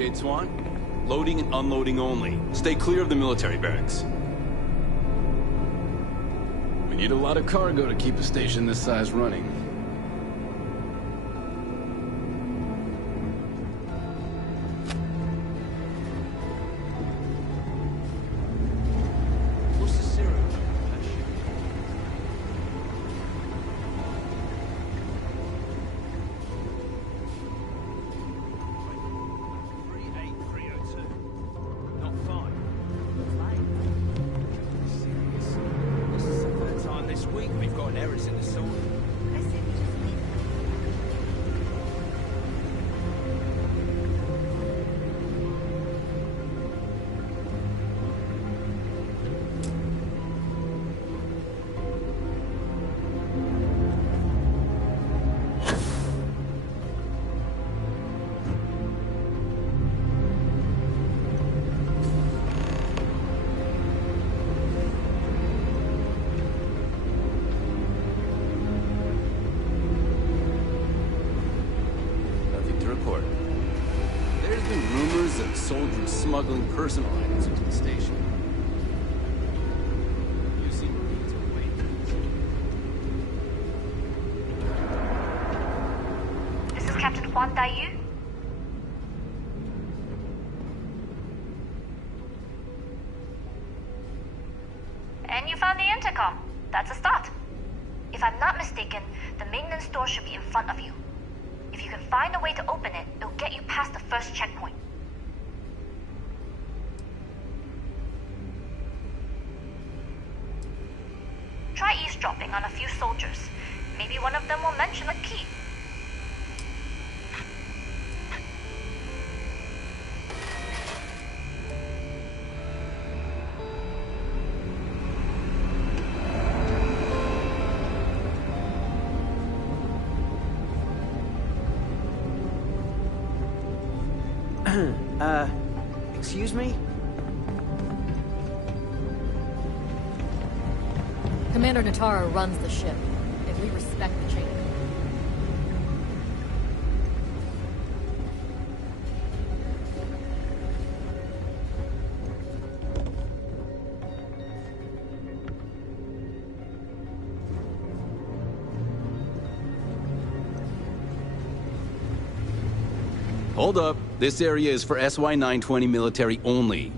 Jade Swan? Loading and unloading only. Stay clear of the military barracks. We need a lot of cargo to keep a station this size running. What's the serial number? Soldiers smuggling personal items into the station. You see Marines are waiting. This is Captain Huan Daiyu. And you found the intercom. That's a start. If I'm not mistaken, the maintenance door should be in front of you. If you can find a way to open it, it'll get you past the first checkpoint. Try eavesdropping on a few soldiers. Maybe one of them will mention a key. Excuse me? Commander Natara runs the ship, and we respect the chain. Hold up. This area is for SY-920 military only.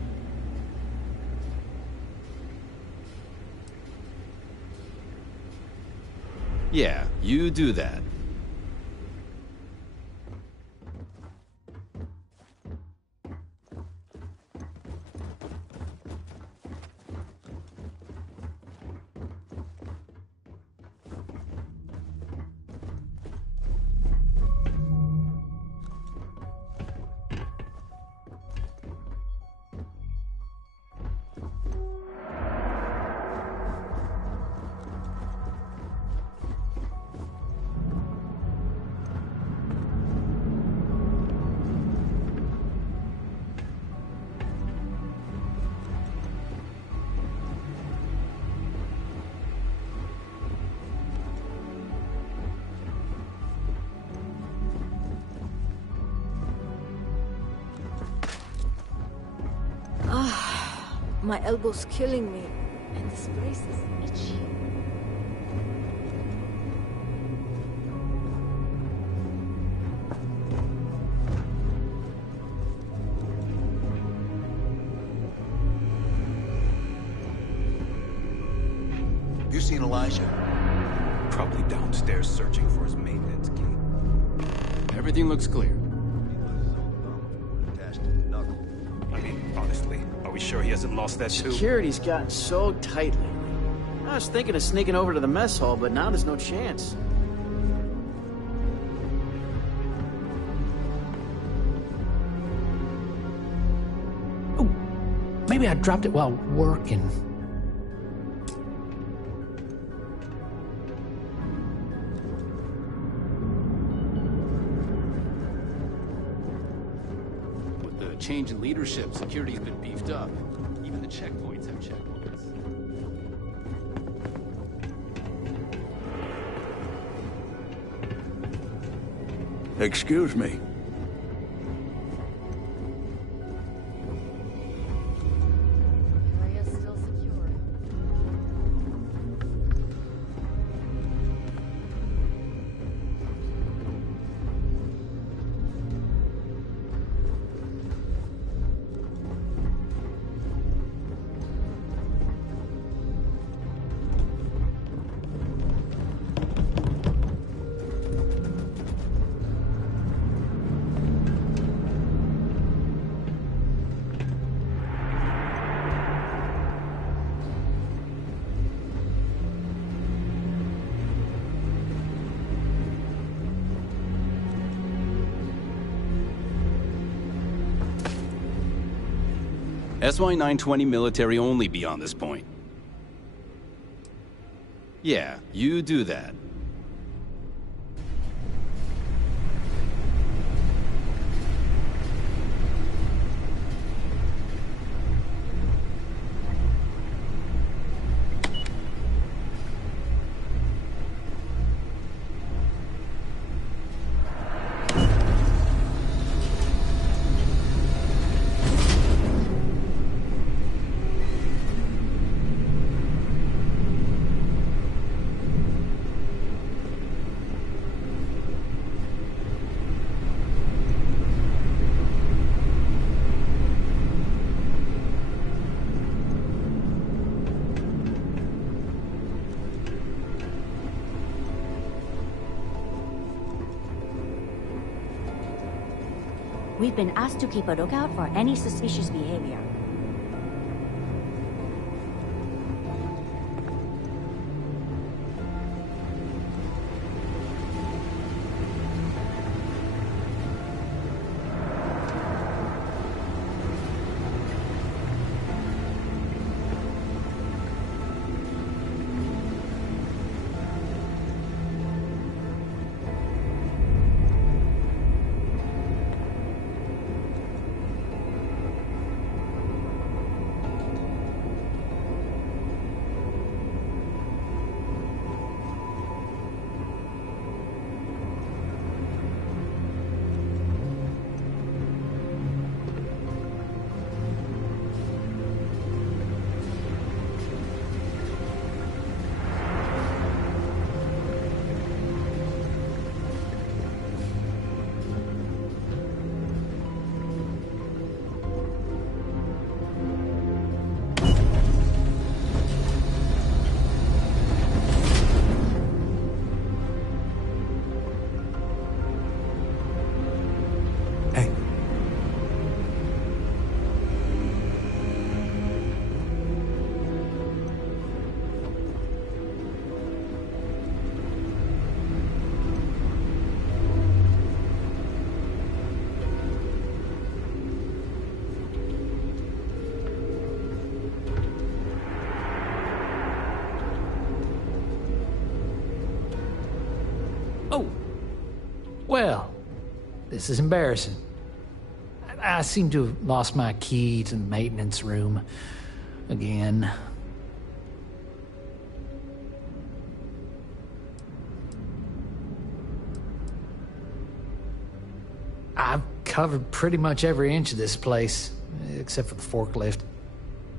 Yeah, you do that. My elbow's killing me, and this place is itchy. You seen Elijah? Probably downstairs searching for his maintenance key. Everything looks clear. I mean, honestly, are we sure he hasn't lost that too? Security's gotten so tight lately. I was thinking of sneaking over to the mess hall, but now there's no chance. Oh, maybe I dropped it while working. With the change in leadership, security's been beefed up. Even the checkpoints have checkpoints. Excuse me. SY-920 military only beyond this point. Yeah, you do that. We've been asked to keep a lookout for any suspicious behavior. Oh! Well, this is embarrassing. I seem to have lost my key to the maintenance room again. I've covered pretty much every inch of this place, except for the forklift.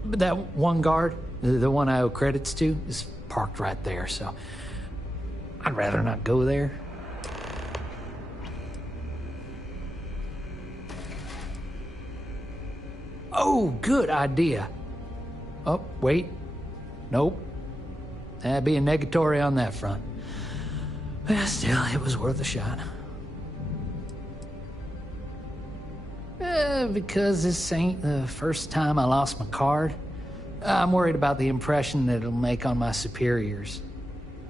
But that one guard, the one I owe credits to, is parked right there, so I'd rather not go there. Oh, good idea. Oh, wait. Nope. That'd be a negatory on that front. But still, it was worth a shot. Because this ain't the first time I lost my card, I'm worried about the impression that it'll make on my superiors.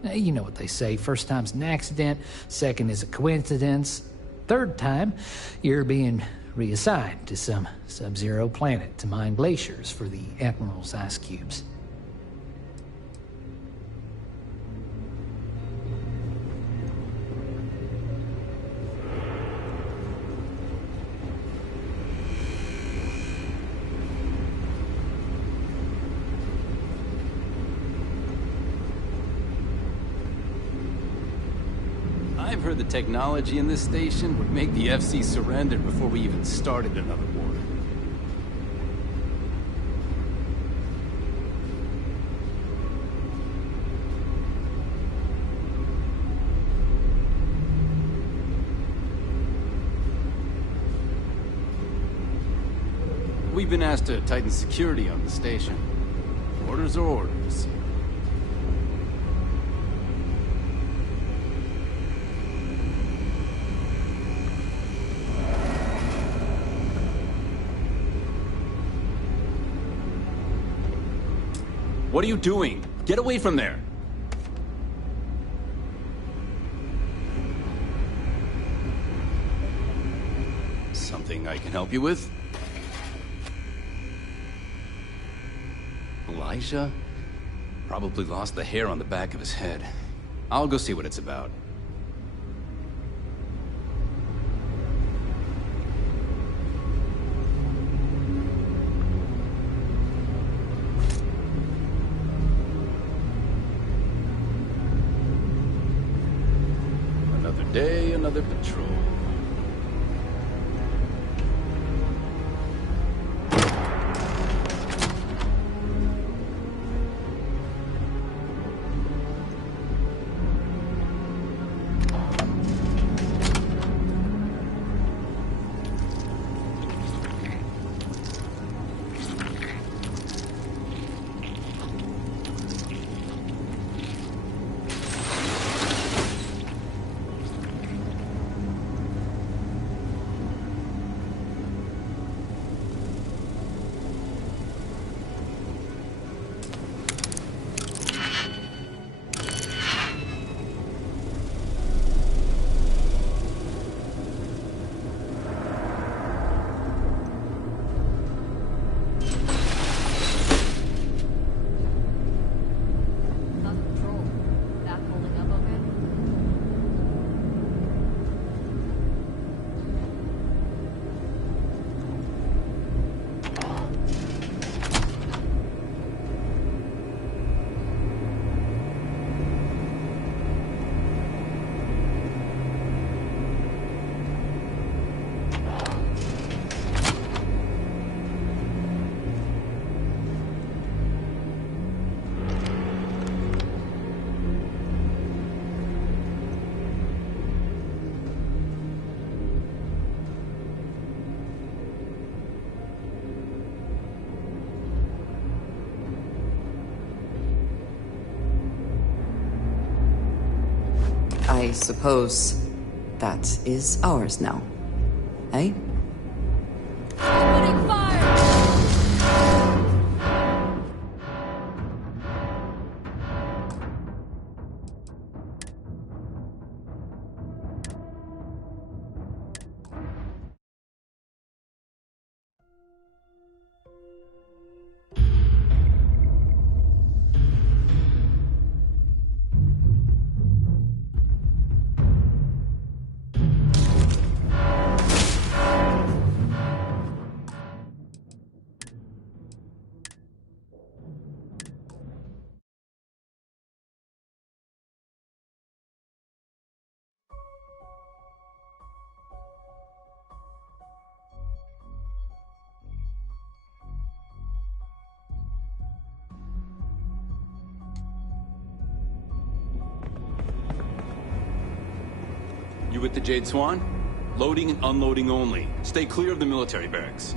You know what they say, first time's an accident, second is a coincidence, third time, you're being reassigned to some sub-zero planet to mine glaciers for the Admiral's ice cubes. I've heard the technology in this station would make the FC surrender before we even started another war. We've been asked to tighten security on the station. Orders are orders. What are you doing? Get away from there! Something I can help you with? Elijah? Probably lost the hair on the back of his head. I'll go see what it's about. Another day, another patrol. I suppose that is ours now. Eh? Opening fire! You with the Jade Swan? Loading and unloading only. Stay clear of the military barracks.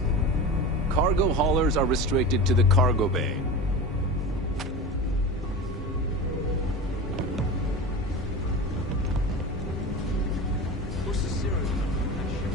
Cargo haulers are restricted to the cargo bay. What's the serial number on that ship?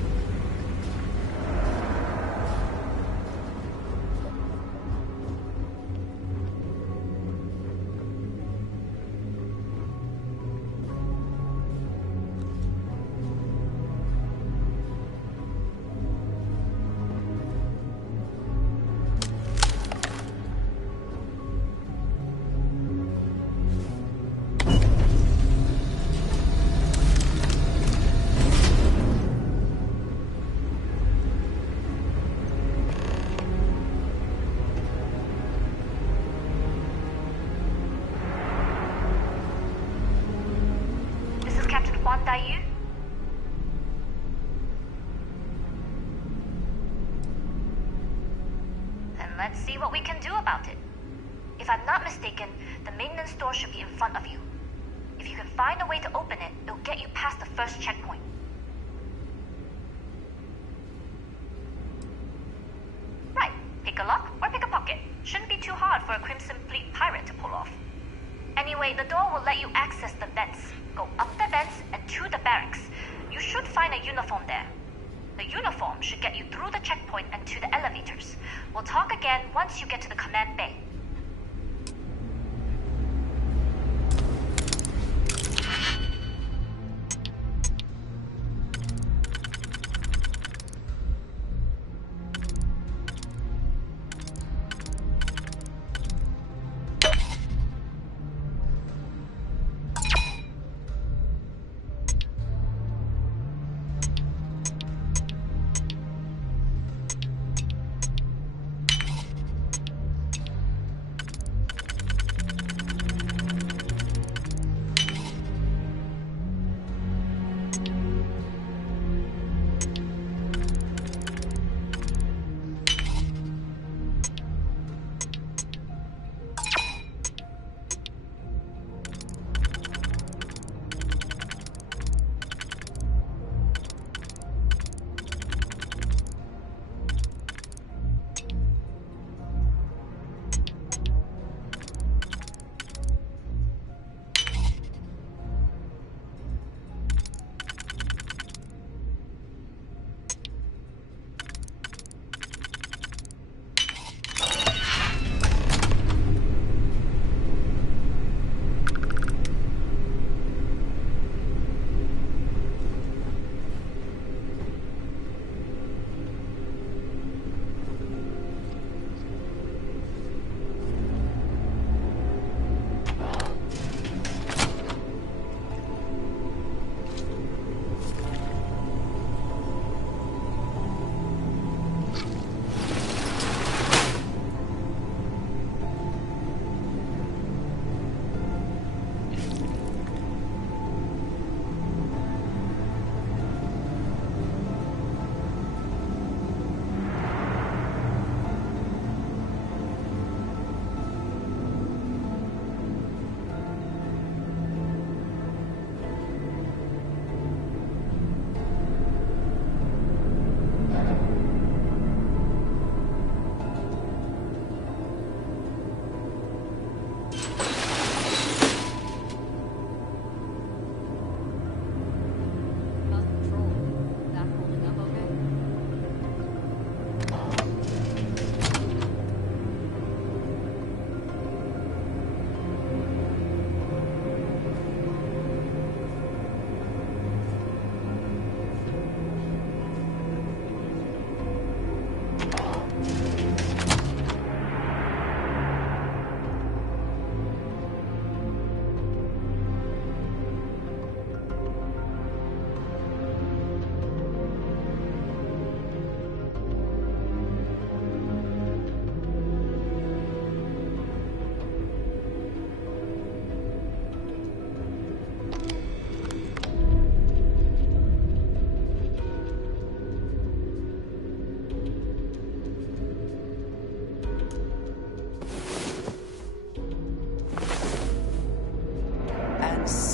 Then let's see what we can do about it. If I'm not mistaken, the maintenance door should be in front of you. If you can find a way to open it, it'll get you past the first checkpoint. Right, pick a lock or pick a pocket. Shouldn't be too hard for a Crimson Fleet pirate to pull off. Anyway, the door will let you access the vents. Go up the vents and to the barracks. You should find a uniform there. The uniform should get you through the checkpoint and to the elevators. We'll talk again once you get to the command bay.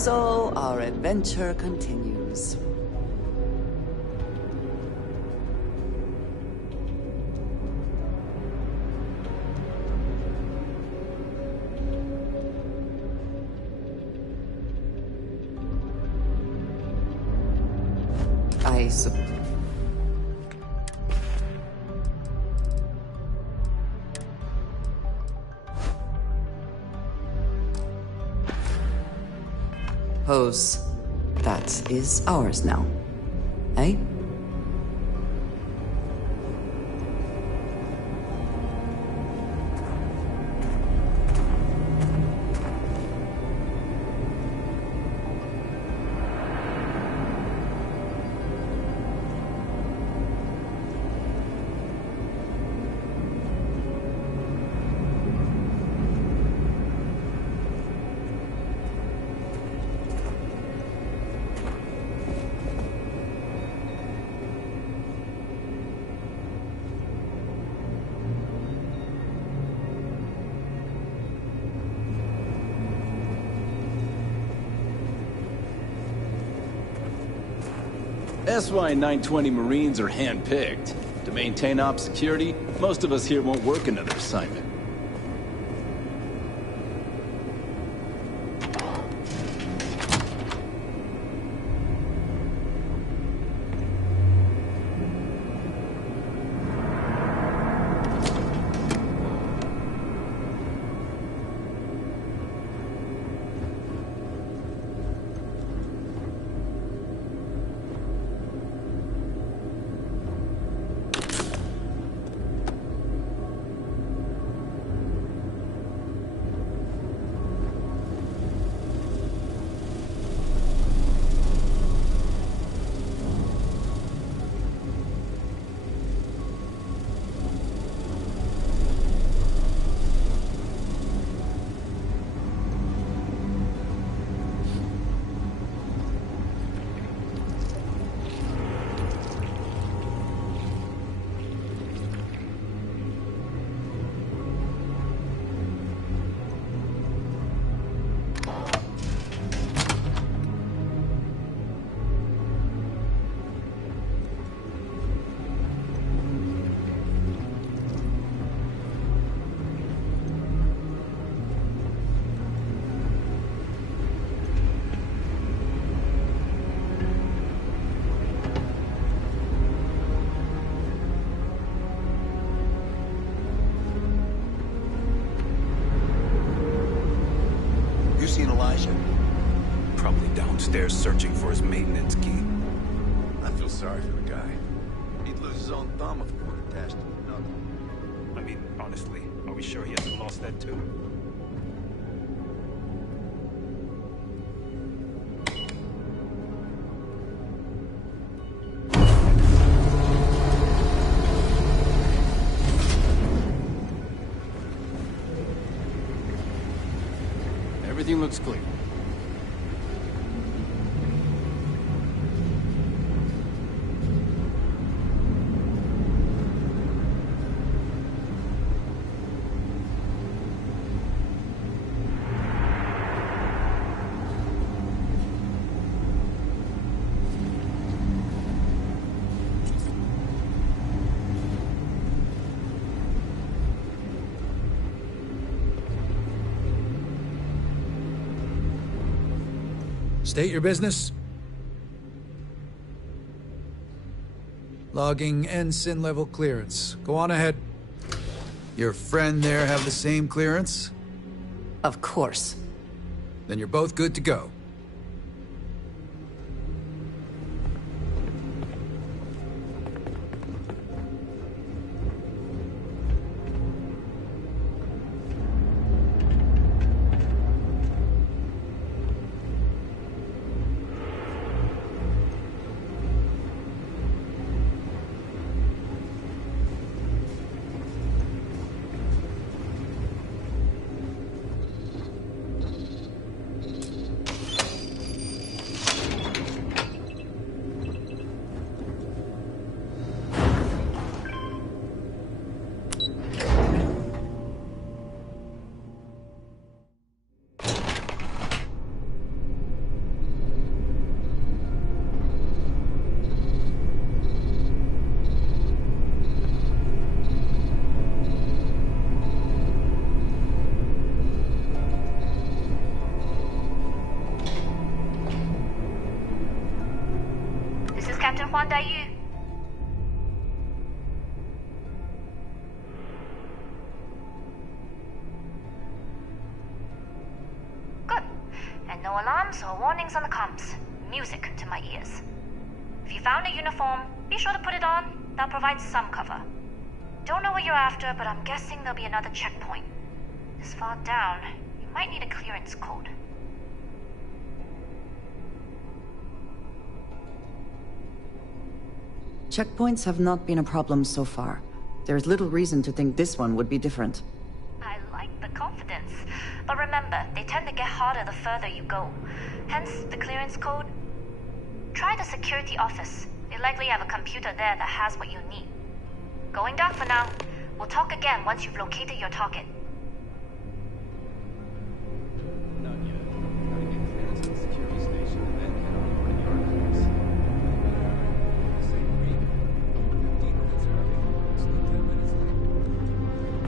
So our adventure continues. I suppose that is ours now, eh? SY-920 Marines are hand-picked. To maintain op security, most of us here won't work another assignment. You seen Elijah? Probably downstairs searching for his maintenance key. I feel sorry for the guy. He'd lose his own thumb if he were attached to another. I mean, honestly, are we sure he hasn't lost that too? Everything looks clear. State your business. Logging ensign level clearance. Go on ahead. Your friend there have the same clearance? Of course. Then you're both good to go. 待遇。Good. And no alarms or warnings on the comms. Music to my ears. If you found a uniform, be sure to put it on. That'll provide some cover. Don't know what you're after, but I'm guessing there'll be another checkpoint. This far down, you might need a clearance code. Checkpoints have not been a problem so far. There's little reason to think this one would be different. I like the confidence. But remember, they tend to get harder the further you go. Hence, the clearance code. Try the security office. They likely have a computer there that has what you need. Going down for now. We'll talk again once you've located your target. Not yet. Gotta get clearance at the security station and then head on over to the archives. Same week. 15 minutes early. Still 10 minutes late.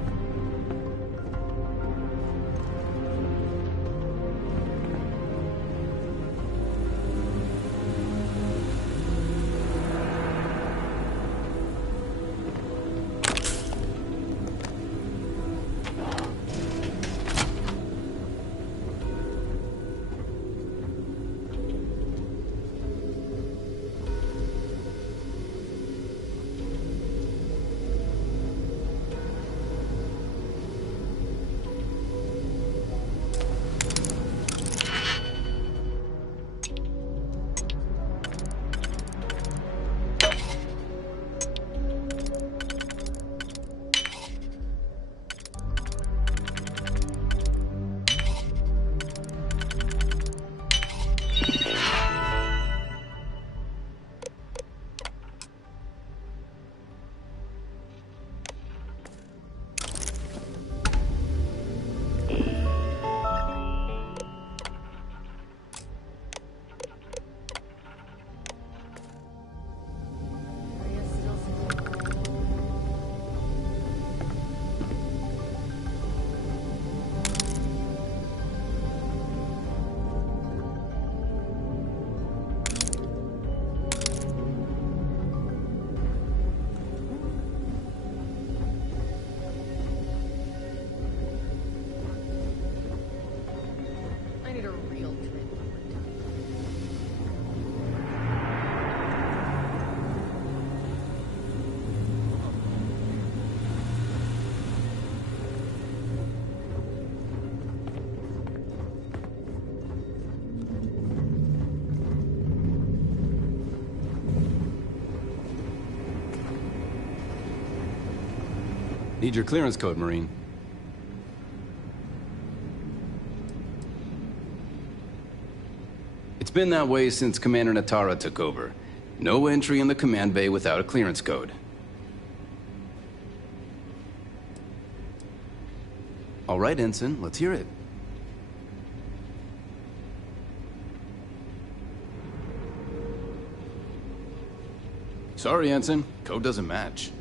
Need your clearance code, Marine. It's been that way since Commander Natara took over. No entry in the command bay without a clearance code. All right, Ensign, let's hear it. Sorry, Ensign. Code doesn't match.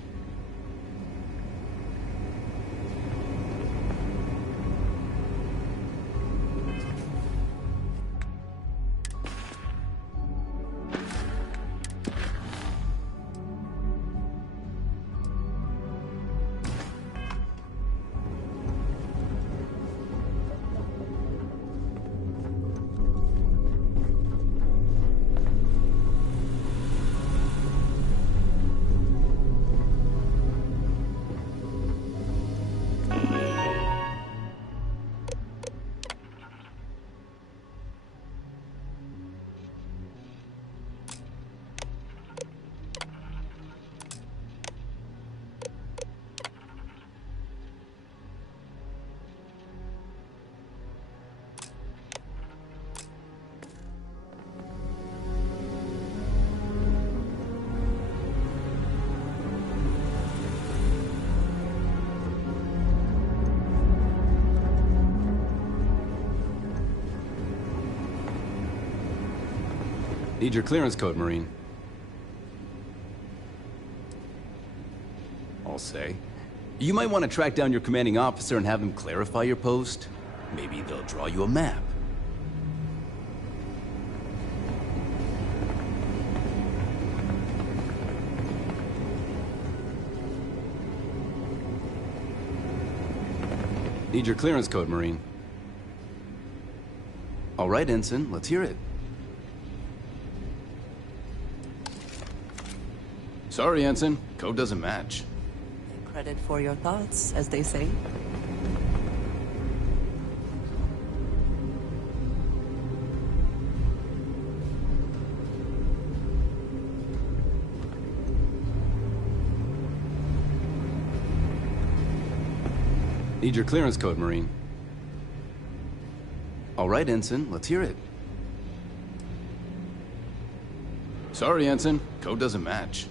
Need your clearance code, Marine. I'll say. You might want to track down your commanding officer and have him clarify your post. Maybe they'll draw you a map. Need your clearance code, Marine. All right, Ensign, let's hear it. Sorry, Ensign. Code doesn't match. Credit for your thoughts, as they say. Need your clearance code, Marine. All right, Ensign, let's hear it. Sorry, Ensign. Code doesn't match.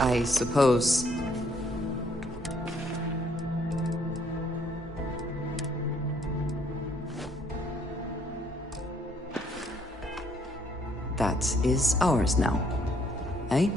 I suppose. That is ours now. Eh?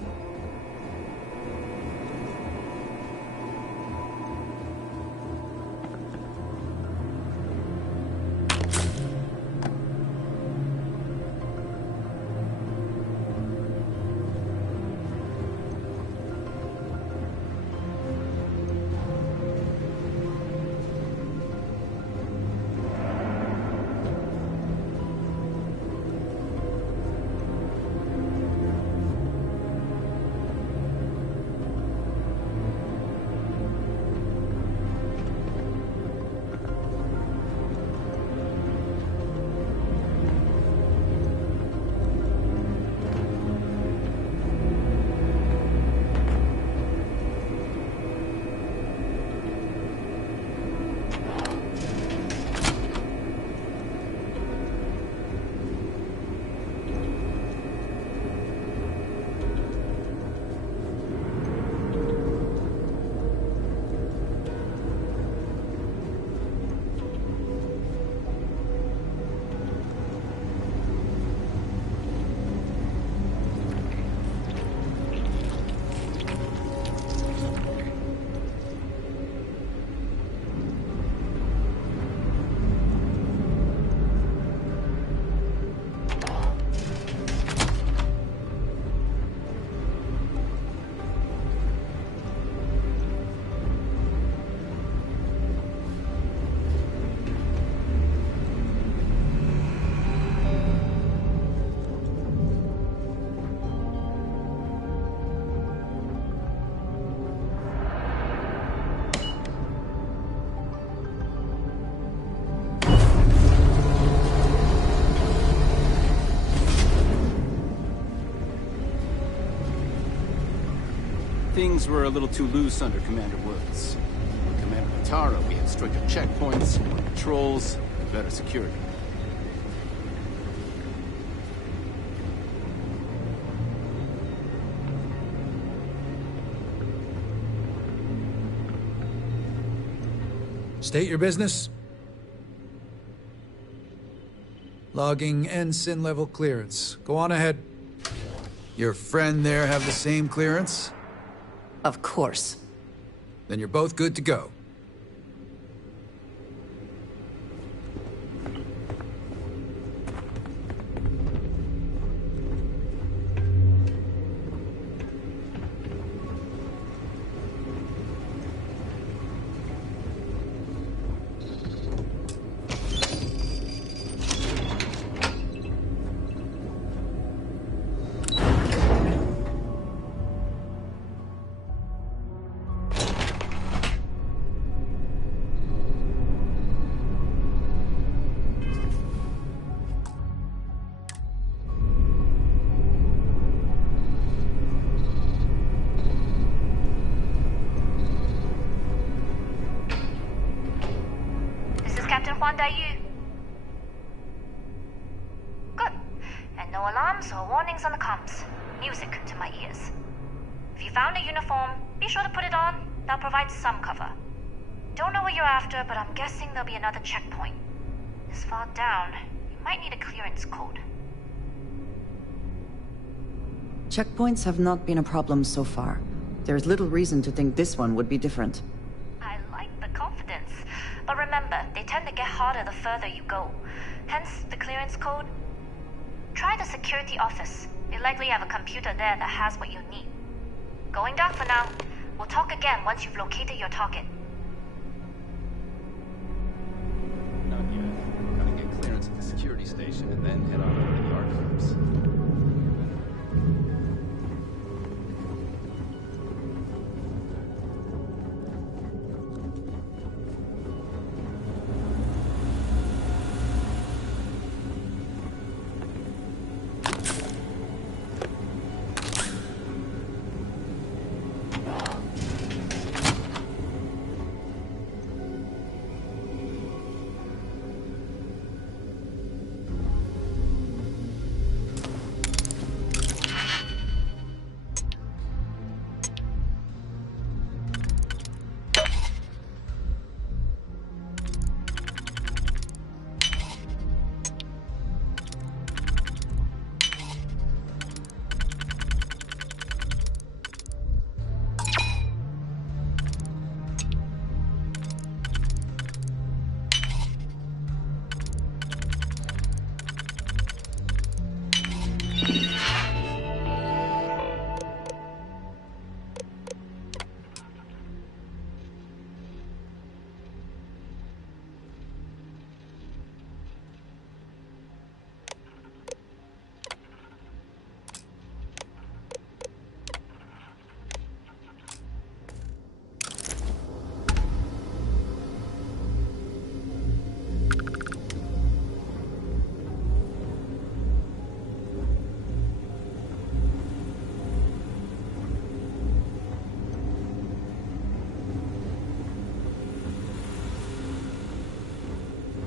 Things were a little too loose under Commander Woods. With Commander Matara, we had stricter checkpoints, more patrols, and better security. State your business. Logging ensign level clearance. Go on ahead. Your friend there have the same clearance? Of course. Then you're both good to go. No alarms or warnings on the comms. Music to my ears. If you found a uniform, be sure to put it on. They'll provide some cover. Don't know what you're after, but I'm guessing there'll be another checkpoint. This far down, you might need a clearance code. Checkpoints have not been a problem so far. There's little reason to think this one would be different. I like the confidence. But remember, they tend to get harder the further you go. Hence, the clearance code. Try the security office. They likely have a computer there that has what you need. Going down for now. We'll talk again once you've located your target. Not yet. Gotta get clearance at the security station and then head on over to the archives.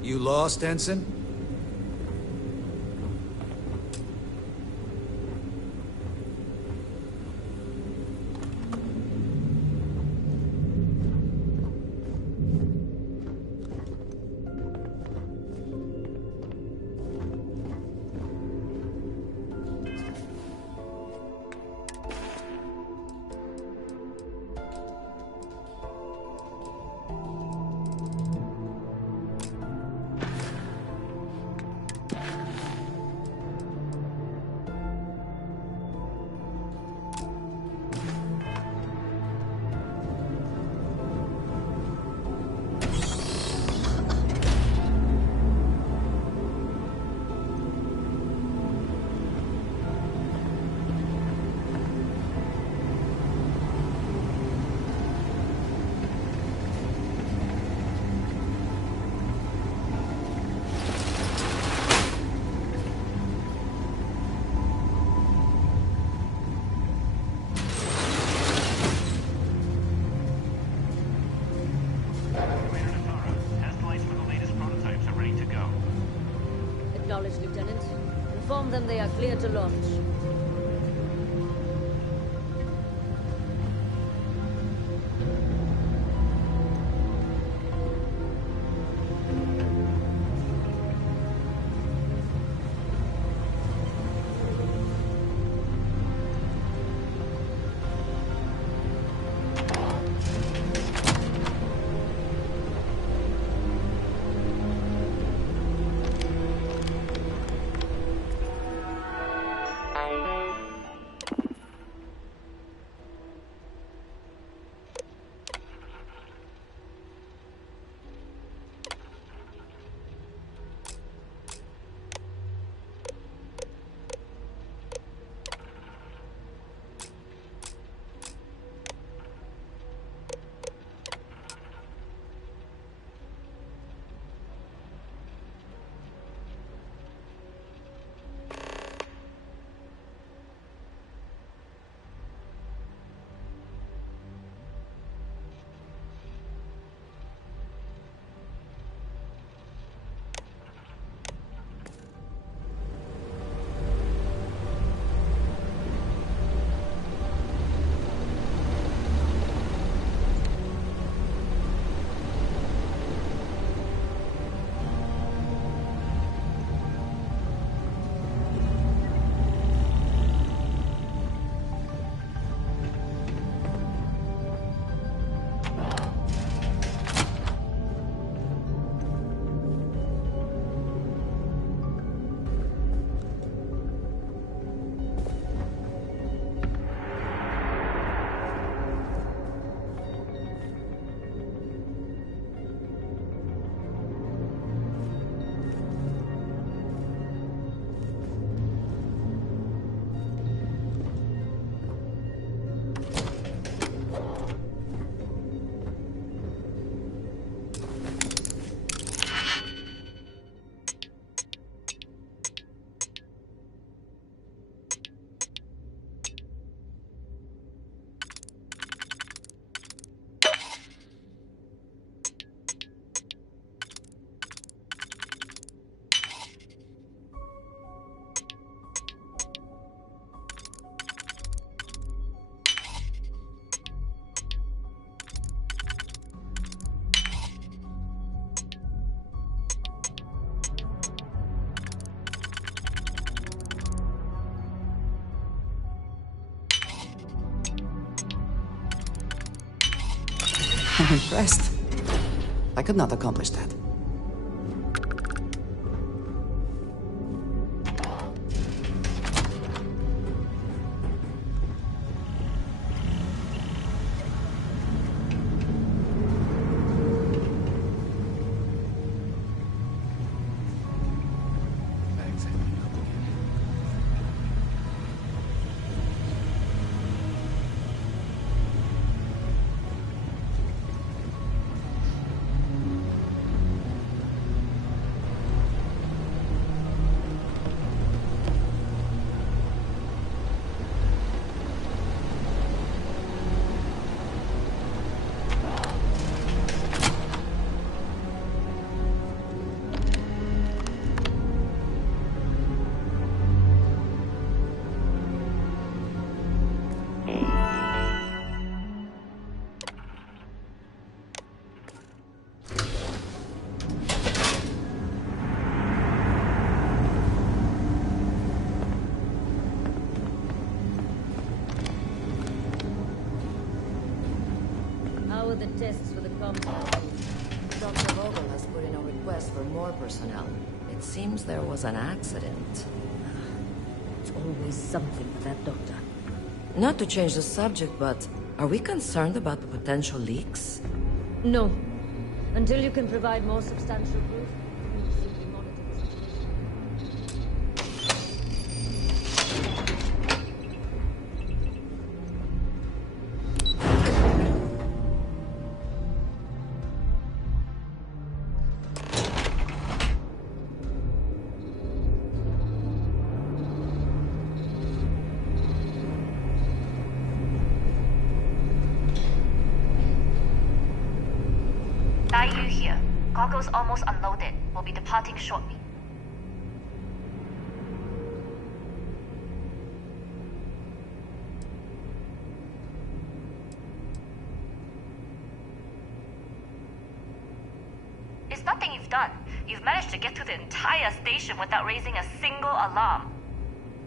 You lost, Ensign? Acknowledged, Lieutenant. Inform them they are clear to launch. I'm impressed. I could not accomplish that. How are the tests for the compound? Dr. Vogel has put in a request for more personnel. It seems there was an accident. It's always something with that doctor. Not to change the subject, but are we concerned about the potential leaks? No. Until you can provide more substantial proof, we will simply monitor the situation. Dai here. Goggles almost unloaded. We'll be departing shortly. It's nothing you've done. You've managed to get to the entire station without raising a single alarm.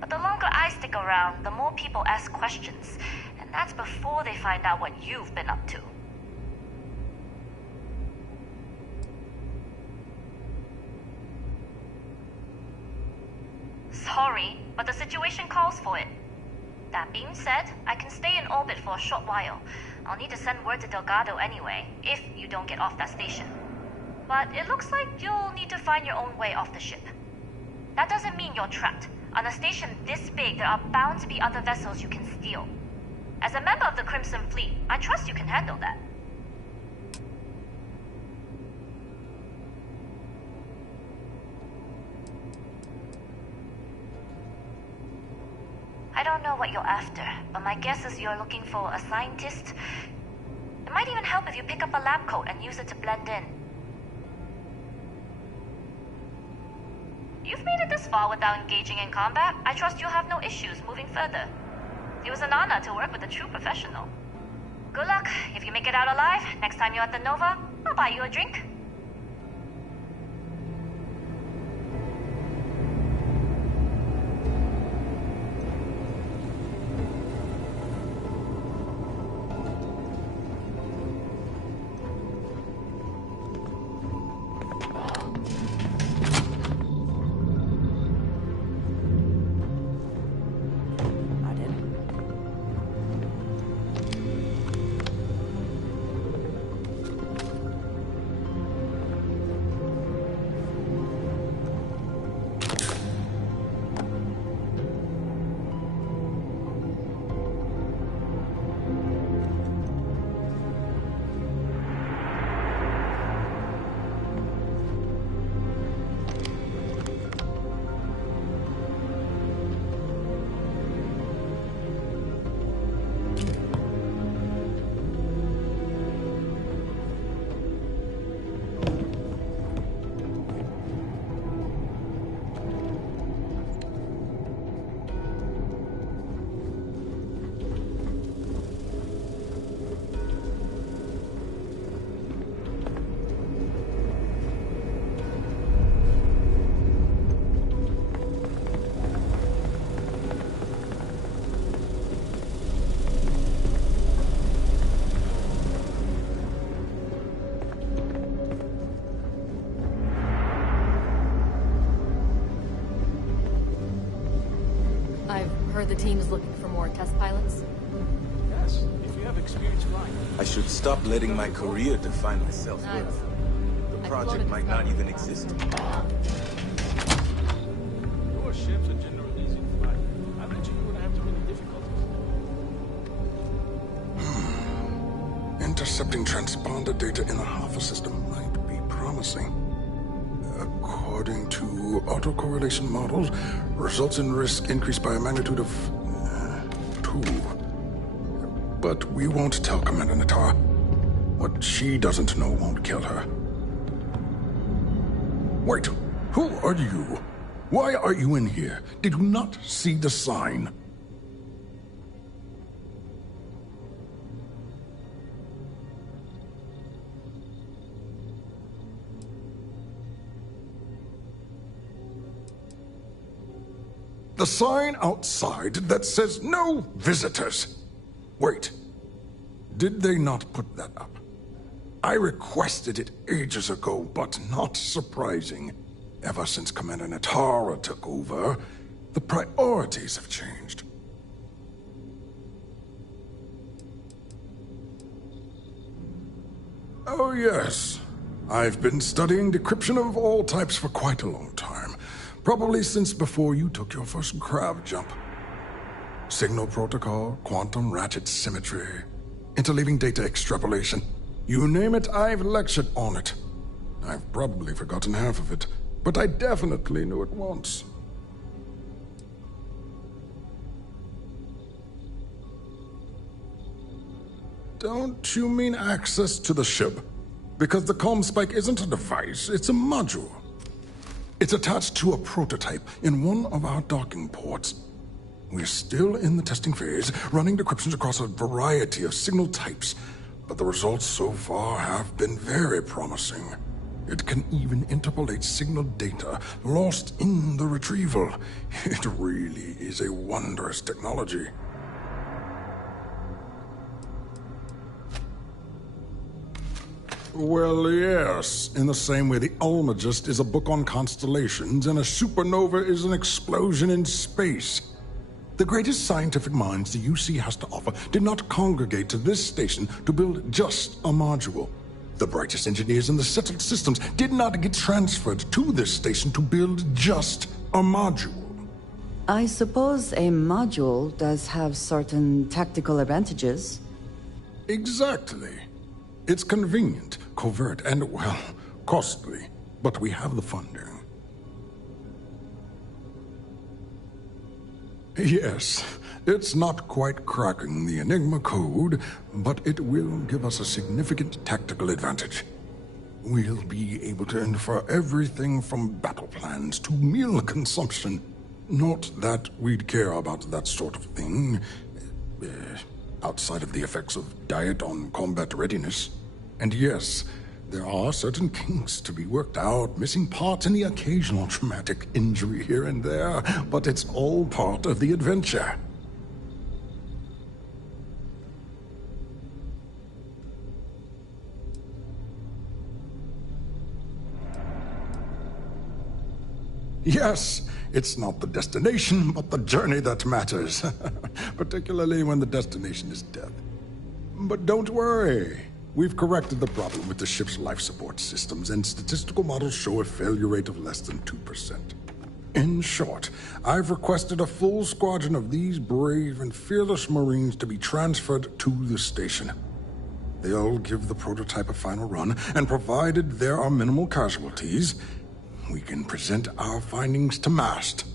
But the longer I stick around, the more people ask questions. And that's before they find out what you've been up to. Sorry, but the situation calls for it. That being said, I can stay in orbit for a short while. I'll need to send word to Delgado anyway, if you don't get off that station. But it looks like you'll need to find your own way off the ship. That doesn't mean you're trapped. On a station this big, there are bound to be other vessels you can steal. As a member of the Crimson Fleet, I trust you can handle that. I don't know what you're after, but my guess is you're looking for a scientist. It might even help if you pick up a lab coat and use it to blend in. You've made it this far without engaging in combat. I trust you'll have no issues moving further. It was an honor to work with a true professional. Good luck. If you make it out alive, next time you're at the Nova, I'll buy you a drink. Heard the team's looking for more test pilots? Yes, if you have experience flying. I should stop letting my career define my self-worth. The project might not even exist. Your ships are generally easy to fly. I bet you wouldn't have too many difficulties. Intercepting transponder data in the Alpha system might be promising. According to autocorrelation models, results in risk increased by a magnitude of 2. But we won't tell Commander Natar. What she doesn't know won't kill her. Wait, who are you? Why are you in here? Did you not see the sign? The sign outside that says no visitors. Wait, did they not put that up? I requested it ages ago, but not surprising. Ever since Commander Natara took over, the priorities have changed. Oh yes, I've been studying decryption of all types for quite a long time. Probably since before you took your first grav jump. Signal protocol, quantum ratchet symmetry, interleaving data extrapolation. You name it, I've lectured on it. I've probably forgotten half of it, but I definitely knew it once. Don't you mean access to the ship? Because the comm spike isn't a device, it's a module. It's attached to a prototype in one of our docking ports. We're still in the testing phase, running decryptions across a variety of signal types, but the results so far have been very promising. It can even interpolate signal data lost in the retrieval. It really is a wondrous technology. Well, yes. In the same way the Almagest is a book on constellations and a supernova is an explosion in space. The greatest scientific minds the UC has to offer did not congregate to this station to build just a module. The brightest engineers in the settled systems did not get transferred to this station to build just a module. I suppose a module does have certain tactical advantages. Exactly. It's convenient, covert, and, well, costly. But we have the funding. Yes, it's not quite cracking the Enigma code, but it will give us a significant tactical advantage. We'll be able to infer everything from battle plans to meal consumption. Not that we'd care about that sort of thing, outside of the effects of diet on combat readiness. And yes, there are certain kinks to be worked out, missing parts and the occasional traumatic injury here and there, but it's all part of the adventure. Yes, it's not the destination, but the journey that matters, particularly when the destination is death. But don't worry. We've corrected the problem with the ship's life support systems, and statistical models show a failure rate of less than 2%. In short, I've requested a full squadron of these brave and fearless Marines to be transferred to the station. They'll give the prototype a final run, and provided there are minimal casualties, we can present our findings to MAST.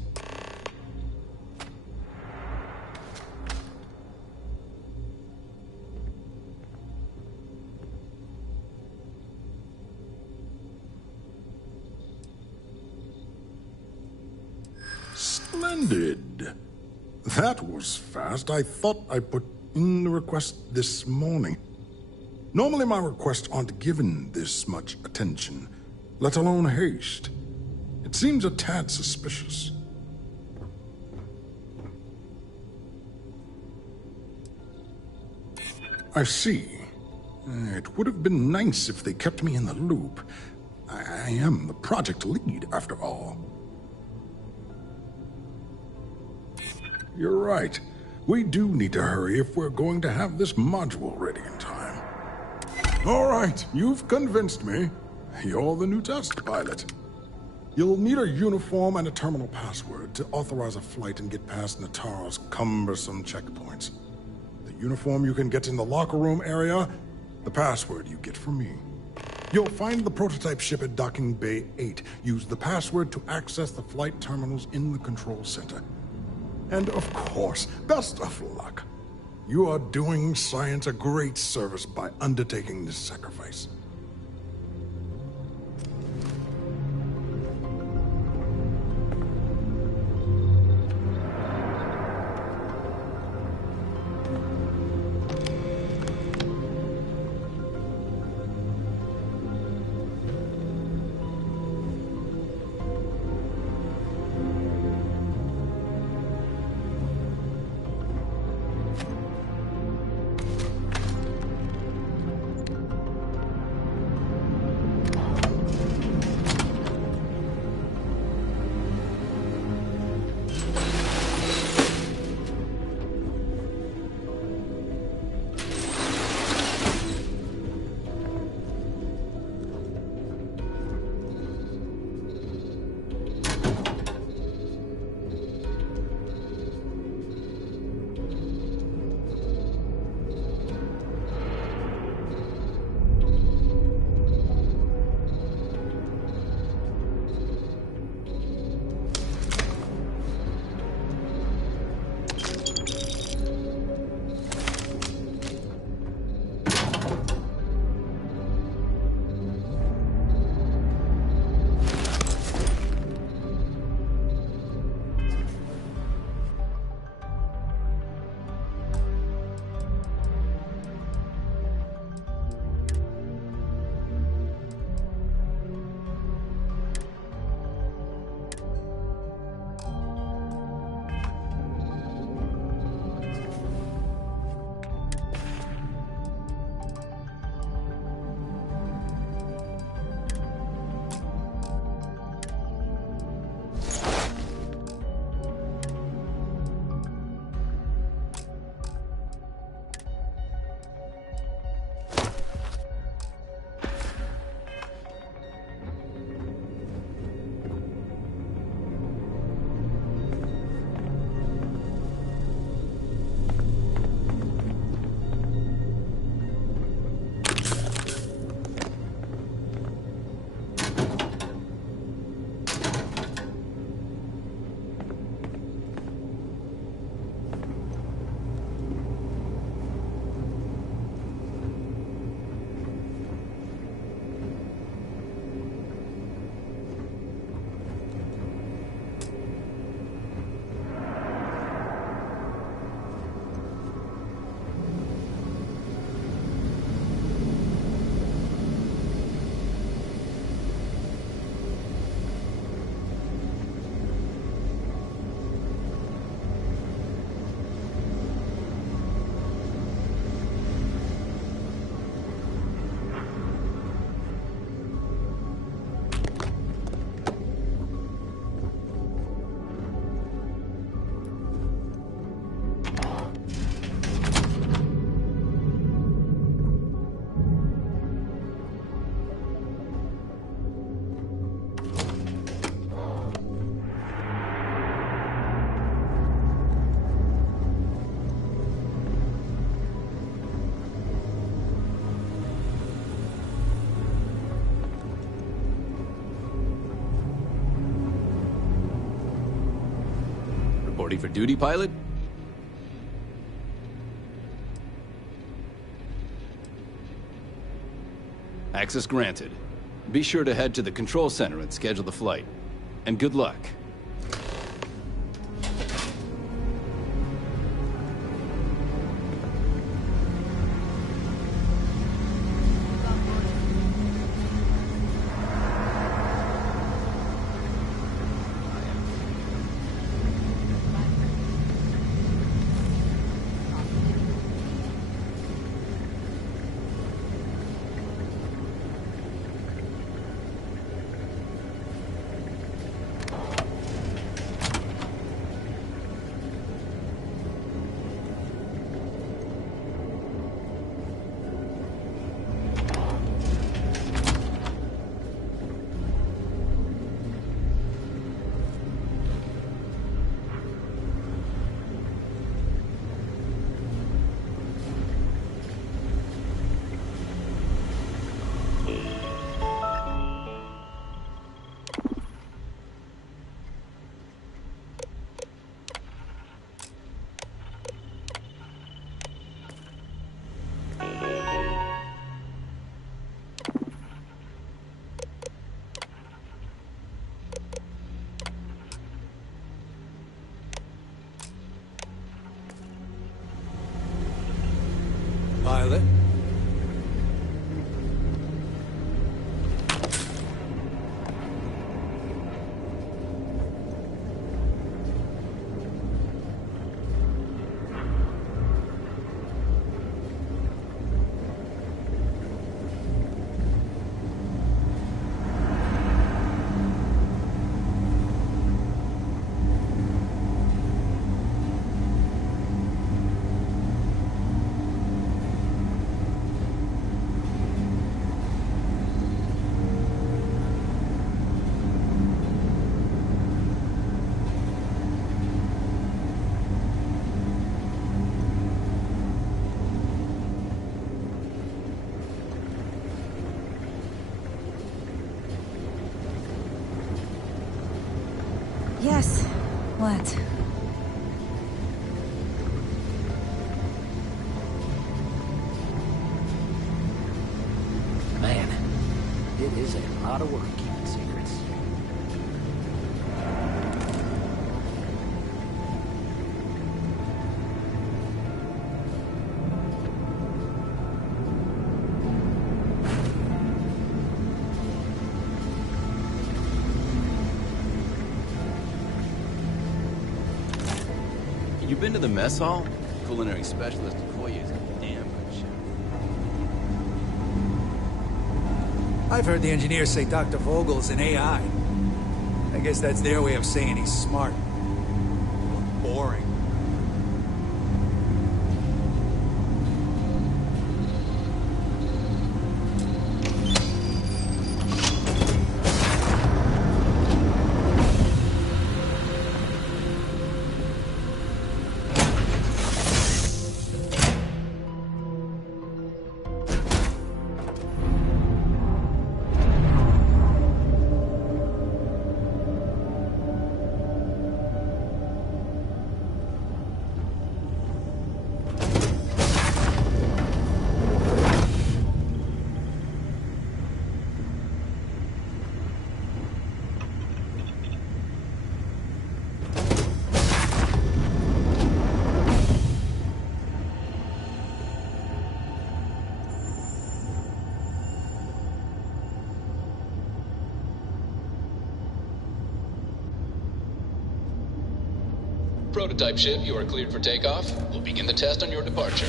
Splendid. That was fast. I thought I put in the request this morning. Normally my requests aren't given this much attention, let alone haste. It seems a tad suspicious. I see. It would have been nice if they kept me in the loop. I am the project lead, after all. You're right. We do need to hurry if we're going to have this module ready in time. All right, you've convinced me. You're the new test pilot. You'll need a uniform and a terminal password to authorize a flight and get past Nataro's cumbersome checkpoints. The uniform you can get in the locker room area, the password you get from me. You'll find the prototype ship at Docking Bay 8. Use the password to access the flight terminals in the control center. And of course, best of luck. You are doing science a great service by undertaking this sacrifice. Ready for duty, pilot? Access granted. Be sure to head to the control center and schedule the flight. And good luck. what? Man, it is a lot of work keeping secrets. You been to the mess hall? Culinary specialist Okoye is a damn good chef. I've heard the engineers say Dr. Vogel's an AI. I guess that's their way of saying he's smart. Boring. Prototype ship, you are cleared for takeoff. We'll begin the test on your departure.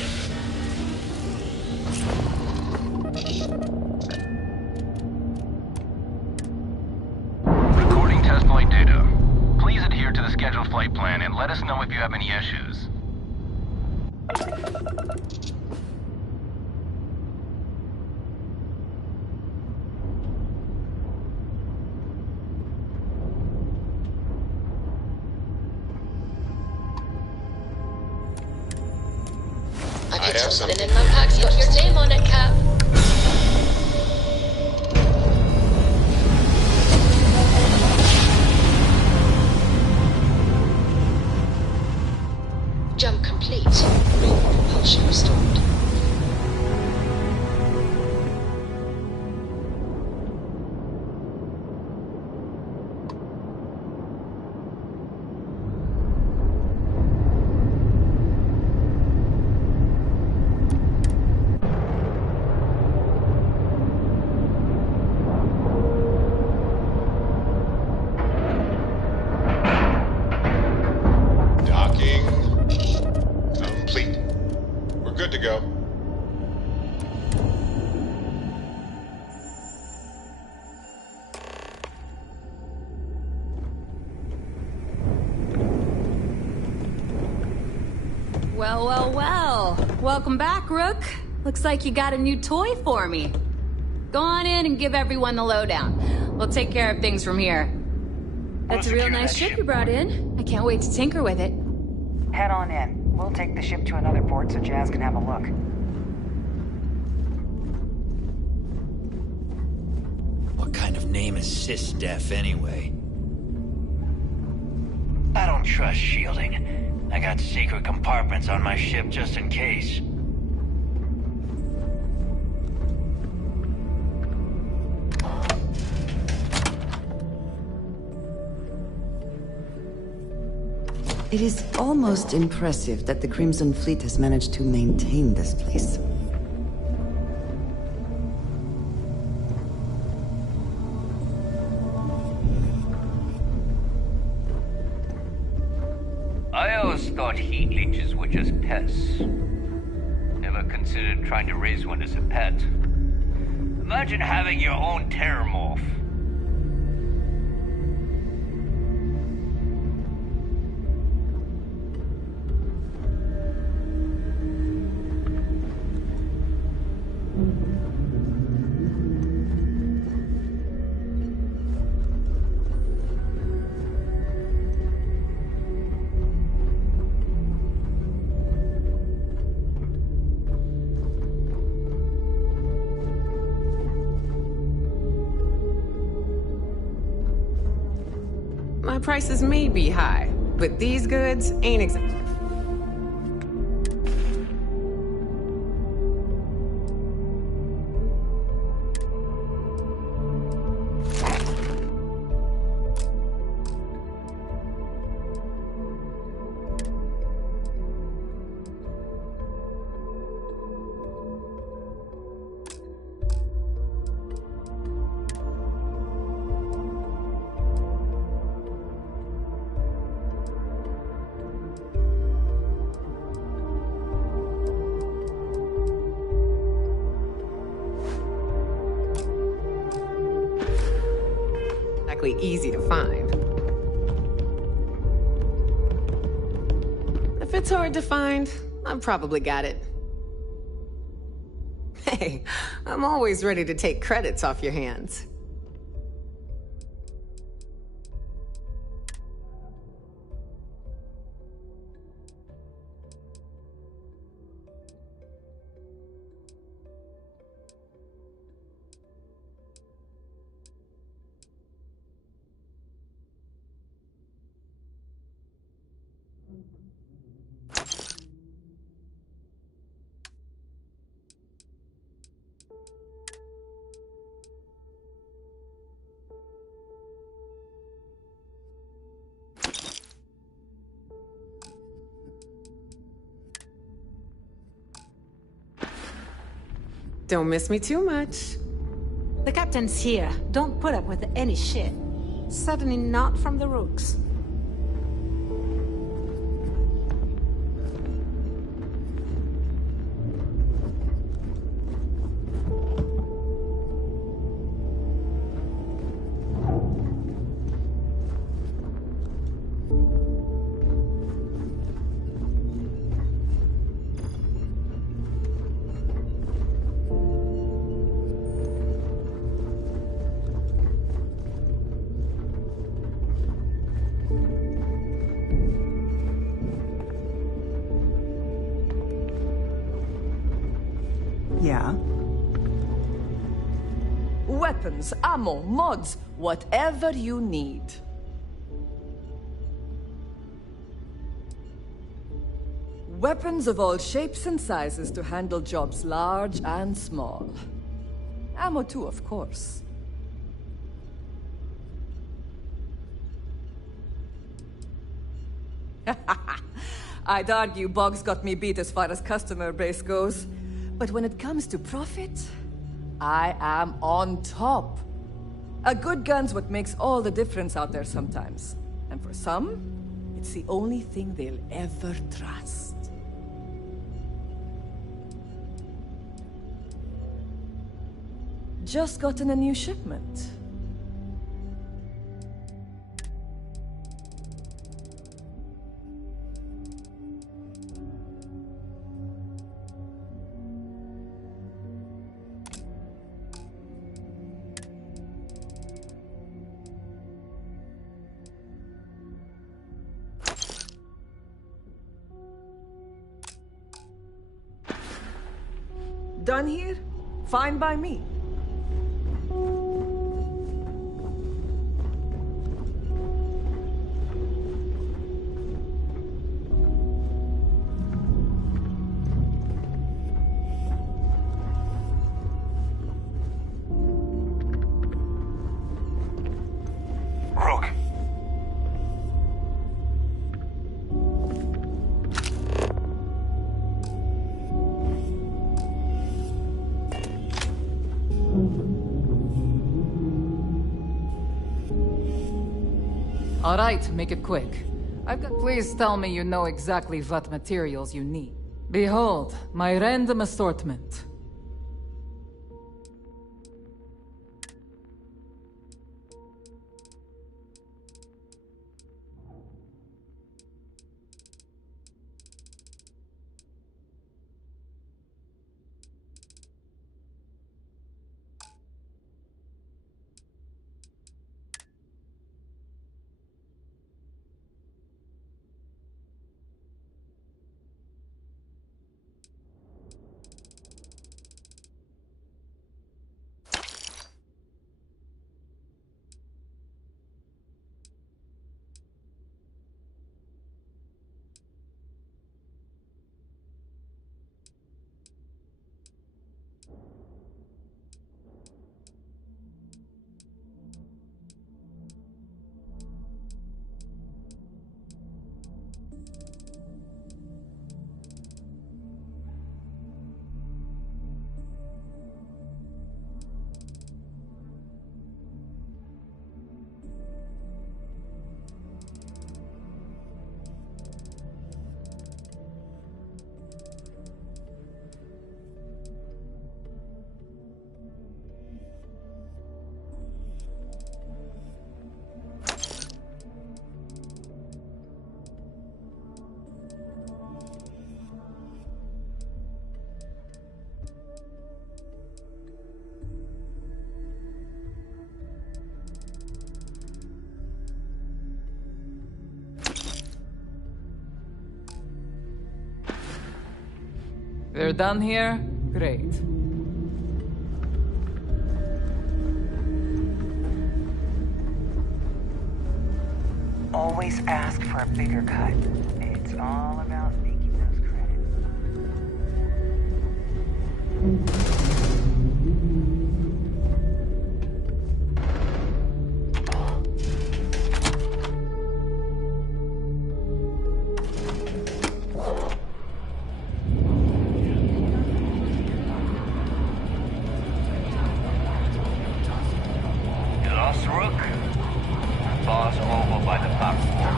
Recording test flight data. Please adhere to the scheduled flight plan and let us know if you have any issues. I have something in my pack. Got your name on it, Cap. Jump complete. Propulsion restored. Well. Welcome back, Rook. Looks like you got a new toy for me. Go on in and give everyone the lowdown. We'll take care of things from here. That's a real nice ship you brought in. I can't wait to tinker with it. Head on in. We'll take the ship to another port so Jazz can have a look. What kind of name is SysDef anyway? I don't trust shielding. I got secret compartments on my ship just in case. It is almost impressive that the Crimson Fleet has managed to maintain this place. I always thought heat leeches were just pests. Never considered trying to raise one as a pet. Imagine having your own terramorph. My prices may be high, But these goods ain't exactly. Easy to find. If it's hard to find, I've probably got it. Hey, I'm always ready to take credits off your hands. Don't miss me too much. The captain's here. Don't put up with any shit. Certainly not from the rooks. Yeah? Weapons, ammo, mods, whatever you need. Weapons of all shapes and sizes to handle jobs large and small. Ammo too, of course. I'd argue Boggs got me beat as far as customer base goes. But when it comes to profit, I am on top. A good gun's what makes all the difference out there sometimes. And for some, it's the only thing they'll ever trust. Just gotten a new shipment. Done here? Fine by me. Rook. All right, make it quick. Please tell me you know exactly what materials you need. Behold, my random assortment. We're done here? Great. Always ask for a bigger cut. It's all about making those credits. You lost Rook? Bar's over by the platform.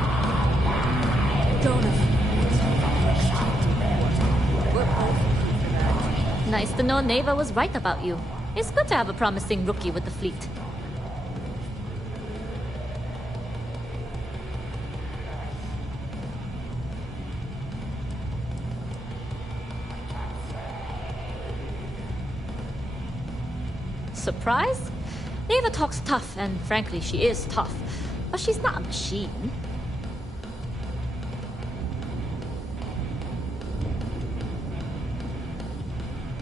Nice to know Neva was right about you. It's good to have a promising rookie with the fleet. Surprise? Neva talks tough, and frankly, she is tough. But she's not a machine.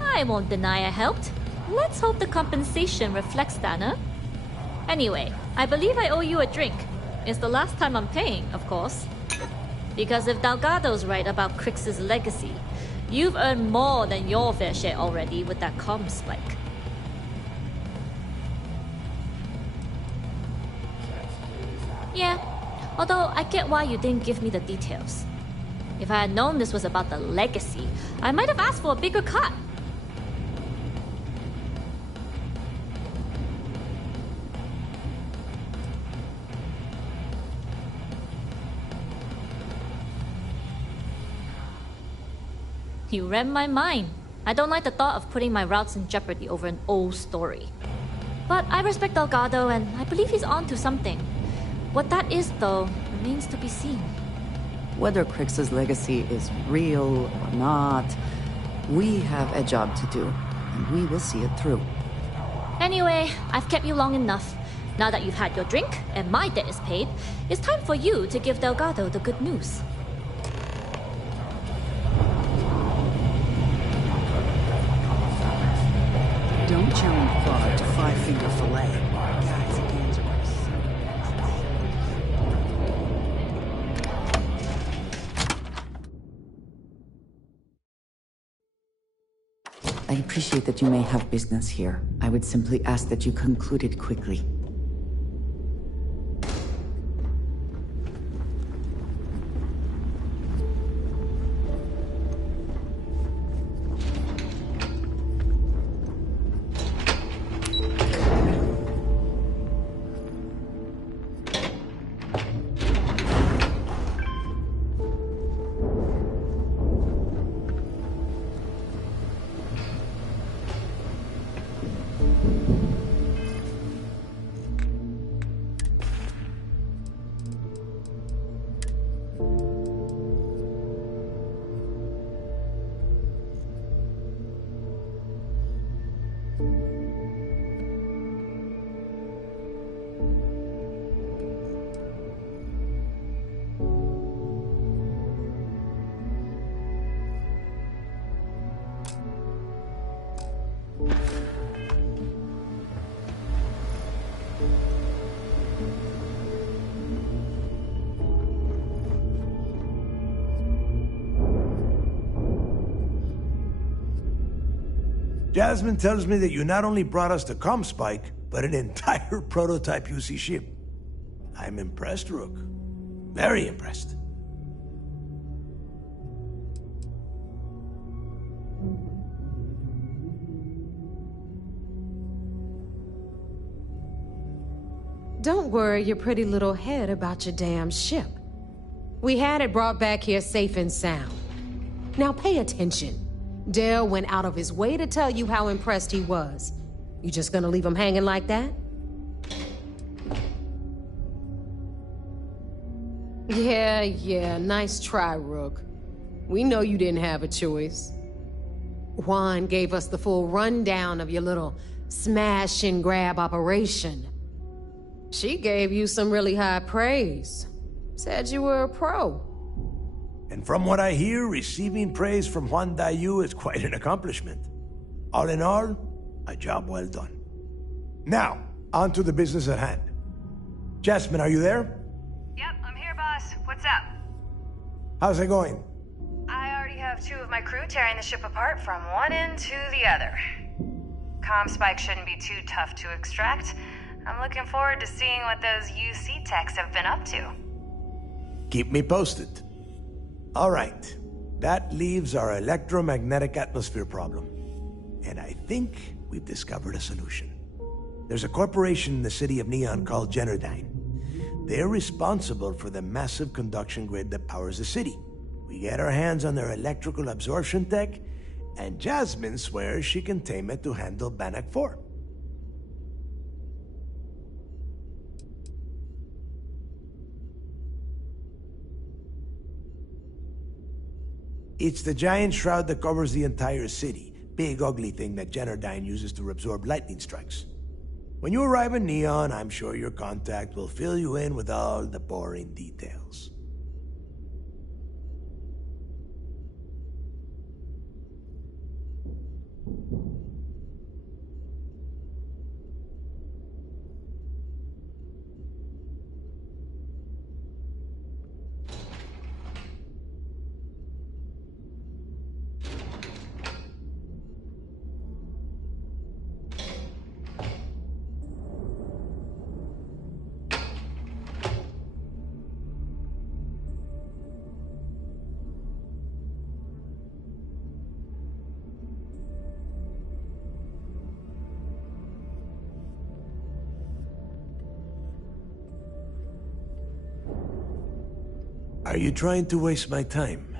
I won't deny I helped. Let's hope the compensation reflects that, huh? Anyway, I believe I owe you a drink. It's the last time I'm paying, of course. Because if Delgado's right about Crix's legacy, you've earned more than your fair share already with that comm spike. Yeah, although I get why you didn't give me the details. If I had known this was about the legacy, I might have asked for a bigger cut. You read my mind. I don't like the thought of putting my routes in jeopardy over an old story. But I respect Delgado, and I believe he's onto something. What that is, though, remains to be seen. Whether Crix's legacy is real or not, we have a job to do, and we will see it through. Anyway, I've kept you long enough. Now that you've had your drink, and my debt is paid, it's time for you to give Delgado the good news. Don't challenge God to five-finger fillet. Guys, games are I appreciate that you may have business here. I would simply ask that you conclude it quickly. Jasmine tells me that you not only brought us the comm spike, but an entire prototype UC ship. I'm impressed, Rook. Very impressed. Don't worry your pretty little head about your damn ship. We had it brought back here safe and sound. Now pay attention. Dale went out of his way to tell you how impressed he was. You just gonna leave him hanging like that? Yeah, nice try, Rook. We know you didn't have a choice. Juan gave us the full rundown of your little smash and grab operation. She gave you some really high praise. Said you were a pro. And from what I hear, receiving praise from Juan Dayu is quite an accomplishment. All in all, a job well done. Now, on to the business at hand. Jasmine, are you there? Yep, I'm here, boss. What's up? How's it going? I already have 2 of my crew tearing the ship apart from one end to the other. Comm spike shouldn't be too tough to extract. I'm looking forward to seeing what those UC techs have been up to. Keep me posted. All right. That leaves our electromagnetic atmosphere problem. And I think we've discovered a solution. There's a corporation in the city of Neon called Generdyne. They're responsible for the massive conduction grid that powers the city. We get our hands on their electrical absorption tech, and Jasmine swears she can tame it to handle Bannock 4. It's the giant shroud that covers the entire city. Big, ugly thing that Generdyne uses to absorb lightning strikes. When you arrive in Neon, I'm sure your contact will fill you in with all the boring details. Are you trying to waste my time?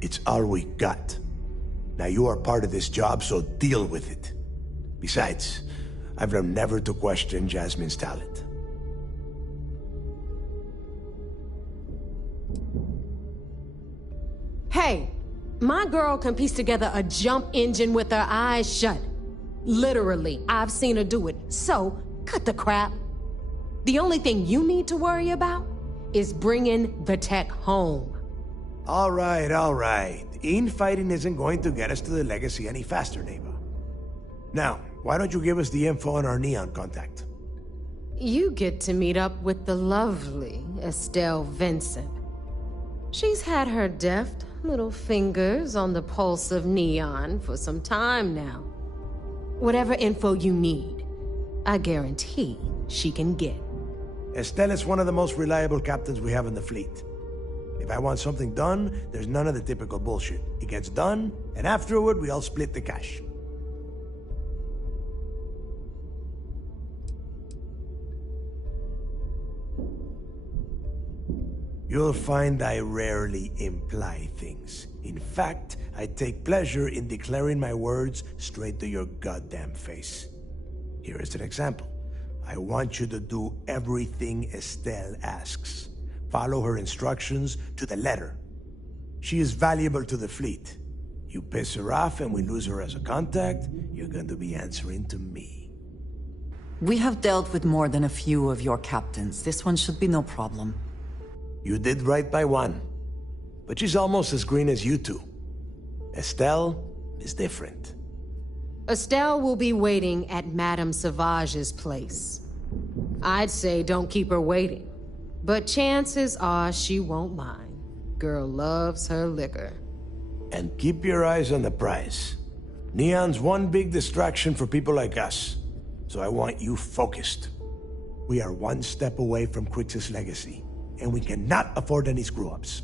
It's all we got. Now you are part of this job, so deal with it. Besides, I've learned never to question Jasmine's talent. Hey, my girl can piece together a jump engine with her eyes shut. Literally, I've seen her do it, so cut the crap. The only thing you need to worry about is bringing the tech home. All right. Infighting isn't going to get us to the Legacy any faster, Neva. Now, why don't you give us the info on our Neon contact? You get to meet up with the lovely Estelle Vincent. She's had her deft little fingers on the pulse of Neon for some time now. Whatever info you need, I guarantee she can get. Estelle is one of the most reliable captains we have in the fleet. If I want something done, there's none of the typical bullshit. It gets done, and afterward, we all split the cash. You'll find I rarely imply things. In fact, I take pleasure in declaring my words straight to your goddamn face. Here is an example. I want you to do everything Estelle asks. Follow her instructions to the letter. She is valuable to the fleet. You piss her off and we lose her as a contact, you're going to be answering to me. We have dealt with more than a few of your captains. This one should be no problem. You did right by one. But she's almost as green as you two. Estelle is different. Estelle will be waiting at Madame Sauvage's place. I'd say don't keep her waiting. But chances are she won't mind. Girl loves her liquor. And keep your eyes on the prize. Neon's one big distraction for people like us. So I want you focused. We are one step away from Crix's legacy, and we cannot afford any screw-ups.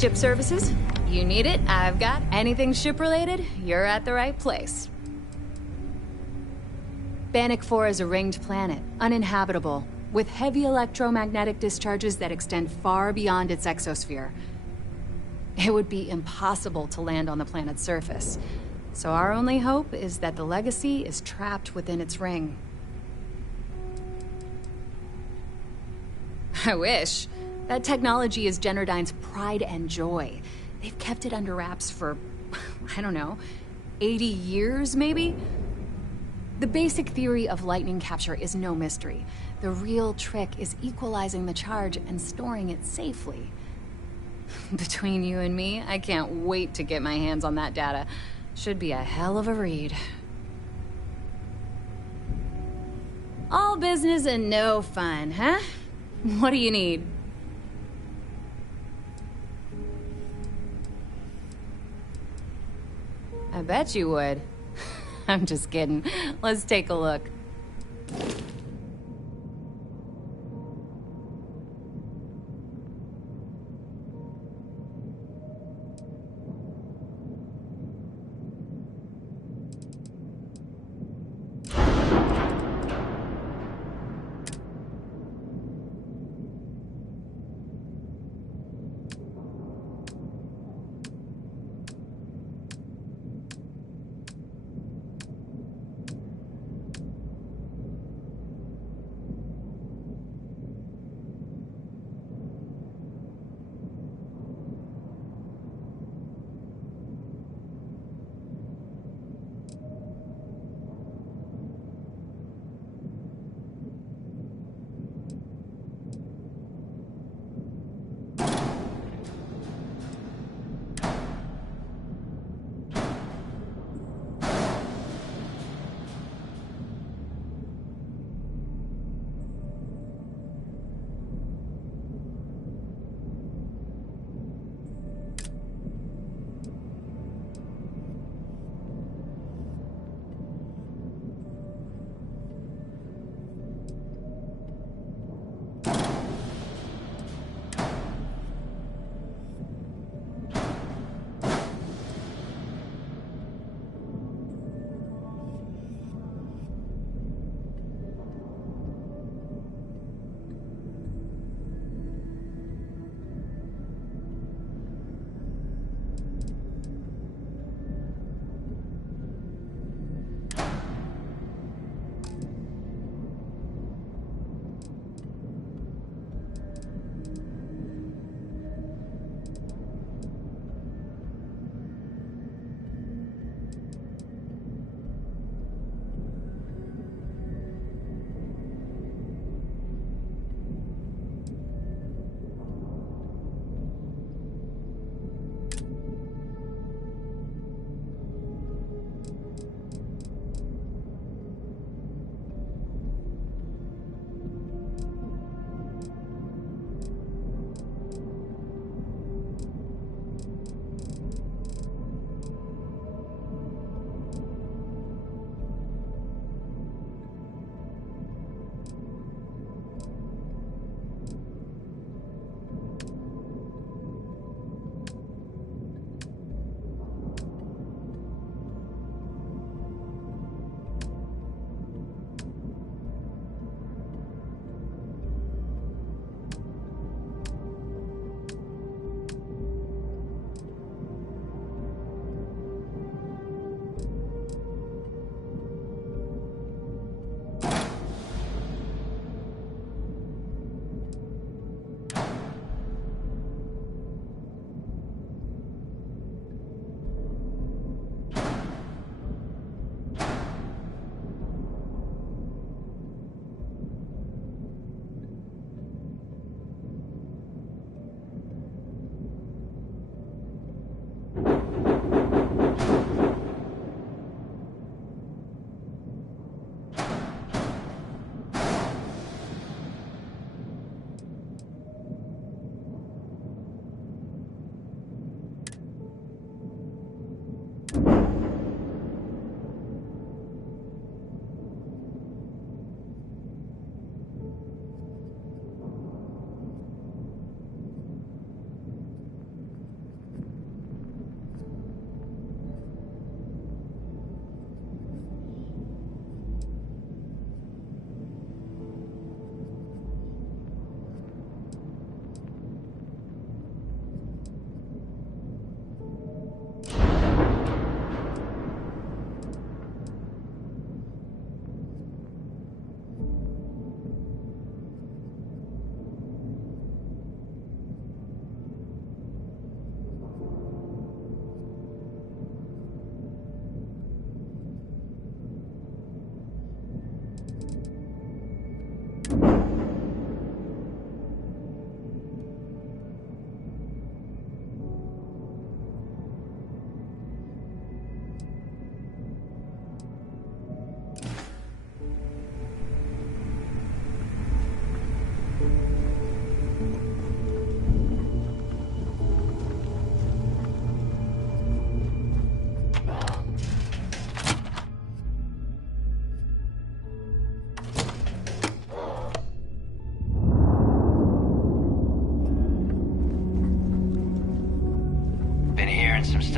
Ship services? You need it, I've got. Anything ship-related, you're at the right place. Bannock 4 is a ringed planet, uninhabitable, with heavy electromagnetic discharges that extend far beyond its exosphere. It would be impossible to land on the planet's surface, so our only hope is that the Legacy is trapped within its ring. I wish. That technology is Generdyne's pride and joy. They've kept it under wraps for, I don't know, 80 years maybe? The basic theory of lightning capture is no mystery. The real trick is equalizing the charge and storing it safely. Between you and me, I can't wait to get my hands on that data. Should be a hell of a read. All business and no fun, huh? What do you need? I bet you would. I'm just kidding. Let's take a look.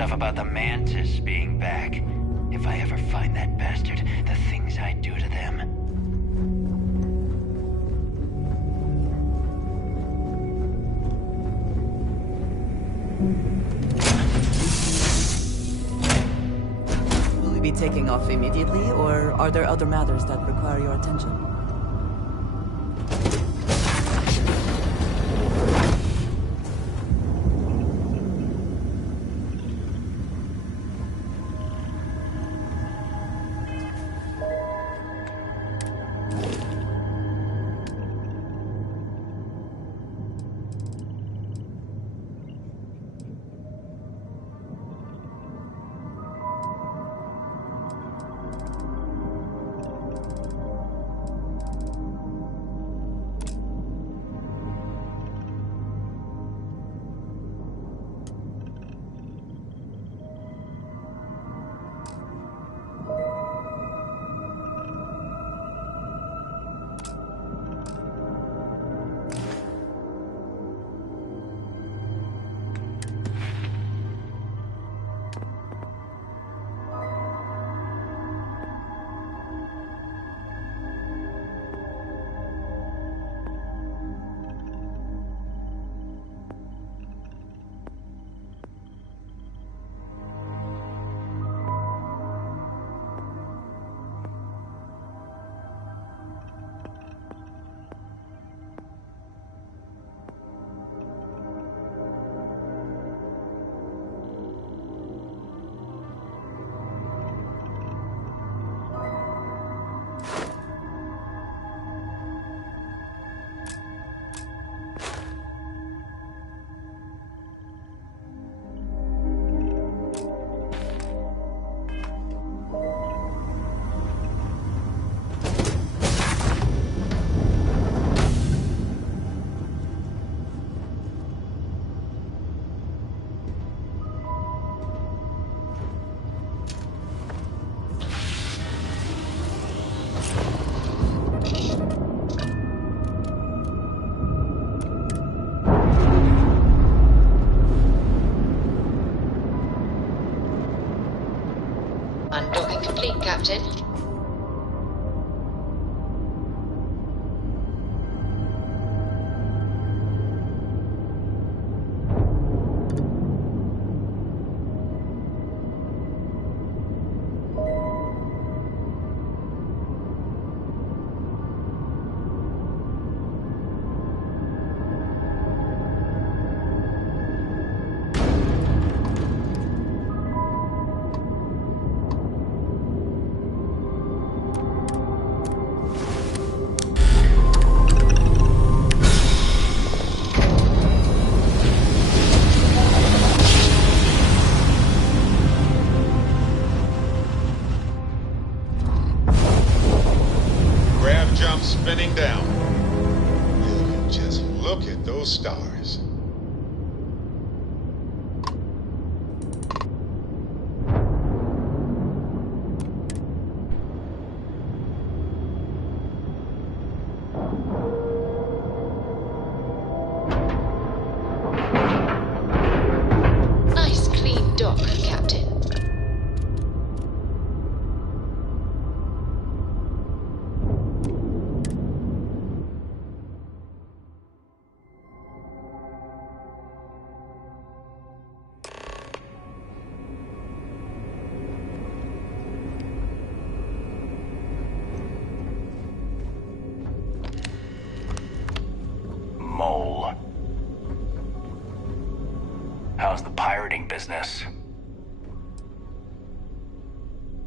stuff about the Mantis being back. If I ever find that bastard, the things I do to them. Will we be taking off immediately, or are there other matters that require your attention? Undocking complete, Captain. Spinning down. You just look at those stars. Nice clean dock, Captain. Mole. How's the pirating business?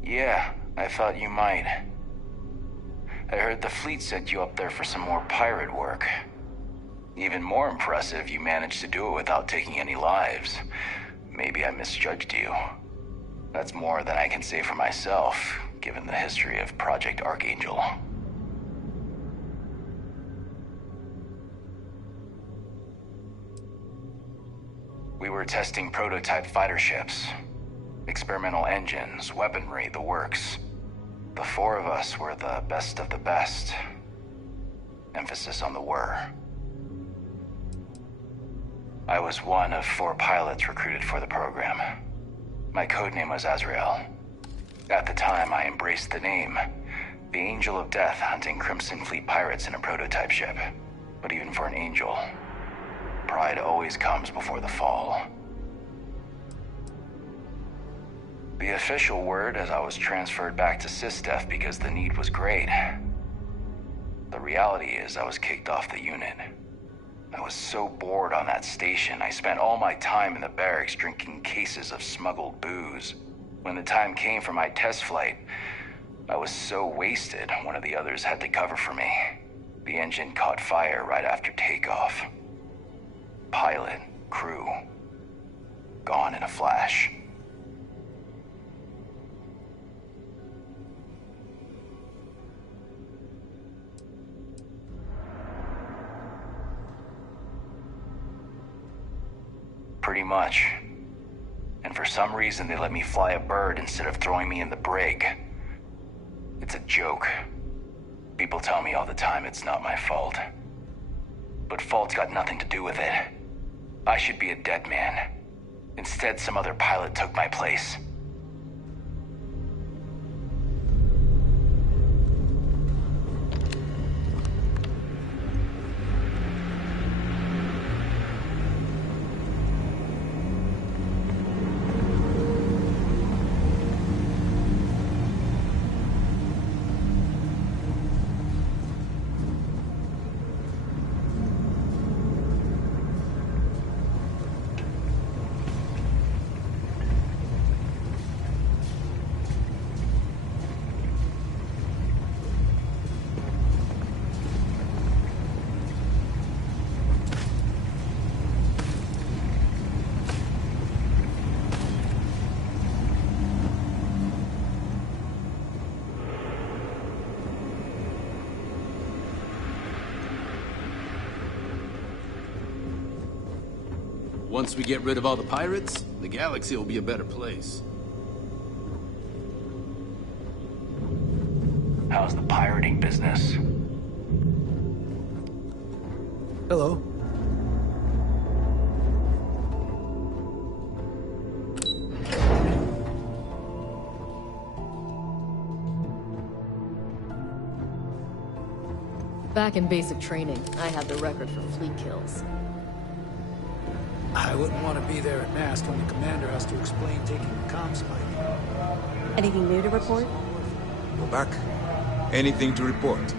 Yeah, I thought you might. I heard the fleet sent you up there for some more pirate work. Even more impressive, you managed to do it without taking any lives. Maybe I misjudged you. That's more than I can say for myself, given the history of Project Archangel. We were testing prototype fighter ships. Experimental engines, weaponry, the works. The four of us were the best of the best. Emphasis on the were. I was one of 4 pilots recruited for the program. My codename was Azrael. At the time, I embraced the name. The Angel of Death hunting Crimson Fleet pirates in a prototype ship. But even for an angel, pride always comes before the fall. The official word is I was transferred back to SysDef because the need was great. The reality is I was kicked off the unit. I was so bored on that station, I spent all my time in the barracks drinking cases of smuggled booze. When the time came for my test flight, I was so wasted, one of the others had to cover for me. The engine caught fire right after takeoff. Pilot, crew, gone in a flash. Pretty much. And for some reason, they let me fly a bird instead of throwing me in the brig. It's a joke. People tell me all the time it's not my fault. But fault's got nothing to do with it. I should be a dead man. Instead, some other pilot took my place. Once we get rid of all the pirates, the galaxy will be a better place. How's the pirating business? Hello. Back in basic training, I had the record for fleet kills. I wouldn't want to be there at mast when the commander has to explain taking the comm spike. Anything new to report? Go back. Anything to report?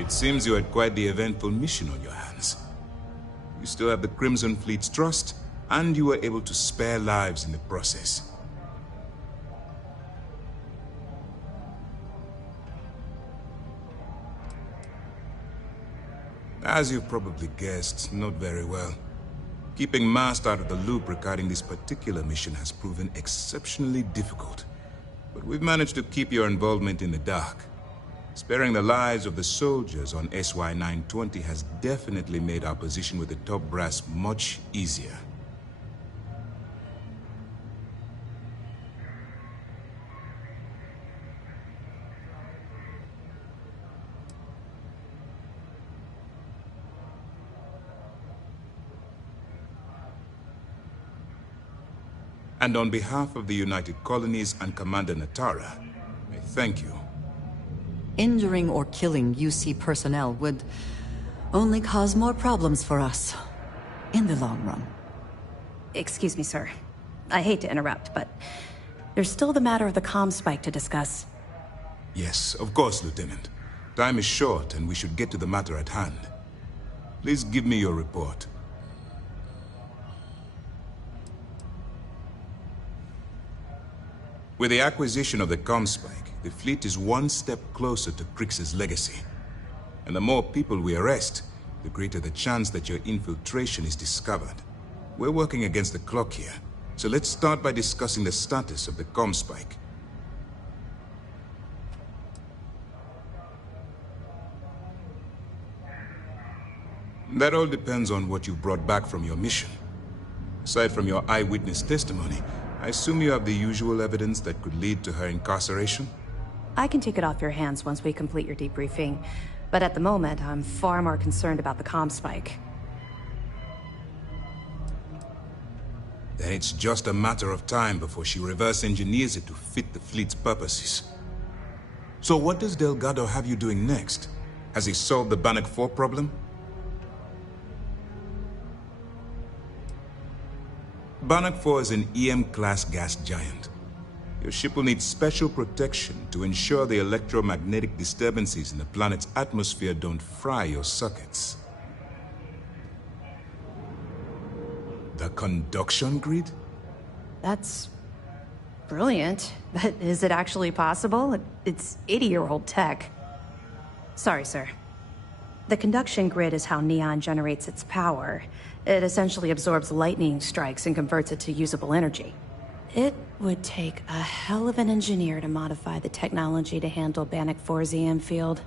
It seems you had quite the eventful mission on your hands. You still have the Crimson Fleet's trust, and you were able to spare lives in the process. As you've probably guessed, not very well. Keeping Mast out of the loop regarding this particular mission has proven exceptionally difficult. But we've managed to keep your involvement in the dark. Sparing the lives of the soldiers on SY-920 has definitely made our position with the top brass much easier. And on behalf of the United Colonies and Commander Natara, I thank you. Injuring or killing UC personnel would only cause more problems for us in the long run. Excuse me, sir. I hate to interrupt, but there's still the matter of the comm spike to discuss. Yes, of course, Lieutenant. Time is short, and we should get to the matter at hand. Please give me your report. With the acquisition of the comm spike, the fleet is one step closer to Kryx's legacy. And the more people we arrest, the greater the chance that your infiltration is discovered. We're working against the clock here, so let's start by discussing the status of the comm spike. That all depends on what you've brought back from your mission. Aside from your eyewitness testimony, I assume you have the usual evidence that could lead to her incarceration? I can take it off your hands once we complete your debriefing, but at the moment, I'm far more concerned about the comm spike. Then it's just a matter of time before she reverse engineers it to fit the fleet's purposes. So what does Delgado have you doing next? Has he solved the Bannock 4 problem? Bannock 4 is an EM-class gas giant. Your ship will need special protection to ensure the electromagnetic disturbances in the planet's atmosphere don't fry your sockets. The conduction grid? That's brilliant, but is it actually possible? It's 80-year-old tech. Sorry, sir. The conduction grid is how Neon generates its power. It essentially absorbs lightning strikes and converts it to usable energy. It would take a hell of an engineer to modify the technology to handle Bannock 4's EM field.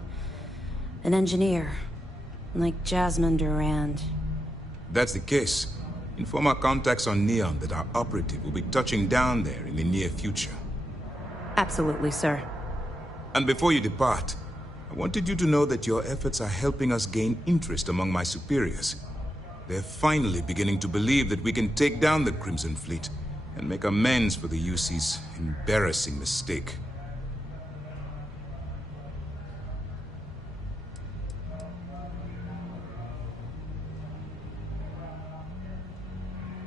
An engineer, like Jasmine Durand. That's the case. Inform our contacts on Neon that our operative will be touching down there in the near future. Absolutely, sir. And before you depart, I wanted you to know that your efforts are helping us gain interest among my superiors. They're finally beginning to believe that we can take down the Crimson Fleet and make amends for the UC's embarrassing mistake.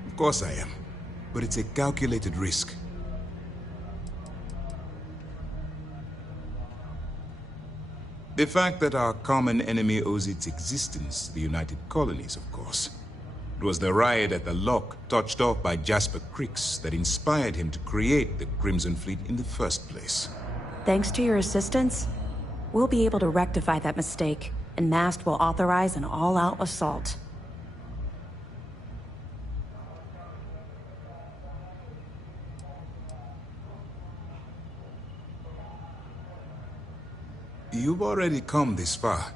Of course I am, but it's a calculated risk. The fact that our common enemy owes its existence to the United Colonies, of course. It was the riot at the Lock, touched off by Jasper Kryx, that inspired him to create the Crimson Fleet in the first place. Thanks to your assistance, we'll be able to rectify that mistake, and Mast will authorize an all-out assault. You've already come this far,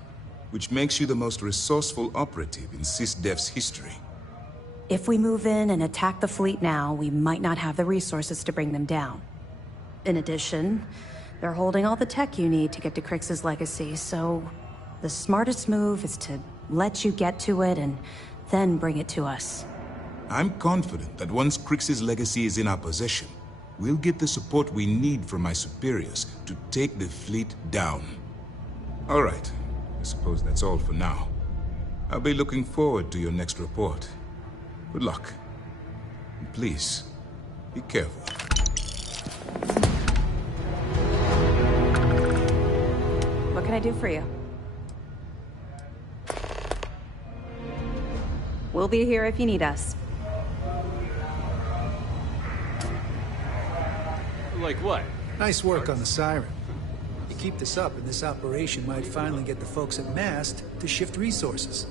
which makes you the most resourceful operative in SysDef's history. If we move in and attack the fleet now, we might not have the resources to bring them down. In addition, they're holding all the tech you need to get to Kryx's legacy, so the smartest move is to let you get to it and then bring it to us. I'm confident that once Kryx's legacy is in our possession, we'll get the support we need from my superiors to take the fleet down. All right, I suppose that's all for now. I'll be looking forward to your next report. Good luck. And please, be careful. What can I do for you? We'll be here if you need us. Like what? Nice work on the siren. You keep this up, and this operation might finally get the folks at Mast to shift resources.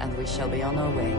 And we shall be on our way.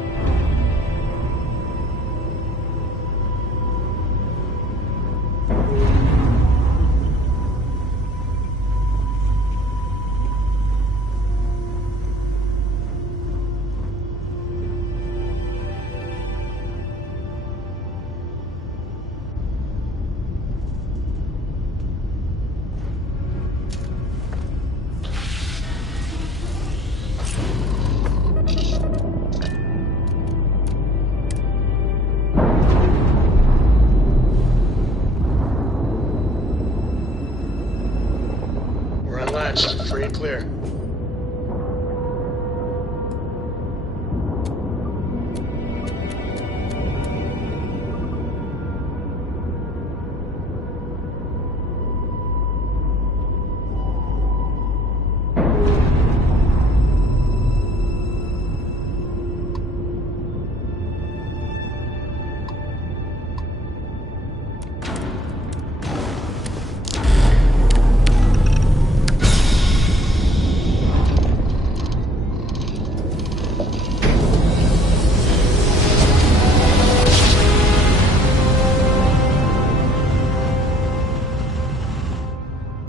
Free and clear.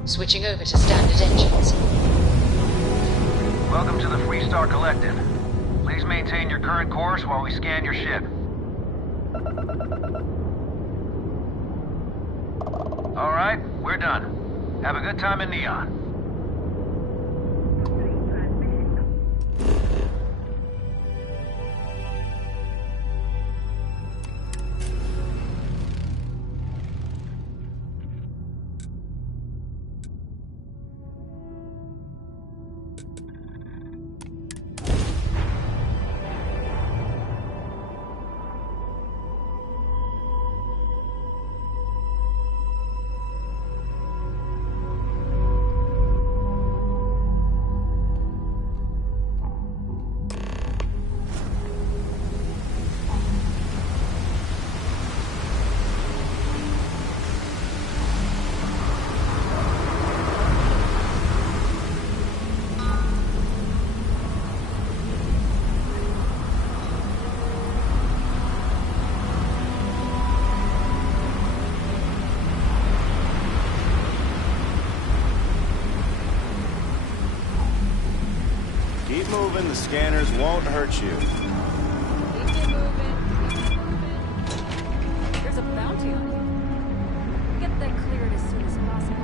Switching over to standard engines. Welcome to the Freestar Collective. Please maintain your current course while we scan your ship. Alright, we're done. Have a good time in Neon. Keep moving, the scanners won't hurt you. Keep it moving. There's a bounty on you. Get that cleared as soon as possible.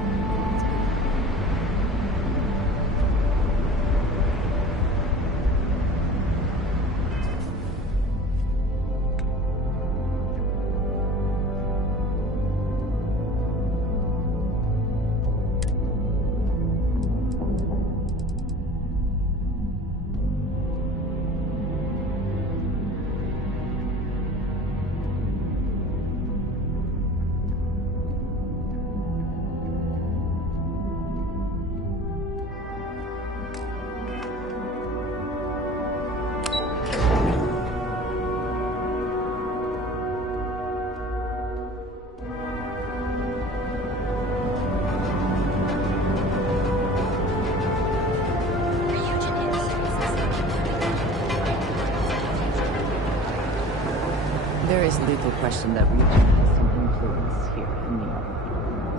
There is little question that region has some influence here in Neon.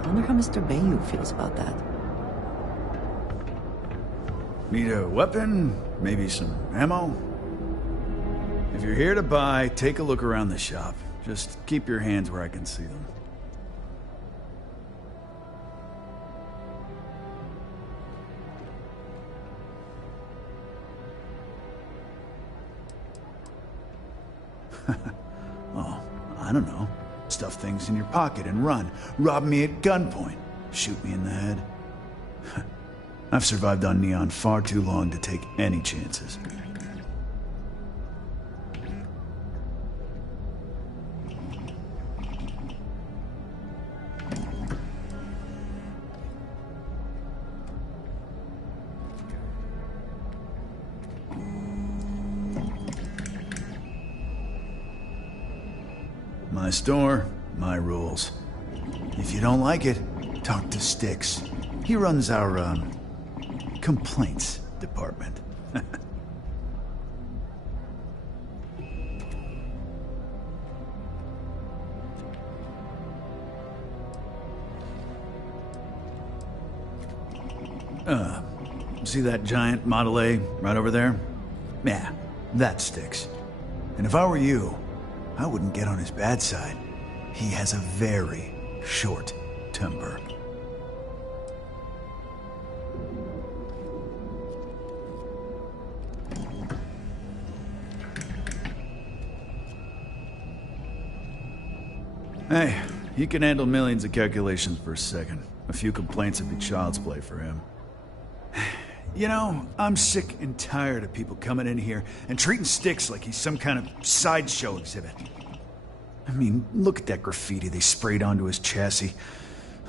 I wonder how Mr. Bayou feels about that. Need a weapon? Maybe some ammo? If you're here to buy, take a look around the shop. Just keep your hands where I can see them. Oh, I don't know. stuff things in your pocket and run, rob me at gunpoint, shoot me in the head. I've survived on Neon far too long to take any chances. My store, my rules. If you don't like it, talk to Styx. He runs our, complaints department. See that giant Model A right over there? Yeah, that Styx. And if I were you, I wouldn't get on his bad side. He has a very short temper. Hey, he can handle millions of calculations per second. A few complaints would be child's play for him. You know, I'm sick and tired of people coming in here and treating Styx like he's some kind of sideshow exhibit. I mean, look at that graffiti they sprayed onto his chassis.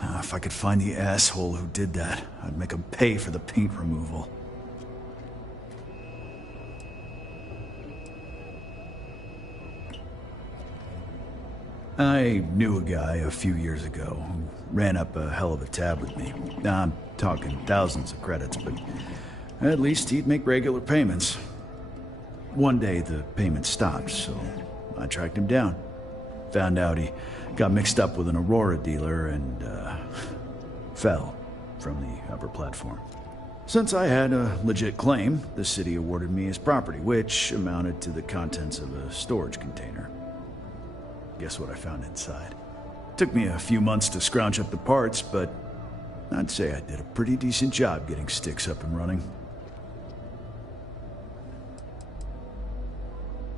If I could find the asshole who did that, I'd make him pay for the paint removal. I knew a guy a few years ago who ran up a hell of a tab with me. I'm talking thousands of credits, but at least he'd make regular payments. One day the payments stopped, so I tracked him down. Found out he got mixed up with an Aurora dealer and fell from the upper platform. Since I had a legit claim, the city awarded me his property, which amounted to the contents of a storage container. Guess what I found inside? Took me a few months to scrounge up the parts, but I'd say I did a pretty decent job getting Styx up and running.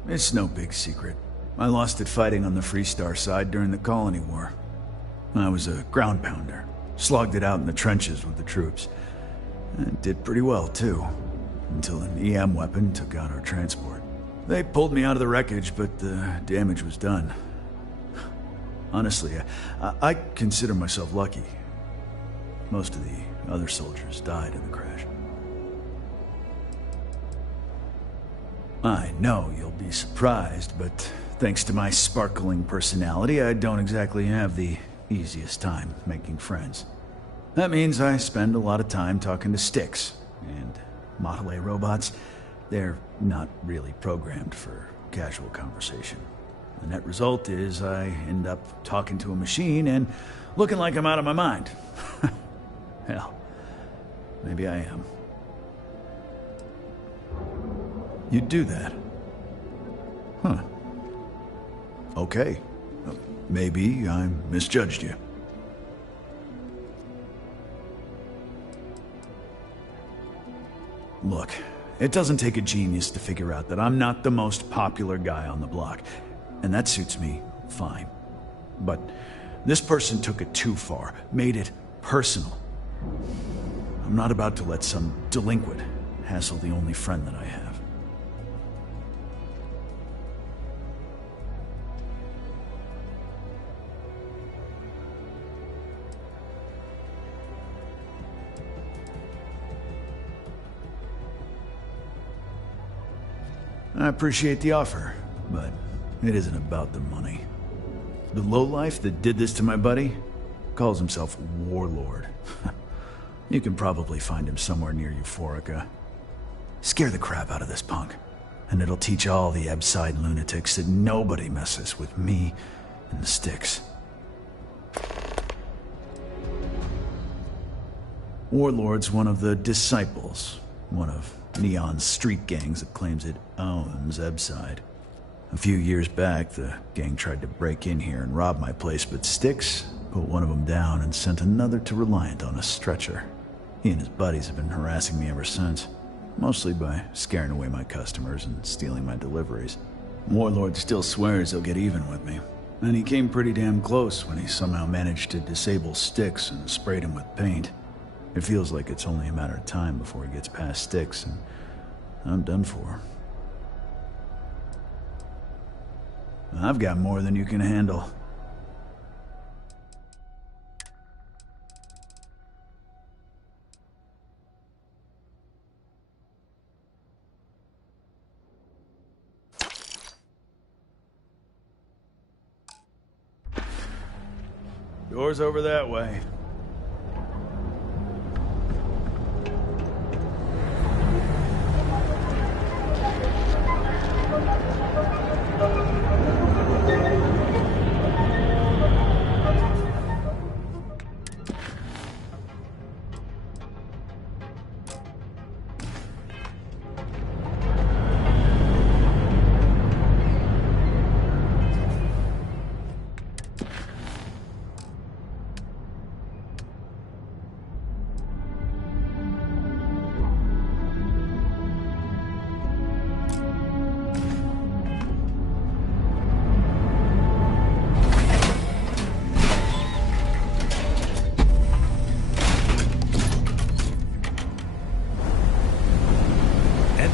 It's no big secret. I lost it fighting on the Freestar side during the Colony War. I was a ground pounder. Slogged it out in the trenches with the troops. And did pretty well, too. Until an EM weapon took out our transport. They pulled me out of the wreckage, but the damage was done. Honestly, I consider myself lucky. Most of the other soldiers died in the crash. I know you'll be surprised, but thanks to my sparkling personality, I don't exactly have the easiest time making friends. That means I spend a lot of time talking to Styx, and Model A robots, they're not really programmed for casual conversation. The net result is I end up talking to a machine and looking like I'm out of my mind. Hell, maybe I am. You'd do that? Huh. Okay. Maybe I misjudged you. Look, it doesn't take a genius to figure out that I'm not the most popular guy on the block. And that suits me fine. But this person took it too far, made it personal. I'm not about to let some delinquent hassle the only friend that I have. I appreciate the offer, but it isn't about the money. The lowlife that did this to my buddy calls himself Warlord. You can probably find him somewhere near Euphorica. Scare the crap out of this punk, and it'll teach all the Ebside lunatics that nobody messes with me and the Styx. Warlord's one of the Disciples, one of Neon's street gangs that claims it owns Ebside. A few years back, the gang tried to break in here and rob my place, but Styx put one of them down and sent another to Reliant on a stretcher. He and his buddies have been harassing me ever since, mostly by scaring away my customers and stealing my deliveries. Warlord still swears he'll get even with me. And he came pretty damn close when he somehow managed to disable Styx and sprayed him with paint. It feels like it's only a matter of time before he gets past Styx, and I'm done for. I've got more than you can handle. Door's over that way.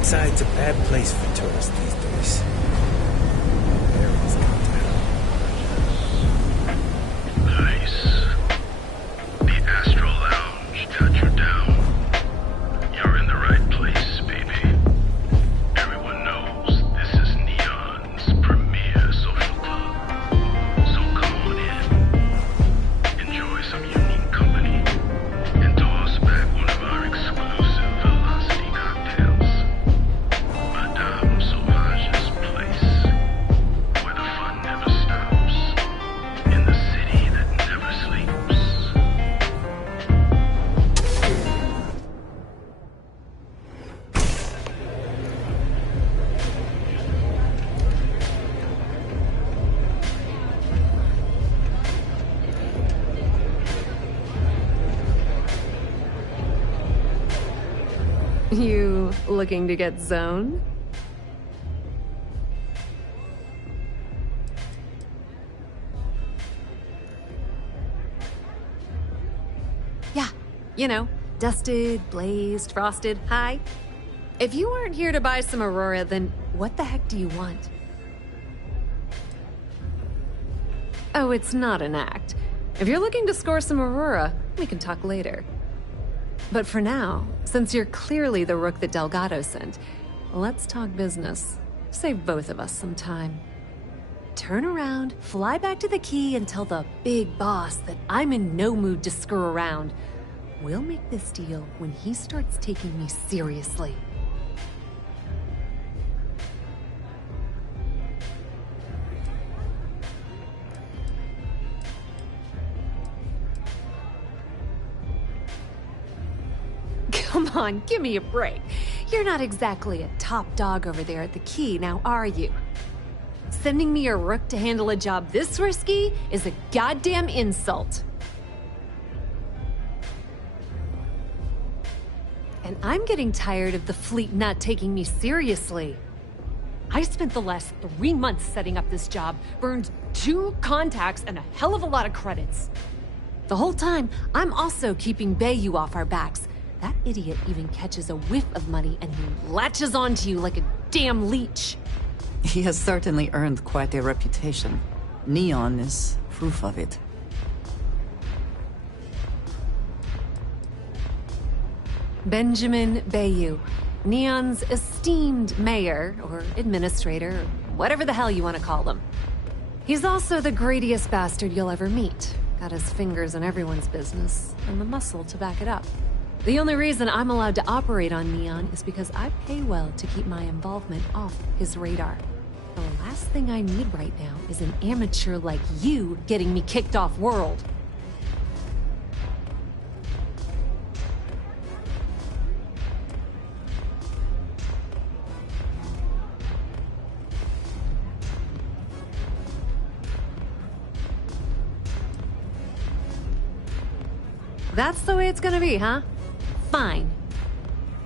Side's a bad place for tourists these days. Everyone's going to hell. Nice. The Astral Lounge got you down. You're in the right place, baby. Everyone knows this is Neon's premier social club. So come on in. Enjoy some unique company. And toss back one of our exclusive velocity cocktails. Madame Sauvage's place, where the fun never stops, in the city that never sleeps. You looking to get zoned? Yeah, you know, dusted, blazed, frosted, high. If you aren't here to buy some Aurora, then what the heck do you want? Oh, it's not an act. If you're looking to score some Aurora, we can talk later. But for now, since you're clearly the rook that Delgado sent, let's talk business. Save both of us some time. Turn around, fly back to the key, and tell the big boss that I'm in no mood to screw around. We'll make this deal when he starts taking me seriously. Come on, give me a break. You're not exactly a top dog over there at the key, now are you? Sending me a rook to handle a job this risky is a goddamn insult. And I'm getting tired of the fleet not taking me seriously. I spent the last 3 months setting up this job, burned 2 contacts and a hell of a lot of credits. The whole time, I'm also keeping Bayou off our backs. That idiot even catches a whiff of money and he latches onto you like a damn leech. He has certainly earned quite a reputation. Neon is proof of it. Benjamin Bayou, Neon's esteemed mayor, or administrator, whatever the hell you want to call him. He's also the greediest bastard you'll ever meet. Got his fingers in everyone's business, and the muscle to back it up. The only reason I'm allowed to operate on Neon is because I pay well to keep my involvement off his radar. The last thing I need right now is an amateur like you getting me kicked off world. That's the way it's gonna be, huh? Fine.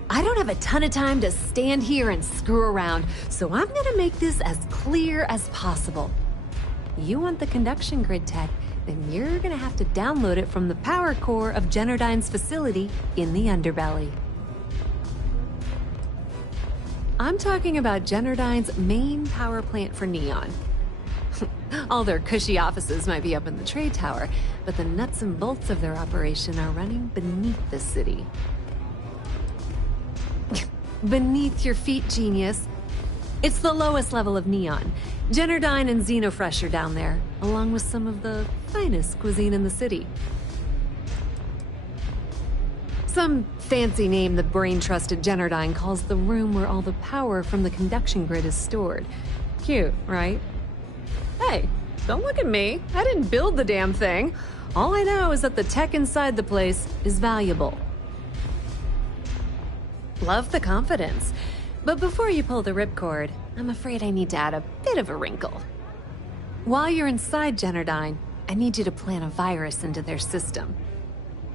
I don't have a ton of time to stand here and screw around, so I'm gonna make this as clear as possible. you want the conduction grid tech, then you're gonna have to download it from the power core of Generdyne's facility in the underbelly. I'm talking about Generdyne's main power plant for Neon. All their cushy offices might be up in the trade tower, but the nuts and bolts of their operation are running beneath the city. Beneath your feet, genius. It's the lowest level of Neon. Generdyne and Xenofresh are down there, along with some of the finest cuisine in the city. Some fancy name the brain-trusted Generdyne calls the room where all the power from the conduction grid is stored. Cute, right? Hey, don't look at me. I didn't build the damn thing. All I know is that the tech inside the place is valuable. Love the confidence. But before you pull the ripcord, I'm afraid I need to add a bit of a wrinkle. While you're inside Generdyne, I need you to plant a virus into their system.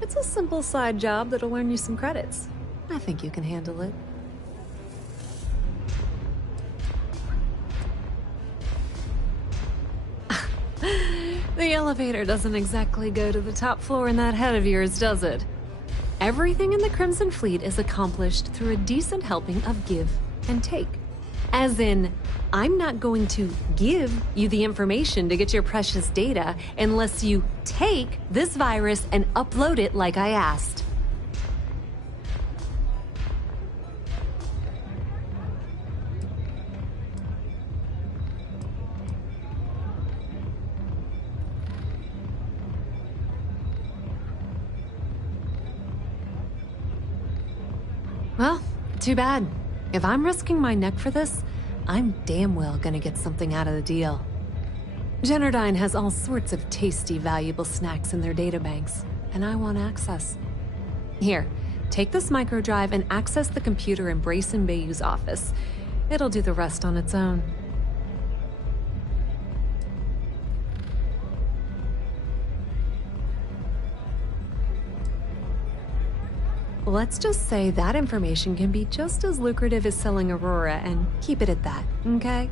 It's a simple side job that'll earn you some credits. I think you can handle it. The elevator doesn't exactly go to the top floor in that head of yours, does it? Everything in the Crimson Fleet is accomplished through a decent helping of give and take. As in, I'm not going to give you the information to get your precious data unless you take this virus and upload it like I asked. Well, too bad. If I'm risking my neck for this, I'm damn well gonna get something out of the deal. Generdyne has all sorts of tasty, valuable snacks in their databanks, and I want access. Here, take this microdrive and access the computer in Brayson Bayou's office. It'll do the rest on its own. Let's just say that information can be just as lucrative as selling Aurora and keep it at that, okay?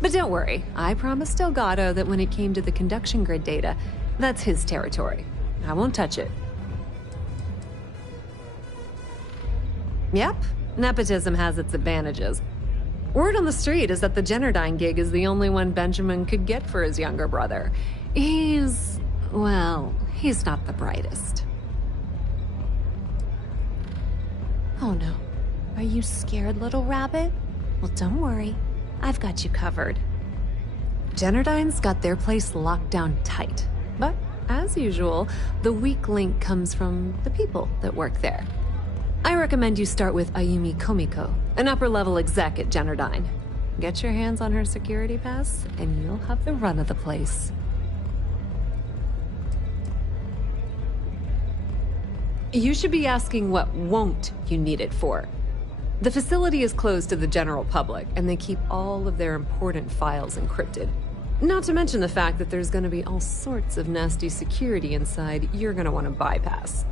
But don't worry, I promised Delgado that when it came to the conduction grid data, that's his territory. I won't touch it. Yep, nepotism has its advantages. Word on the street is that the Generdyne gig is the only one Benjamin could get for his younger brother. He's not the brightest. Oh no. Are you scared, little rabbit? Well, don't worry. I've got you covered. Generdyne's got their place locked down tight. But, as usual, the weak link comes from the people that work there. I recommend you start with Ayumi Komiko, an upper-level exec at Generdyne. Get your hands on her security pass, and you'll have the run of the place. You should be asking what won't you need it for. The facility is closed to the general public, and they keep all of their important files encrypted. Not to mention the fact that there's going to be all sorts of nasty security inside you're going to want to bypass.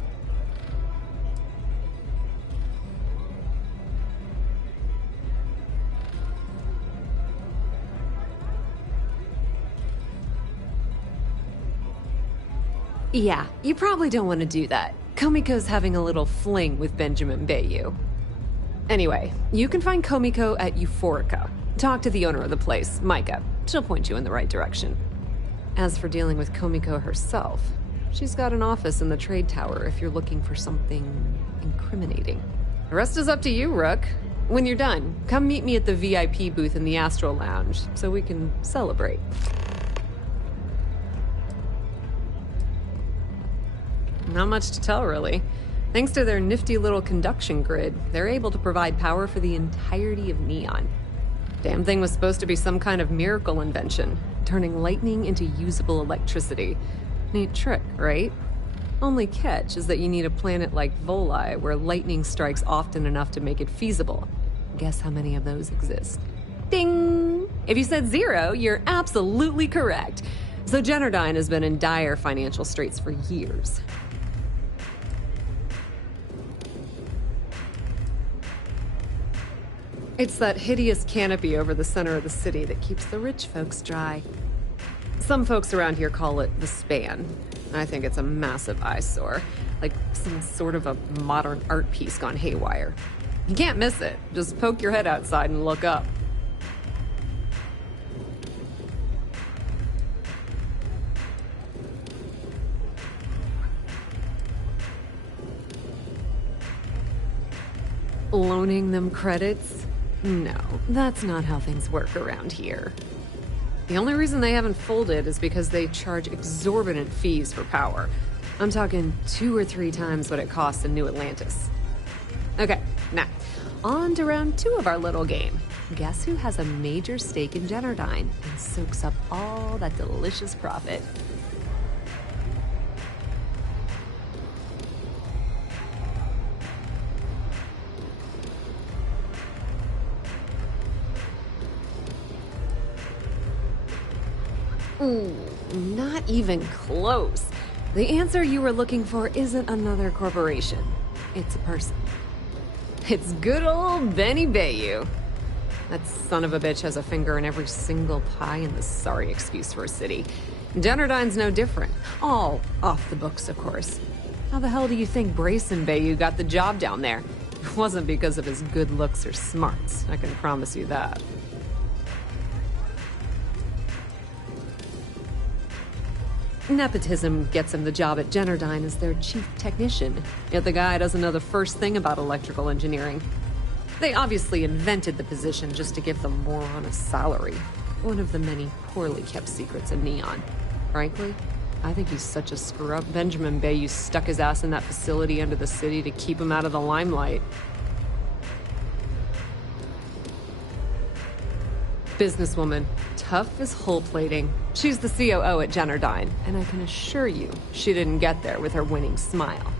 Yeah, you probably don't want to do that. Komiko's having a little fling with Benjamin Bayou. Anyway, you can find Komiko at Euphorica. Talk to the owner of the place, Micah. She'll point you in the right direction. As for dealing with Komiko herself, she's got an office in the trade tower if you're looking for something incriminating. The rest is up to you, Rook. When you're done, come meet me at the VIP booth in the Astral Lounge so we can celebrate. Not much to tell, really. Thanks to their nifty little conduction grid, they're able to provide power for the entirety of Neon. Damn thing was supposed to be some kind of miracle invention, turning lightning into usable electricity. Neat trick, right? Only catch is that you need a planet like Voli, where lightning strikes often enough to make it feasible. Guess how many of those exist? Ding! If you said 0, you're absolutely correct. So Generdyne has been in dire financial straits for years. It's that hideous canopy over the center of the city that keeps the rich folks dry. Some folks around here call it the Span. I think it's a massive eyesore, like some sort of a modern art piece gone haywire. You can't miss it. Just poke your head outside and look up. Loaning them credits? No, that's not how things work around here. The only reason they haven't folded is because they charge exorbitant fees for power. I'm talking 2 or 3 times what it costs in New Atlantis. Okay, now, on to round 2 of our little game. Guess who has a major stake in Generdyne and soaks up all that delicious profit? Ooh, not even close. The answer you were looking for isn't another corporation. It's a person. It's good old Benny Bayou. That son of a bitch has a finger in every single pie and the sorry excuse for a city. Generdyne's no different. All off the books, of course. How the hell do you think Brayson Bayou got the job down there? It wasn't because of his good looks or smarts, I can promise you that. Nepotism gets him the job at Generdyne as their chief technician, yet the guy doesn't know the first thing about electrical engineering. They obviously invented the position just to give the moron a salary. One of the many poorly kept secrets of Neon. Frankly, I think he's such a screw-up. Benjamin Bayou stuck his ass in that facility under the city to keep him out of the limelight. Businesswoman, tough as hull plating. She's the COO at Generdyne, and I can assure you she didn't get there with her winning smile.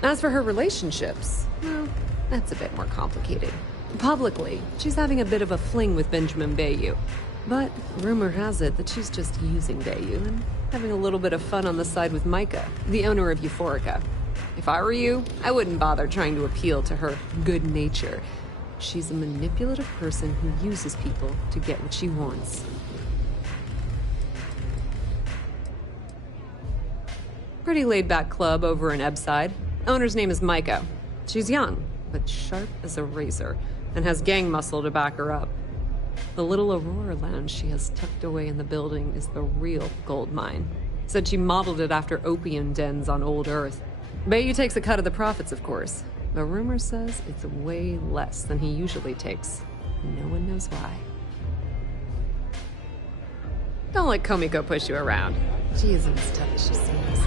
As for her relationships, well, that's a bit more complicated. Publicly, she's having a bit of a fling with Benjamin Bayou, but rumor has it that she's just using Bayou and having a little bit of fun on the side with Micah, the owner of Euphorica. If I were you, I wouldn't bother trying to appeal to her good nature. She's a manipulative person who uses people to get what she wants. Pretty laid-back club over in Ebbside. Owner's name is Micah. She's young, but sharp as a razor, and has gang muscle to back her up. The little Aurora lounge she has tucked away in the building is the real gold mine. Said she modeled it after opium dens on old Earth. Bayou takes a cut of the profits, of course. The rumor says it's way less than he usually takes. No one knows why. Don't let Komiko push you around. She isn't as tough as she seems.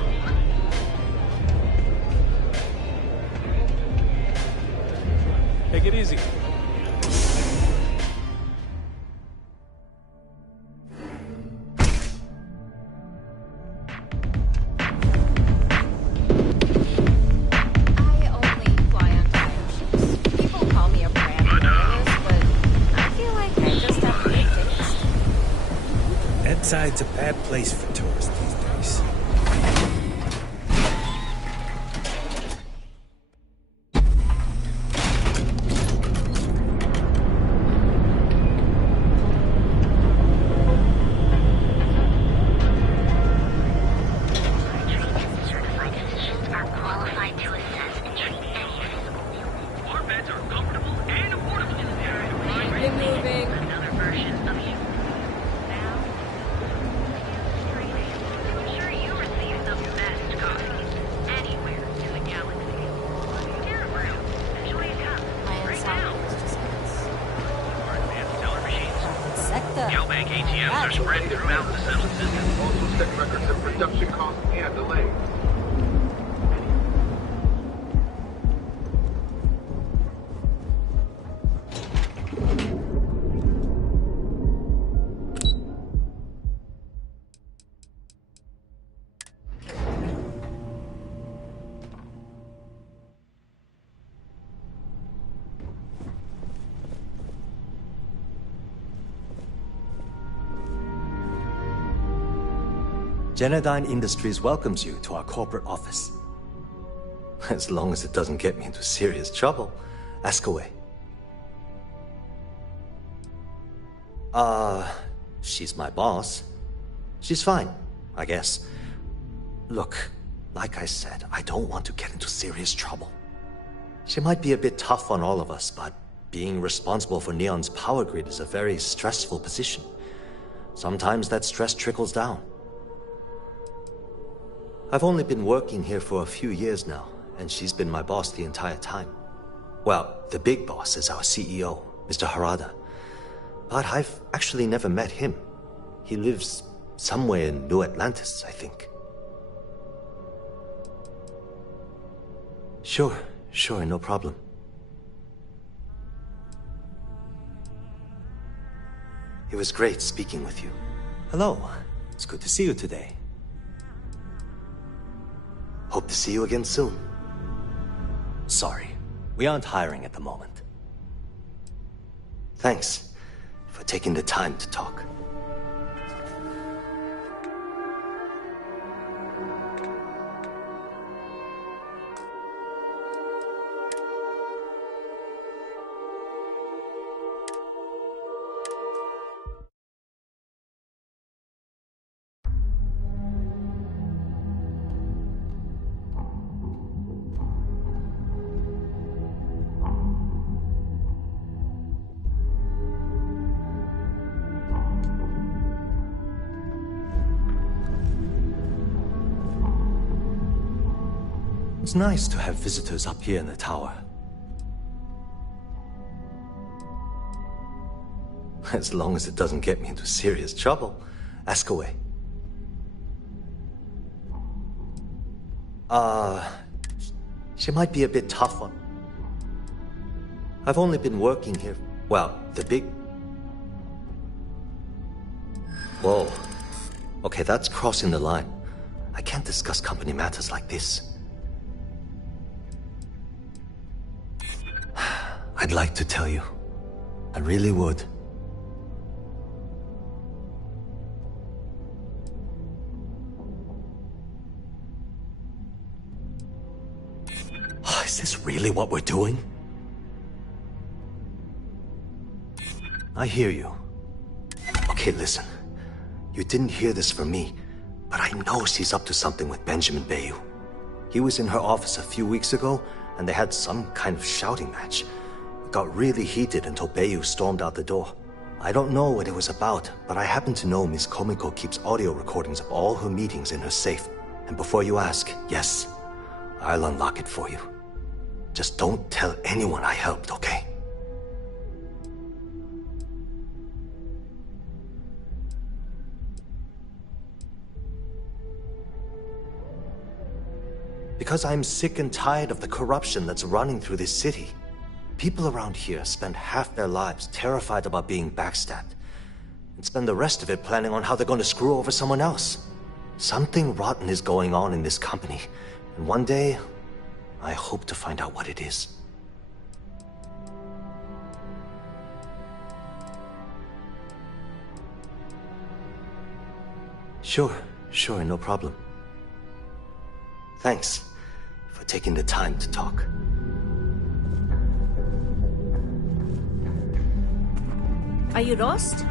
Take it easy. Side's a bad place for tourists these days. Generdyne Industries welcomes you to our corporate office. As long as it doesn't get me into serious trouble, ask away. She's my boss. She's fine, I guess. Look, like I said, I don't want to get into serious trouble. She might be a bit tough on all of us, but being responsible for Neon's power grid is a very stressful position. Sometimes that stress trickles down. I've only been working here for a few years now, and she's been my boss the entire time. Well, the big boss is our CEO, Mr. Harada. But I've actually never met him. He lives somewhere in New Atlantis, I think. Sure, no problem. It was great speaking with you. Hello, it's good to see you today. Hope to see you again soon. Sorry, we aren't hiring at the moment. Thanks for taking the time to talk. It's nice to have visitors up here in the tower. As long as it doesn't get me into serious trouble. Ask away. She might be a bit tough on... I've only been working here... Well, the big... Whoa. Okay, that's crossing the line. I can't discuss company matters like this. I'd like to tell you. I really would. Is this really what we're doing? I hear you. Okay, listen. You didn't hear this from me, but I know she's up to something with Benjamin Bayou. He was in her office a few weeks ago, and they had some kind of shouting match. It got really heated until Bayou stormed out the door. I don't know what it was about, but I happen to know Miss Komiko keeps audio recordings of all her meetings in her safe. And before you ask, yes, I'll unlock it for you. Just don't tell anyone I helped, okay? Because I'm sick and tired of the corruption that's running through this city. People around here spend half their lives terrified about being backstabbed, and spend the rest of it planning on how they're going to screw over someone else. Something rotten is going on in this company, and one day, I hope to find out what it is. Sure, no problem. Thanks for taking the time to talk. Are you lost?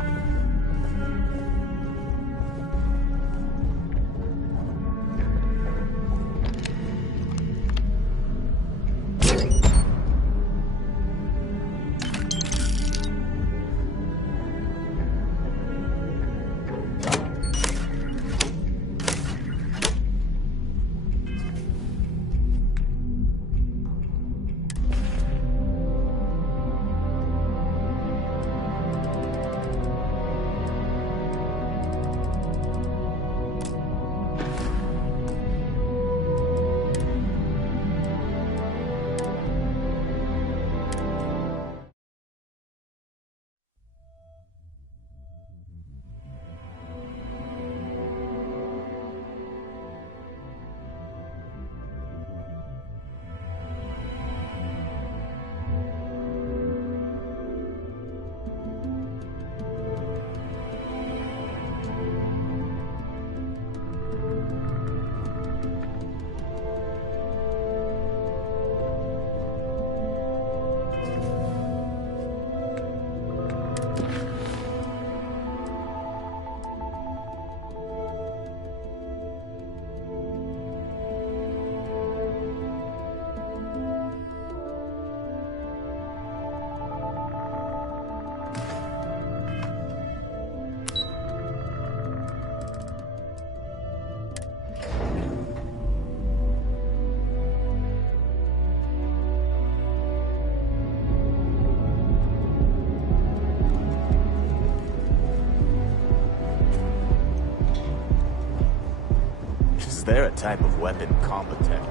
there a type of weapon competent?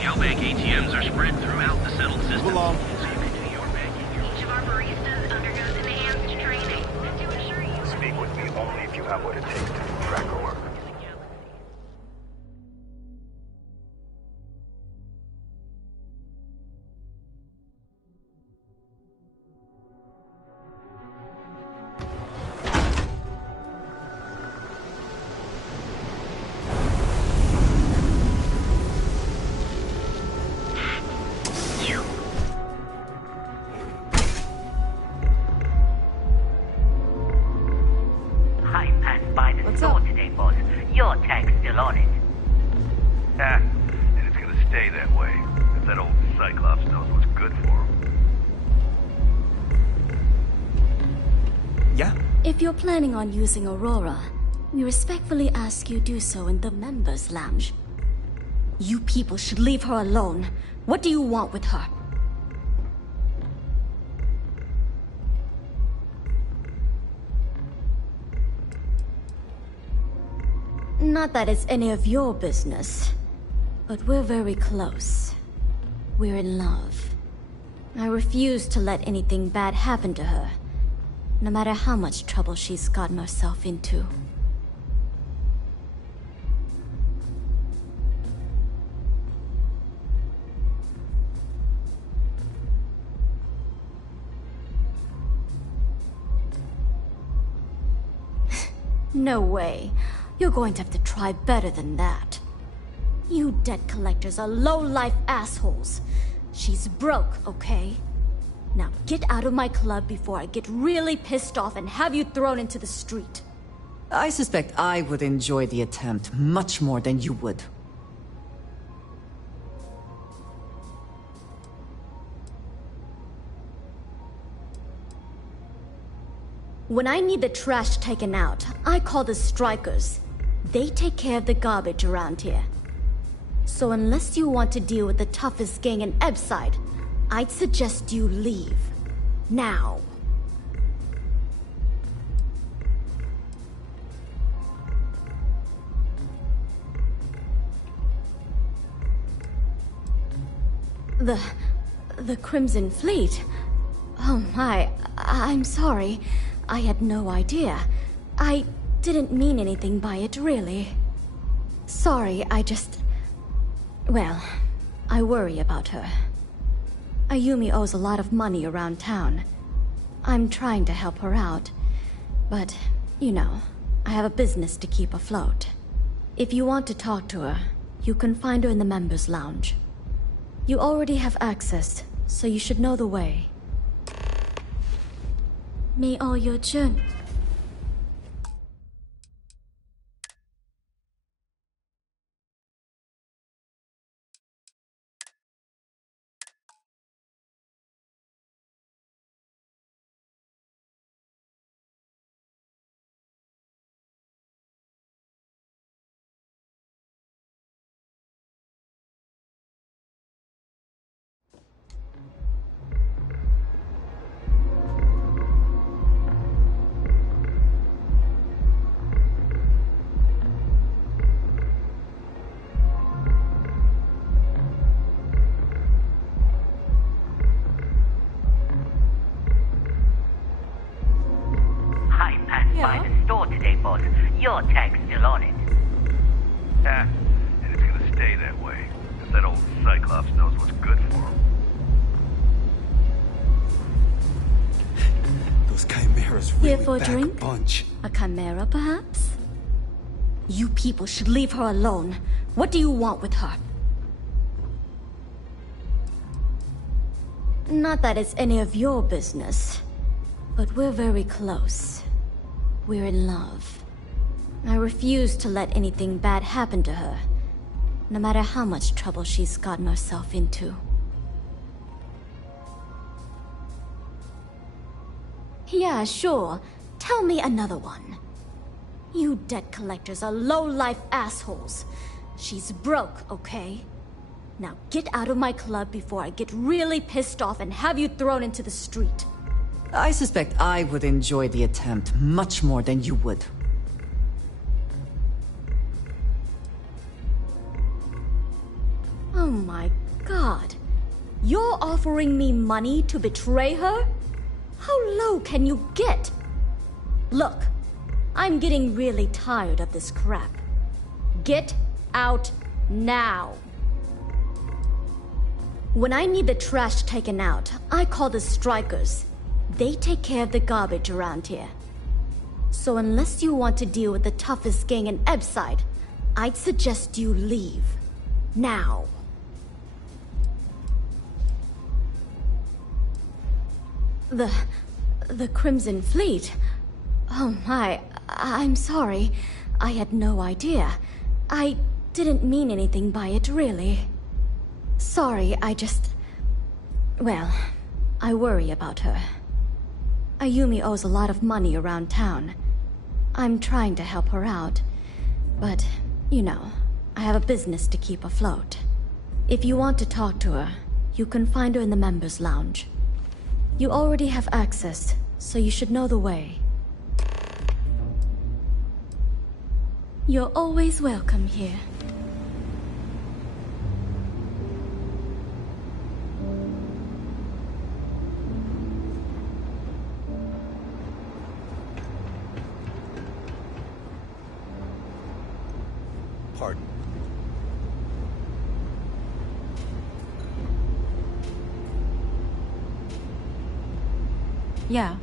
Neobank ATMs are spread throughout the settled system. Move along. Each of our baristas undergoes enhanced training to ensure you... Speak with me only if you have what it takes to do tracker work. If you're planning on using Aurora, we respectfully ask you do so in the members' lounge. You people should leave her alone. What do you want with her? Not that it's any of your business, but we're very close. We're in love. I refuse to let anything bad happen to her, no matter how much trouble she's gotten herself into. No way. You're going to have to try better than that. You debt collectors are low-life assholes. She's broke, okay? Now get out of my club before I get really pissed off and have you thrown into the street. I suspect I would enjoy the attempt much more than you would. When I need the trash taken out, I call the strikers. They take care of the garbage around here. So unless you want to deal with the toughest gang in Ebside, I'd suggest you leave. Now. The Crimson Fleet? Oh my, I'm sorry. I had no idea. I didn't mean anything by it, really. Sorry, well, I worry about her. Ayumi owes a lot of money around town. I'm trying to help her out, but, you know, I have a business to keep afloat. If you want to talk to her, you can find her in the members' lounge. You already have access, so you should know the way. 你哦有证。By the store today, boss. Your tag's still on it. Yeah, and it's gonna stay that way. If that old Cyclops knows what's good for him. Those chimeras really Here for a drink? Bunch. A chimera, perhaps? You people should leave her alone. What do you want with her? Not that it's any of your business, but we're very close. We're in love. I refuse to let anything bad happen to her, no matter how much trouble she's gotten herself into. Yeah, sure. Tell me another one. You debt collectors are low-life assholes. She's broke, okay? Now get out of my club before I get really pissed off and have you thrown into the street. I suspect I would enjoy the attempt much more than you would. You're offering me money to betray her? How low can you get? Look, I'm getting really tired of this crap. Get out now. When I need the trash taken out, I call the strikers. They take care of the garbage around here. So unless you want to deal with the toughest gang in Ebside, I'd suggest you leave. Now. The Crimson Fleet? Oh my, I'm sorry. I had no idea. I didn't mean anything by it, really. Sorry, well, I worry about her. Ayumi owes a lot of money around town. I'm trying to help her out. But, you know, I have a business to keep afloat. If you want to talk to her, you can find her in the members' lounge. You already have access, so you should know the way. You're always welcome here. Pardon. Yeah.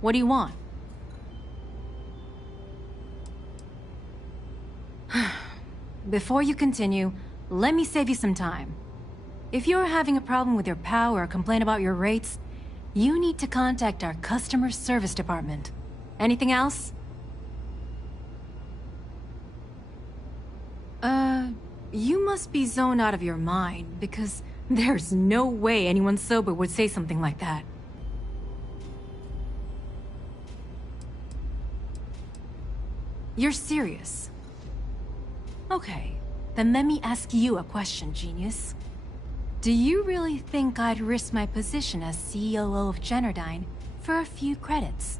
What do you want? Before you continue, let me save you some time. If you're having a problem with your power or complain about your rates, you need to contact our customer service department. Anything else? You must be zoned out of your mind, because there's no way anyone sober would say something like that. You're serious? Okay, then let me ask you a question, genius. Do you really think I'd risk my position as COO of Generdyne for a few credits?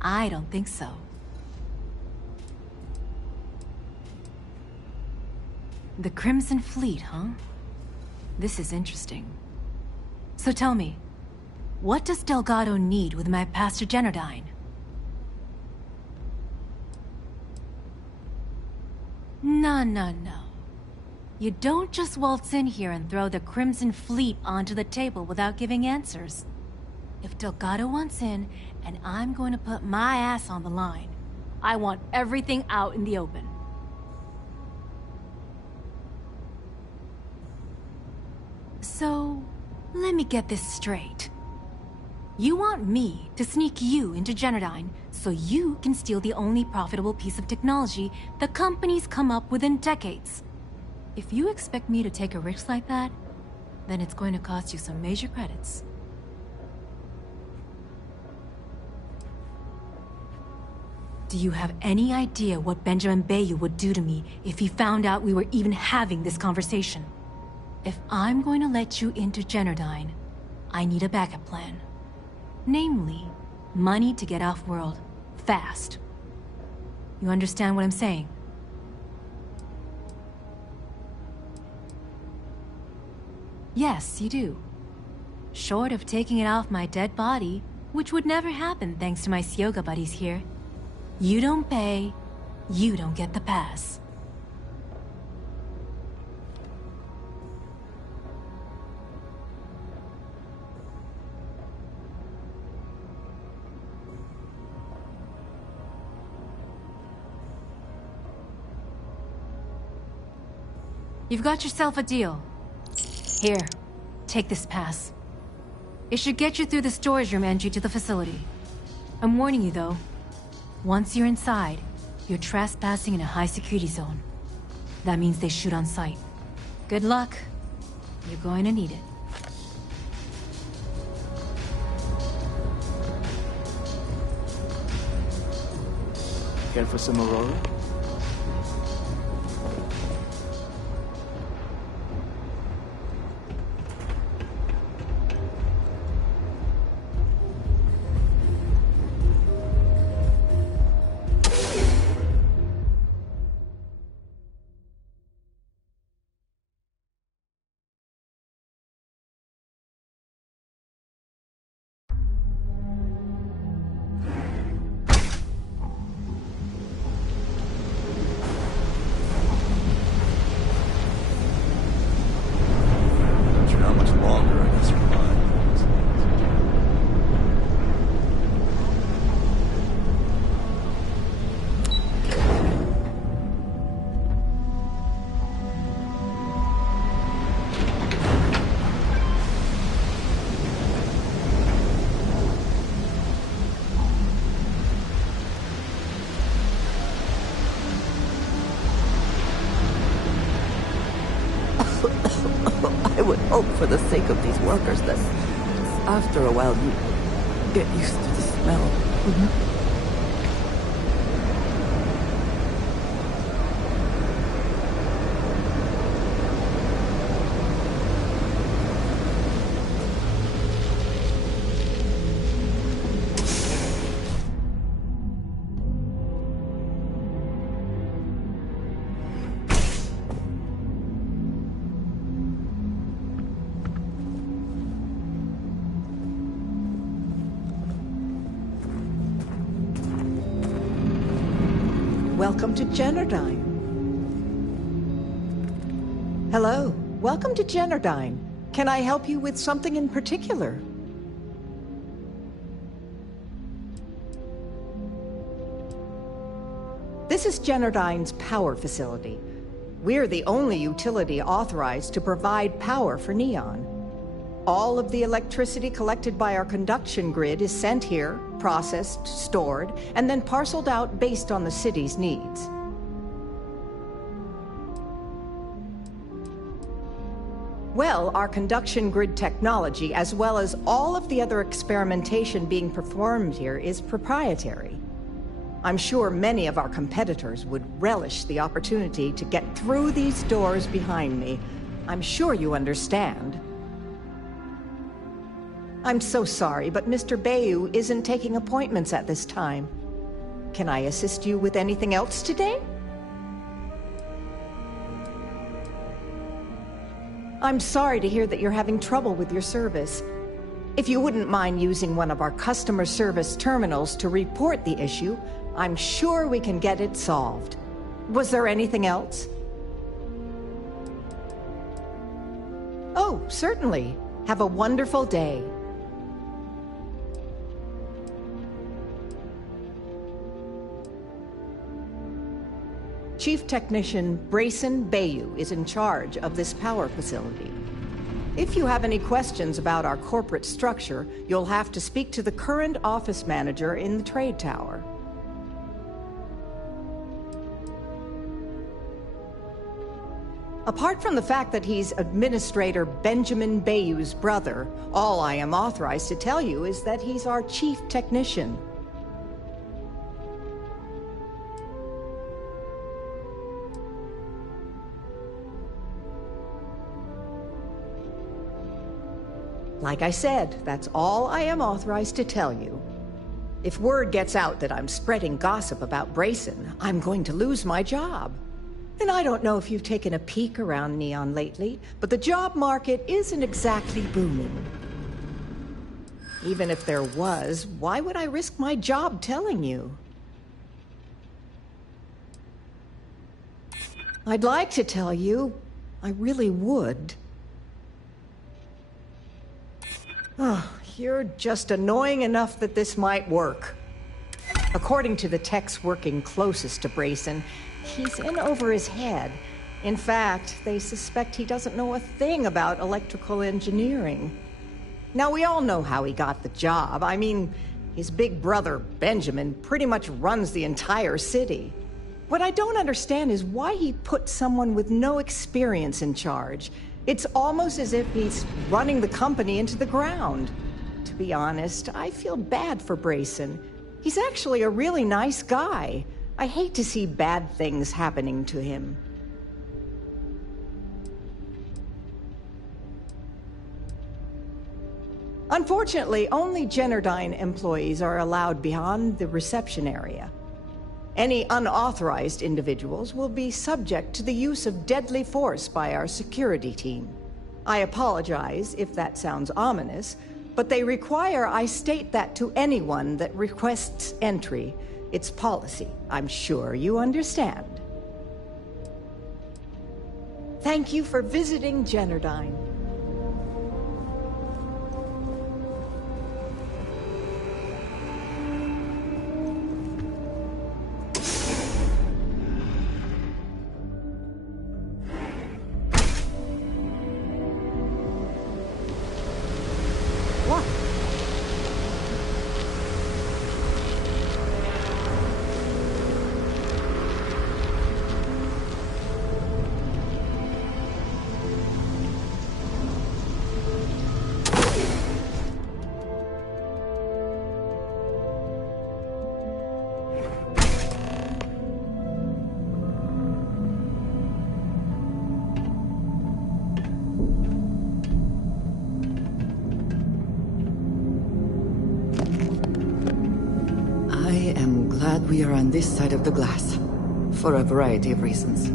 I don't think so. The Crimson Fleet, huh? This is interesting. So tell me, what does Delgado need with my pass to Generdyne? No. You don't just waltz in here and throw the Crimson Fleet onto the table without giving answers. If Delgado wants in, and I'm going to put my ass on the line, I want everything out in the open. So, let me get this straight. You want me to sneak you into Generdyne so you can steal the only profitable piece of technology the company's come up with in decades. If you expect me to take a risk like that, then it's going to cost you some major credits. Do you have any idea what Benjamin Bayou would do to me if he found out we were even having this conversation? If I'm going to let you into Generdyne, I need a backup plan. Namely, money to get off-world, fast. You understand what I'm saying? Yes, you do. Short of taking it off my dead body, which would never happen thanks to my Syoga buddies here. You don't pay, you don't get the pass. You've got yourself a deal. Here, take this pass. It should get you through the storage room entry to the facility. I'm warning you though, once you're inside, you're trespassing in a high security zone. That means they shoot on sight. Good luck. You're going to need it. Care for some Aurora? hope for the sake of these workers that after a while you get used to the smell. Welcome to Generdyne. Hello, welcome to Generdyne. Can I help you with something in particular? This is Generdyne's power facility. We're the only utility authorized to provide power for Neon. All of the electricity collected by our conduction grid is sent here, processed, stored, and then parceled out based on the city's needs. Well, our conduction grid technology, as well as all of the other experimentation being performed here, is proprietary. I'm sure many of our competitors would relish the opportunity to get through these doors behind me. I'm sure you understand. I'm so sorry, but Mr. Bayou isn't taking appointments at this time. Can I assist you with anything else today? I'm sorry to hear that you're having trouble with your service. If you wouldn't mind using one of our customer service terminals to report the issue, I'm sure we can get it solved. Was there anything else? Oh, certainly. Have a wonderful day. Chief Technician Brayson Bayou is in charge of this power facility. If you have any questions about our corporate structure, you'll have to speak to the current office manager in the trade tower. Apart from the fact that he's Administrator Benjamin Bayou's brother, all I am authorized to tell you is that he's our chief technician. Like I said, that's all I am authorized to tell you. If word gets out that I'm spreading gossip about Brayson, I'm going to lose my job. And I don't know if you've taken a peek around Neon lately, but the job market isn't exactly booming. Even if there was, why would I risk my job telling you? I'd like to tell you. I really would. Oh, you're just annoying enough that this might work. According to the techs working closest to Brayson, he's in over his head. In fact, they suspect he doesn't know a thing about electrical engineering. Now, we all know how he got the job. I mean, his big brother, Benjamin, pretty much runs the entire city. What I don't understand is why he put someone with no experience in charge. It's almost as if he's running the company into the ground. To be honest, I feel bad for Brayson. He's actually a really nice guy. I hate to see bad things happening to him. Unfortunately, only Generdyne employees are allowed beyond the reception area. Any unauthorized individuals will be subject to the use of deadly force by our security team. I apologize if that sounds ominous, but they require I state that to anyone that requests entry. It's policy. I'm sure you understand. Thank you for visiting Generdyne. am glad we are on this side of the glass. For a variety of reasons.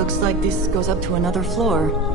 Looks like this goes up to another floor.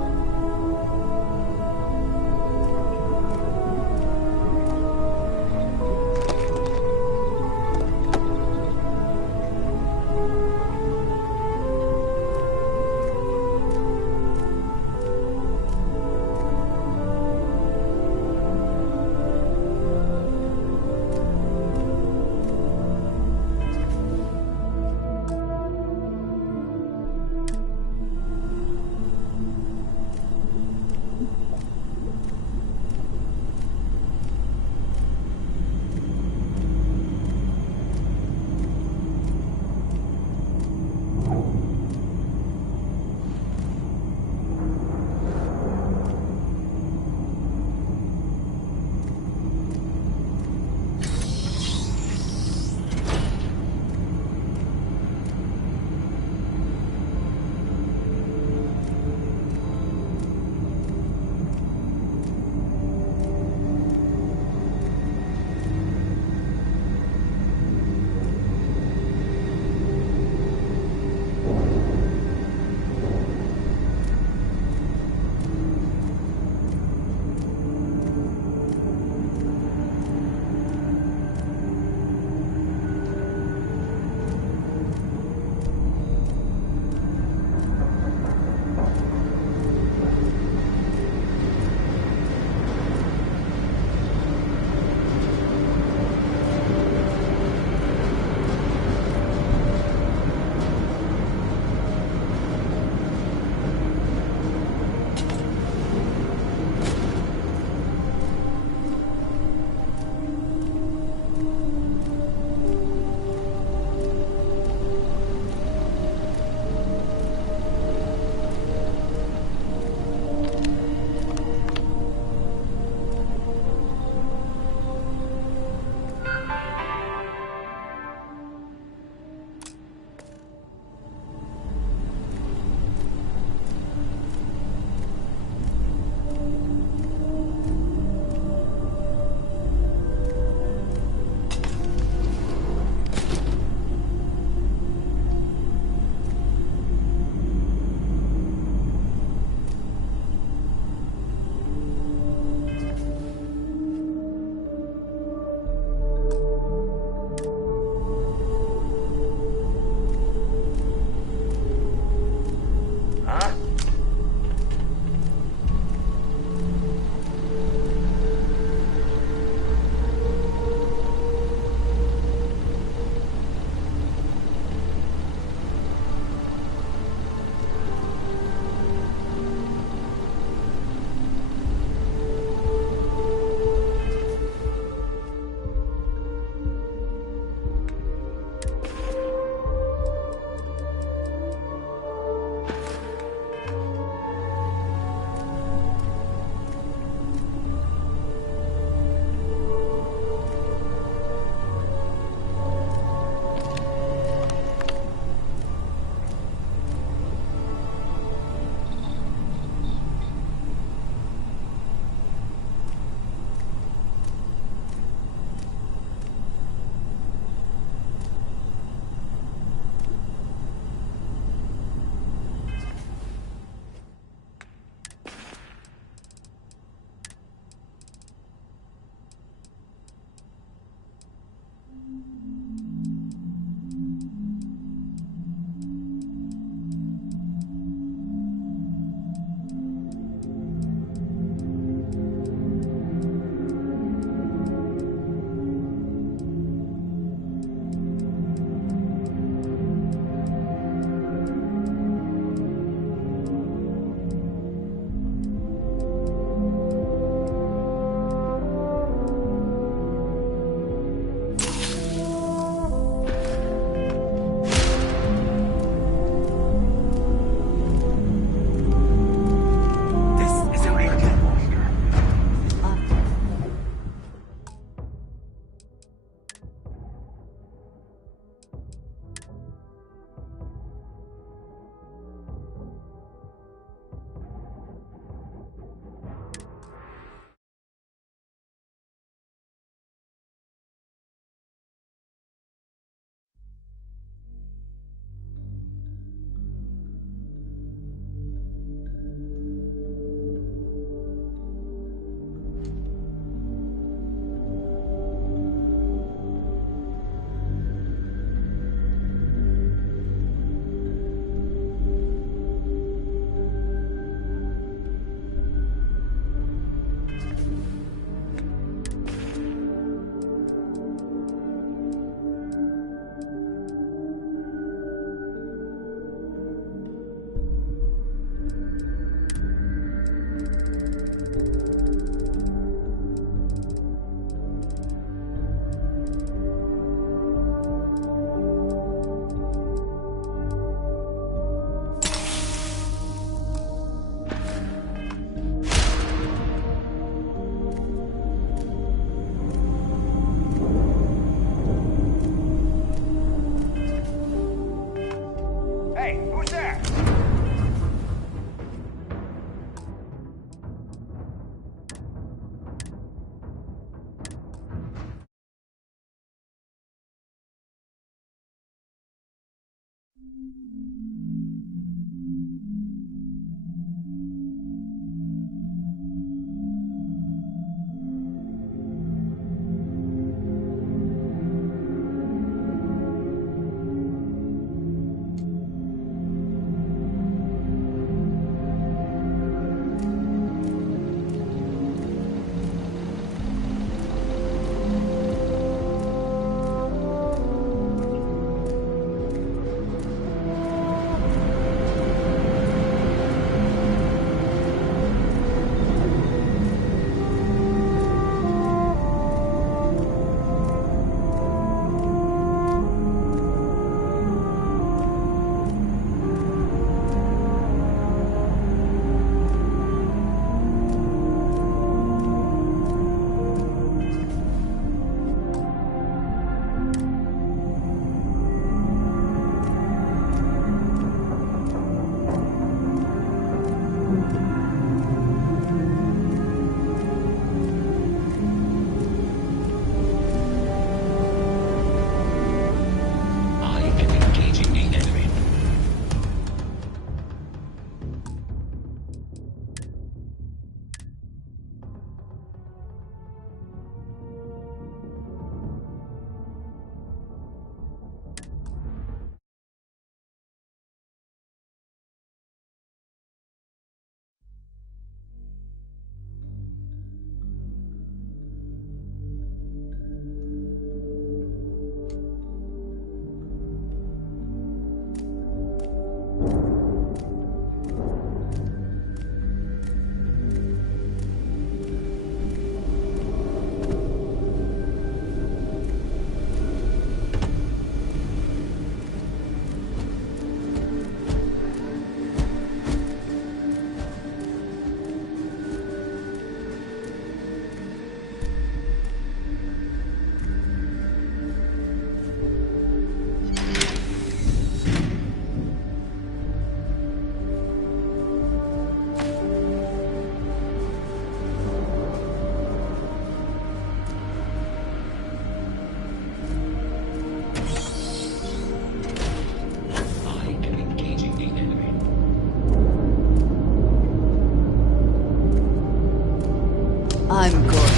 I'm good.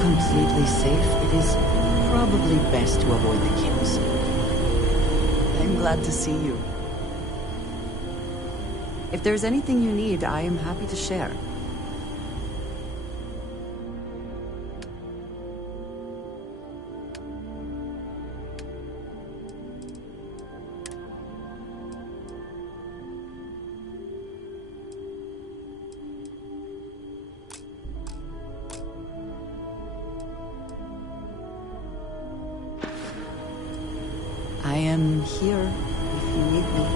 Completely safe, it is probably best to avoid the kills. I'm glad to see you. If there's anything you need, I am happy to share. I am here if you need me.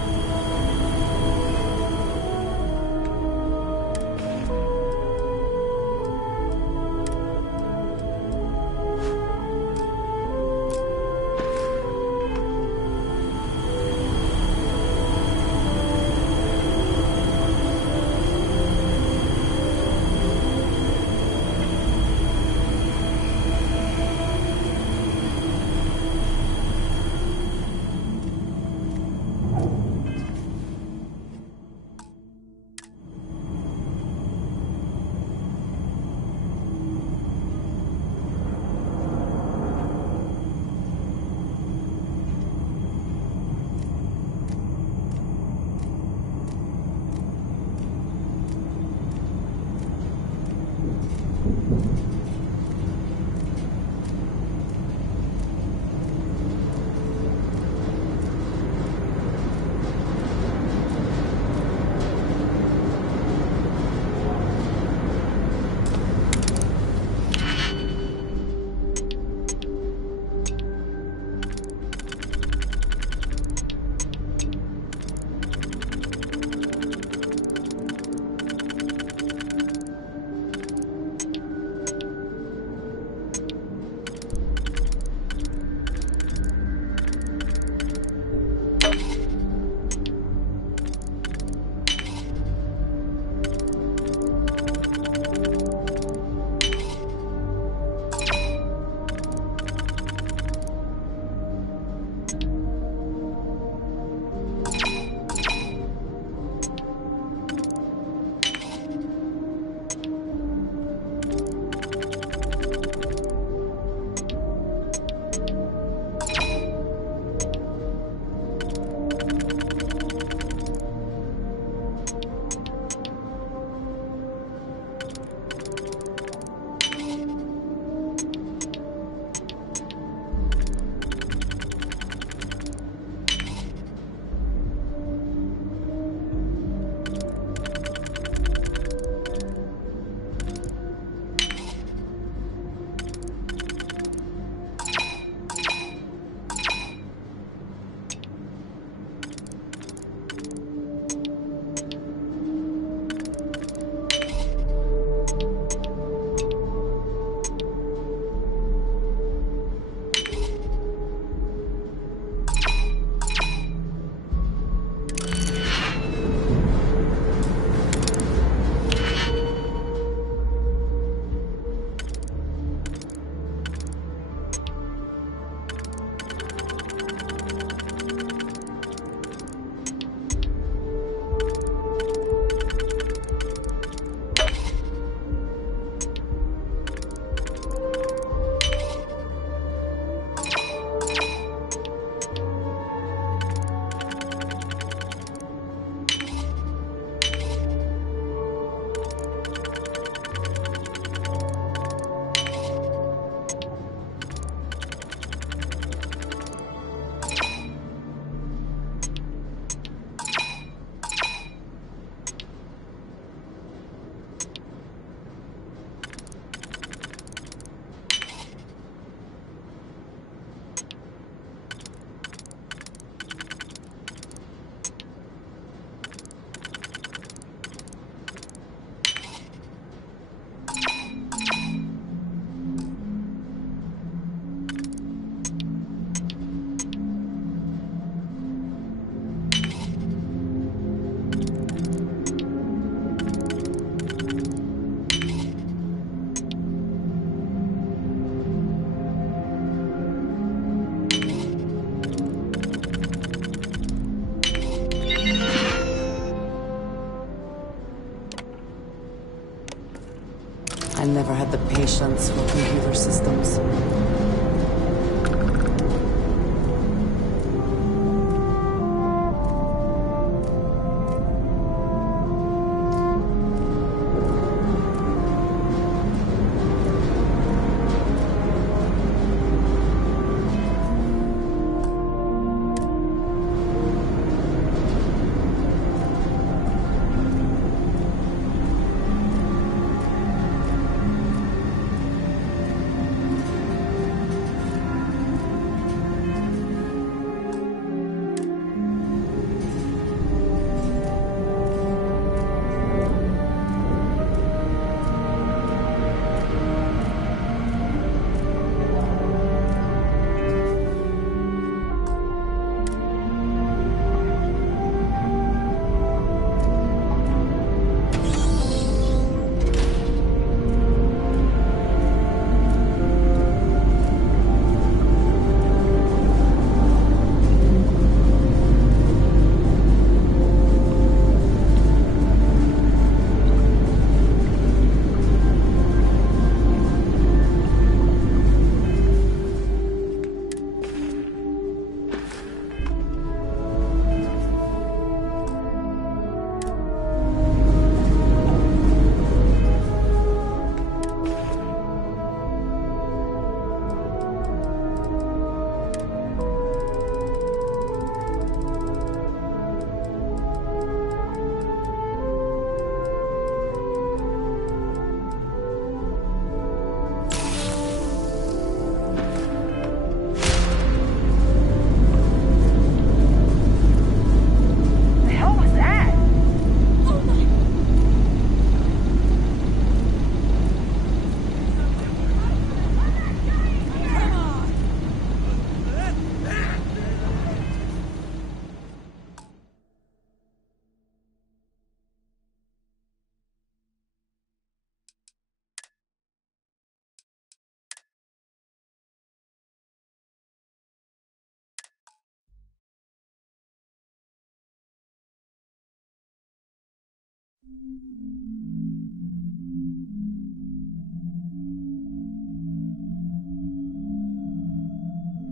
I never had the patience for computer systems.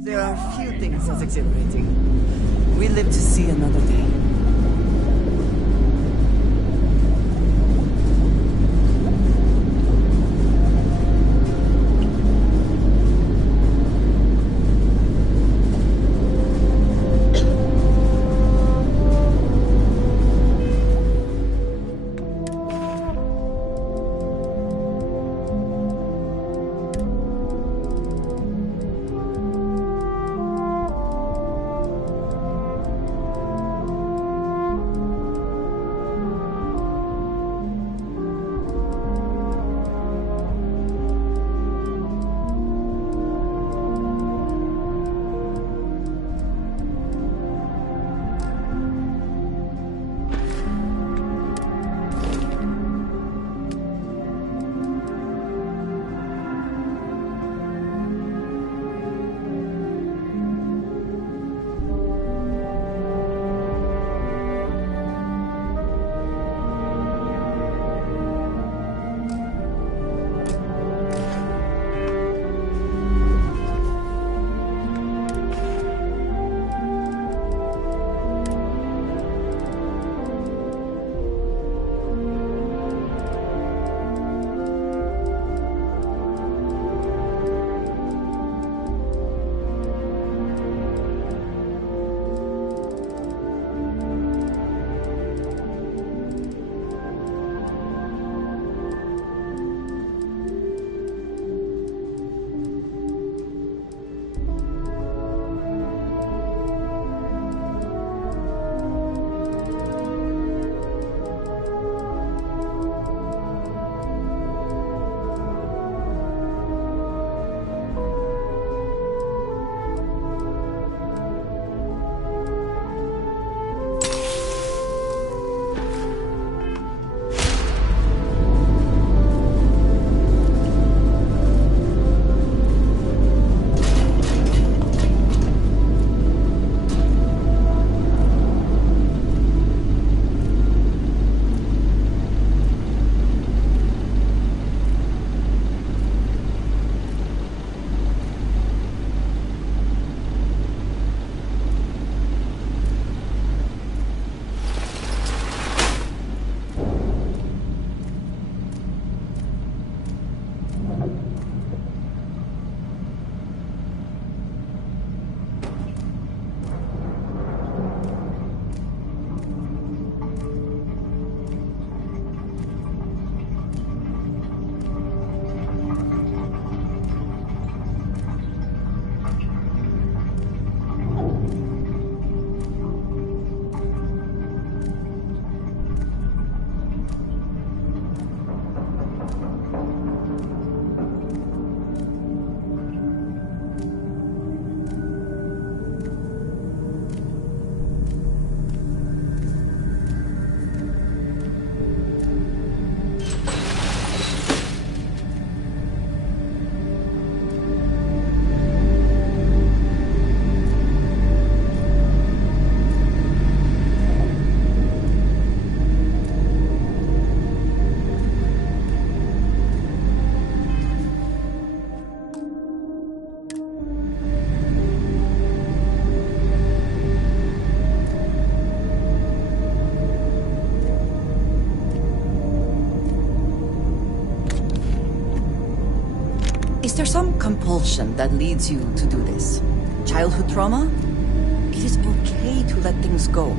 There are few things as exhilarating. We live to see another day. there some compulsion that leads you to do this? Childhood trauma? It is okay to let things go.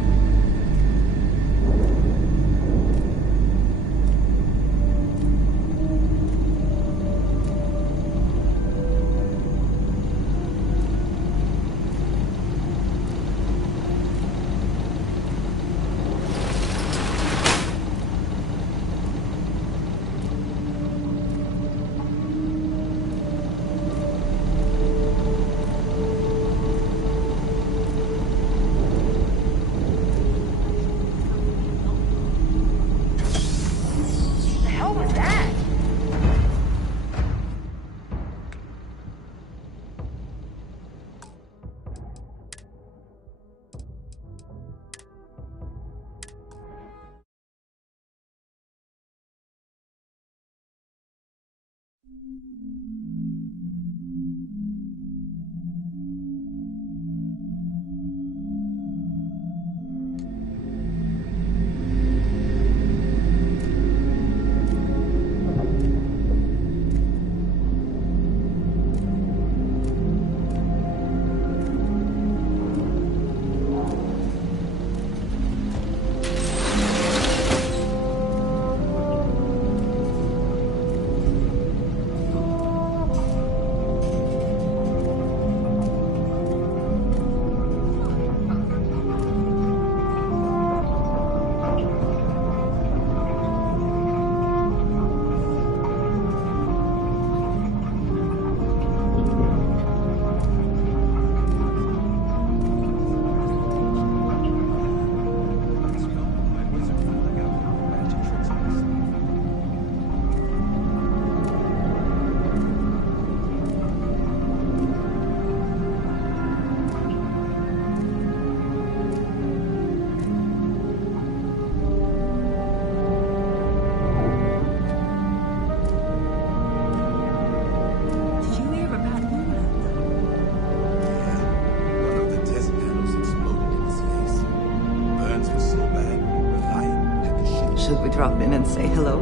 Should we drop in and say hello?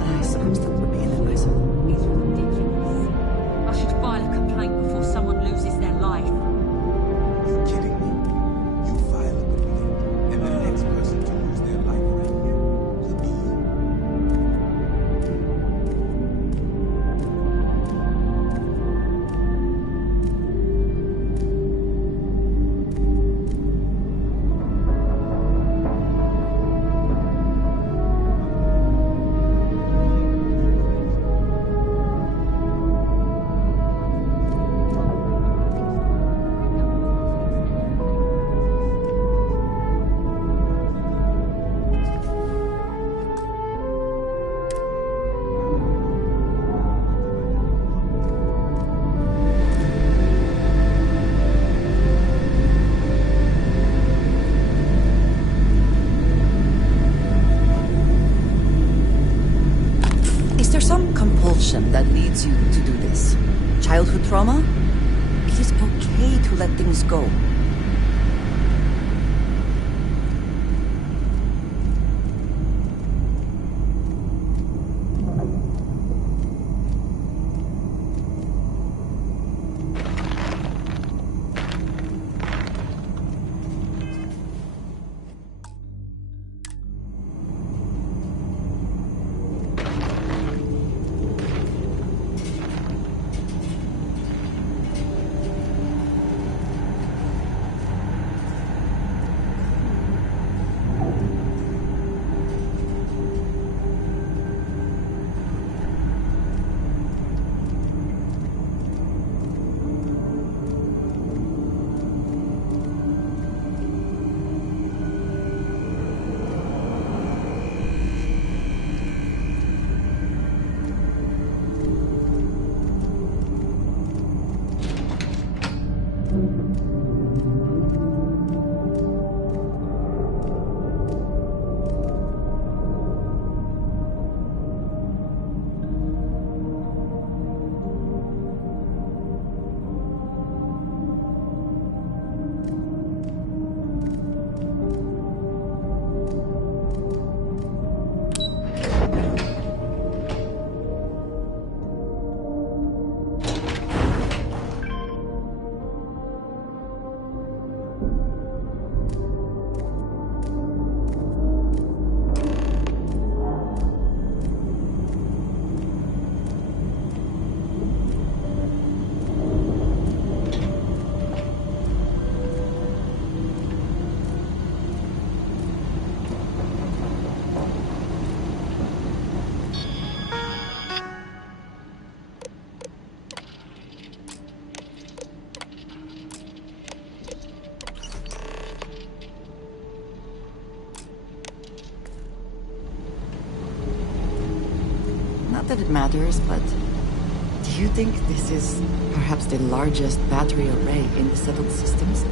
I suppose that would be an advice. I should file a complaint before someone loses their life. You kidding me? You file a complaint, and the next person to lose their life right here will be you. That leads you to do this. Childhood trauma? It is okay to let things go. Not that it matters, but do you think this is perhaps the largest battery array in the settled systems?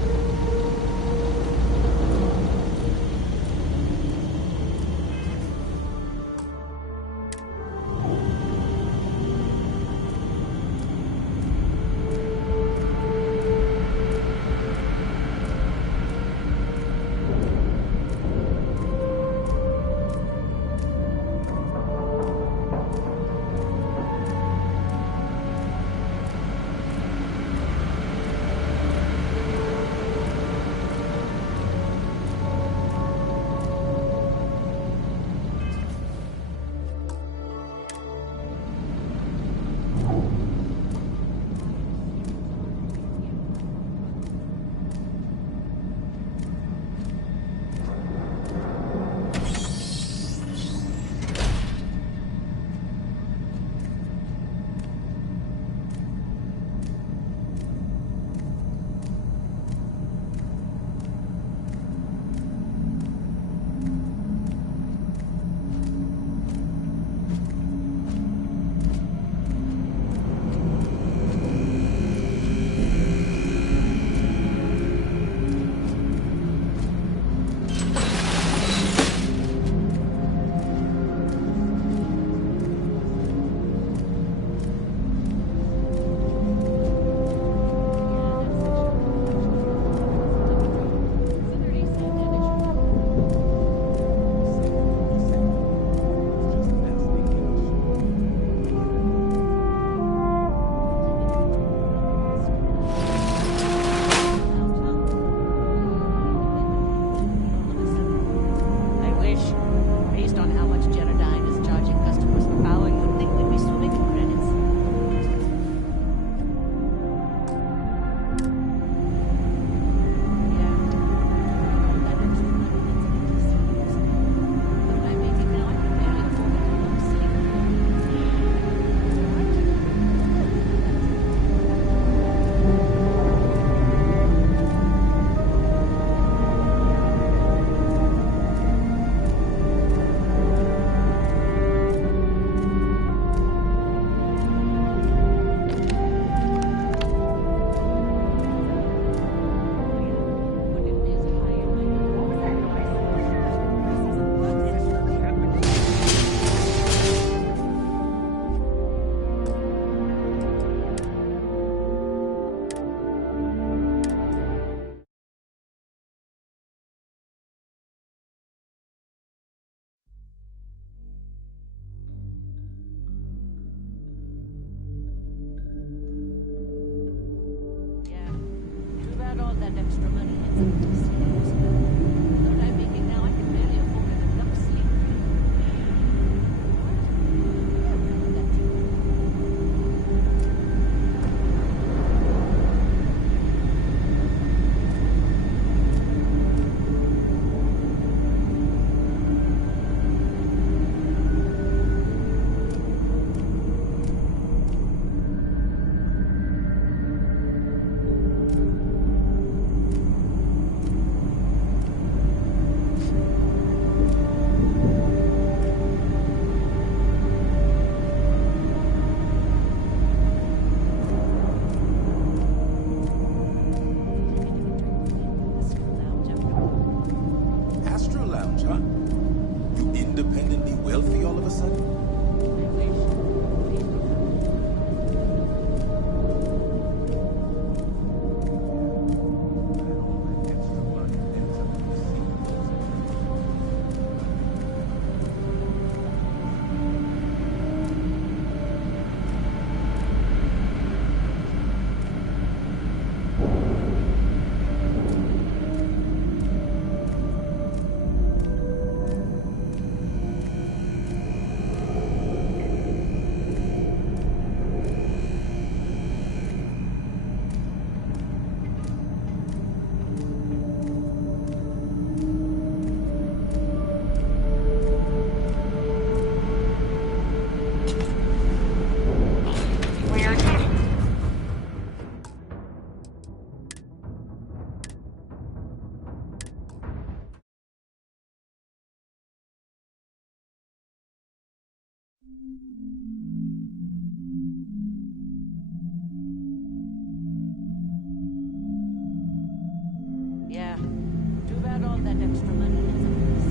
that extra money as a police.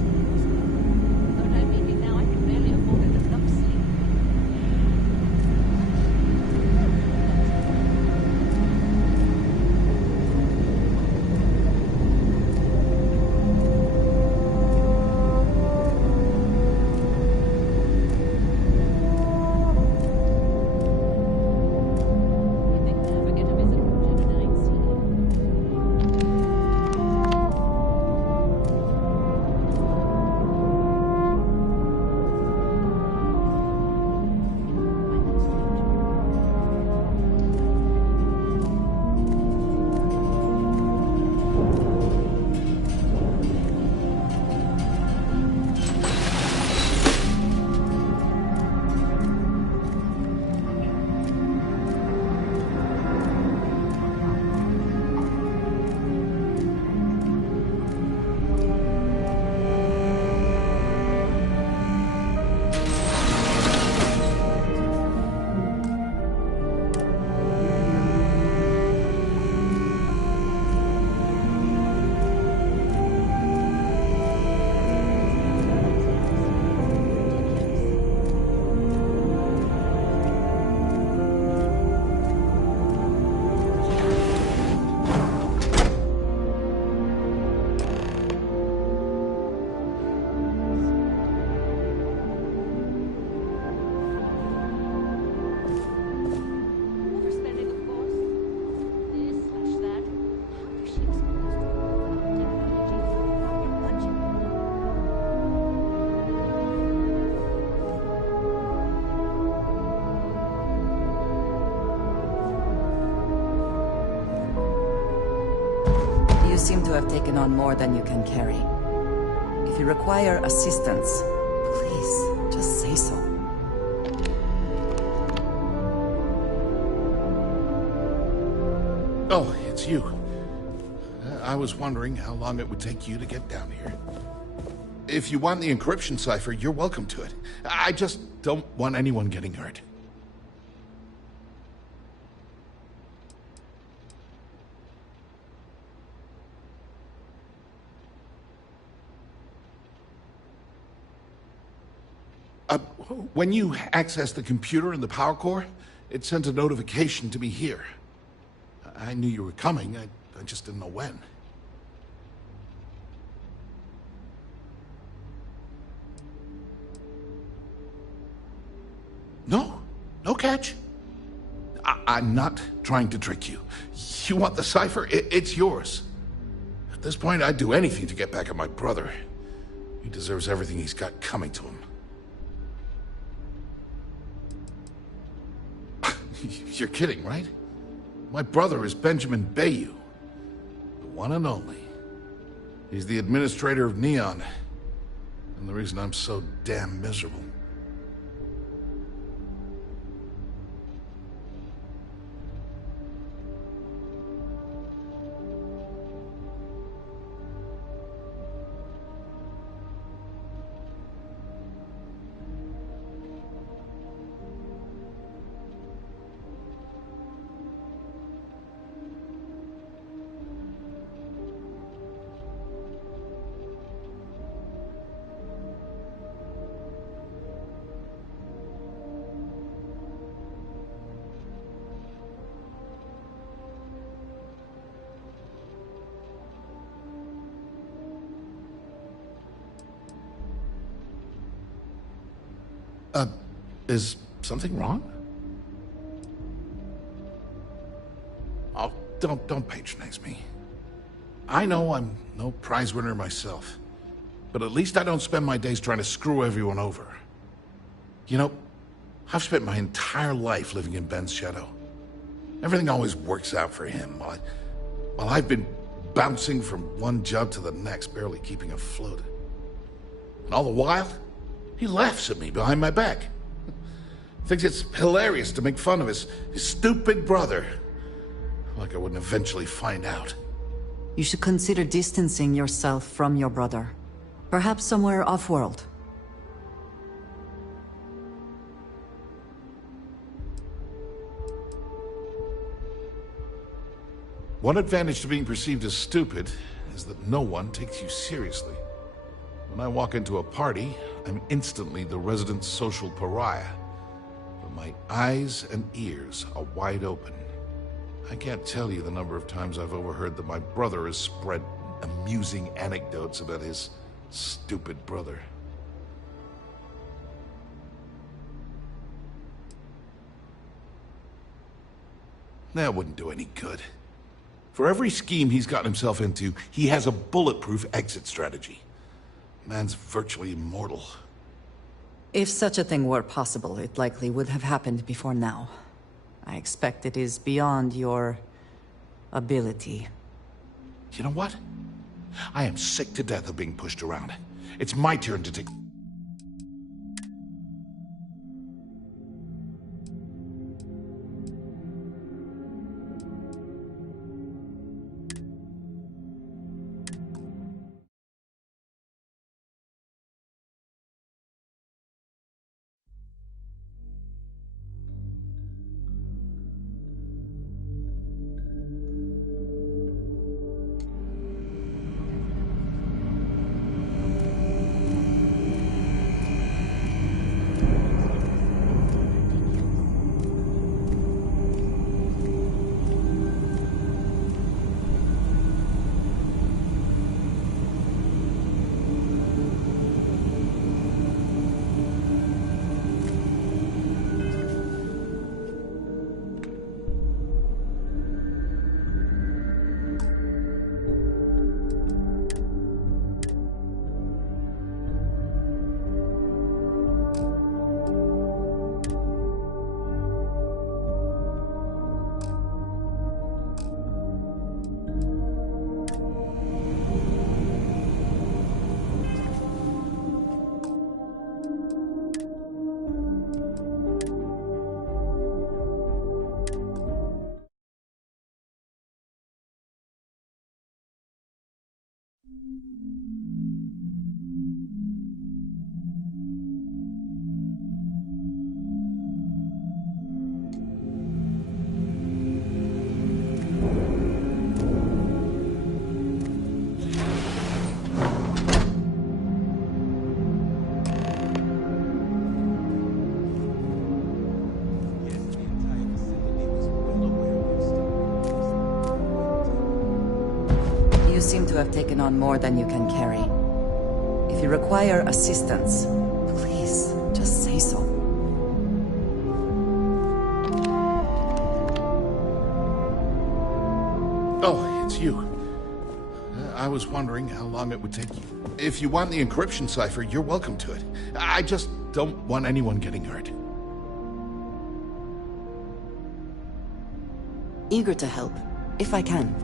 Don't I make it now? I can barely afford it to come sleep. You seem to have taken on more than you can carry. If you require assistance, please, just say so. Oh, it's you. I was wondering how long it would take you to get down here. If you want the encryption cipher, you're welcome to it. I just don't want anyone getting hurt. When you access the computer in the power core, it sends a notification to me here. I knew you were coming, I just didn't know when. No catch. I'm not trying to trick you. You want the cipher? It's yours. At this point, I'd do anything to get back at my brother. He deserves everything he's got coming to him. You're kidding, right? My brother is Benjamin Bayou, the one and only. He's the administrator of Neon, and the reason I'm so damn miserable. Is something wrong? Oh, don't patronize me. I know I'm no prize winner myself, but at least I don't spend my days trying to screw everyone over. You know, I've spent my entire life living in Ben's shadow. Everything always works out for him, while I've been bouncing from one job to the next, barely keeping afloat. And all the while, he laughs at me behind my back. Thinks it's hilarious to make fun of his stupid brother. Like I wouldn't eventually find out. You should consider distancing yourself from your brother. Perhaps somewhere off-world. One advantage to being perceived as stupid is is that no one takes you seriously. When I walk into a party, I'm instantly the resident social pariah. But my eyes and ears are wide open. I can't tell you the number of times I've overheard that my brother has spread amusing anecdotes about his stupid brother. That wouldn't do any good. For every scheme he's gotten himself into, he has a bulletproof exit strategy. Man's virtually immortal. If such a thing were possible, it likely would have happened before now. I expect it is beyond your ability. You know what? I am sick to death of being pushed around. It's my turn to take... You seem to have taken on more than you can carry. If you require assistance, please, just say so. Oh, it's you. I was wondering how long it would take you. If you want the encryption cipher, you're welcome to it. I just don't want anyone getting hurt. Eager to help, if I can.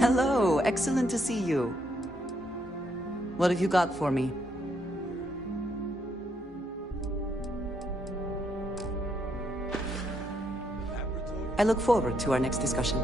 Hello, excellent to see you. What have you got for me? I look forward to our next discussion.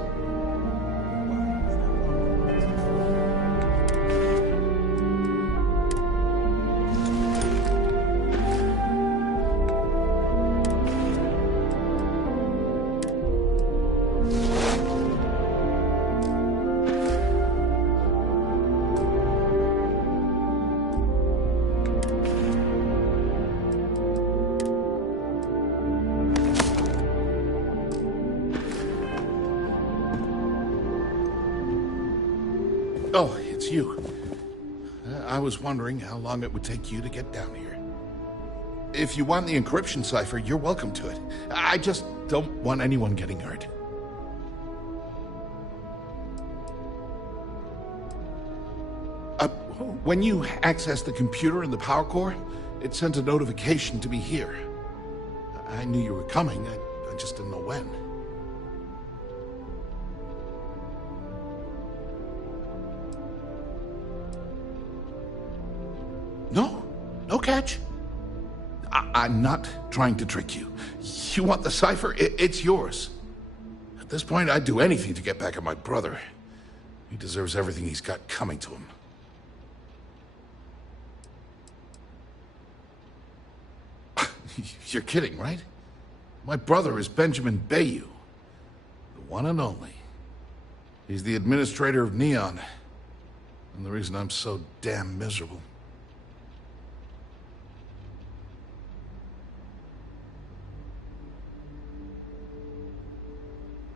Oh, it's you. I was wondering how long it would take you to get down here. If you want the encryption cipher, you're welcome to it. I just don't want anyone getting hurt. When you accessed the computer in the power core, it sent a notification to me here. I knew you were coming, I just didn't know when. No catch. I'm not trying to trick you. You want the cipher? It's yours. At this point, I'd do anything to get back at my brother. He deserves everything he's got coming to him. You're kidding, right? My brother is Benjamin Bayou. one and only. He's the administrator of Neon, and the reason I'm so damn miserable.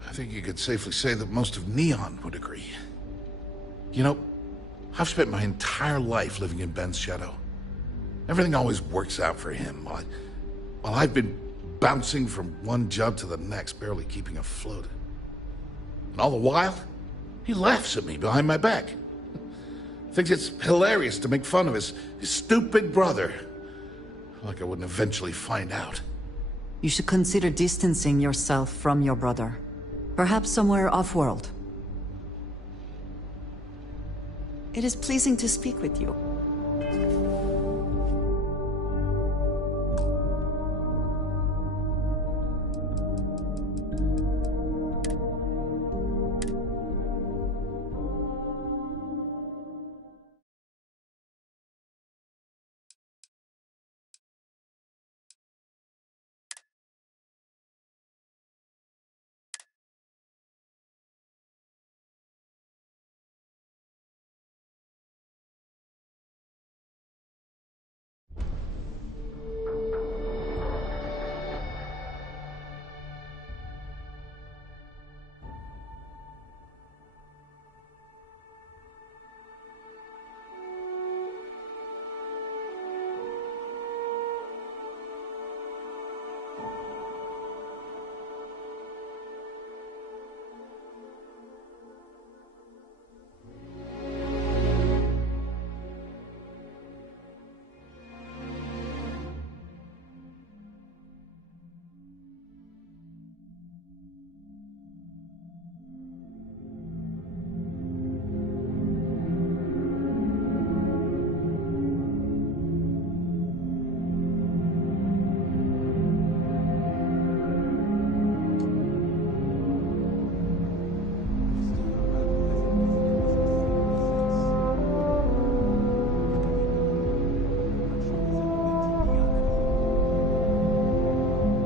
I think you could safely say that most of Neon would agree. You know, I've spent my entire life living in Ben's shadow. Everything always works out for him, while I've been bouncing from one job to the next, barely keeping afloat. And all the while, he laughs at me behind my back. Thinks it's hilarious to make fun of his stupid brother. Like I wouldn't eventually find out. You should consider distancing yourself from your brother. Perhaps somewhere off-world. It is pleasing to speak with you.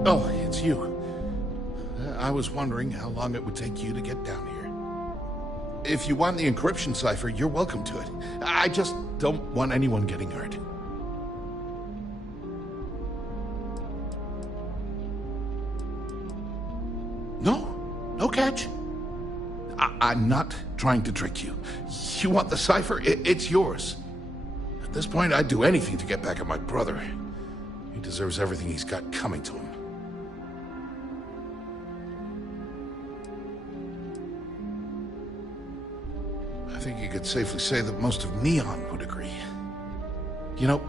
Oh, it's you. I was wondering how long it would take you to get down here. If you want the encryption cipher, you're welcome to it. I just don't want anyone getting hurt. No catch. I'm not trying to trick you. You want the cipher? It's yours. At this point, I'd do anything to get back at my brother. He deserves everything he's got coming to him. I think you could safely say that most of Neon would agree. You know,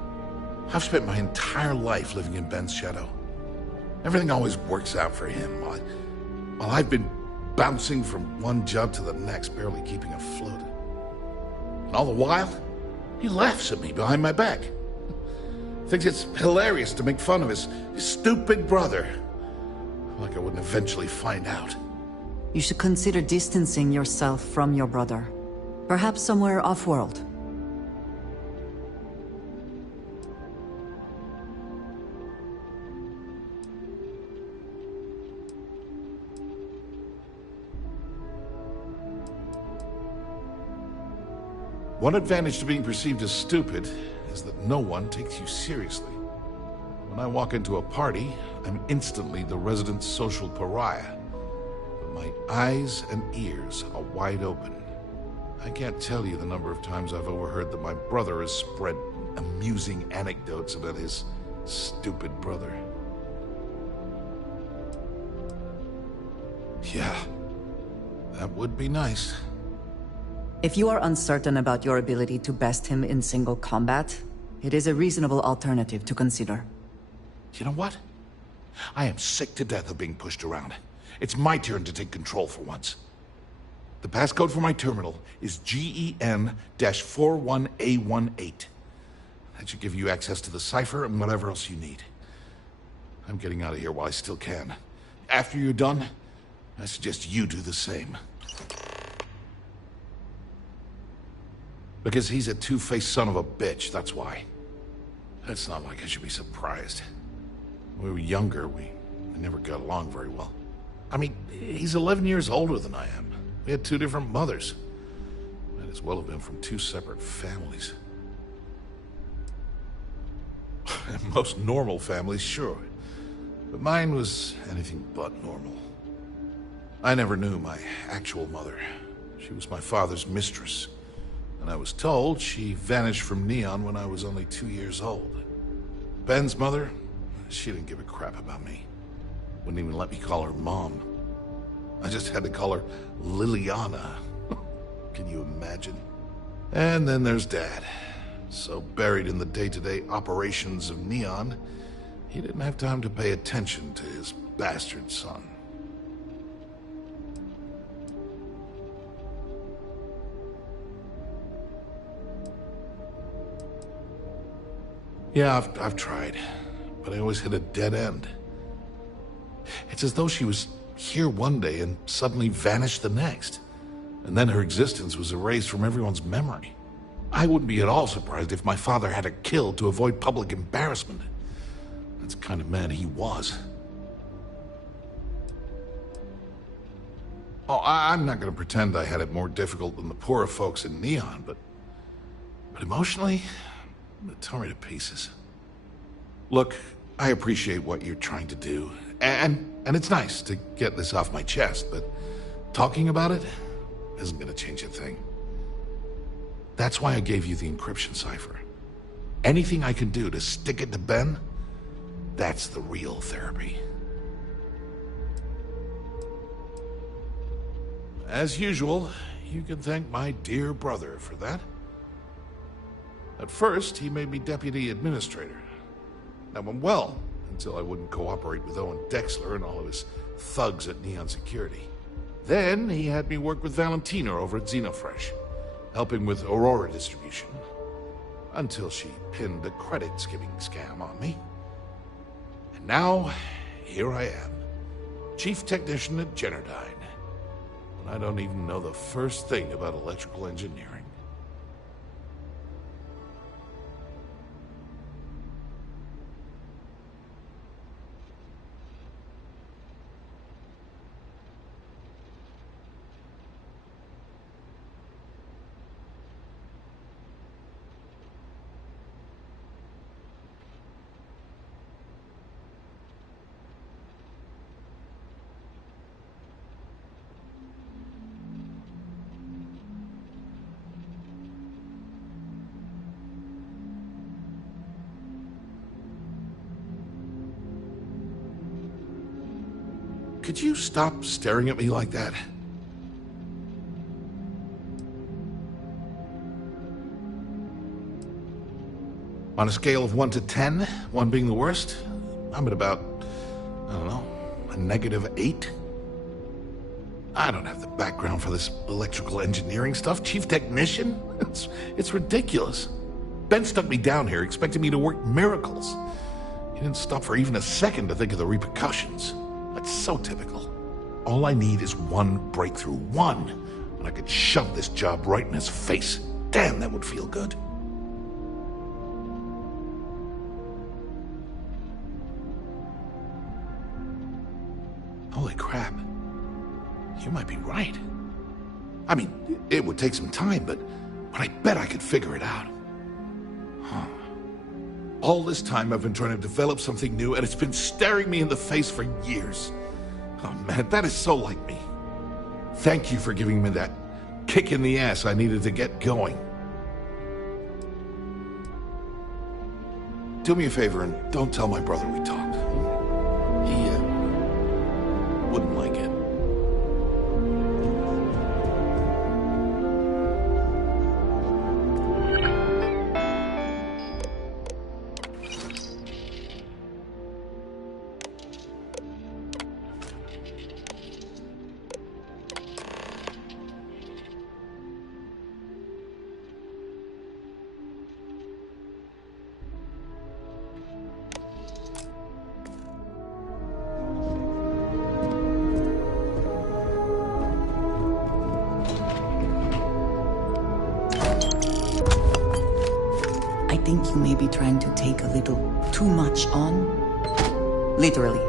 I've spent my entire life living in Ben's shadow. Everything always works out for him, while I've been bouncing from one job to the next, barely keeping afloat. And all the while, he laughs at me behind my back. Thinks it's hilarious to make fun of his stupid brother. Like I wouldn't eventually find out. You should consider distancing yourself from your brother. Perhaps somewhere off-world. One advantage to being perceived as stupid is that no one takes you seriously. When I walk into a party, I'm instantly the resident social pariah. But my eyes and ears are wide open. I can't tell you the number of times I've overheard that my brother has spread amusing anecdotes about his stupid brother. Yeah, that would be nice. If you are uncertain about your ability to best him in single combat, it is a reasonable alternative to consider. You know what? I am sick to death of being pushed around. It's my turn to take control for once. The passcode for my terminal is GEN-41A18. That should give you access to the cipher and whatever else you need. I'm getting out of here while I still can. After you're done, I suggest you do the same. Because he's a two-faced son of a bitch, that's why. It's not like I should be surprised. When we were younger, we never got along very well. I mean, he's 11 years older than I am. We had 2 different mothers. Might as well have been from 2 separate families. Most normal families, sure. But mine was anything but normal. I never knew my actual mother. She was my father's mistress. And I was told she vanished from Neon when I was only 2 years old. Ben's mother, she didn't give a crap about me. Wouldn't even let me call her Mom. I just had to call her Liliana. Can you imagine? And then there's Dad. So buried in the day-to-day operations of Neon, he didn't have time to pay attention to his bastard son. Yeah, I've tried, but I always hit a dead end. It's as though she was here one day and suddenly vanished the next. And then her existence was erased from everyone's memory. I wouldn't be at all surprised if my father had her killed to avoid public embarrassment. That's the kind of man he was. Oh, I'm not going to pretend I had it more difficult than the poorer folks in Neon, but emotionally, it tore me to pieces. Look, I appreciate what you're trying to do, and it's nice to get this off my chest, but talking about it isn't going to change a thing. That's why I gave you the encryption cipher. Anything I can do to stick it to Ben, that's the real therapy. As usual, you can thank my dear brother for that. At first, he made me deputy administrator. That went well, until I wouldn't cooperate with Owen Dexler and all of his thugs at Neon Security. Then, he had me work with Valentina over at Xenofresh, helping with Aurora distribution, until she pinned a credit skimming scam on me. And now, here I am, chief technician at Generdyne, and I don't even know the first thing about electrical engineering. Could you stop staring at me like that? On a scale of 1 to 10, 1 being the worst, I'm at about, I don't know, a -8. I don't have the background for this electrical engineering stuff. Chief technician? It's ridiculous. Ben stuck me down here expecting me to work miracles. He didn't stop for even a second to think of the repercussions. That's so typical. All I need is one breakthrough, one, and I could shove this job right in his face. Damn, that would feel good. Holy crap. You might be right. I mean, it would take some time, but I bet I could figure it out. Huh. All this time I've been trying to develop something new, and it's been staring me in the face for years. Oh man, that is so like me. Thank you for giving me that kick in the ass I needed to get going. Do me a favor and don't tell my brother we talked. He wouldn't like it. I think you may be trying to take a little too much on. Literally.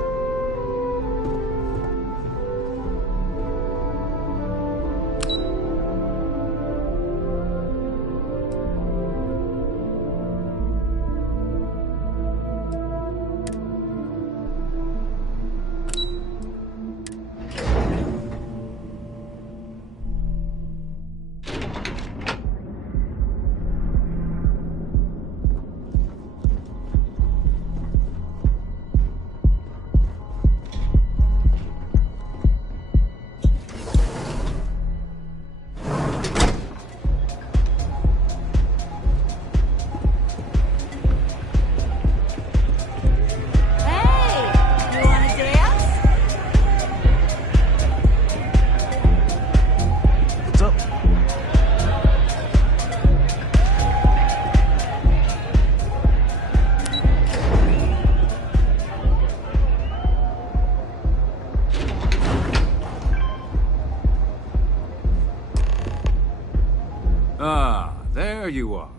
Ah, there you are.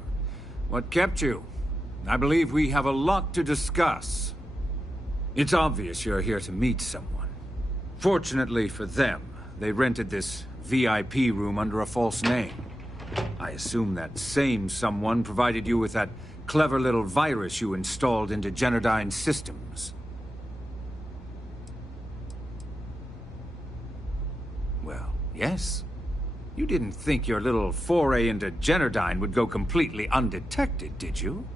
What kept you? I believe we have a lot to discuss. It's obvious you're here to meet someone. Fortunately for them, they rented this VIP room under a false name. I assume that same someone provided you with that clever little virus you installed into Generdyne's systems. Well, yes. You didn't think your little foray into Generdyne would go completely undetected, did you?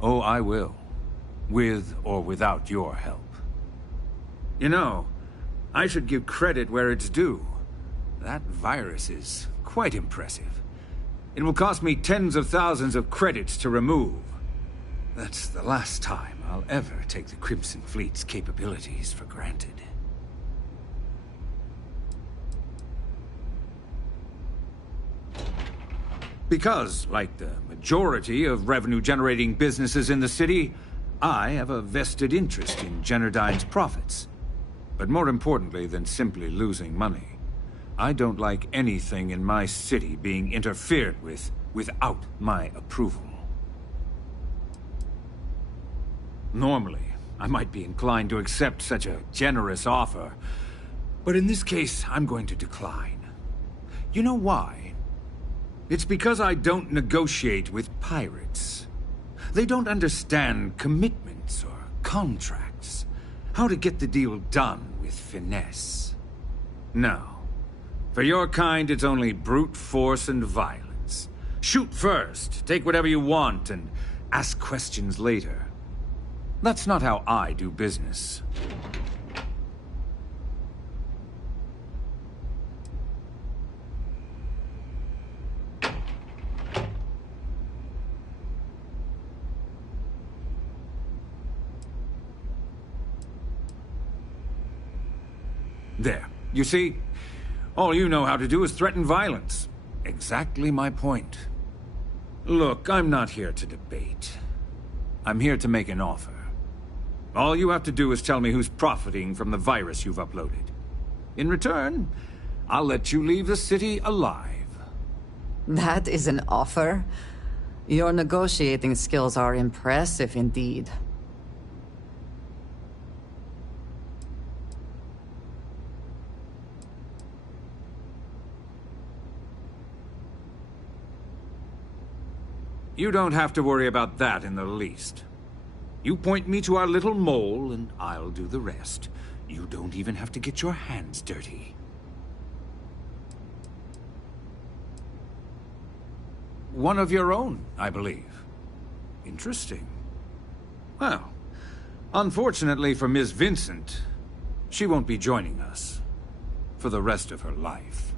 Oh, I will. With or without your help. You know, I should give credit where it's due. That virus is quite impressive. It will cost me tens of thousands of credits to remove. That's the last time I'll ever take the Crimson Fleet's capabilities for granted. Because, like the majority of revenue-generating businesses in the city, I have a vested interest in Generdyne's profits. But more importantly than simply losing money, I don't like anything in my city being interfered with without my approval. Normally, I might be inclined to accept such a generous offer, but in this case, I'm going to decline. You know why? It's because I don't negotiate with pirates. They don't understand commitments or contracts, how to get the deal done with finesse. No. For your kind, it's only brute force and violence. Shoot first, take whatever you want, and ask questions later. That's not how I do business. There. You see? All you know how to do is threaten violence. Exactly my point. Look, I'm not here to debate. I'm here to make an offer. All you have to do is tell me who's profiting from the virus you've uploaded. In return, I'll let you leave the city alive. That is an offer? Your negotiating skills are impressive indeed. You don't have to worry about that in the least. You point me to our little mole, and I'll do the rest. You don't even have to get your hands dirty. One of your own, I believe. Interesting. Well, unfortunately for Ms. Vincent, she won't be joining us for the rest of her life.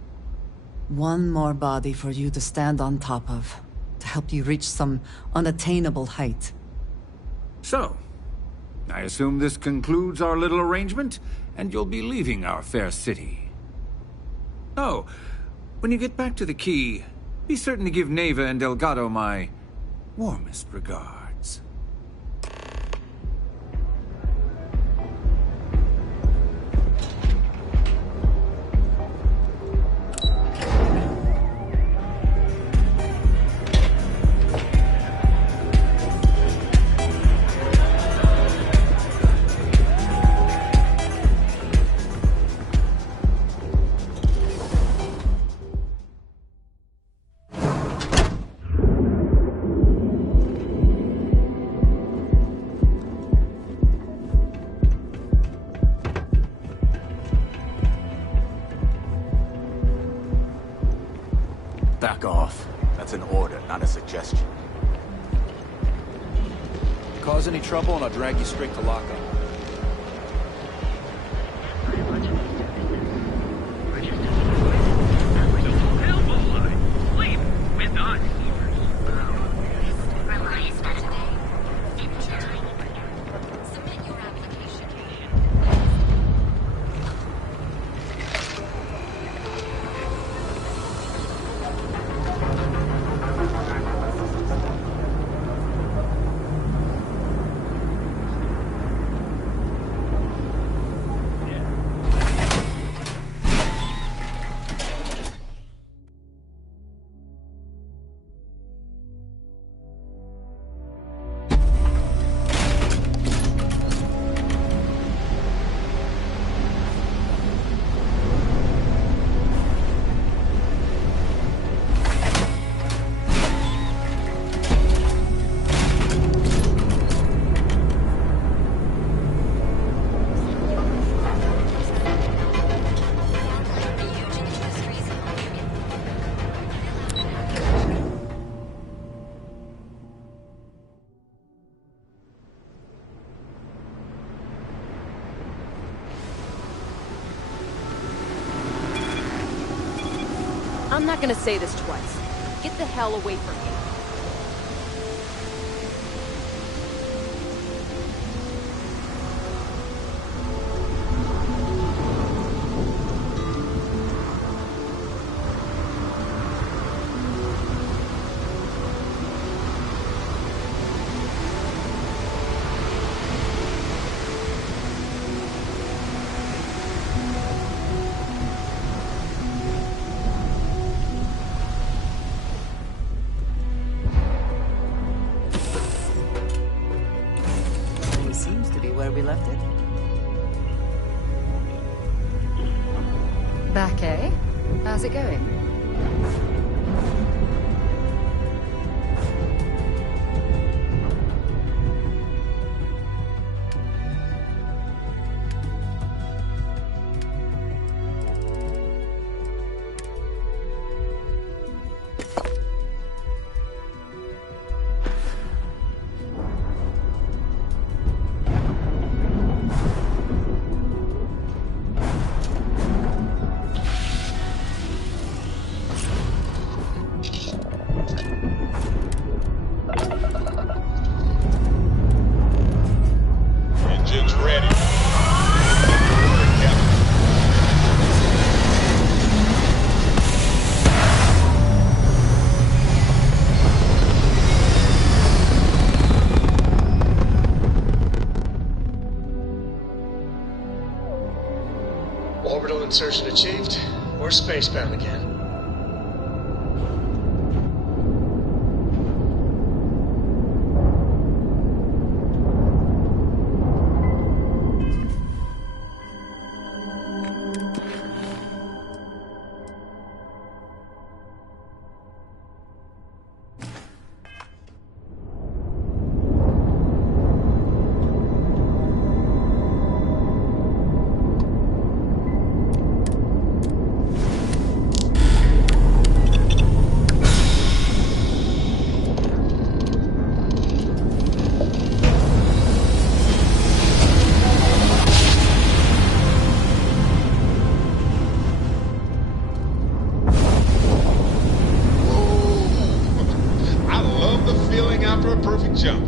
One more body for you to stand on top of, to help you reach some unattainable height. So, I assume this concludes our little arrangement, and you'll be leaving our fair city. Oh, when you get back to the key, be certain to give Neva and Delgado my warmest regards. Back off. That's an order, not a suggestion. Cause any trouble and I'll drag you straight to lockup. Sleep with us. I'm not gonna say this twice. Get the hell away from me. Seems to be where we left it. Back, eh? How's it going? Engines ready. Orbital insertion achieved. We're spacebound again. After a perfect jump.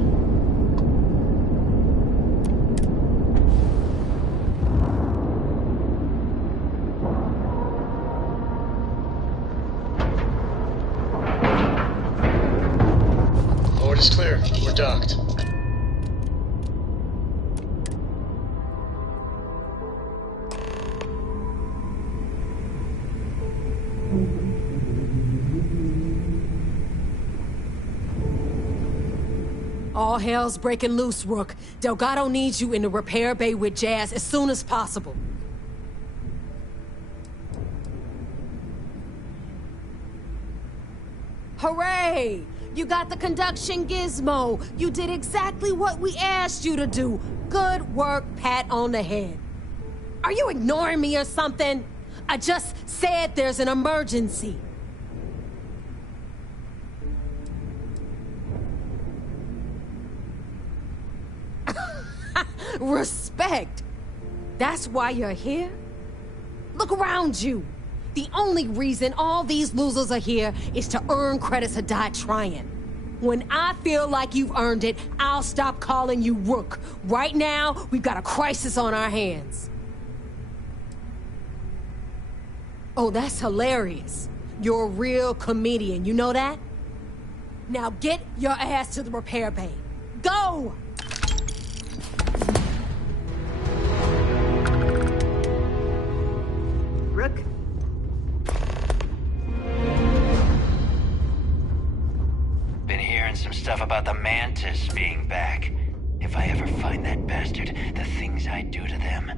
Board is clear. We're docked. All hell's breaking loose, Rook. Delgado needs you in the repair bay with Jazz as soon as possible. Hooray! You got the conduction gizmo. You did exactly what we asked you to do. Good work, pat on the head. Are you ignoring me or something? I just said there's an emergency. Respect. That's why you're here? Look around you. The only reason all these losers are here is to earn credits or die trying. When I feel like you've earned it, I'll stop calling you Rook. Right now, we've got a crisis on our hands. Oh, that's hilarious. You're a real comedian, you know that? Now get your ass to the repair bay. Go! Rook? Been hearing some stuff about the Mantis being back. If I ever find that bastard, the things I do to them.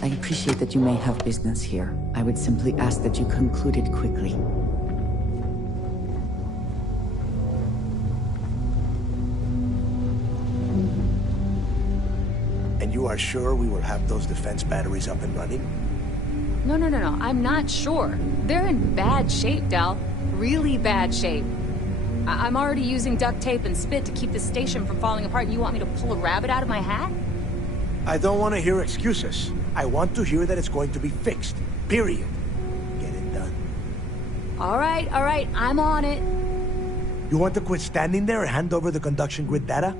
I appreciate that you may have business here. I would simply ask that you conclude it quickly. And you are sure we will have those defense batteries up and running? No. I'm not sure. They're in bad shape, Del. Really bad shape. I'm already using duct tape and spit to keep the station from falling apart, and you want me to pull a rabbit out of my hat? I don't want to hear excuses. I want to hear that it's going to be fixed. Period. Get it done. All right, I'm on it. You want to quit standing there and hand over the conduction grid data?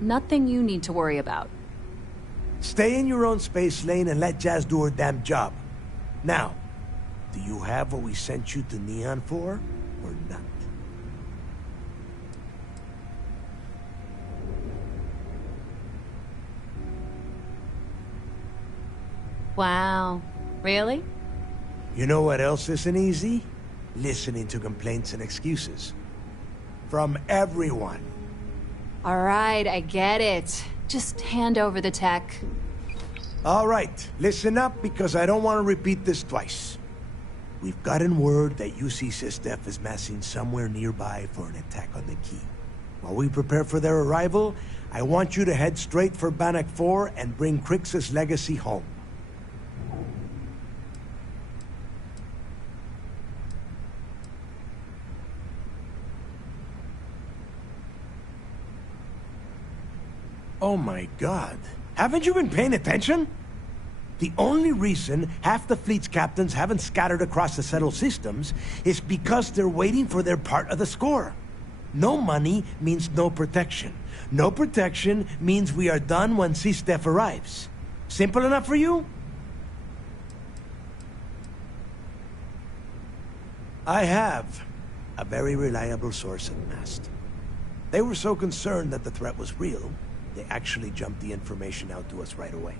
Nothing you need to worry about. Stay in your own space lane and let Jazz do her damn job. Now, do you have what we sent you to Neon for, or not? Wow. Really? You know what else isn't easy? Listening to complaints and excuses. From everyone. All right, I get it. Just hand over the tech. All right, listen up because I don't want to repeat this twice. We've gotten word that UC Systef is massing somewhere nearby for an attack on the key. While we prepare for their arrival, I want you to head straight for Bannock 4 and bring Crixus' legacy home. Oh my God. Haven't you been paying attention? The only reason half the fleet's captains haven't scattered across the settled systems is because they're waiting for their part of the score. No money means no protection. No protection means we are done when Systef arrives. Simple enough for you? I have a very reliable source at Mast. They were so concerned that the threat was real, they actually jumped the information out to us right away.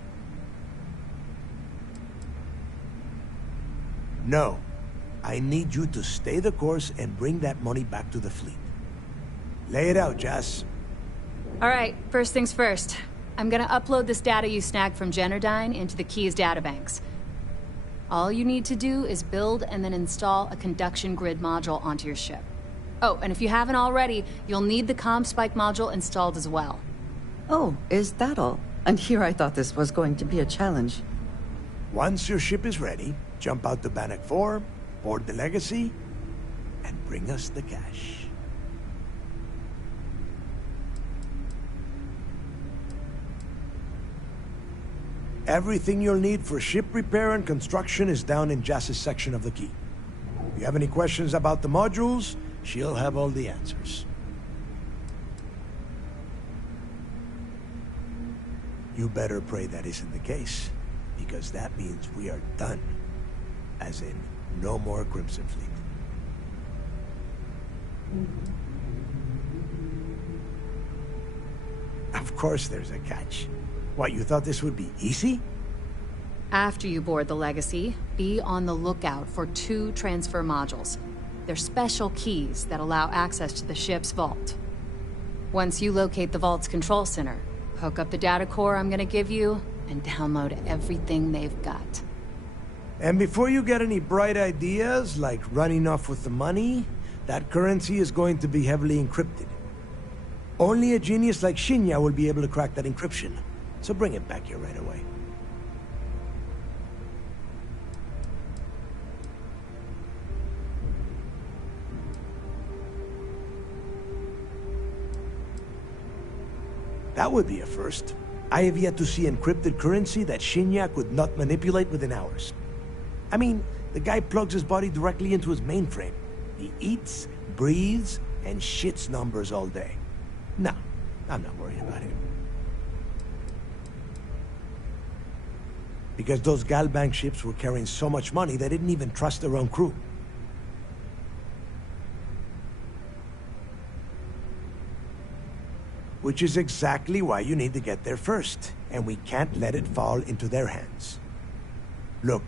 No. I need you to stay the course and bring that money back to the fleet. Lay it out, Jess. All right, first things first. I'm gonna upload this data you snagged from Generdyne into the Key's databanks. All you need to do is build and then install a conduction grid module onto your ship. Oh, and if you haven't already, you'll need the comm spike module installed as well. Oh, is that all? And here I thought this was going to be a challenge. Once your ship is ready, jump out to Bannock 4, board the Legacy, and bring us the cash. Everything you'll need for ship repair and construction is down in Jass's section of the Key. If you have any questions about the modules, she'll have all the answers. You better pray that isn't the case, because that means we are done. As in, no more Crimson Fleet. Of course there's a catch. What, you thought this would be easy? After you board the Legacy, be on the lookout for 2 transfer modules. They're special keys that allow access to the ship's vault. Once you locate the vault's control center, hook up the data core I'm gonna give you, and download everything they've got. And before you get any bright ideas, like running off with the money, that currency is going to be heavily encrypted. Only a genius like Shinya will be able to crack that encryption, so bring it back here right away. That would be a first. I have yet to see encrypted currency that Shinya could not manipulate within hours. I mean, the guy plugs his body directly into his mainframe. He eats, breathes, and shits numbers all day. No, I'm not worried about him. Because those Galbank ships were carrying so much money, they didn't even trust their own crew. Which is exactly why you need to get there first, and we can't let it fall into their hands. Look,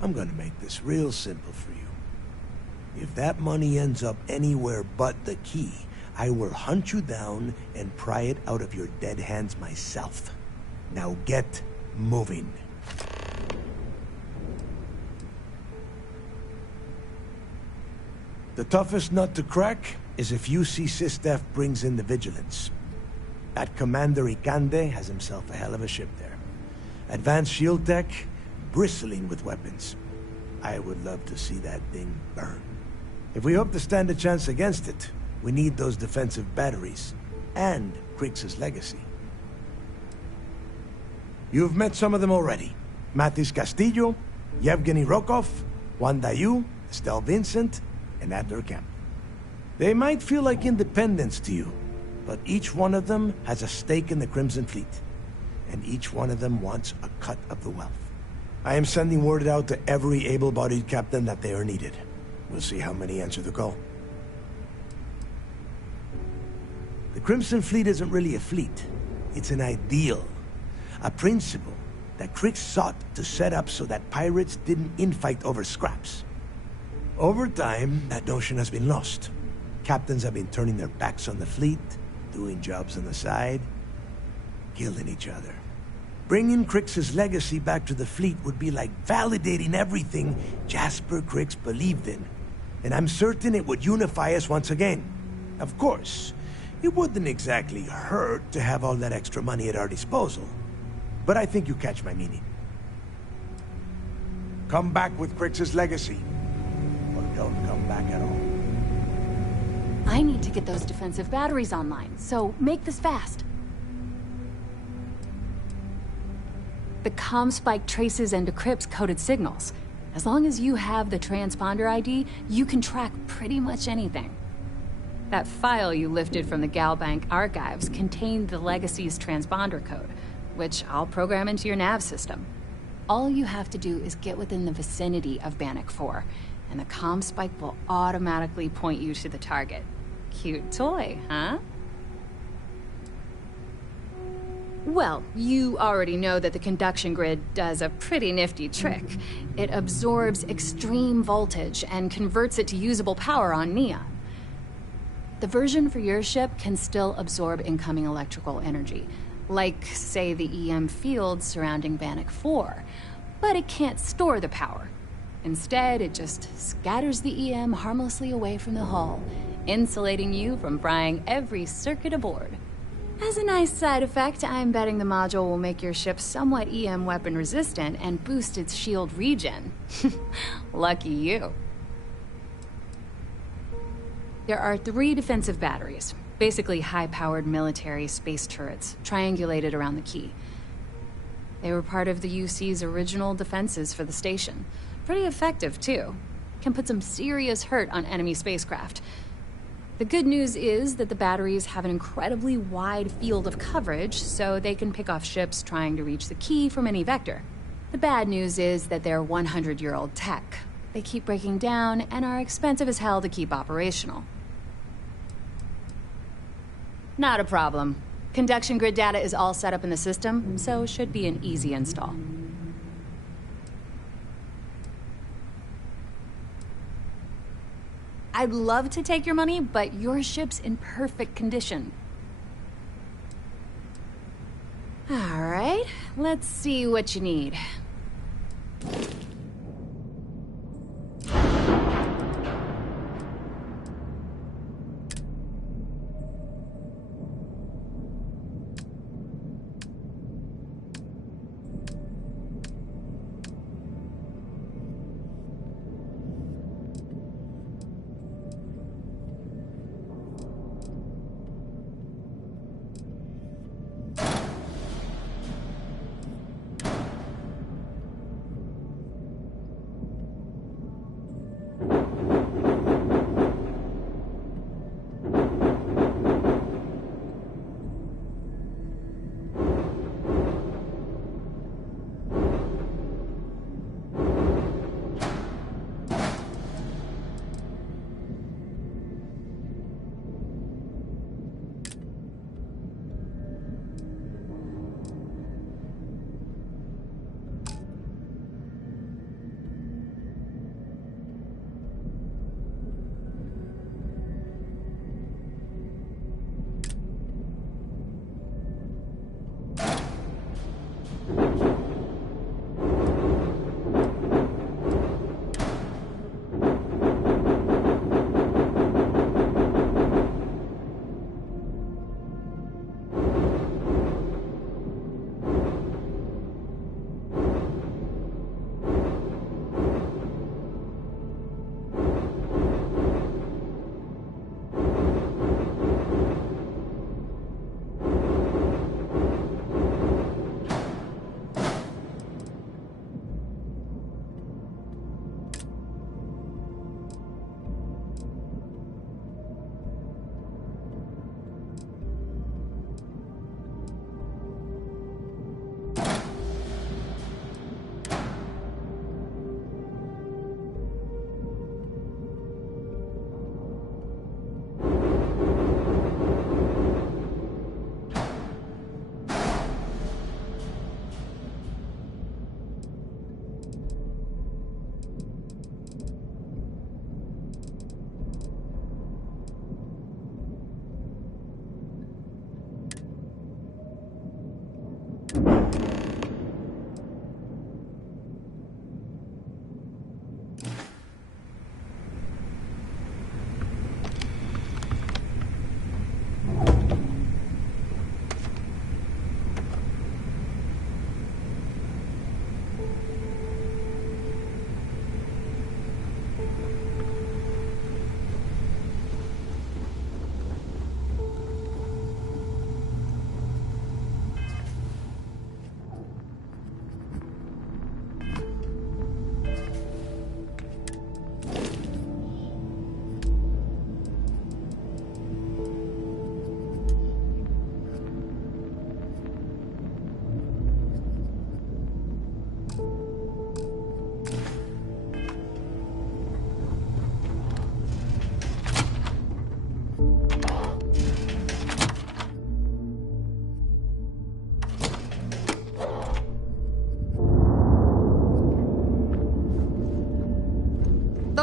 I'm gonna make this real simple for you. If that money ends up anywhere but the Key, I will hunt you down and pry it out of your dead hands myself. Now get moving. The toughest nut to crack is if UC Systef brings in the Vigilance. That Commander Ikande has himself a hell of a ship there. Advanced shield tech, bristling with weapons. I would love to see that thing burn. If we hope to stand a chance against it, We need those defensive batteries, and Krix's legacy. You've met some of them already. Mathis Castillo, Yevgeny Rokov, Juan Dayu, Estelle Vincent, and Adler Kemp. They might feel like independents to you, but each one of them has a stake in the Crimson Fleet, and each one of them wants a cut of the wealth. I am sending word out to every able-bodied captain that they are needed. We'll see how many answer the call. The Crimson Fleet isn't really a fleet. It's an ideal. A principle that Krix sought to set up so that pirates didn't infight over scraps. Over time, that notion has been lost. Captains have been turning their backs on the fleet, doing jobs on the side, killing each other. Bringing Krix's legacy back to the fleet would be like validating everything Jasper Krix believed in. And I'm certain it would unify us once again. Of course, it wouldn't exactly hurt to have all that extra money at our disposal. But I think you catch my meaning. Come back with Krix's legacy, or don't come back at all. I need to get those defensive batteries online, so make this fast. The comm spike traces and decrypts coded signals. As long as you have the transponder ID, you can track pretty much anything. That file you lifted from the Galbank archives contained the Legacy's transponder code, which I'll program into your nav system. All you have to do is get within the vicinity of Bannock 4, and the comm spike will automatically point you to the target. Cute toy, huh? Well, you already know that the conduction grid does a pretty nifty trick. It absorbs extreme voltage and converts it to usable power on Neon. The version for your ship can still absorb incoming electrical energy, like, say, the EM field surrounding Bannock 4, but it can't store the power. Instead, it just scatters the EM harmlessly away from the hull, insulating you from frying every circuit aboard. As a nice side effect, I'm betting the module will make your ship somewhat EM weapon resistant and boost its shield regen. Lucky you. There are 3 defensive batteries, basically high-powered military space turrets, triangulated around the key. They were part of the UC's original defenses for the station. Pretty effective, too. Can put some serious hurt on enemy spacecraft. The good news is that the batteries have an incredibly wide field of coverage, so they can pick off ships trying to reach the key from any vector. The bad news is that they're 100-year-old tech. They keep breaking down and are expensive as hell to keep operational. Not a problem. Conduction grid data is all set up in the system, so it should be an easy install. I'd love to take your money, but your ship's in perfect condition. All right, let's see what you need.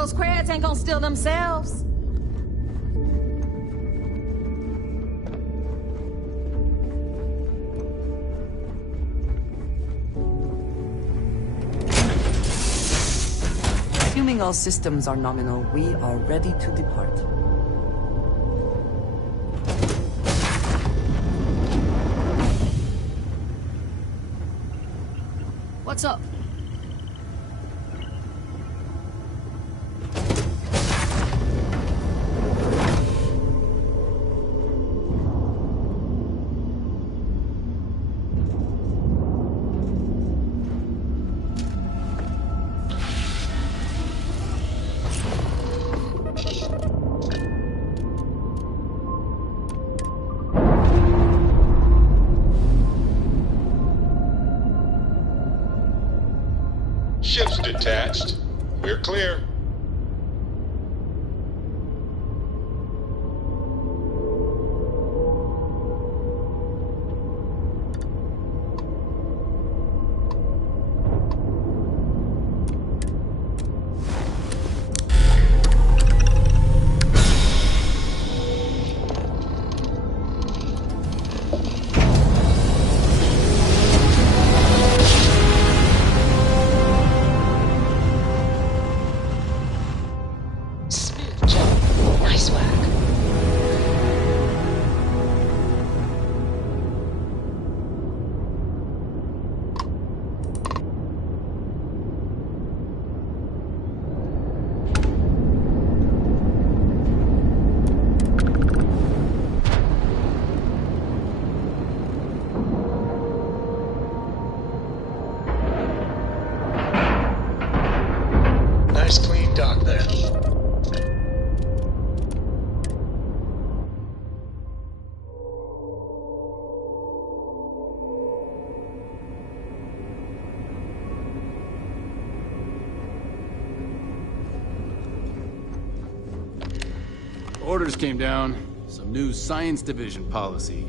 those crabs ain't gonna steal themselves. Assuming all systems are nominal, we are ready to depart. What's up? Ships detached. We're clear. Nice clean dock there. Orders came down. Some new science division policy.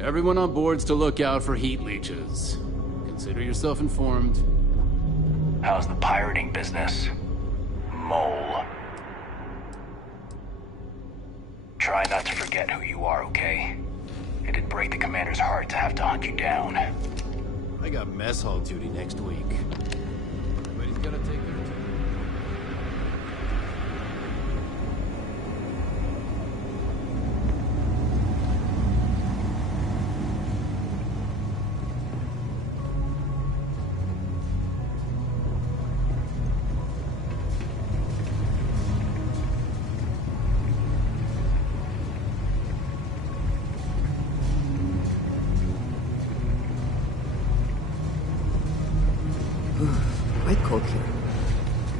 Everyone on board's to look out for heat leeches. Consider yourself informed. How's the pirating business? Mole. Try not to forget who you are, okay? It'd break the commander's heart to have to hunt you down. I got mess hall duty next week. Everybody's gotta take their turn. Quite cold here.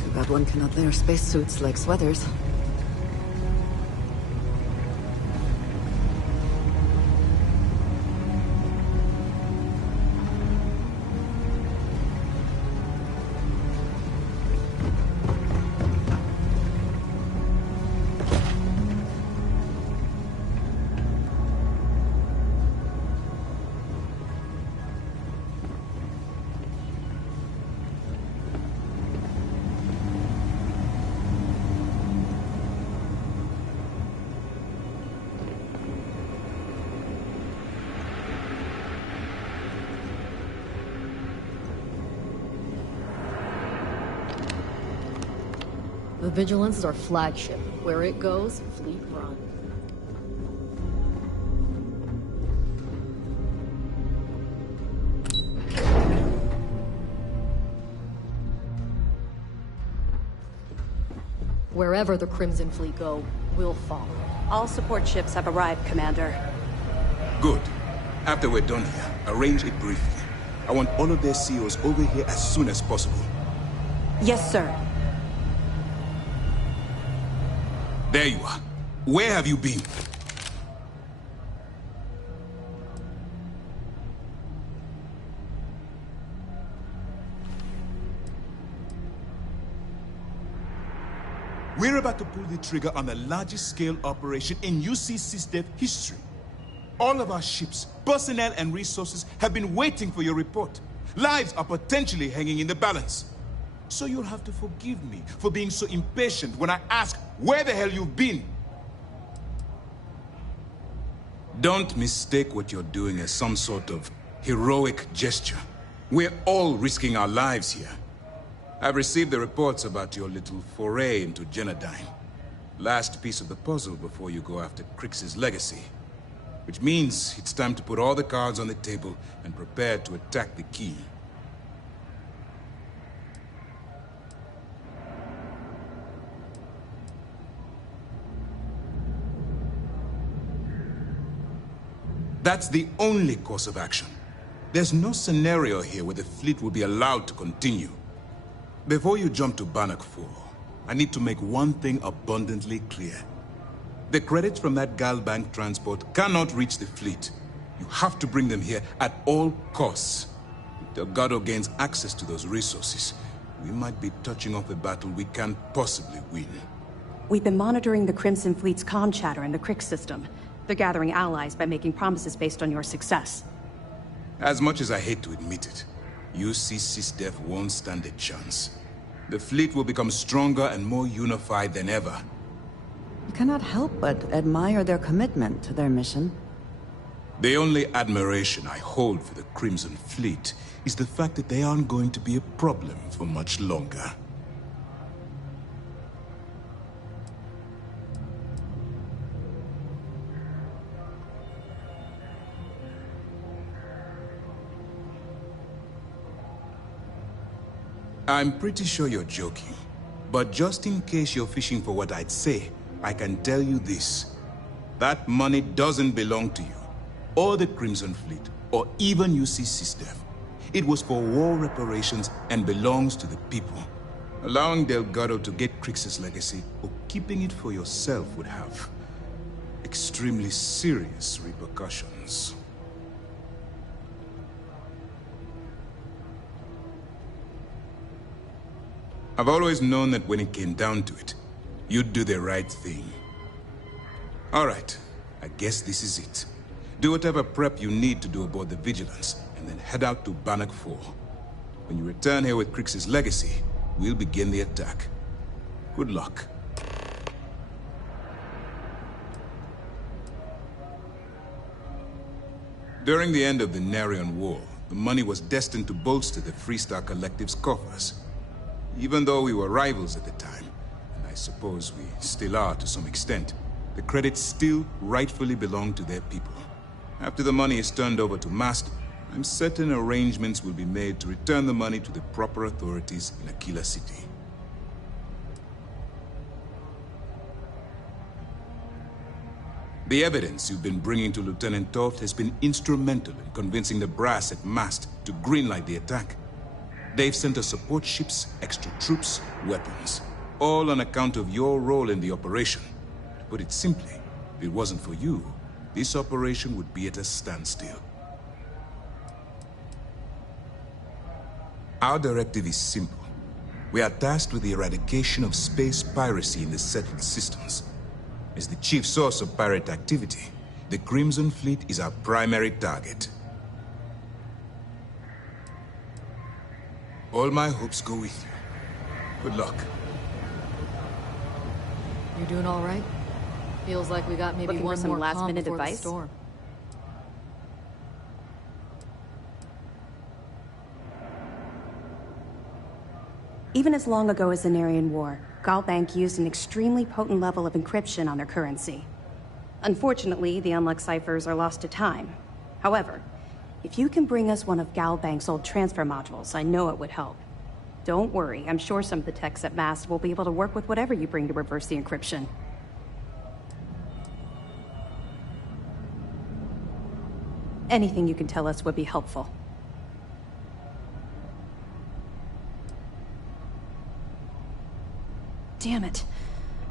Too bad one cannot wear spacesuits like sweaters. The Vigilance is our flagship. Where it goes, fleet run. Wherever the Crimson Fleet go, we'll follow. All support ships have arrived, Commander. Good. After we're done here, arrange a briefing. I want all of their CEOs over here as soon as possible. Yes, sir. There you are. Where have you been? We're about to pull the trigger on the largest scale operation in UCC's dev history. All of our ships, personnel, and resources have been waiting for your report. Lives are potentially hanging in the balance. So you'll have to forgive me for being so impatient when I ask where the hell you've been. Don't mistake what you're doing as some sort of heroic gesture. We're all risking our lives here. I've received the reports about your little foray into Genodyne. Last piece of the puzzle before you go after Crix's legacy. Which means it's time to put all the cards on the table and prepare to attack the key. That's the only course of action. There's no scenario here where the fleet will be allowed to continue. Before you jump to Bannock 4, I need to make one thing abundantly clear. The credits from that Galbank transport cannot reach the fleet. You have to bring them here at all costs. If Delgado gains access to those resources, we might be touching off a battle we can't possibly win. We've been monitoring the Crimson Fleet's comm chatter in the Crix system. They're gathering allies by making promises based on your success. As much as I hate to admit it, UC SysDef won't stand a chance. The fleet will become stronger and more unified than ever. You cannot help but admire their commitment to their mission. The only admiration I hold for the Crimson Fleet is the fact that they aren't going to be a problem for much longer. I'm pretty sure you're joking, but just in case you're fishing for what I'd say, I can tell you this. That money doesn't belong to you, or the Crimson Fleet, or even UC SysDef. It was for war reparations and belongs to the people. Allowing Delgado to get Crix's legacy, or keeping it for yourself would have extremely serious repercussions. I've always known that when it came down to it, you'd do the right thing. All right, I guess this is it. Do whatever prep you need to do aboard the Vigilance, and then head out to Bannock 4. When you return here with Crix's legacy, we'll begin the attack. Good luck. During the end of the Narion War, the money was destined to bolster the Freestar Collective's coffers. Even though we were rivals at the time, and I suppose we still are to some extent, the credits still rightfully belong to their people. After the money is turned over to Mast, I'm certain arrangements will be made to return the money to the proper authorities in Aquila City. The evidence you've been bringing to Lieutenant Toft has been instrumental in convincing the brass at Mast to greenlight the attack. They've sent us support ships, extra troops, weapons, all on account of your role in the operation. To put it simply, if it wasn't for you, this operation would be at a standstill. Our directive is simple. We are tasked with the eradication of space piracy in the settled systems. As the chief source of pirate activity, the Crimson Fleet is our primary target. All my hopes go with you. Good luck. You're doing all right? Feels like we got maybe Looking one for some more last-minute calm before the advice? storm. Even as long ago as the Narion War, Galbank used an extremely potent level of encryption on their currency. Unfortunately, the unlocked ciphers are lost to time. However, if you can bring us one of Galbank's old transfer modules, I know it would help. Don't worry, I'm sure some of the techs at Mast will be able to work with whatever you bring to reverse the encryption. Anything you can tell us would be helpful. Damn it.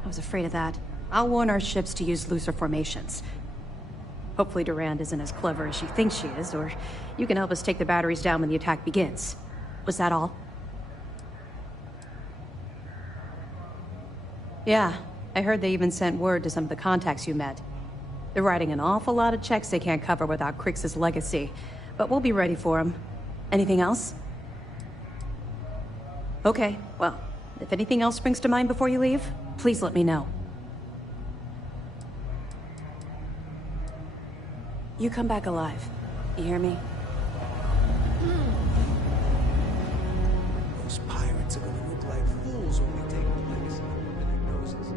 I was afraid of that. I'll warn our ships to use looser formations. Hopefully Durand isn't as clever as she thinks she is, or you can help us take the batteries down when the attack begins. Was that all? Yeah, I heard they even sent word to some of the contacts you met. They're writing an awful lot of checks they can't cover without Crix's legacy, but we'll be ready for them. Anything else? Okay, well, if anything else springs to mind before you leave, please let me know. You come back alive. You hear me? Those pirates are gonna look like fools when we take place in their noses.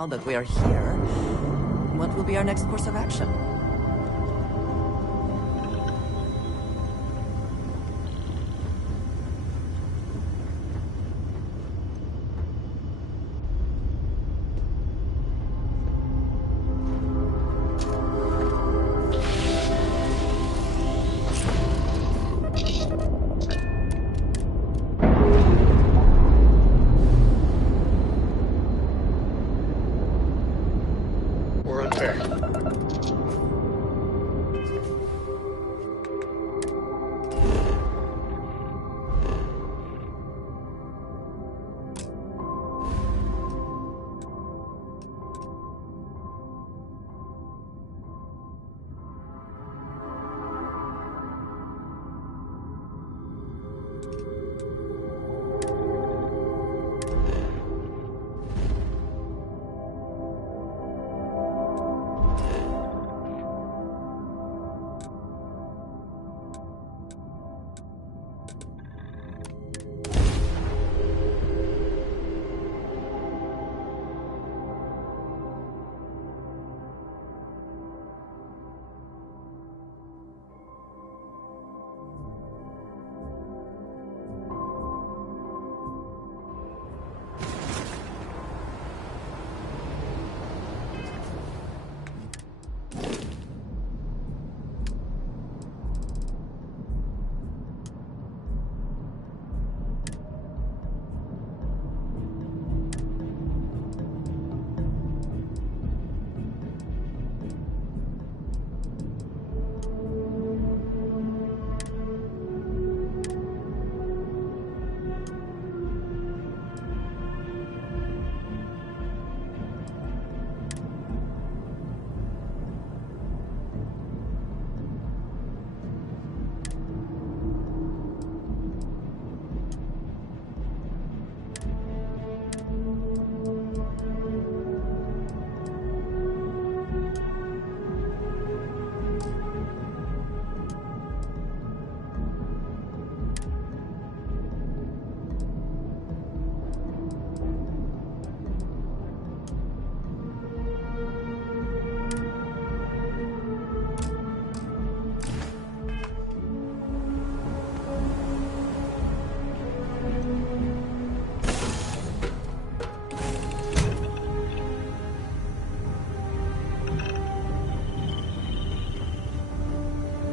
Now that we are here, what will be our next course of action? We're unfair.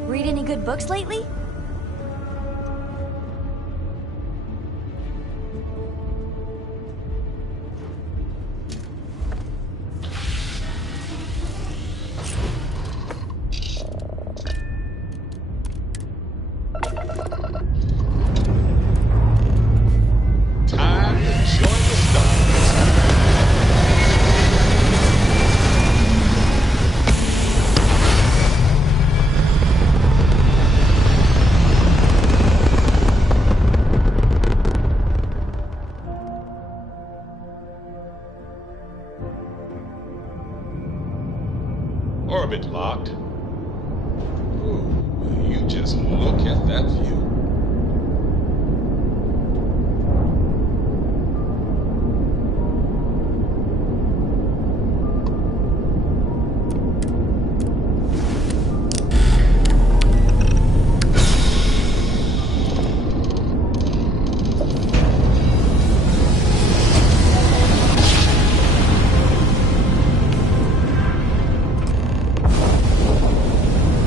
Read any good books lately? Time to join the stars. Orbit locked. Ooh, you just look at that view.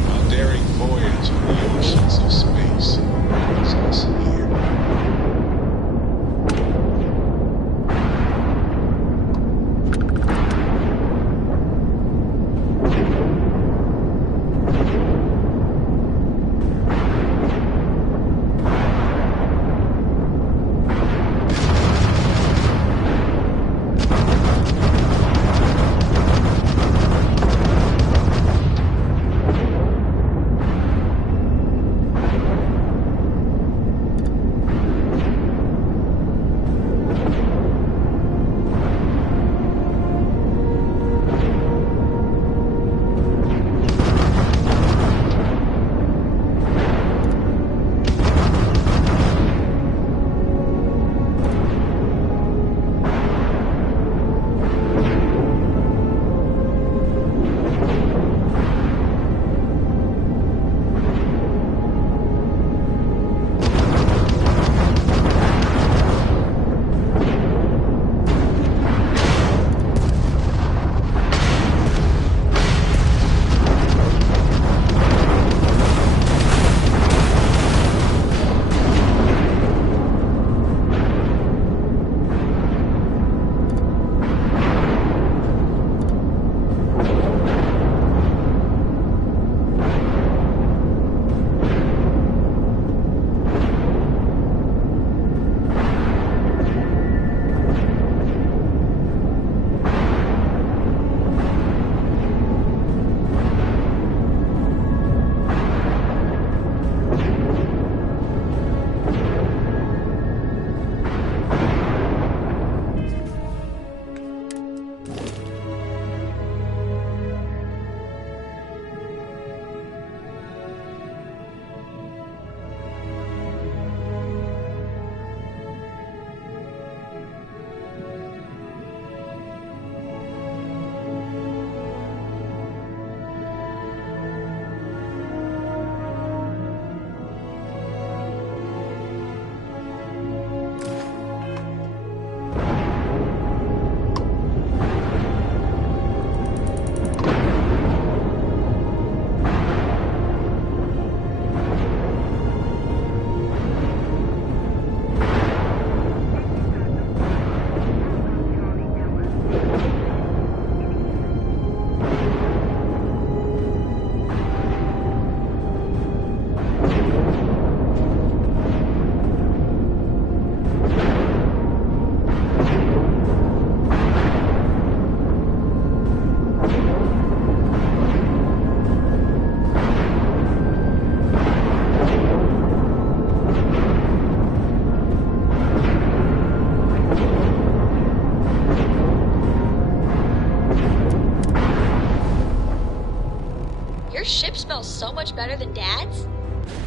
A daring voyage in the oceans of space.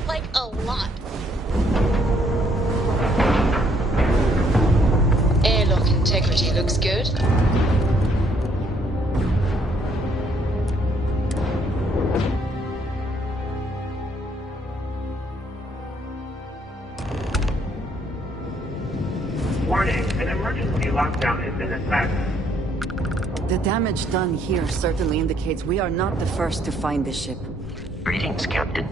Like, a lot. Airlock integrity looks good. Warning, an emergency lockdown has been established. The damage done here certainly indicates we are not the first to find this ship. Greetings, Captain.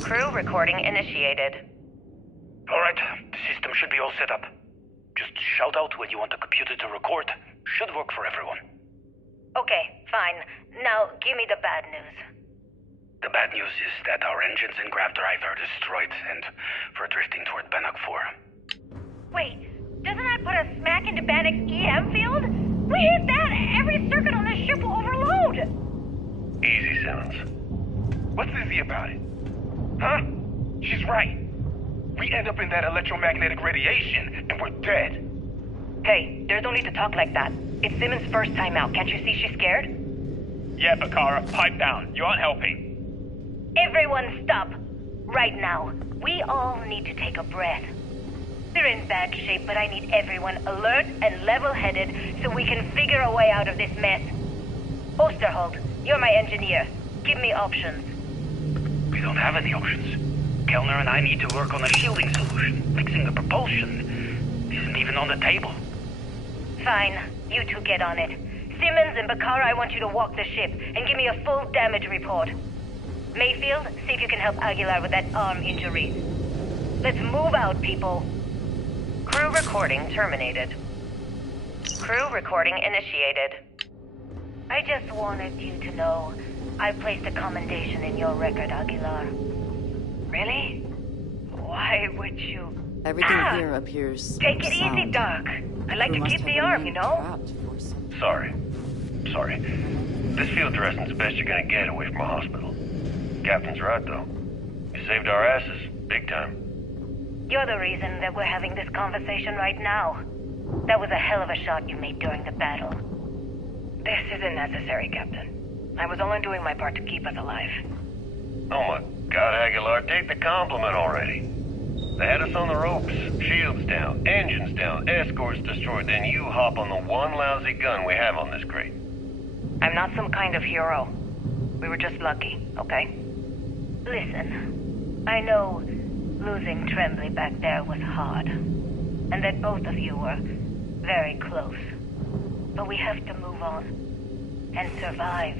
Crew recording initiated. Alright, the system should be all set up. Just shout out when you want the computer to record. Should work for everyone. Okay, fine. Now, give me the bad news. The bad news is that our engines and grav drive are destroyed, and we're drifting toward Bannock 4. Wait, doesn't that put us smack into Bannock's EM field? We hit that! Every circuit on this ship will overload! Easy, Simmons. What's easy about it? Huh? She's right. We end up in that electromagnetic radiation, and we're dead. Hey, there's no need to talk like that. It's Simmons' first time out. Can't you see she's scared? Yeah, Bakara, pipe down. You aren't helping. Everyone stop. Right now. We all need to take a breath. We're in bad shape, but I need everyone alert and level-headed so we can figure a way out of this mess. Osterholt, you're my engineer. Give me options. We don't have any options. Kellner and I need to work on a shielding solution. Fixing the propulsion isn't even on the table. Fine. You two get on it. Simmons and Bakara, I want you to walk the ship and give me a full damage report. Mayfield, see if you can help Aguilar with that arm injury. Let's move out, people. Crew recording terminated. Crew recording initiated. I just wanted you to know I placed a commendation in your record, Aguilar. Really? Why would you? Everything here appears Take it sound. easy, Doc. I like We to must keep have the arm, remained you know? trapped for some- Sorry. This field dressing's the best you're gonna get away from a hospital. Captain's right, though. You saved our asses, big time. You're the reason that we're having this conversation right now. That was a hell of a shot you made during the battle. This isn't necessary, Captain. I was only doing my part to keep us alive. Oh my God, Aguilar, take the compliment already. They had us on the ropes, shields down, engines down, escorts destroyed, then you hop on the one lousy gun we have on this crate. I'm not some kind of hero. We were just lucky, okay? Listen, I know losing Tremblay back there was hard, and that both of you were very close. But we have to move on and survive.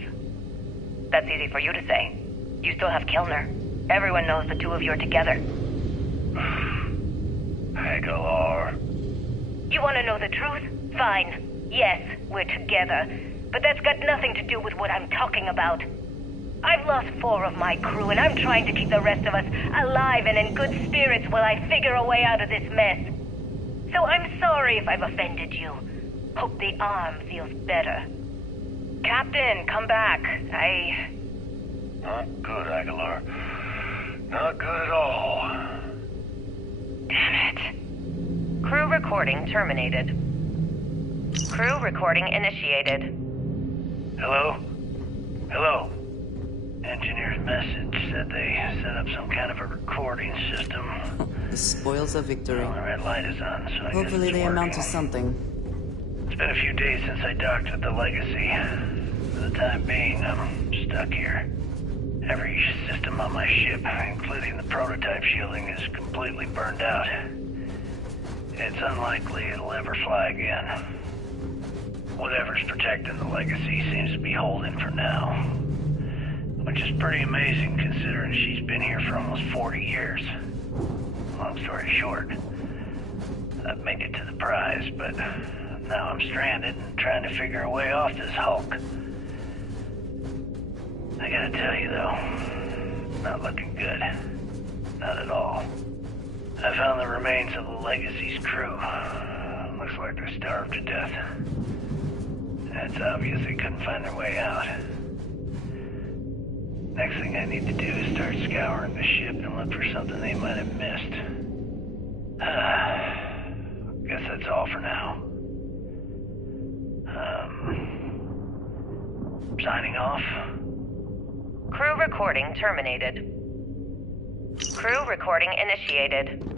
That's easy for you to say. You still have Kellner. Everyone knows the two of you are together. Aguilar. You want to know the truth? Fine. Yes, we're together. But that's got nothing to do with what I'm talking about. I've lost 4 of my crew, and I'm trying to keep the rest of us alive and in good spirits while I figure a way out of this mess. So I'm sorry if I've offended you. Hope the arm feels better. Captain, come back. Not good, Aguilar. Not good at all. Damn it. Crew recording terminated. Crew recording initiated. Hello? Hello? Engineer's message said they set up some kind of a recording system. The spoils of victory. Well, the red light is on, so I guess Hopefully it's they amount to working. something. It's been a few days since I docked with the Legacy. For the time being, I'm stuck here. Every system on my ship, including the prototype shielding, is completely burned out. It's unlikely it'll ever fly again. Whatever's protecting the Legacy seems to be holding for now. Which is pretty amazing considering she's been here for almost 40 years. Long story short, I've made it to the prize, but now I'm stranded and trying to figure a way off this hulk. I gotta tell you though, not looking good. Not at all. I found the remains of the Legacy's crew. Looks like they're starved to death. It's obvious they couldn't find their way out. Next thing I need to do is start scouring the ship and look for something they might have missed. Guess that's all for now. Signing off. Crew recording terminated. Crew recording initiated.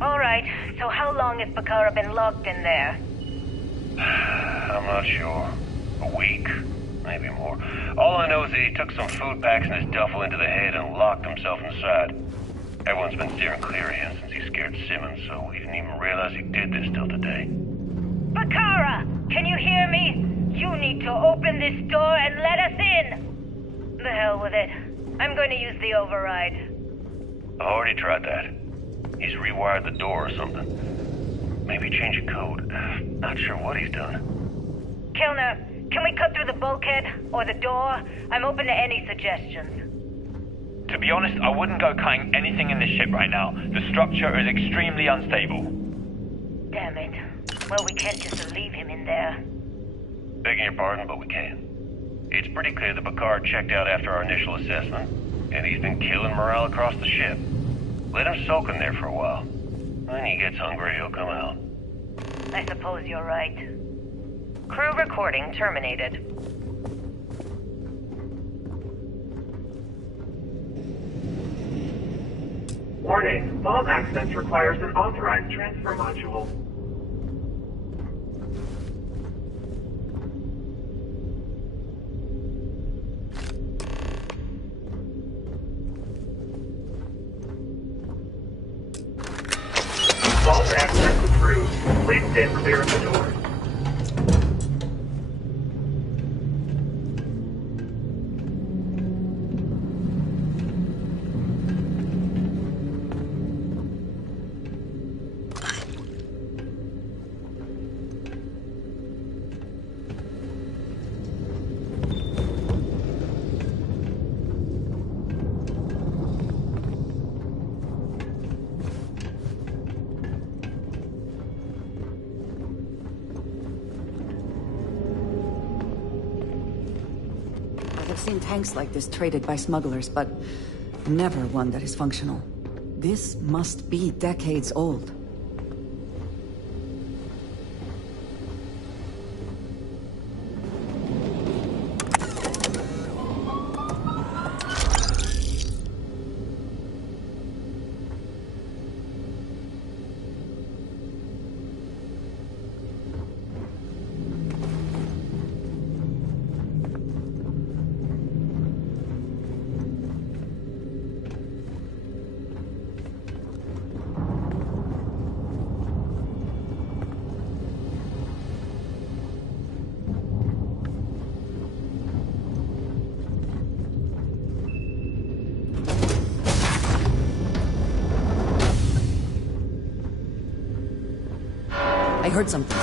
Alright, so how long has Bakara been locked in there? I'm not sure. A week? Maybe more. All I know is that he took some food packs in his duffel into the head and locked himself inside. Everyone's been steering clear of him since he scared Simmons, so we didn't even realize he did this till today. Bakara! Can you hear me? You need to open this door and let us in! The hell with it. I'm going to use the override. I already tried that. He's rewired the door or something. Maybe change a code. Not sure what he's done. Kilner, can we cut through the bulkhead or the door? I'm open to any suggestions. To be honest, I wouldn't go cutting anything in this ship right now. The structure is extremely unstable. Damn it. Well, we can't just leave him in there. Begging your pardon, but we can. It's pretty clear that Bakar checked out after our initial assessment, and he's been killing morale across the ship. Let him soak in there for a while. When he gets hungry, he'll come out. I suppose you're right. Crew recording terminated. Warning, vault access requires an authorized transfer module. Vault access approved. Please stand clear of the door. I've seen tanks like this traded by smugglers, but never one that is functional. This must be decades old. I heard something.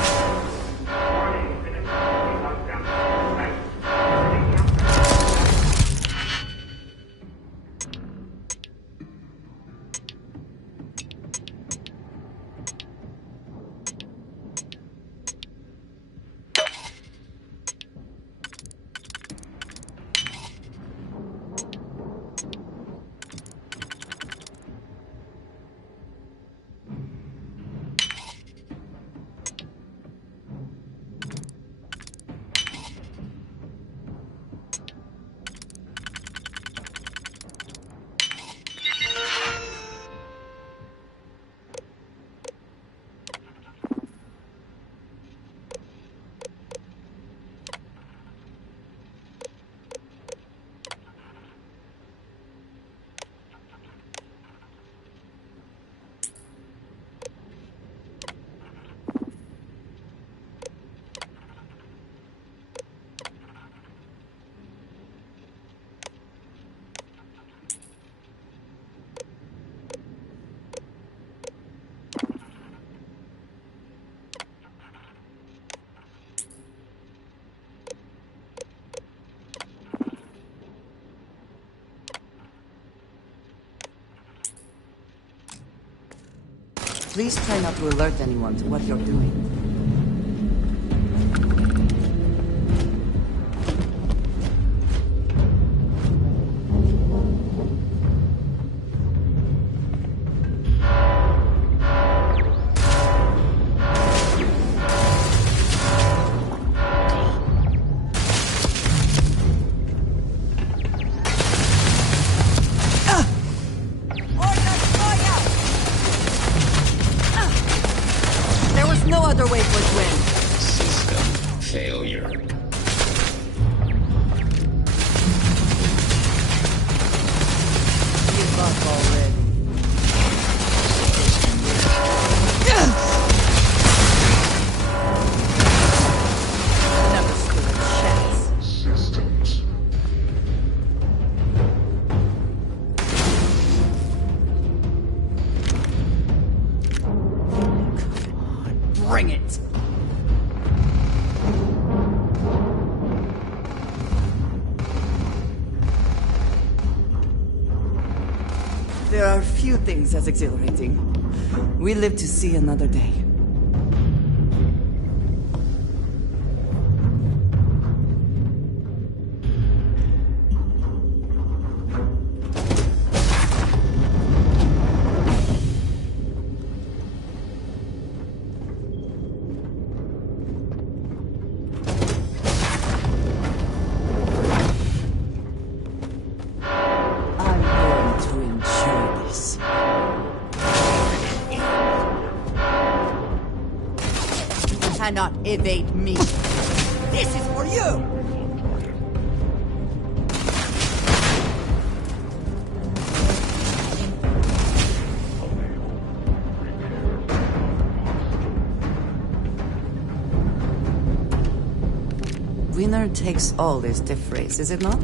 Please try not to alert anyone to what you're doing. No other way for it win. System failure. Give up already. Never stood a chance. Systems. Bring it! There are few things as exhilarating. We live to see another day. Cannot evade me. This is for you! Winner takes all is the phrase, is it not?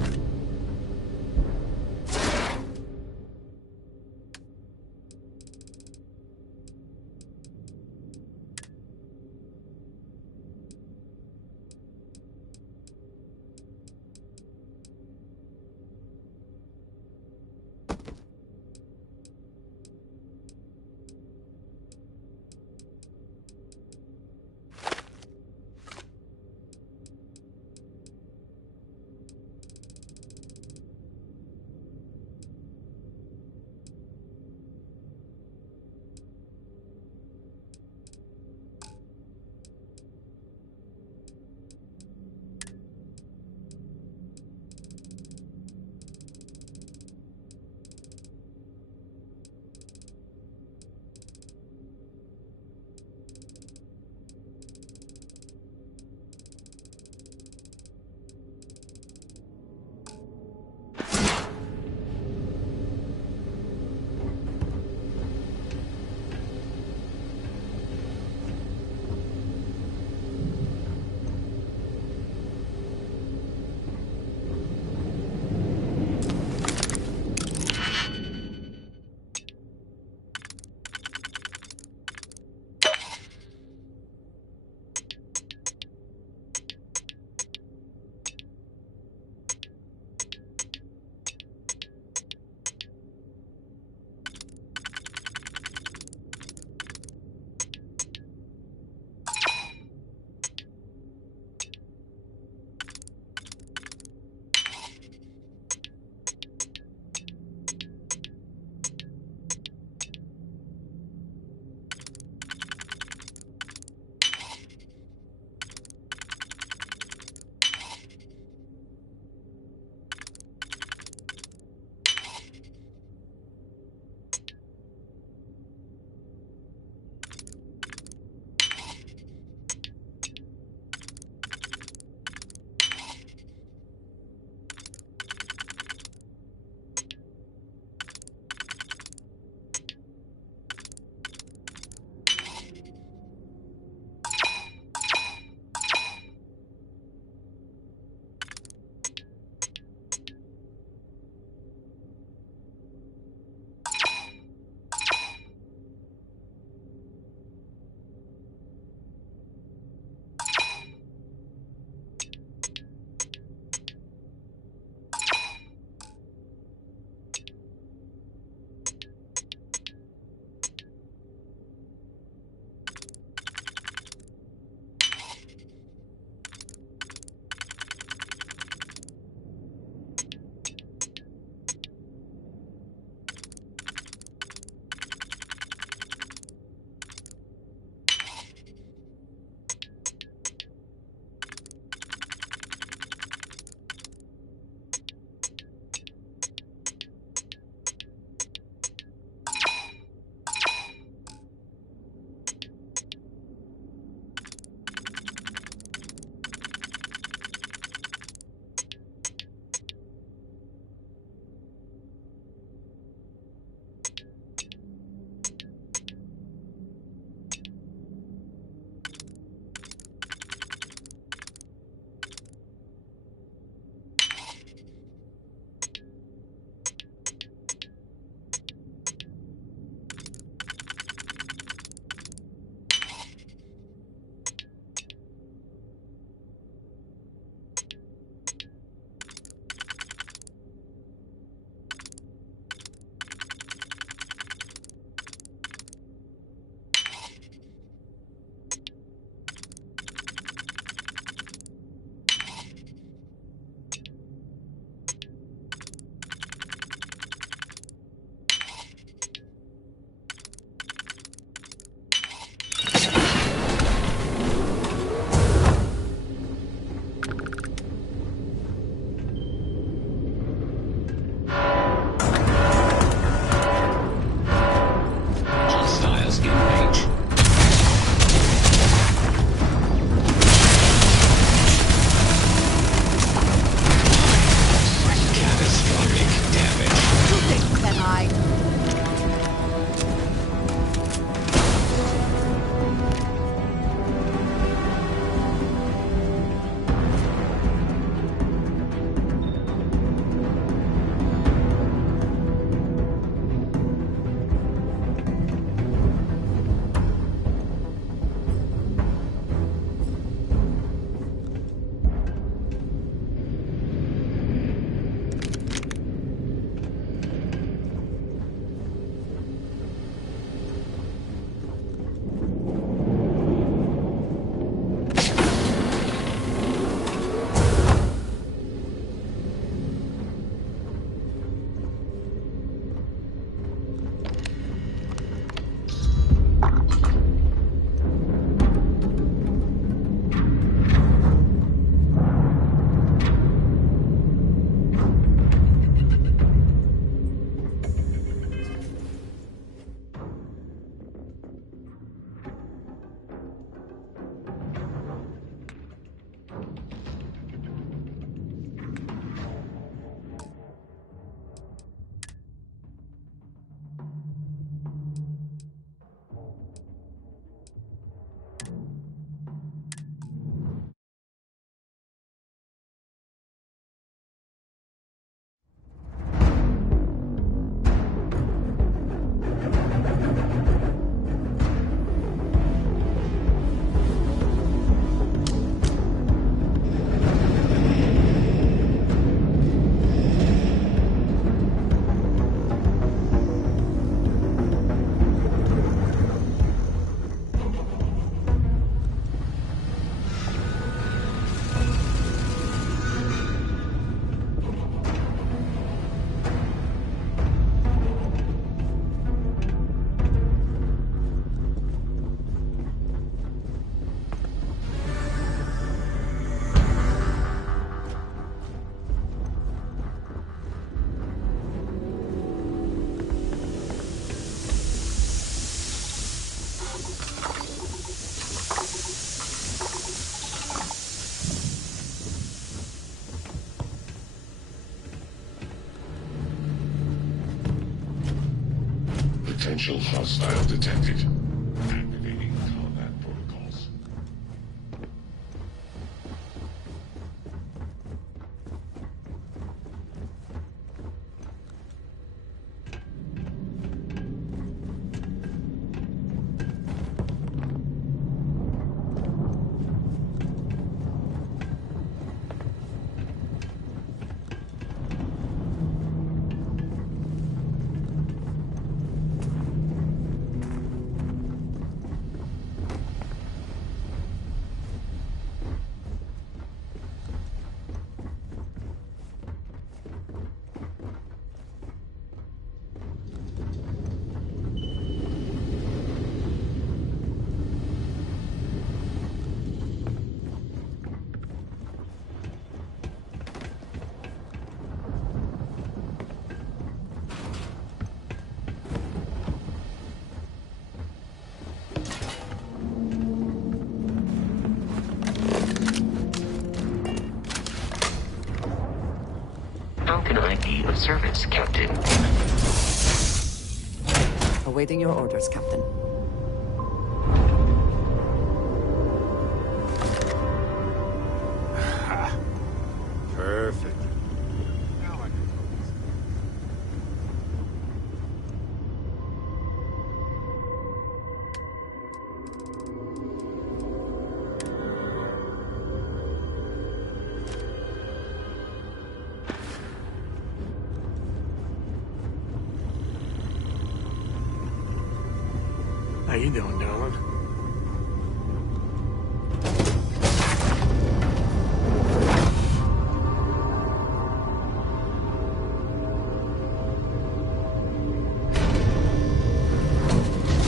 Potential hostile detected. Activating combat protocols. How can I be of service, Captain? Awaiting your orders, Captain. Perfect. How you doing, darling?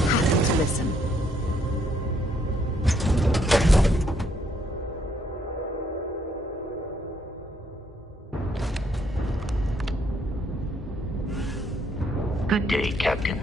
Have to listen. Good day, Captain.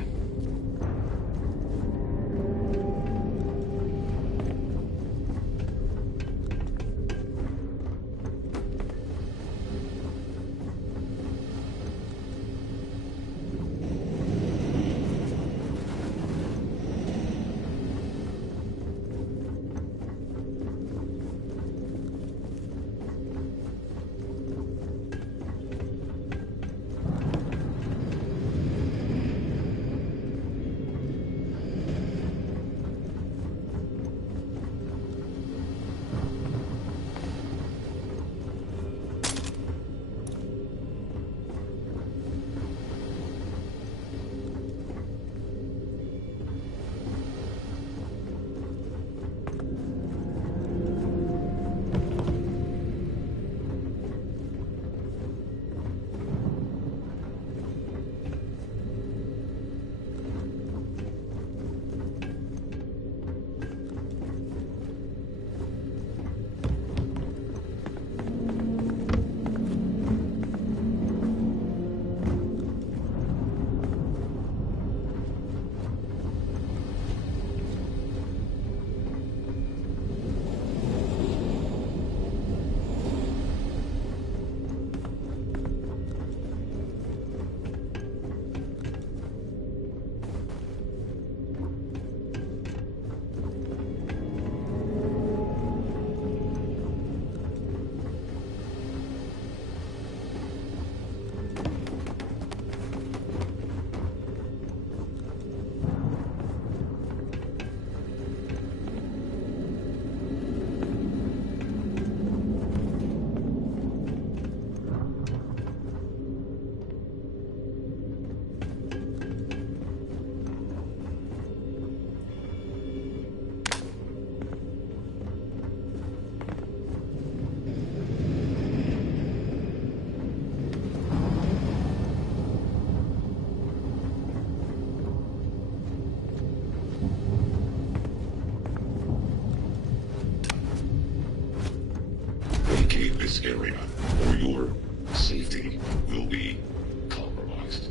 Vacate this area, or your safety will be compromised.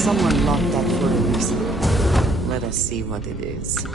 Someone locked that for a reason. Let us see what it is.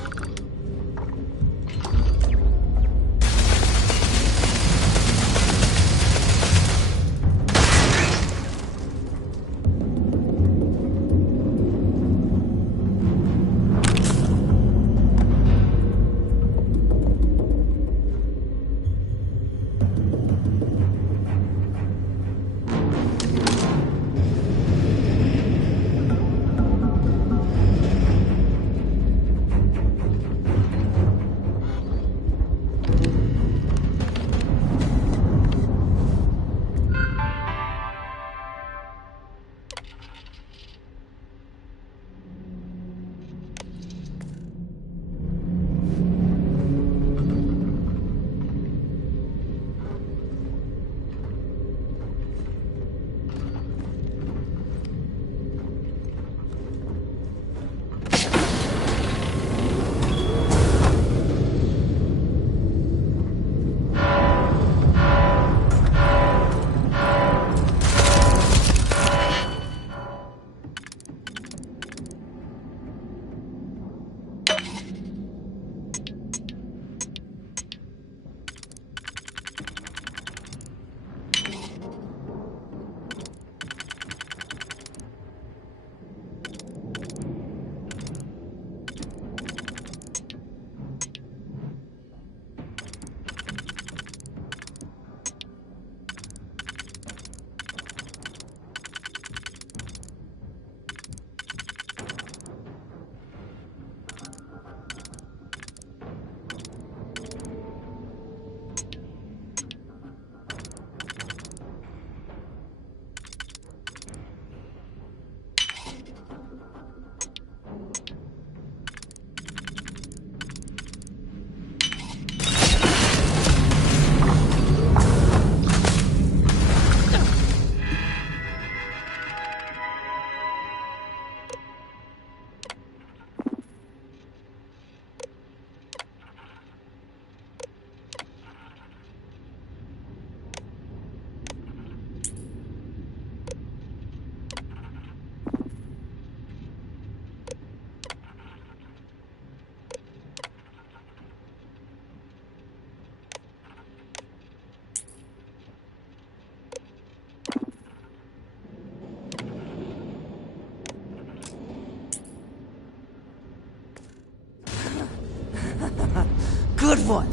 Good one!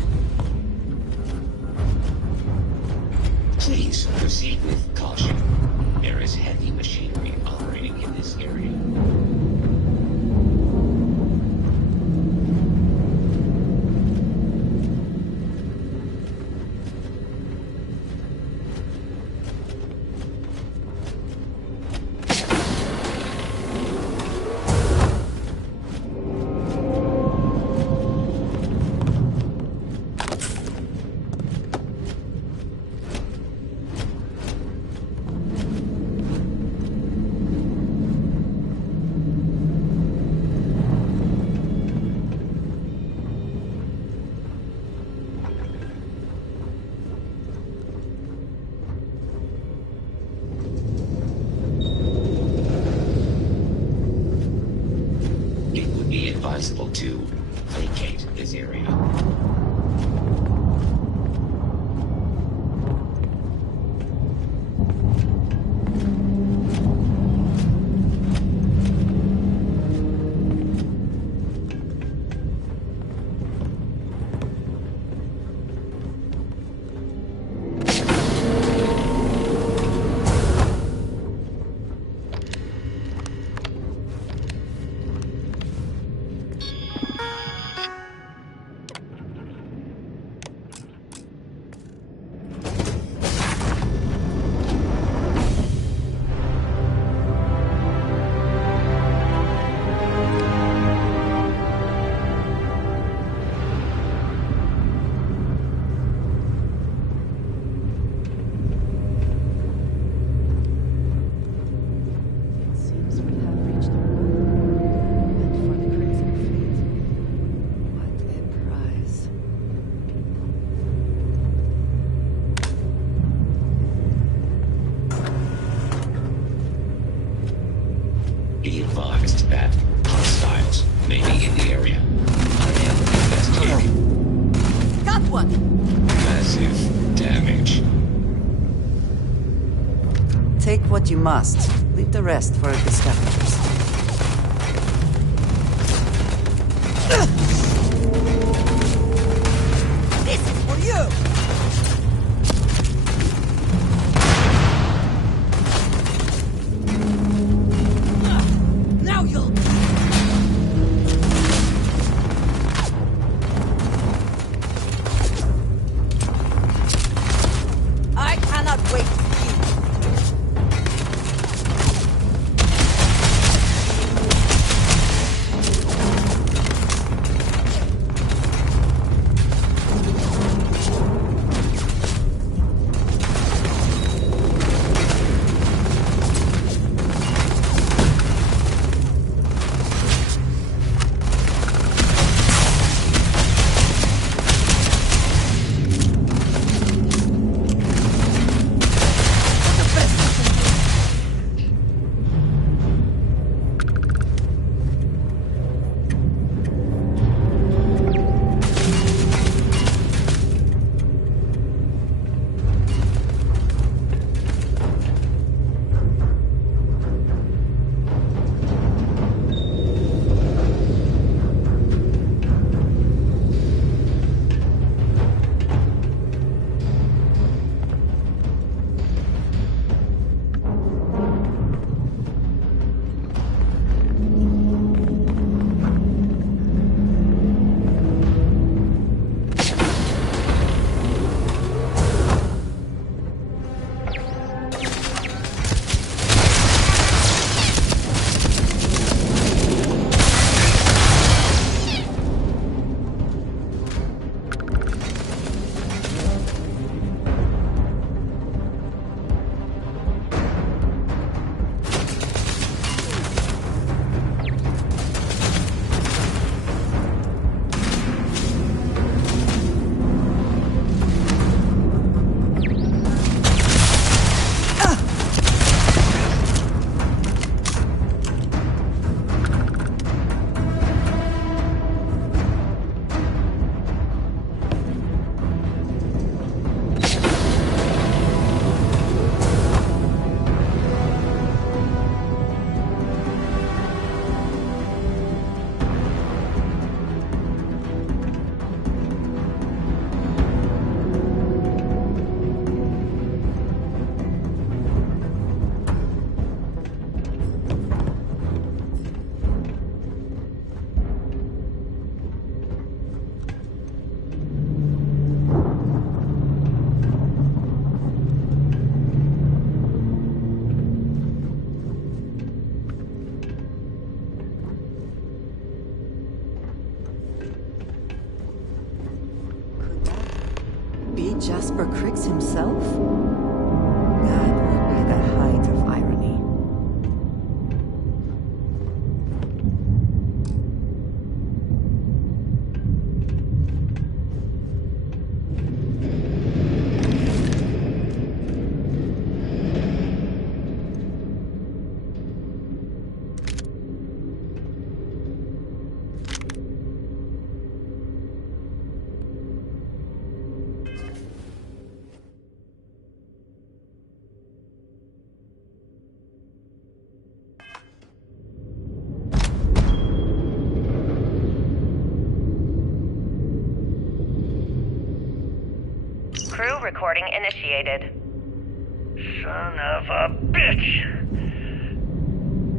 Please proceed with caution. There is heavy machinery operating in this area. Advisable to vacate this area. what you must. Leave the rest for the scavengers. This is for you! Now you'll... I cannot wait for you. Be Jasper Criggs himself? That would be the height of irony. Crew recording initiated. Son of a bitch!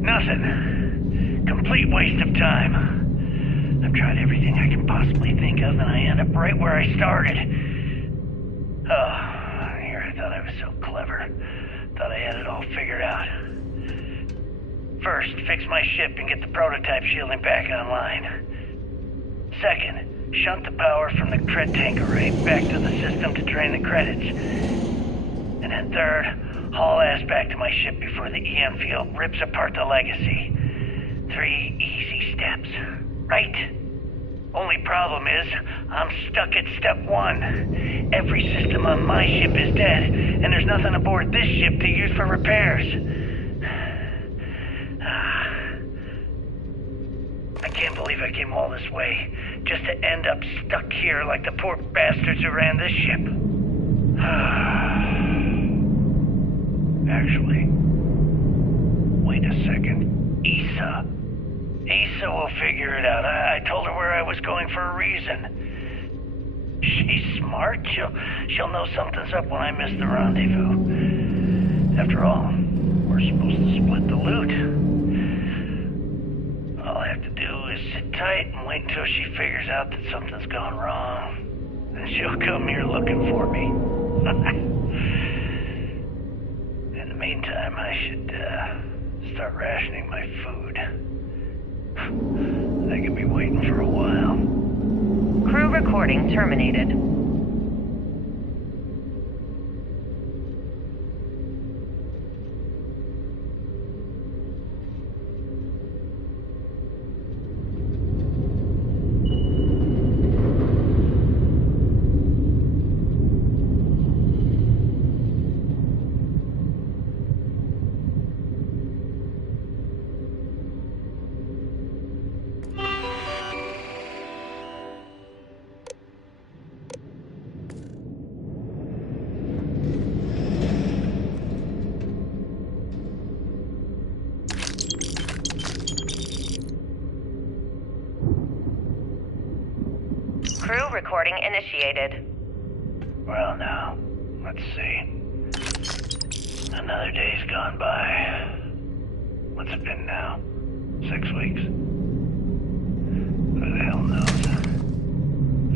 Nothing. Complete waste of time. I've tried everything I can possibly think of, and I end up right where I started. Oh, here I thought I was so clever. Thought I had it all figured out. First, fix my ship and get the prototype shielding back online. Second, shunt the power from the cred tank array back to the system to drain the credits. And then third, haul ass back to my ship before the EM field rips apart the legacy. 3 easy steps, right? Only problem is, I'm stuck at step 1. Every system on my ship is dead, and there's nothing aboard this ship to use for repairs. I can't believe I came all this way, just to end up stuck here like the poor bastards who ran this ship. Actually, so we'll figure it out. I told her where I was going for a reason. She's smart. She'll know something's up when I miss the rendezvous. After all, we're supposed to split the loot. All I have to do is sit tight and wait until she figures out that something's gone wrong. And she'll come here looking for me. In the meantime, I should start rationing my food. They could be waiting for a while. Crew recording terminated. Crew recording initiated. Well, now, let's see. Another day's gone by. What's it been now? 6 weeks? Who the hell knows?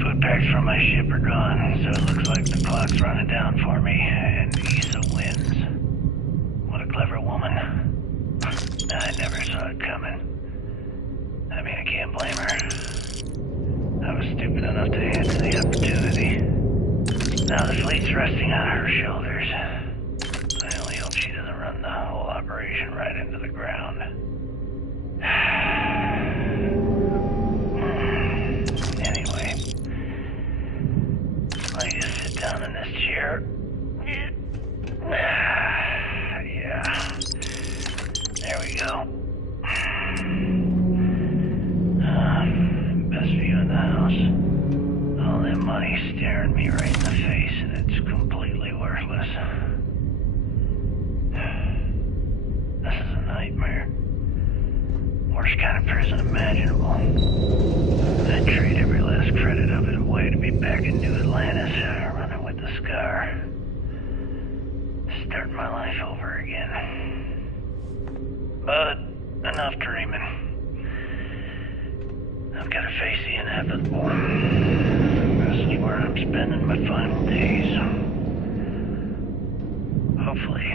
Food packs from my ship are gone, so it looks like the clock's running down for me, and Issa wins. What a clever woman. I never saw it coming. I mean, I can't blame her. I was stupid enough to hand her the opportunity. Now the fleet's resting on her shoulders. I only hope she doesn't run the whole operation right into the ground. Anyway, let me just sit down in this chair. Yeah. There we go. Best view in the house. All that money staring me right in the face, and it's completely worthless. This is a nightmare. Worst kind of prison imaginable. I'd trade every last credit of it away to be back in New Atlantis, running with the Scar. Starting my life over again. But enough dreaming. I've got to face the inevitable. This is where I'm spending my final days. Hopefully,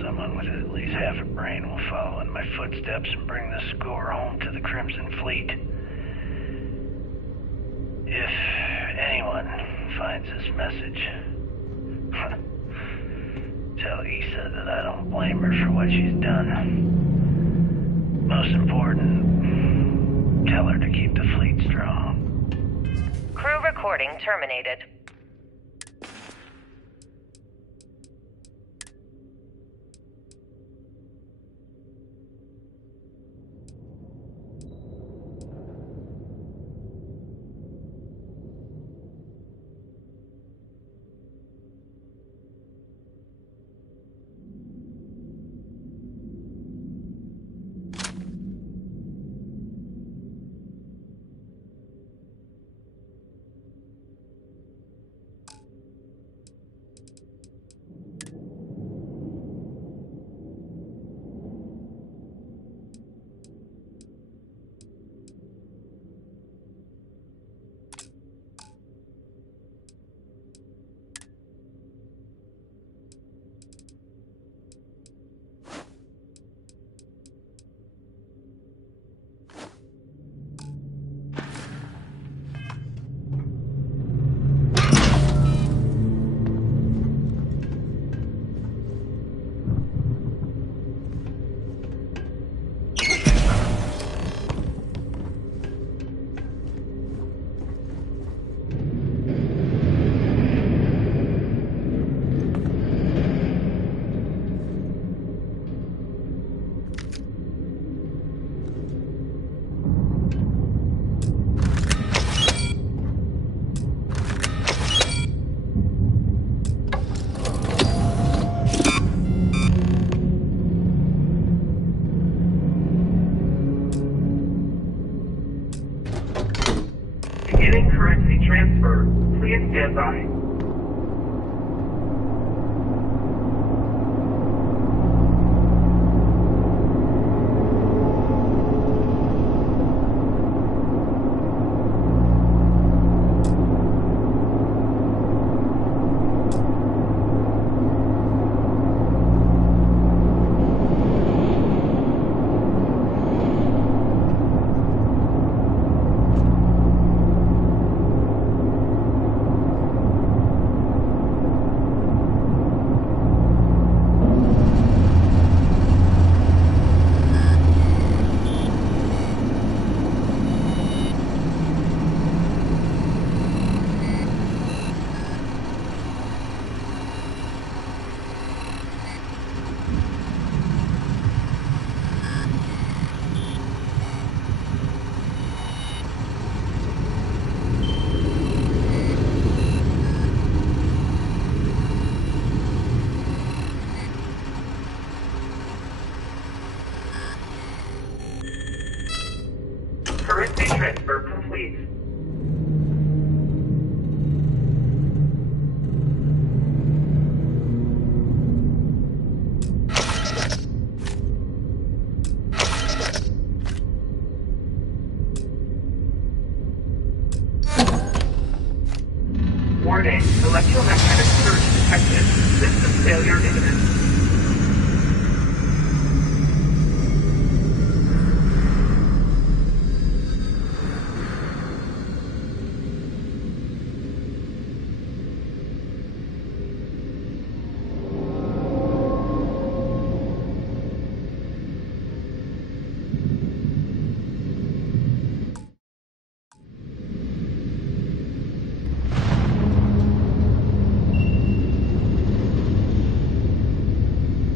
someone with at least half a brain will follow in my footsteps and bring the score home to the Crimson Fleet. If anyone finds this message, tell Issa that I don't blame her for what she's done. Most important, tell her to keep the fleet strong. Crew recording terminated. Over. Please stand by. Currency transfer complete. Warning, electromagnetic surge detected. System failure imminent.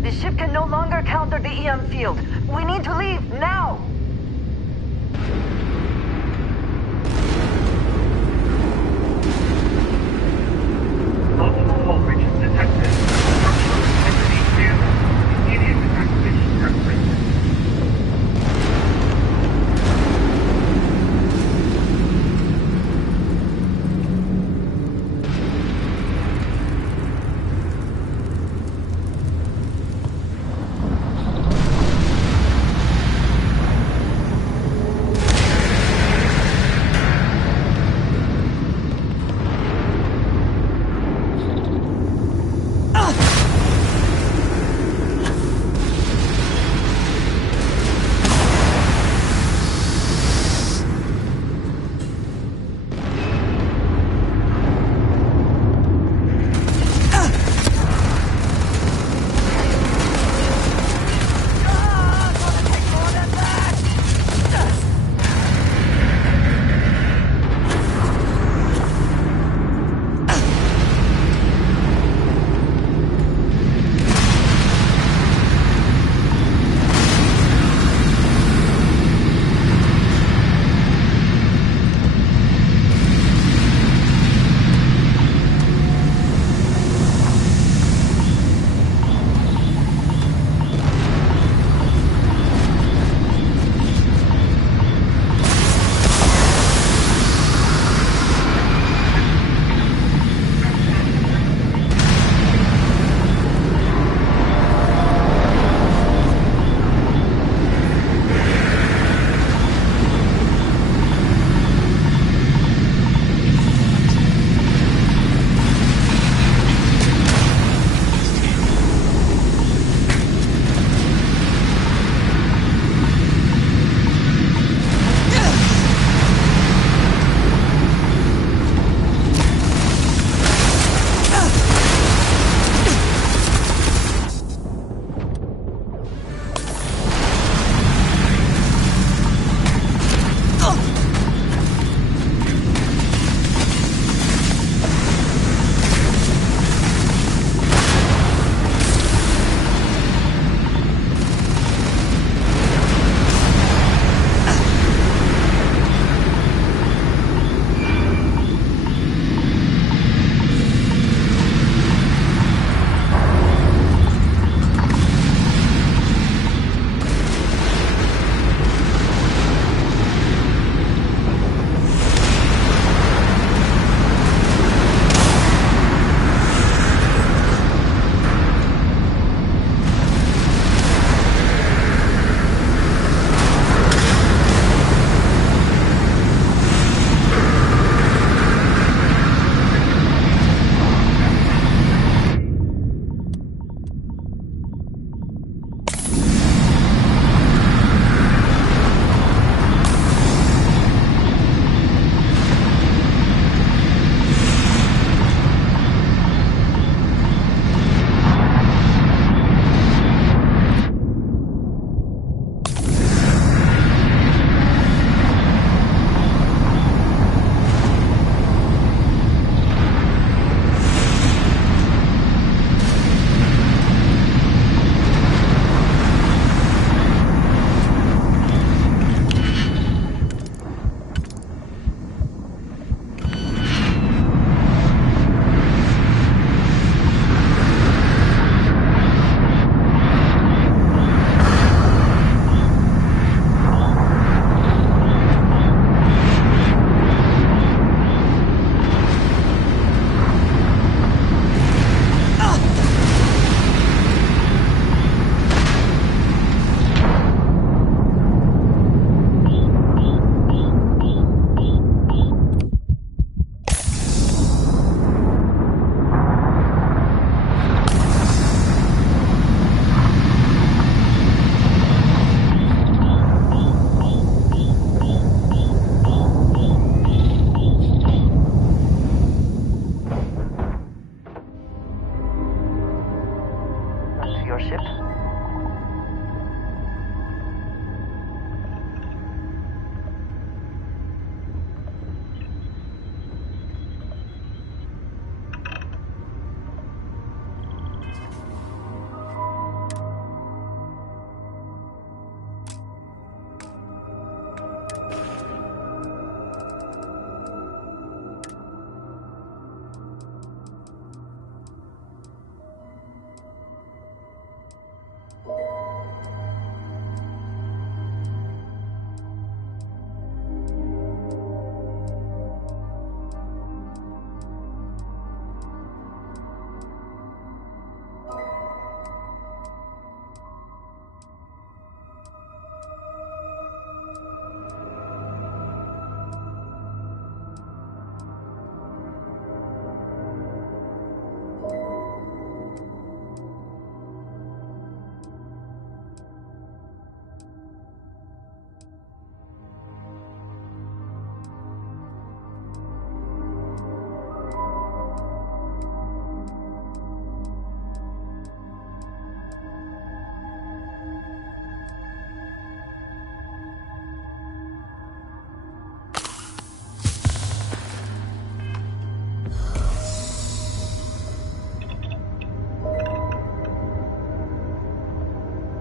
The ship can no longer counter the EM field. We need to leave now! Multiple hull breaches detected. Structural integrity damaged. Immediate evacuation preparation.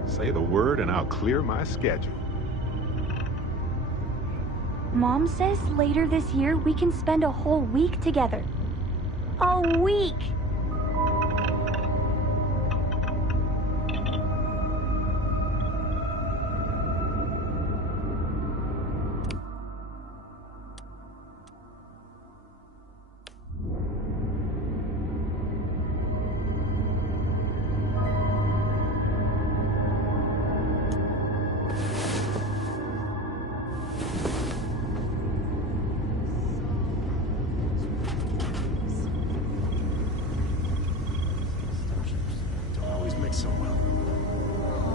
Say the word and I'll clear my schedule. Mom says later this year we can spend a whole week together. A week!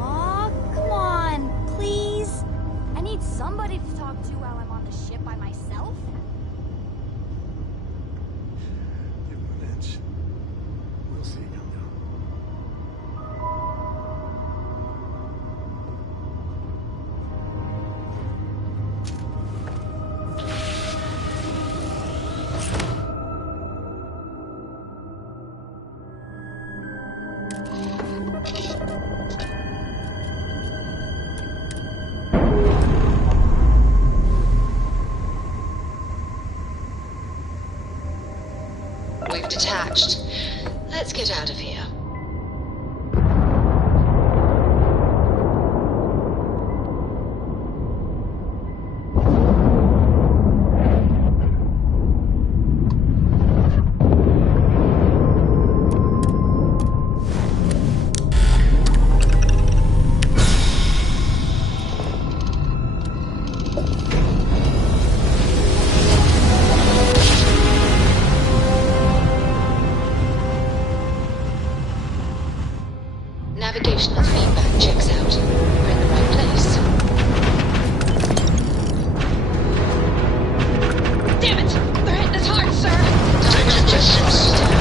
Aw, come on, please. I need somebody to talk to while I'm on the ship by myself. Give him an inch. We'll see you come down. We've detached. Let's get out of here. Navigational feedback checks out. We're in the right place. Damn it! They're hitting us hard, sir! Time to just slow down.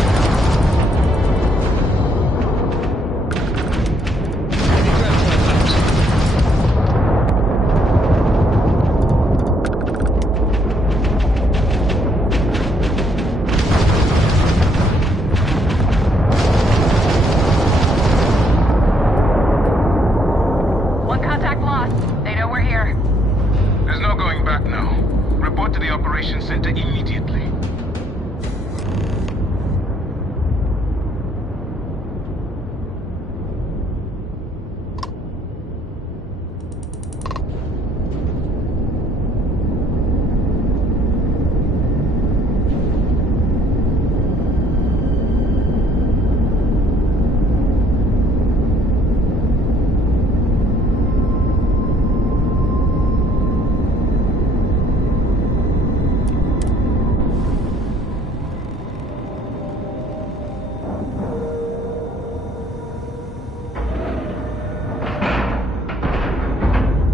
One contact lost. They know we're here. There's no going back now. Report to the operations center immediately.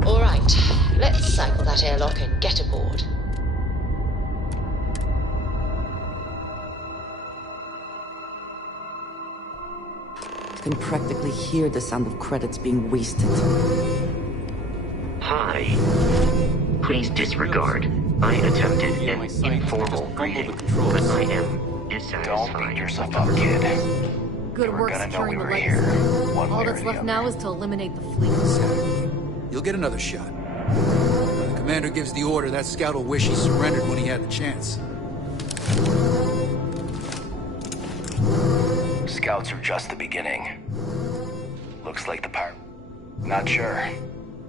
All right, let's cycle that airlock and get aboard. You can practically hear the sound of credits being wasted. Hi. Please disregard. I attempted an informal greeting, but I am dissatisfied. Don't beat yourself up, kid. Good work gonna know securing we the were legacy. here, one All way or that's the left other. now is to eliminate the fleet. You'll get another shot. When the commander gives the order, that scout will wish he surrendered when he had the chance. Scouts are just the beginning. Looks like the pirate. Not sure.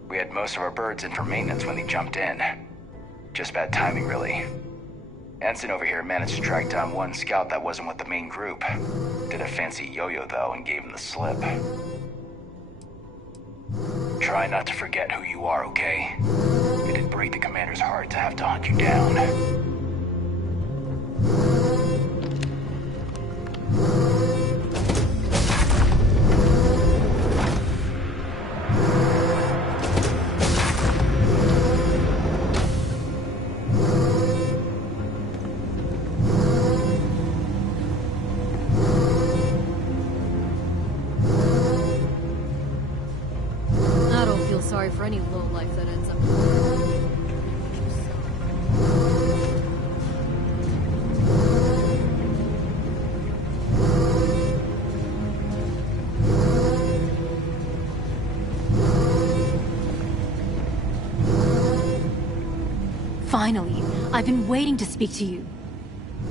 We had most of our birds in for maintenance when they jumped in. Just bad timing, really. Ensign over here managed to track down one scout that wasn't with the main group. Did a fancy yo-yo, though, and gave him the slip. Try not to forget who you are, okay? It'd break the commander's heart to have to hunt you down. I don't feel sorry for any lowlife that ends up. Finally, I've been waiting to speak to you.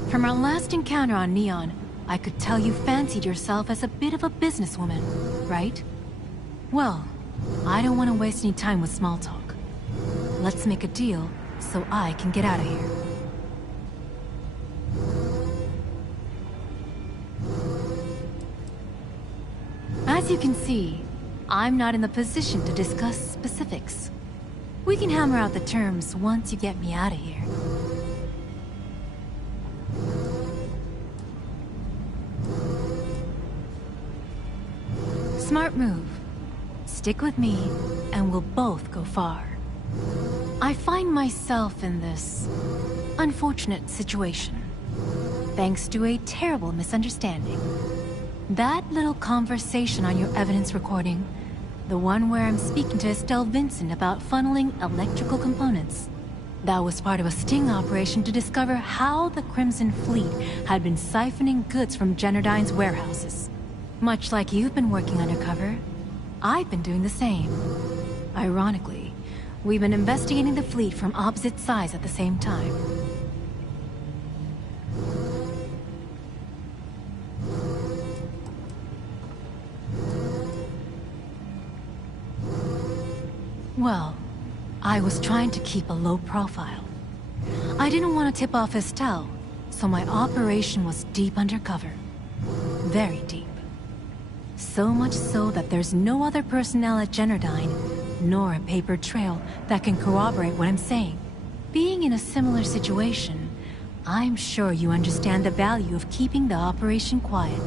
From our last encounter on Neon, I could tell you fancied yourself as a bit of a businesswoman, right? Well, I don't want to waste any time with small talk. Let's make a deal so I can get out of here. As you can see, I'm not in the position to discuss specifics. We can hammer out the terms once you get me out of here. Smart move. Stick with me, and we'll both go far. I find myself in this unfortunate situation, thanks to a terrible misunderstanding. That little conversation on your evidence recording, the one where I'm speaking to Estelle Vincent about funneling electrical components, that was part of a sting operation to discover how the Crimson Fleet had been siphoning goods from Generdyne's warehouses. Much like you've been working undercover, I've been doing the same. Ironically, we've been investigating the fleet from opposite sides at the same time. Well, I was trying to keep a low profile. I didn't want to tip off Estelle, so my operation was deep undercover. Very deep. So much so that there's no other personnel at Generdyne, nor a paper trail that can corroborate what I'm saying. Being in a similar situation, I'm sure you understand the value of keeping the operation quiet.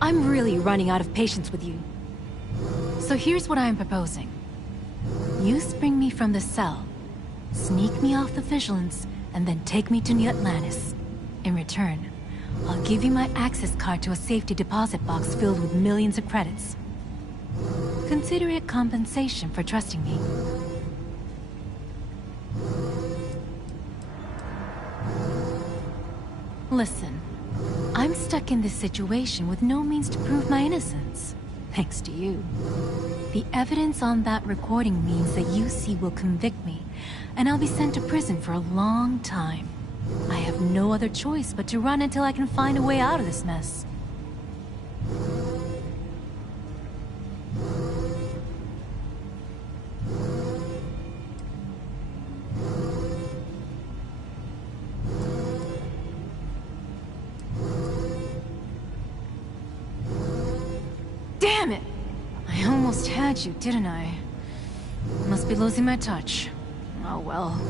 I'm really running out of patience with you. So here's what I'm proposing. You spring me from the cell, sneak me off the vigilance, and then take me to New Atlantis. In return, I'll give you my access card to a safety deposit box filled with millions of credits. Consider it compensation for trusting me. Listen, I'm stuck in this situation with no means to prove my innocence, thanks to you. The evidence on that recording means that UC will convict me, and I'll be sent to prison for a long time. I have no other choice but to run until I can find a way out of this mess. Damn it! I almost had you, didn't I? Must be losing my touch. Oh well.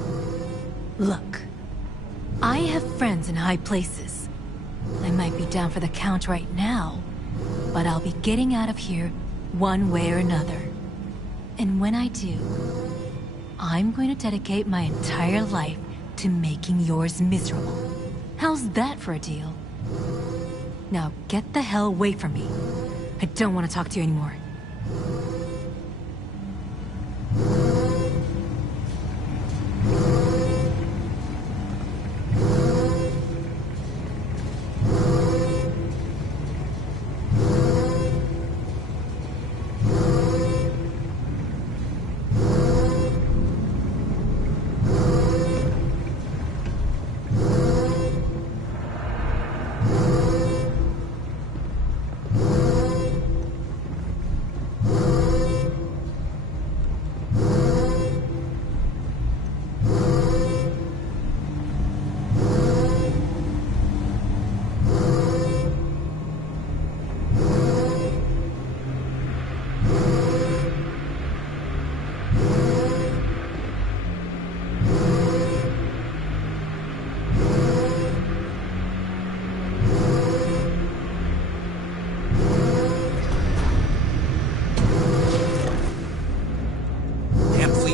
Look, I have friends in high places. I might be down for the count right now, but I'll be getting out of here one way or another. And when I do, I'm going to dedicate my entire life to making yours miserable. How's that for a deal? Now get the hell away from me. I don't want to talk to you anymore.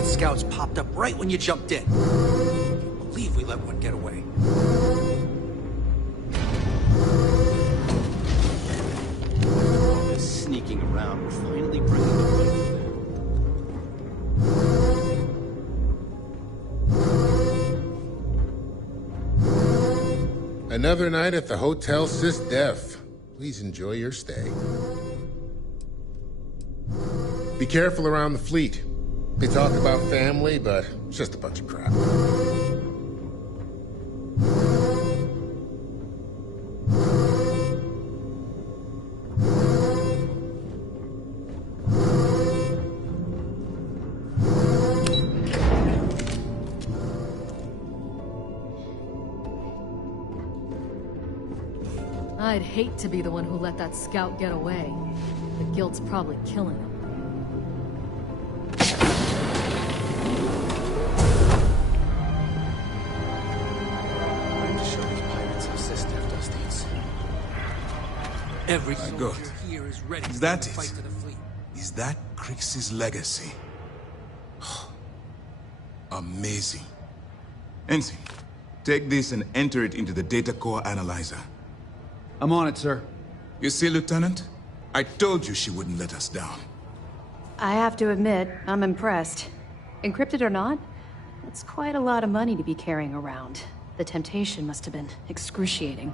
Scouts popped up right when you jumped in. Can't believe we let one get away. All this sneaking around, we're finally bringing the fight. Another night at the Hotel Sis Def. Please enjoy your stay. Be careful around the fleet. They talk about family, but it's just a bunch of crap. I'd hate to be the one who let that scout get away. The guilt's probably killing him. Time to show these pirates how Sister does things. Every soldier here is ready Is that to fight it? for the fleet. Is that Crix's legacy? Amazing. Ensign, take this and enter it into the data core analyzer. I'm on it, sir. You see, Lieutenant? I told you she wouldn't let us down. I have to admit, I'm impressed. Encrypted or not, it's quite a lot of money to be carrying around. The temptation must have been excruciating.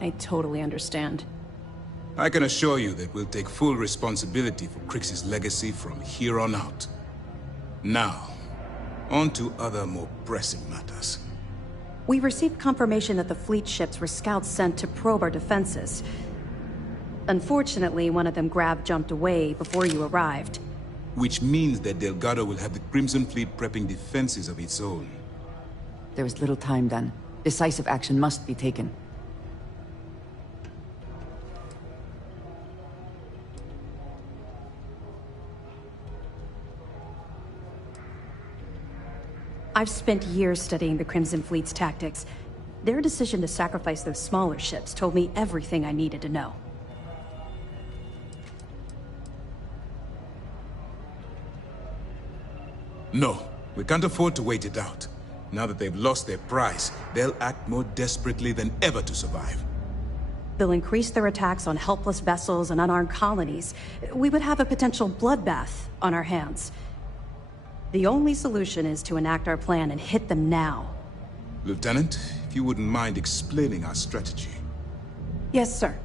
I totally understand. I can assure you that we'll take full responsibility for Crix's legacy from here on out. Now, on to other more pressing matters. We received confirmation that the fleet ships were scouts sent to probe our defenses. Unfortunately, one of them jumped away before you arrived. Which means that Delgado will have the Crimson Fleet prepping defenses of its own. There is little time then. Decisive action must be taken. I've spent years studying the Crimson Fleet's tactics. Their decision to sacrifice those smaller ships told me everything I needed to know. No, we can't afford to wait it out. Now that they've lost their prize, they'll act more desperately than ever to survive. They'll increase their attacks on helpless vessels and unarmed colonies. We would have a potential bloodbath on our hands. The only solution is to enact our plan and hit them now. Lieutenant, if you wouldn't mind explaining our strategy. Yes, sir.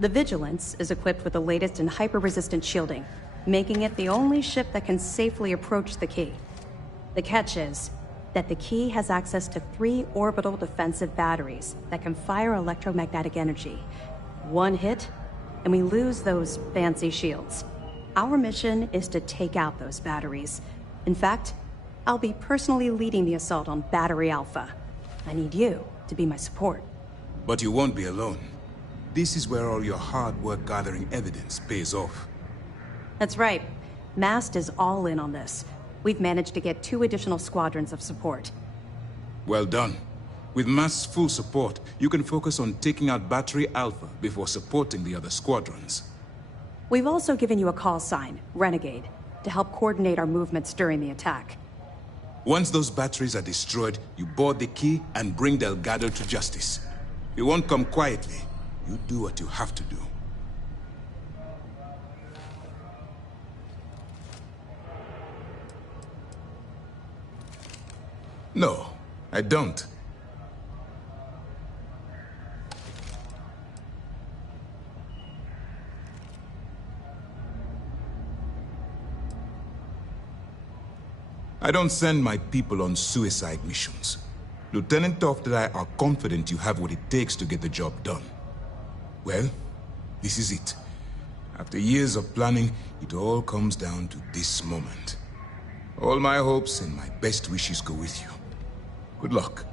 The Vigilance is equipped with the latest in hyper-resistant shielding, making it the only ship that can safely approach the key. The catch is that the key has access to 3 orbital defensive batteries that can fire electromagnetic energy. One hit, and we lose those fancy shields. Our mission is to take out those batteries. In fact, I'll be personally leading the assault on Battery Alpha. I need you to be my support. But you won't be alone. This is where all your hard work gathering evidence pays off. That's right. Mast is all in on this. We've managed to get 2 additional squadrons of support. Well done. With Mast's full support, you can focus on taking out Battery Alpha before supporting the other squadrons. We've also given you a call sign, Renegade, to help coordinate our movements during the attack. Once those batteries are destroyed, you board the key and bring Delgado to justice. You won't come quietly. You do what you have to do. No, I don't. I don't send my people on suicide missions. Lieutenant Toft and I are confident you have what it takes to get the job done. Well, this is it. After years of planning, it all comes down to this moment. All my hopes and my best wishes go with you. Good luck.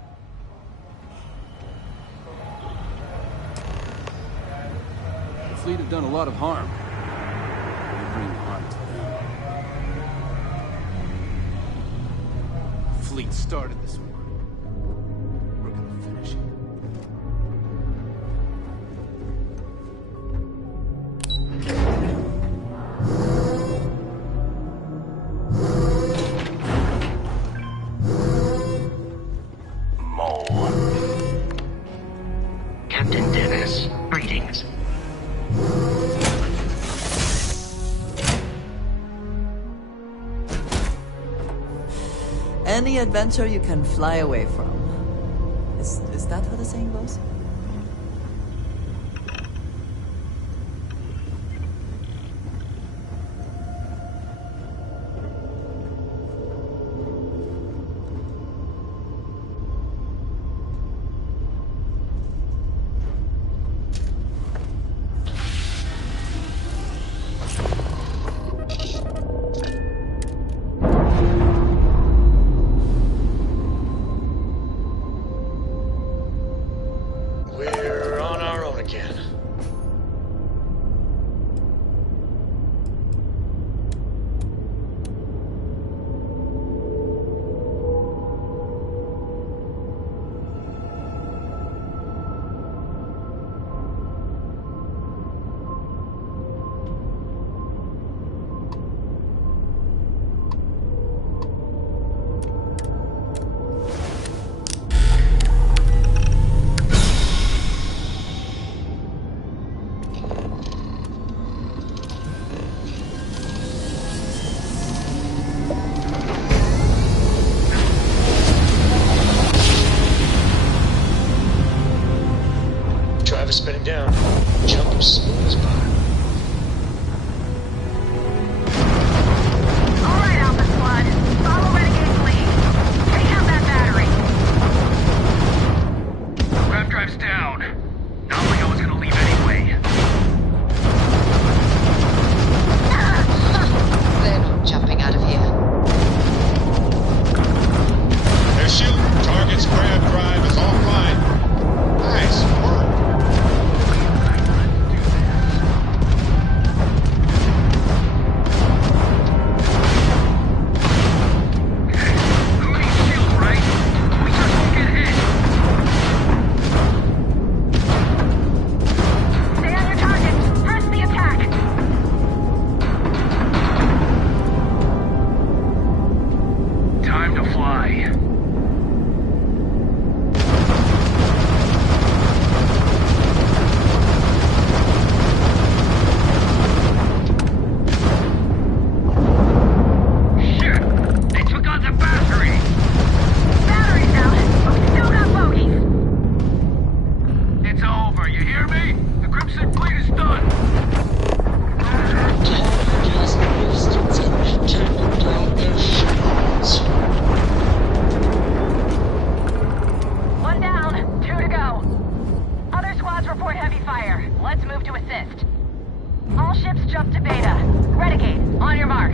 The fleet have done a lot of harm. We bring harm to them. Fleet started this war. We're gonna finish it. Captain Dennis, greetings. any adventure you can fly away from. Is that how the saying goes? We're on our own again. Travis spinning down. Jump smooth as butter. Alright, Alpha Squad. Follow Renegade's lead. Take out that battery. Grav drive's down. Not like I was gonna leave anyway. They're not jumping out of here. They're shooting. Target's Grav drive is offline. Nice work. Stay on your target. Press the attack. Time to fly. Shit! They took out the battery! Battery's out, but we still got bogeys. It's over, you hear me? The Crimson Fleet is done! One down, 2 to go. Other squads report heavy fire. Let's move to assist. All ships jump to Beta. Renegade, on your mark.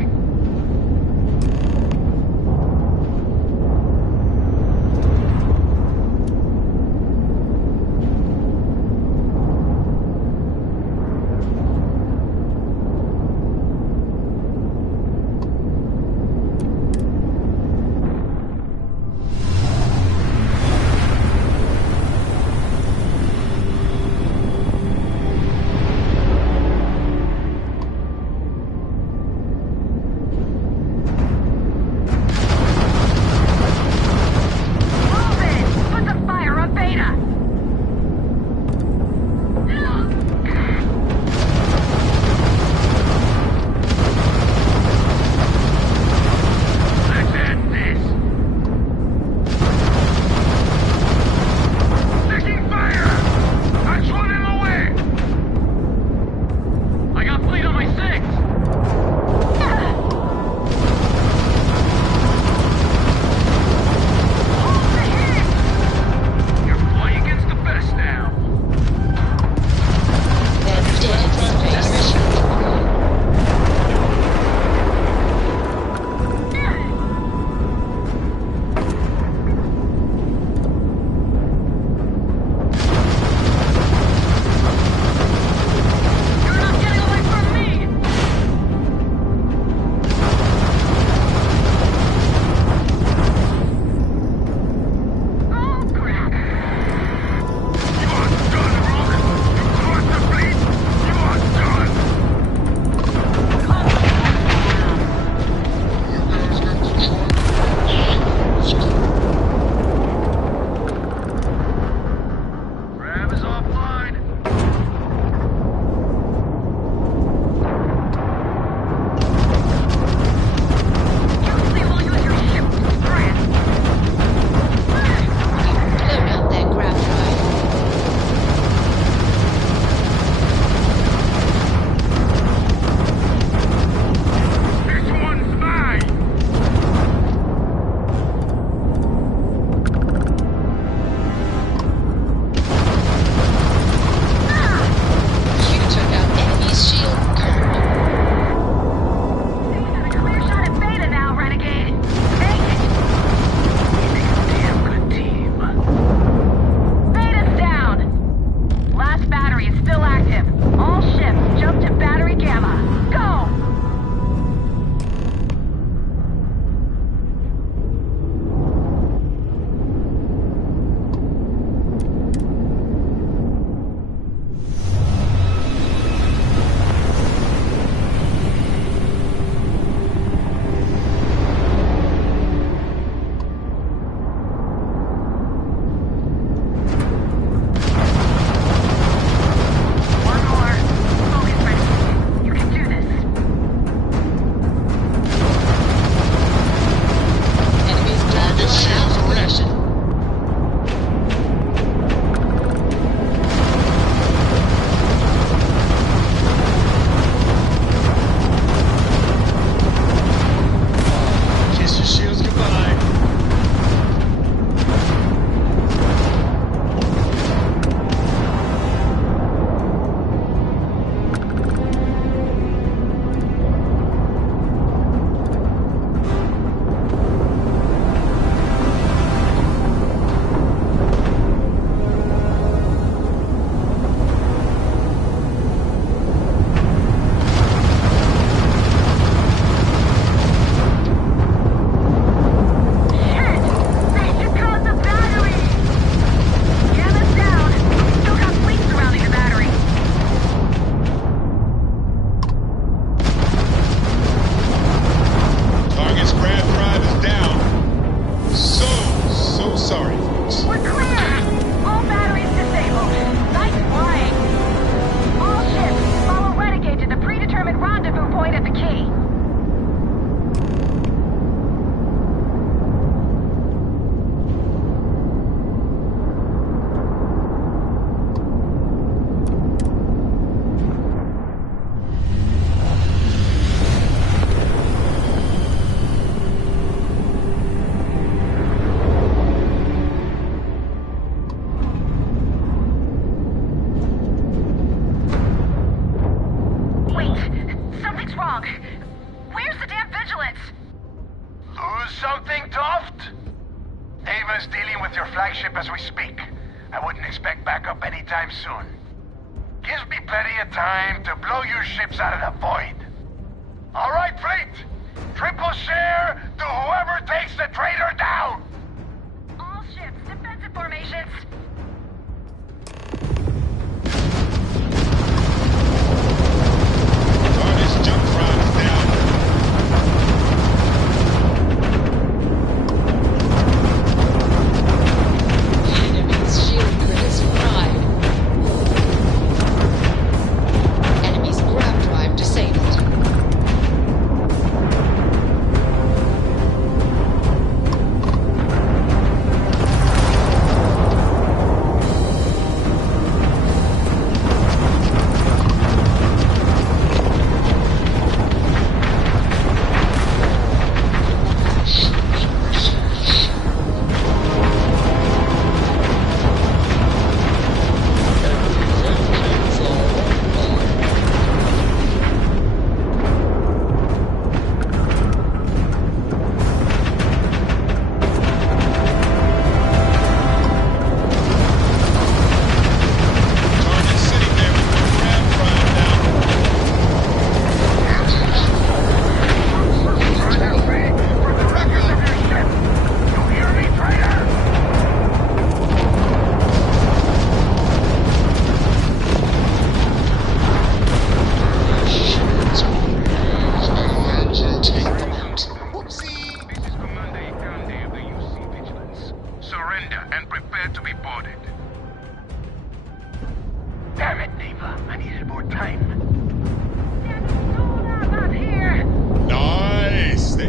flagship as we speak. I wouldn't expect backup anytime soon. Gives me plenty of time to blow your ships out of the void. All right, fleet! Triple share to whoever takes the traitor down! All ships, defensive formations. Target's jump drive is down. Enemy's shield grid is fried. Enemy's grab drive disabled.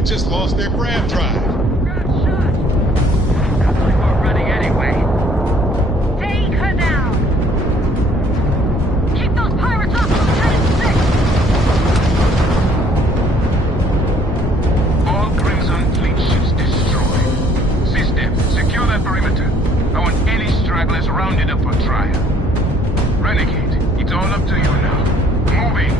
Just lost their grab drive. We're running anyway. Take her down. Keep those pirates off Lieutenant 6. All Crimson Fleet ships destroyed. System, secure that perimeter. I want any stragglers rounded up for trial. Renegade, it's all up to you now. Moving.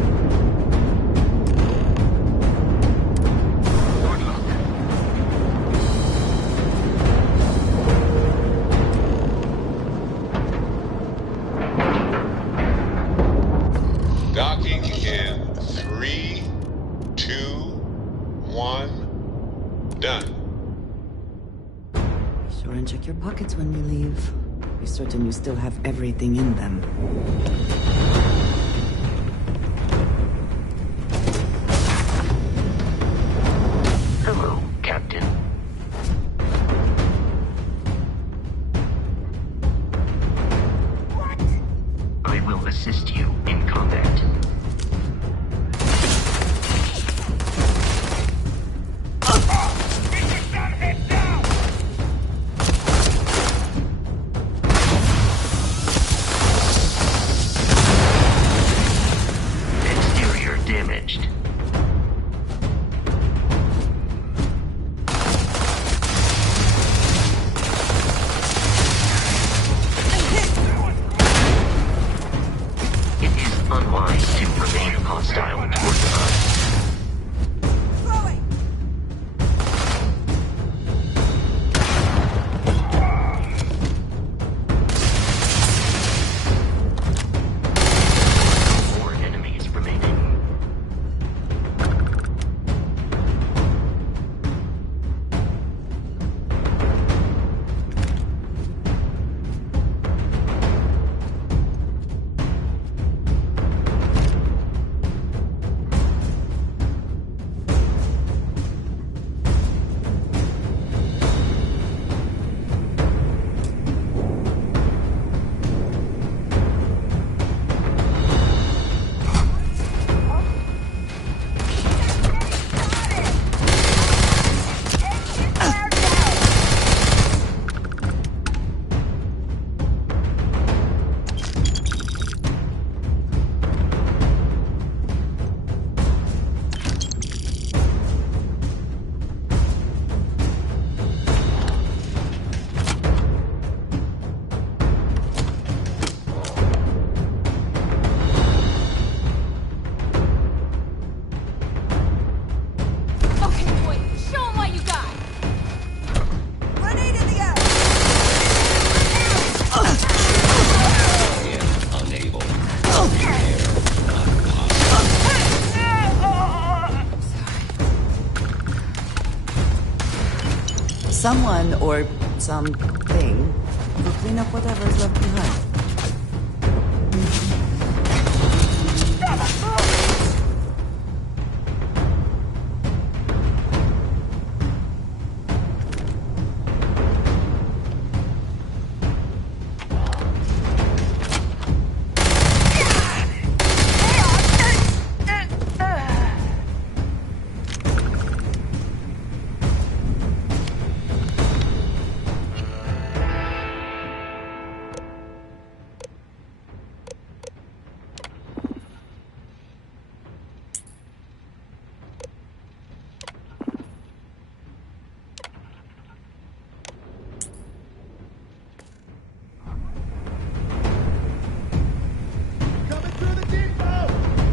Docking in 3, 2, 1, done. Sure, and check your pockets when we leave. Be certain you still have everything in them. Hello, Captain. I will assist you in combat. Exterior damaged. It is unwise to remain hostile towards us. Four enemies remaining. Someone or something will clean up whatever is left behind.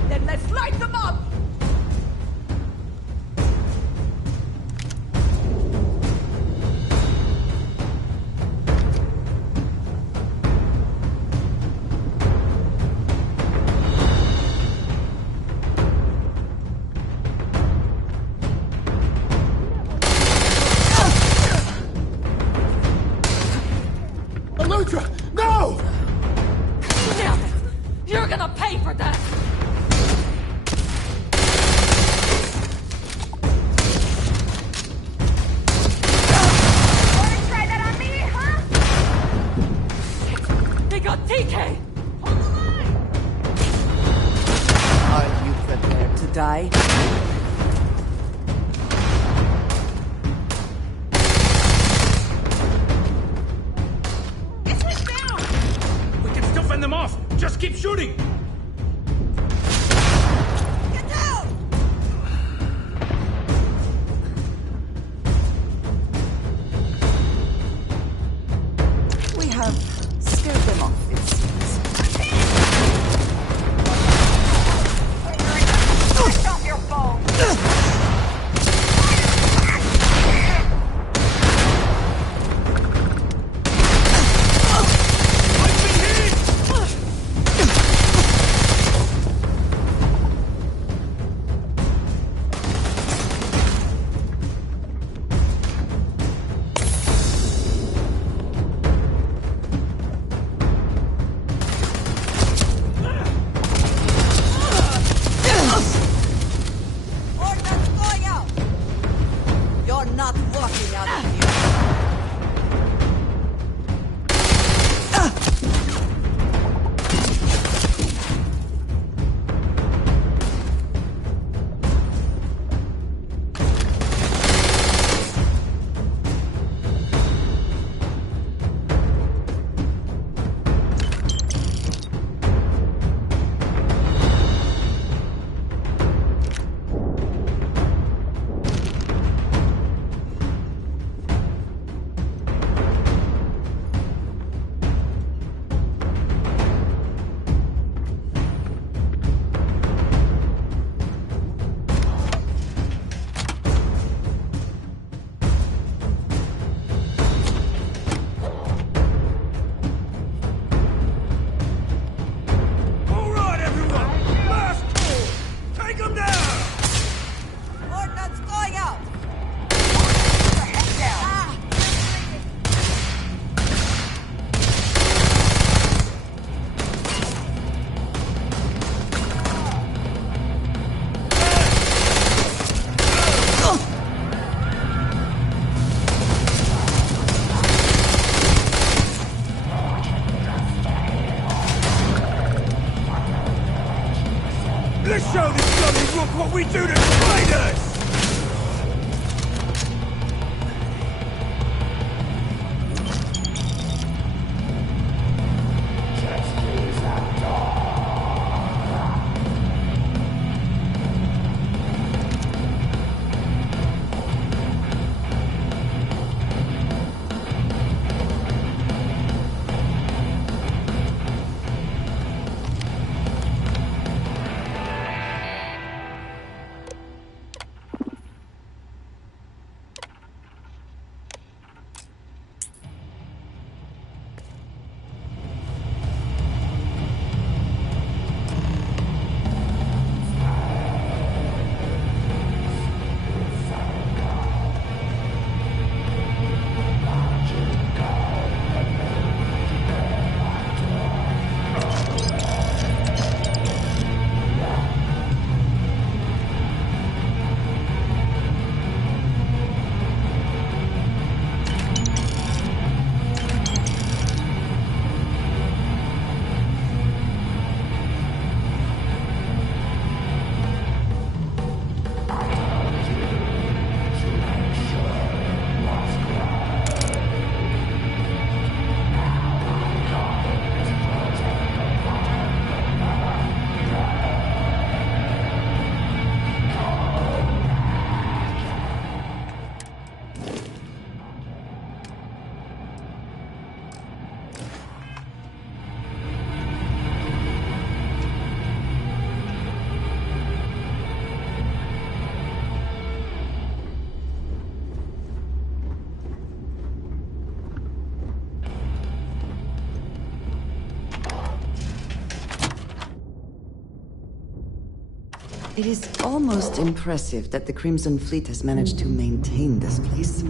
Then let's light them up! Elutra! No! Damn it! You're gonna pay for that! Wanna try that on me, huh? They got TK! Are you prepared to die? We can still fend them off! Just keep shooting! We have scared them off, it seems. Switch off your phone! Ordnance going out! You're not walking out of here. All right, everyone! Last call! Take them down! Ordnance going out! Let's show this bloody rook what we do to traitors! It is almost impressive that the Crimson Fleet has managed to maintain this place.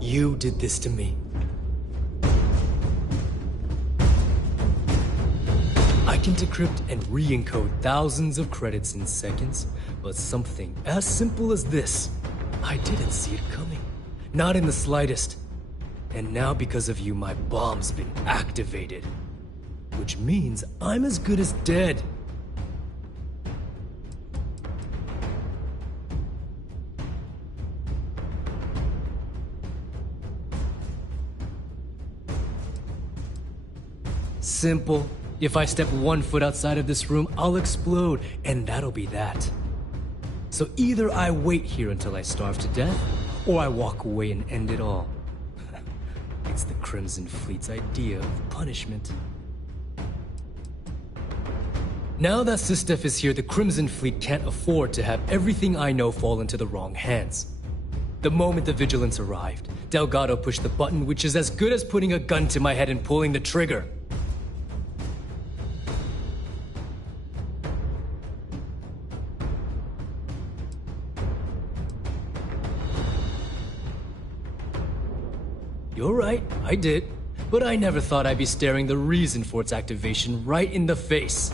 You did this to me. I can decrypt and re-encode thousands of credits in seconds, but something as simple as this, I didn't see it coming. Not in the slightest. And now because of you, my bomb's been activated. Which means I'm as good as dead. Simple. If I step 1 foot outside of this room, I'll explode, and that'll be that. So either I wait here until I starve to death, or I walk away and end it all. It's the Crimson Fleet's idea of punishment. Now that Sistef is here, the Crimson Fleet can't afford to have everything I know fall into the wrong hands. The moment the Vigilance arrived, Delgado pushed the button, which is as good as putting a gun to my head and pulling the trigger. You're right, I did. But I never thought I'd be staring the reason for its activation right in the face.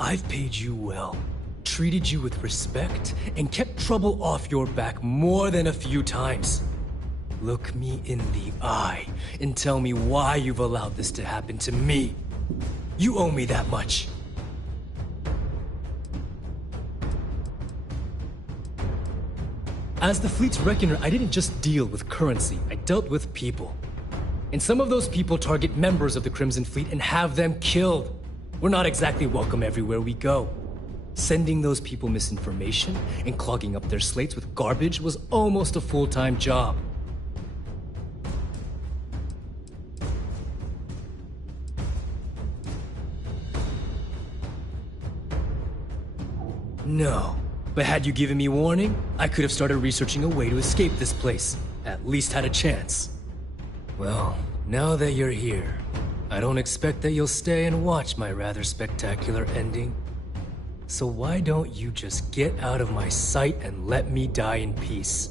I've paid you well, treated you with respect, and kept trouble off your back more than a few times. Look me in the eye and tell me why you've allowed this to happen to me. You owe me that much. As the fleet's reckoner, I didn't just deal with currency, I dealt with people. And some of those people target members of the Crimson Fleet and have them killed. We're not exactly welcome everywhere we go. Sending those people misinformation and clogging up their slates with garbage was almost a full-time job. No. But had you given me warning, I could have started researching a way to escape this place. At least had a chance. Well, now that you're here, I don't expect that you'll stay and watch my rather spectacular ending. So why don't you just get out of my sight and let me die in peace?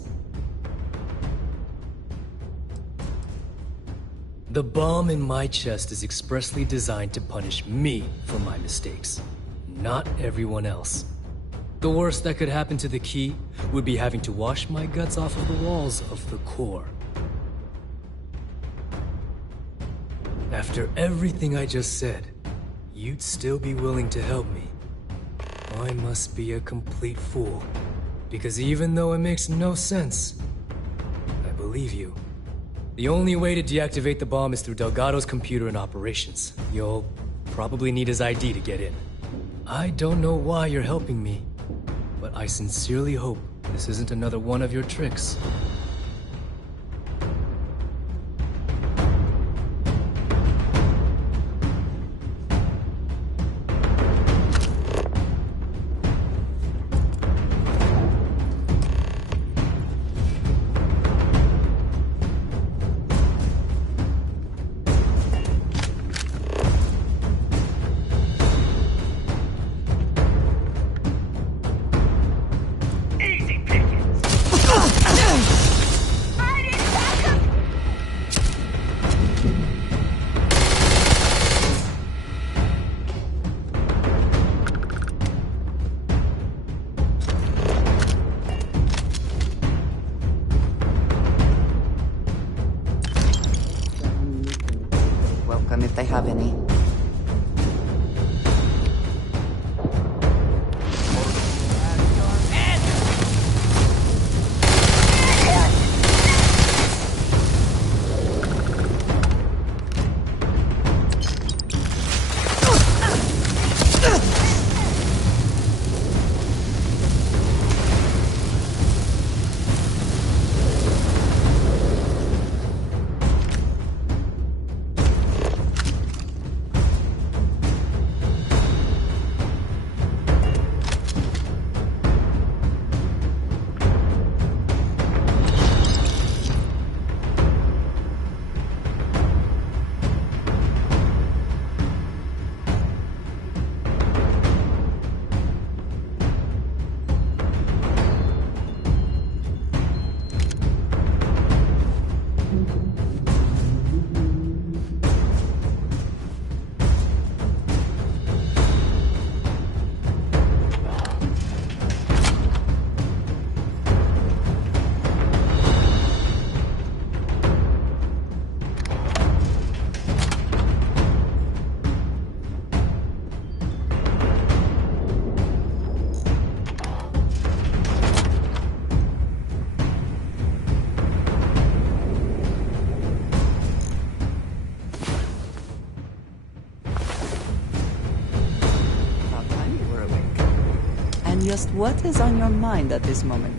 The bomb in my chest is expressly designed to punish me for my mistakes, not everyone else. The worst that could happen to the key would be having to wash my guts off of the walls of the core. After everything I just said, you'd still be willing to help me. I must be a complete fool, because even though it makes no sense, I believe you. The only way to deactivate the bomb is through Delgado's computer and operations. You'll probably need his ID to get in. I don't know why you're helping me, but I sincerely hope this isn't another one of your tricks. If they have any. Just what is on your mind at this moment?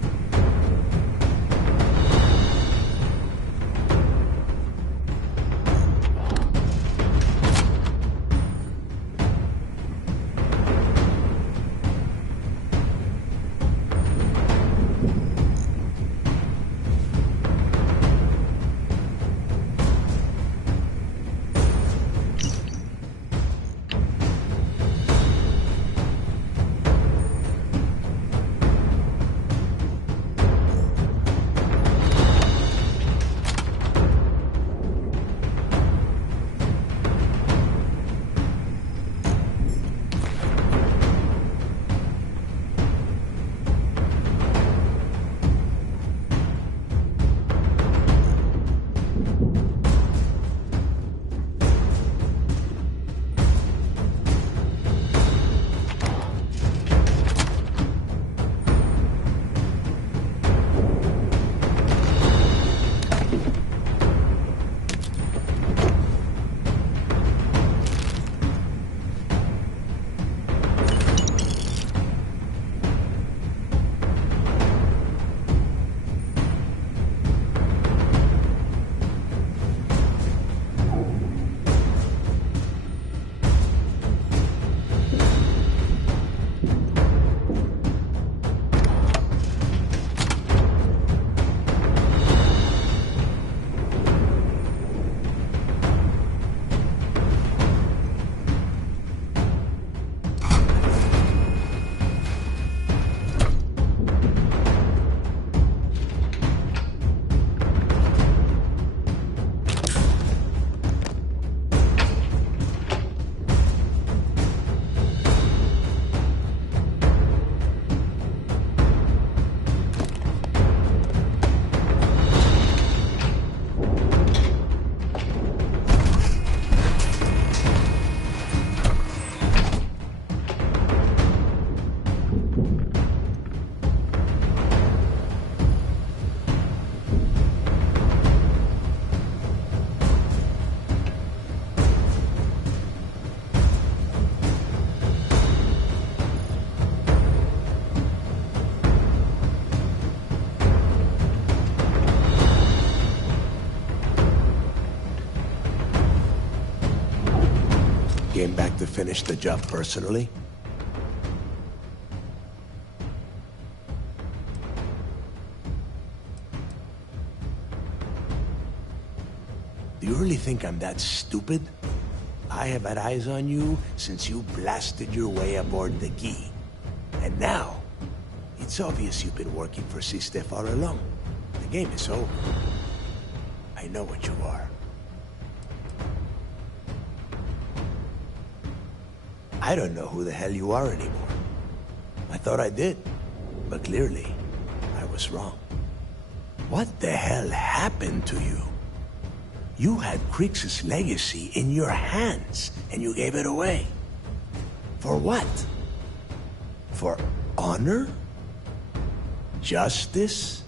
Came back to finish the job personally? Do you really think I'm that stupid? I have had eyes on you since you blasted your way aboard the Key. And now, it's obvious you've been working for Sistef all along. The game is over. I know what you are. I don't know who the hell you are anymore. I thought I did, but clearly, I was wrong. What the hell happened to you? You had Crix's legacy in your hands, and you gave it away. For what? For honor? Justice?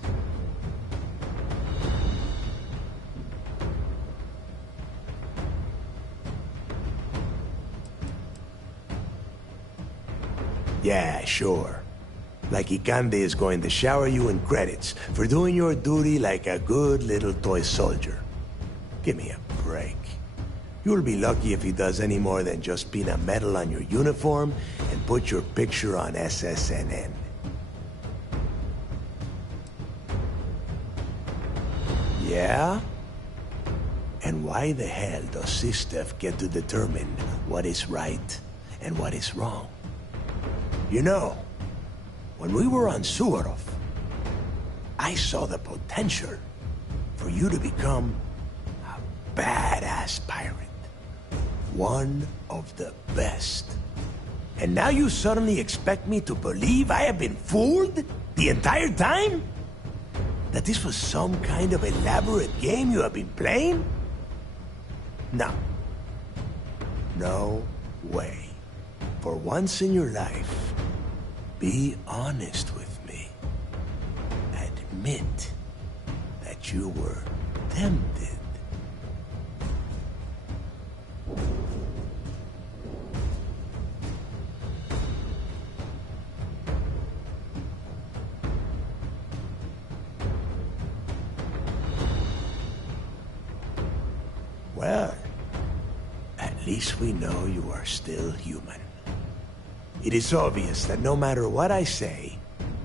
Yeah, sure. Like Ikande is going to shower you in credits for doing your duty like a good little toy soldier. Give me a break. You'll be lucky if he does any more than just pin a medal on your uniform and put your picture on SSNN. Yeah? And why the hell does Sistef get to determine what is right and what is wrong? You know, when we were on Suvorov, I saw the potential for you to become a badass pirate. One of the best. And now you suddenly expect me to believe I have been fooled the entire time? That this was some kind of elaborate game you have been playing? No. No way. For once in your life, be honest with me. Admit that you were tempted. At least we know you are still human. It is obvious that no matter what I say,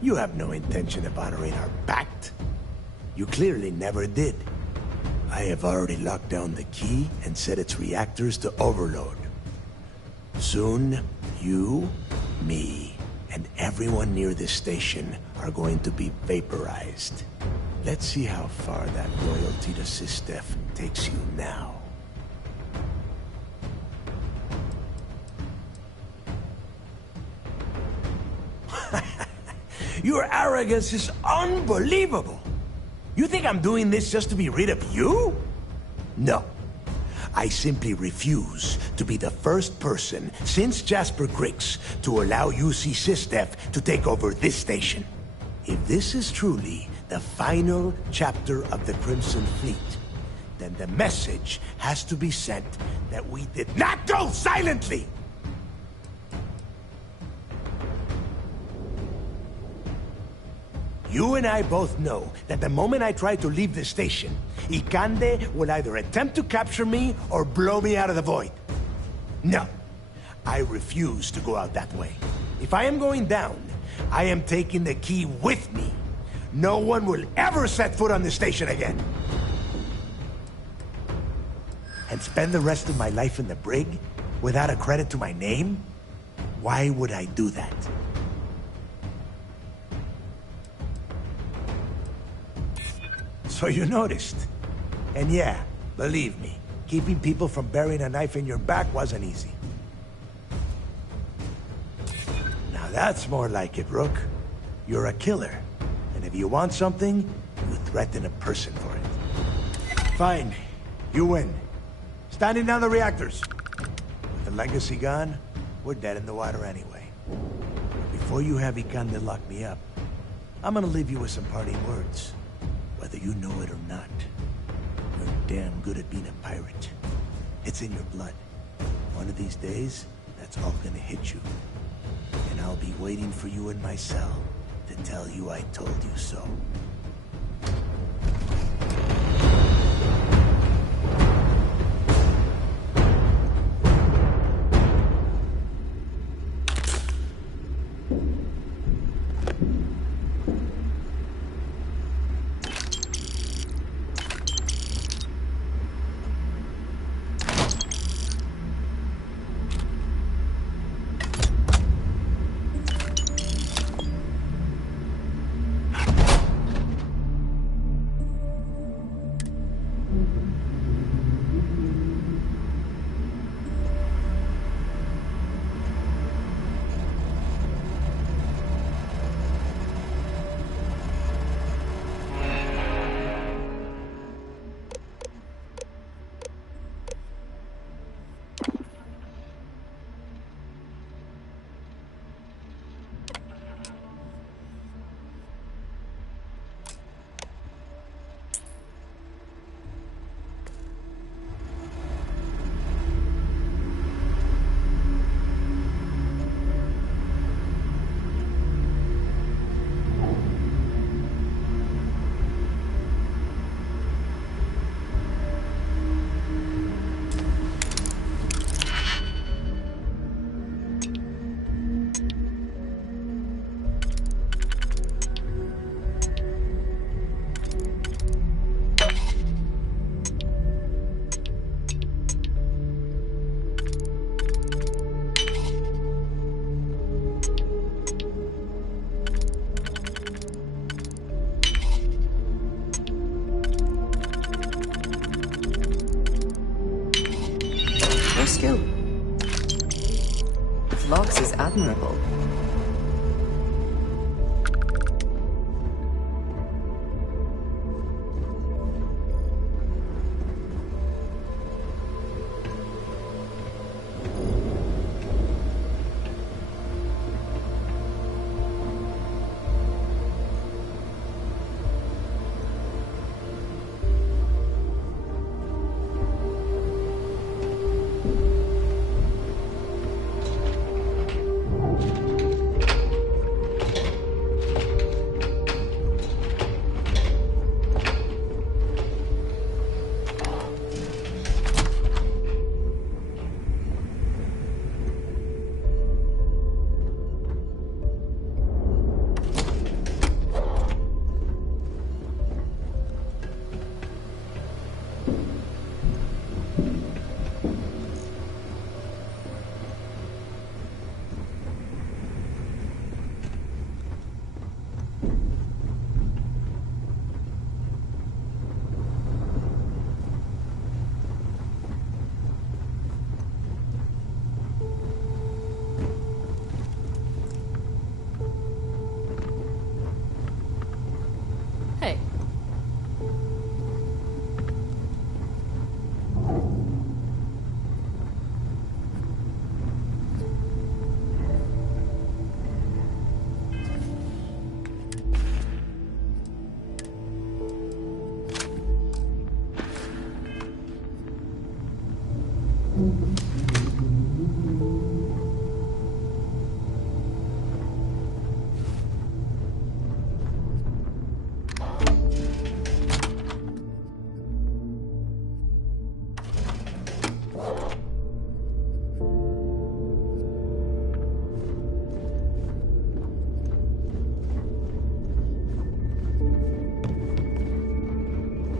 you have no intention of honoring our pact. You clearly never did. I have already locked down the key and set its reactors to overload. Soon, you, me, and everyone near this station are going to be vaporized. Let's see how far that loyalty to Sistef takes you now. Your arrogance is unbelievable. You think I'm doing this just to be rid of you? No. I simply refuse to be the first person since Jasper Griggs to allow UC Sistef to take over this station. If this is truly the final chapter of the Crimson Fleet, then the message has to be sent that we did not go silently! You and I both know that the moment I try to leave the station, Ikande will either attempt to capture me or blow me out of the void. No, I refuse to go out that way. If I am going down, I am taking the key with me. No one will ever set foot on the station again. And spend the rest of my life in the brig without a credit to my name? Why would I do that? So you noticed. And yeah, believe me, keeping people from burying a knife in your back wasn't easy. Now that's more like it, Rook. You're a killer. And if you want something, you threaten a person for it. Fine. You win. Standing down the reactors. With the legacy gone, we're dead in the water anyway. Before you have Ikande lock me up, I'm gonna leave you with some parting words. Whether you know it or not, you're damn good at being a pirate. It's in your blood. One of these days, that's all gonna hit you. And I'll be waiting for you in my cell to tell you I told you so. Skill. Vlogs is admirable. Hey.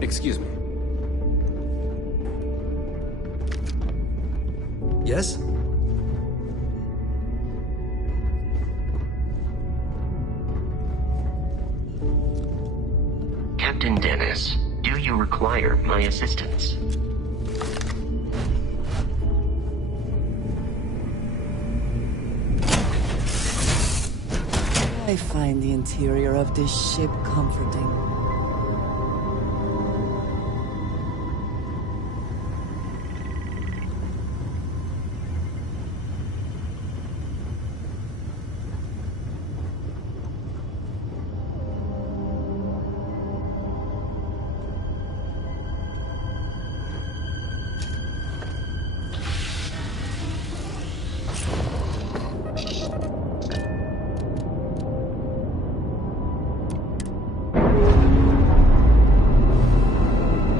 Excuse me. Yes? Captain Dennis, do you require my assistance? I find the interior of this ship comforting.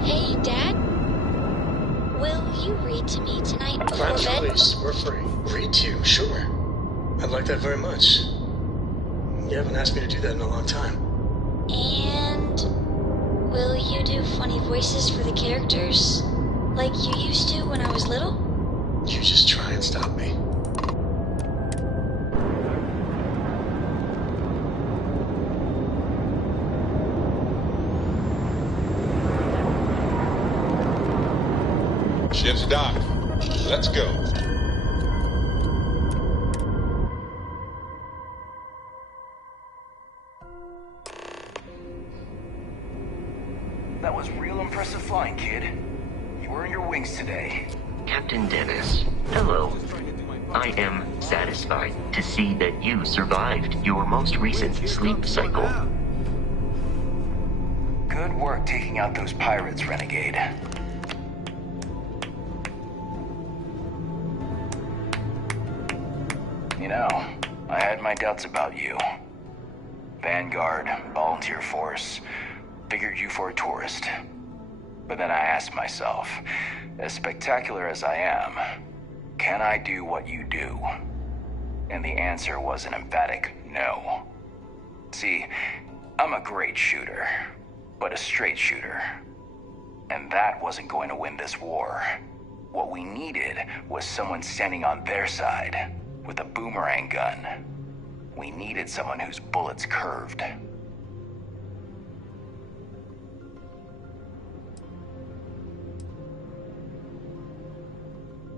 Hey, Dad? Will you read to me tonight before Clancy, bed? please, we're free. Read to you, sure. I'd like that very much. You haven't asked me to do that in a long time. And will you do funny voices for the characters? Like you used to when I was little? You just try and stop me. Ship's docked. Let's go. That was real impressive flying, kid. You earned your wings today. Captain Dennis, hello. I am satisfied to see that you survived your most recent sleep cycle. Good work taking out those pirates, Renegade. You know, I had my doubts about you. Vanguard, volunteer force, figured you for a tourist. But then I asked myself, as spectacular as I am, can I do what you do? And the answer was an emphatic no. See, I'm a great shooter, but a straight shooter. And that wasn't going to win this war. What we needed was someone standing on their side, with a boomerang gun. We needed someone whose bullets curved.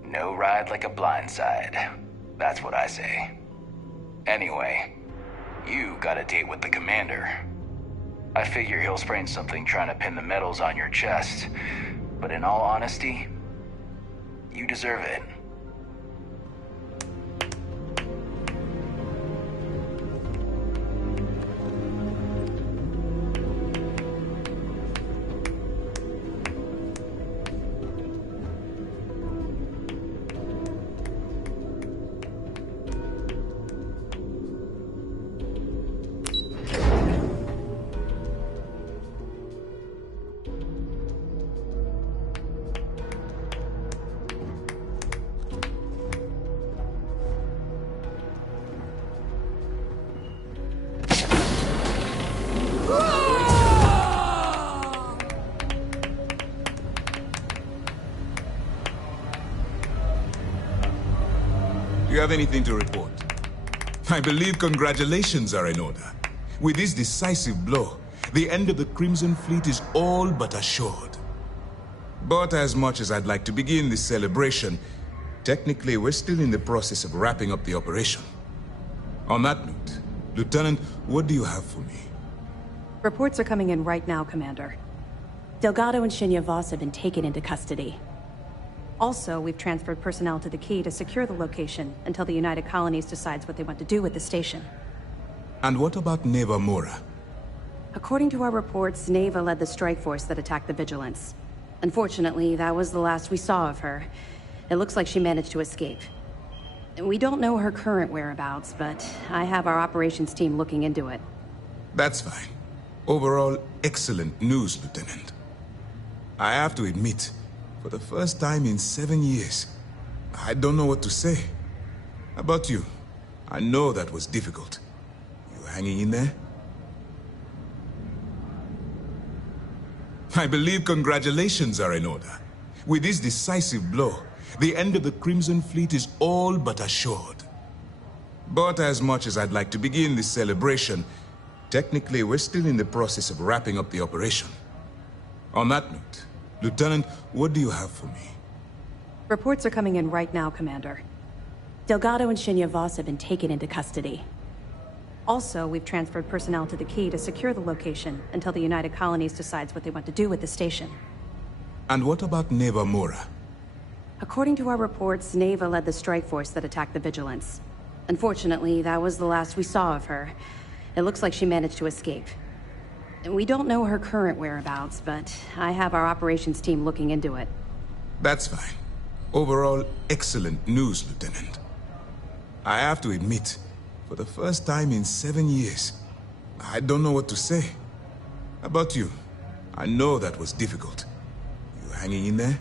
No ride like a blindside. That's what I say. Anyway, you got a date with the commander. I figure he'll sprain something trying to pin the medals on your chest. But in all honesty, you deserve it. Do you have anything to report? I believe congratulations are in order. With this decisive blow, the end of the Crimson Fleet is all but assured. But as much as I'd like to begin this celebration, technically we're still in the process of wrapping up the operation. On that note, Lieutenant, what do you have for me? Reports are coming in right now, Commander. Delgado and Shinya Voss have been taken into custody. Also, we've transferred personnel to the Key to secure the location until the United Colonies decides what they want to do with the station. And what about Neva Mora? According to our reports, Neva led the strike force that attacked the Vigilance. Unfortunately, that was the last we saw of her. It looks like she managed to escape. We don't know her current whereabouts, but I have our operations team looking into it. That's fine. Overall, excellent news, Lieutenant. I have to admit, for the first time in 7 years, I don't know what to say. How about you? I know that was difficult. You hanging in there? I believe congratulations are in order. With this decisive blow, the end of the Crimson Fleet is all but assured. But as much as I'd like to begin this celebration, technically we're still in the process of wrapping up the operation. On that note, Lieutenant, what do you have for me? Reports are coming in right now, Commander. Delgado and Shinya Voss have been taken into custody. Also, we've transferred personnel to the Key to secure the location until the United Colonies decides what they want to do with the station. And what about Neva Mora? According to our reports, Neva led the strike force that attacked the Vigilance. Unfortunately, that was the last we saw of her. It looks like she managed to escape. We don't know her current whereabouts, but I have our operations team looking into it. That's fine. Overall, excellent news, Lieutenant. I have to admit, for the first time in 7 years, I don't know what to say. How about you? I know that was difficult. You hanging in there?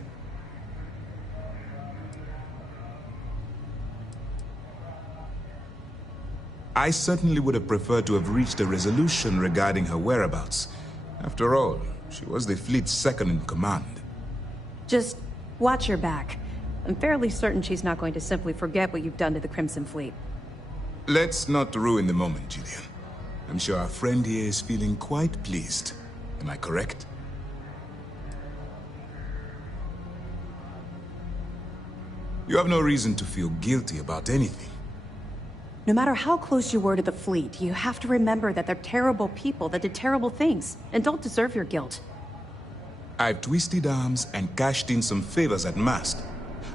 I certainly would have preferred to have reached a resolution regarding her whereabouts. After all, she was the fleet's second in command. Just watch your back. I'm fairly certain she's not going to simply forget what you've done to the Crimson Fleet. Let's not ruin the moment, Julian. I'm sure our friend here is feeling quite pleased. Am I correct? You have no reason to feel guilty about anything. No matter how close you were to the fleet, you have to remember that they're terrible people that did terrible things, and don't deserve your guilt. I've twisted arms and cashed in some favors at Mast.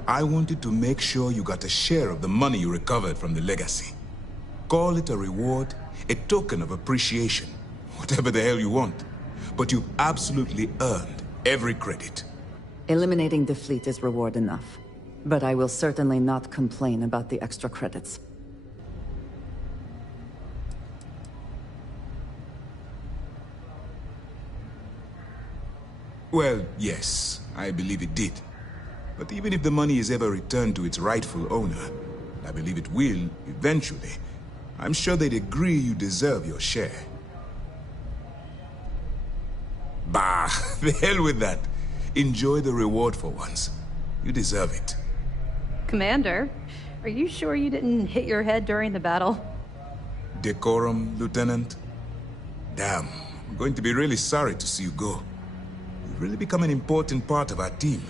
I wanted to make sure you got a share of the money you recovered from the legacy. Call it a reward, a token of appreciation, whatever the hell you want. But you've absolutely earned every credit. Eliminating the fleet is reward enough. But I will certainly not complain about the extra credits. Well, yes, I believe it did. But even if the money is ever returned to its rightful owner, I believe it will, eventually, I'm sure they'd agree you deserve your share. Bah, the hell with that. Enjoy the reward for once. You deserve it. Commander, are you sure you didn't hit your head during the battle? Decorum, Lieutenant? Damn, I'm going to be really sorry to see you go. You've really become an important part of our team.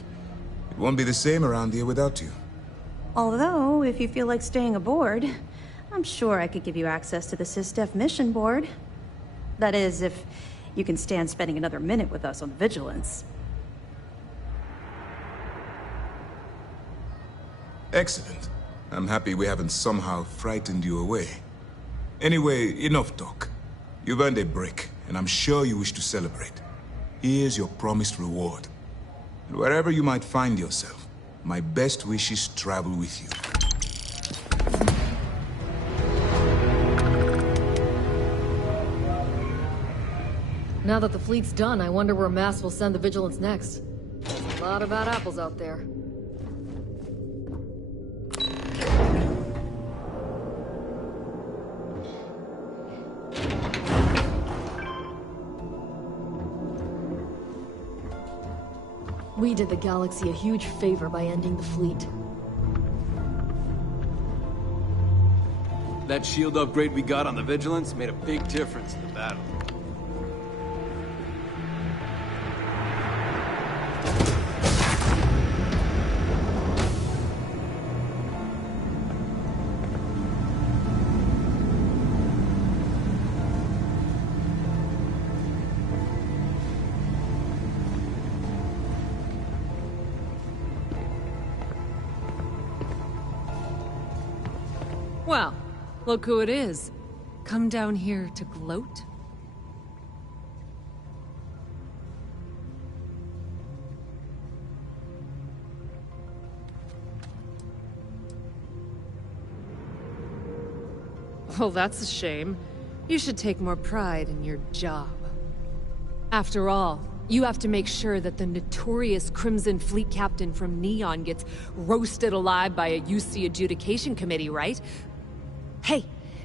It won't be the same around here without you. Although, if you feel like staying aboard, I'm sure I could give you access to the SysDef mission board. That is, if you can stand spending another minute with us on Vigilance. Excellent. I'm happy we haven't somehow frightened you away. Anyway, enough talk. You've earned a break, and I'm sure you wish to celebrate. Here's your promised reward. And wherever you might find yourself, my best wishes travel with you. Now that the fleet's done, I wonder where Mass will send the Vigilance next. There's a lot of bad apples out there. We did the galaxy a huge favor by ending the fleet. That shield upgrade we got on the Vigilance made a big difference in the battle. Well, look who it is. Come down here to gloat? Well, that's a shame. You should take more pride in your job. After all, you have to make sure that the notorious Crimson Fleet captain from Neon gets roasted alive by a UC adjudication committee, right? Hey,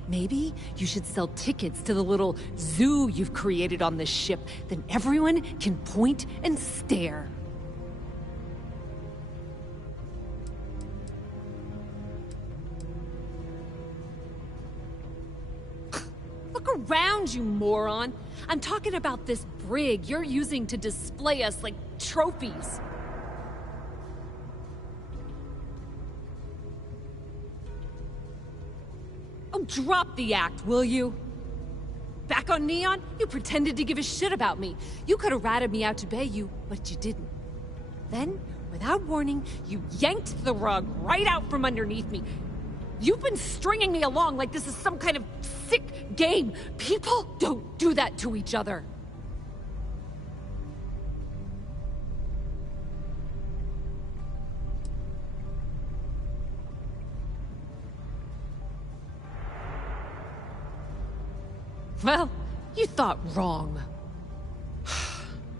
maybe you should sell tickets to the little zoo you've created on this ship. Then everyone can point and stare. Look around, you moron! I'm talking about this brig you're using to display us like trophies. Oh, drop the act, will you? Back on Neon, you pretended to give a shit about me. You could have ratted me out to Bayou, but you didn't. Then, without warning, you yanked the rug right out from underneath me. You've been stringing me along like this is some kind of sick game. People don't do that to each other. Well, you thought wrong.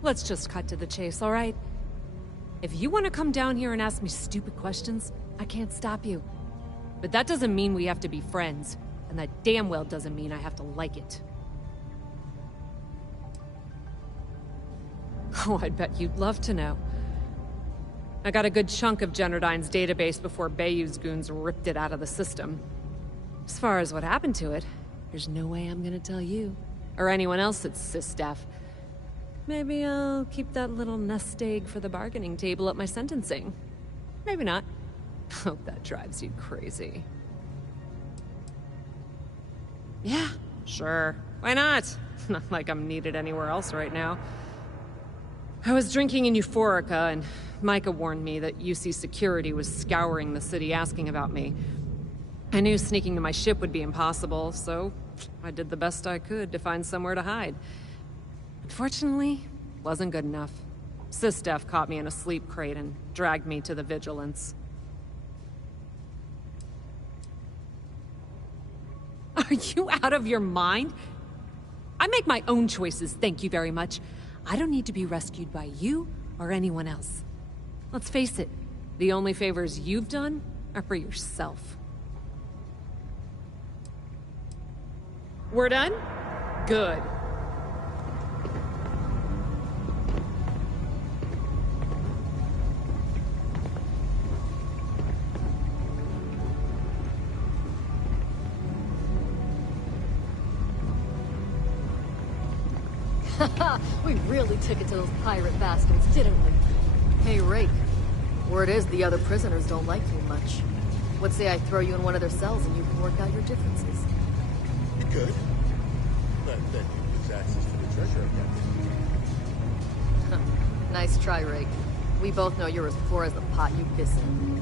Let's just cut to the chase, all right? If you want to come down here and ask me stupid questions, I can't stop you. But that doesn't mean we have to be friends, and that damn well doesn't mean I have to like it. Oh, I'd bet you'd love to know. I got a good chunk of Generdyne's database before Bayou's goons ripped it out of the system. As far as what happened to it, there's no way I'm gonna tell you. Or anyone else at SysDef. Maybe I'll keep that little nest egg for the bargaining table at my sentencing. Maybe not. Hope that drives you crazy. Yeah, sure. Why not? Not like I'm needed anywhere else right now. I was drinking in Euphorica, and Micah warned me that UC security was scouring the city asking about me. I knew sneaking to my ship would be impossible, so I did the best I could to find somewhere to hide. Unfortunately, wasn't good enough. SysDef caught me in a sleep crate and dragged me to the Vigilance. Are you out of your mind? I make my own choices, thank you very much. I don't need to be rescued by you or anyone else. Let's face it, the only favors you've done are for yourself. We're done? Good. We really took it to those pirate bastards, didn't we? Hey, Rake. Word is the other prisoners don't like you much. What say I throw you in one of their cells and you can work out your differences? You could. But then you lose access to the treasure again. Nice try, Rake. We both know you're as poor as the pot you piss in.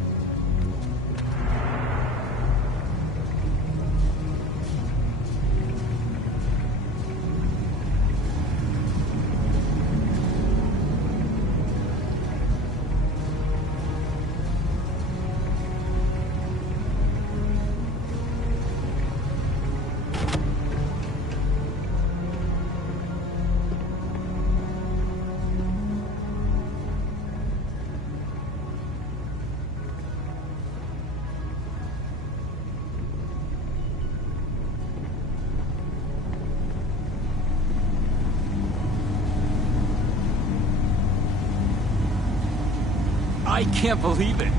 I can't believe it.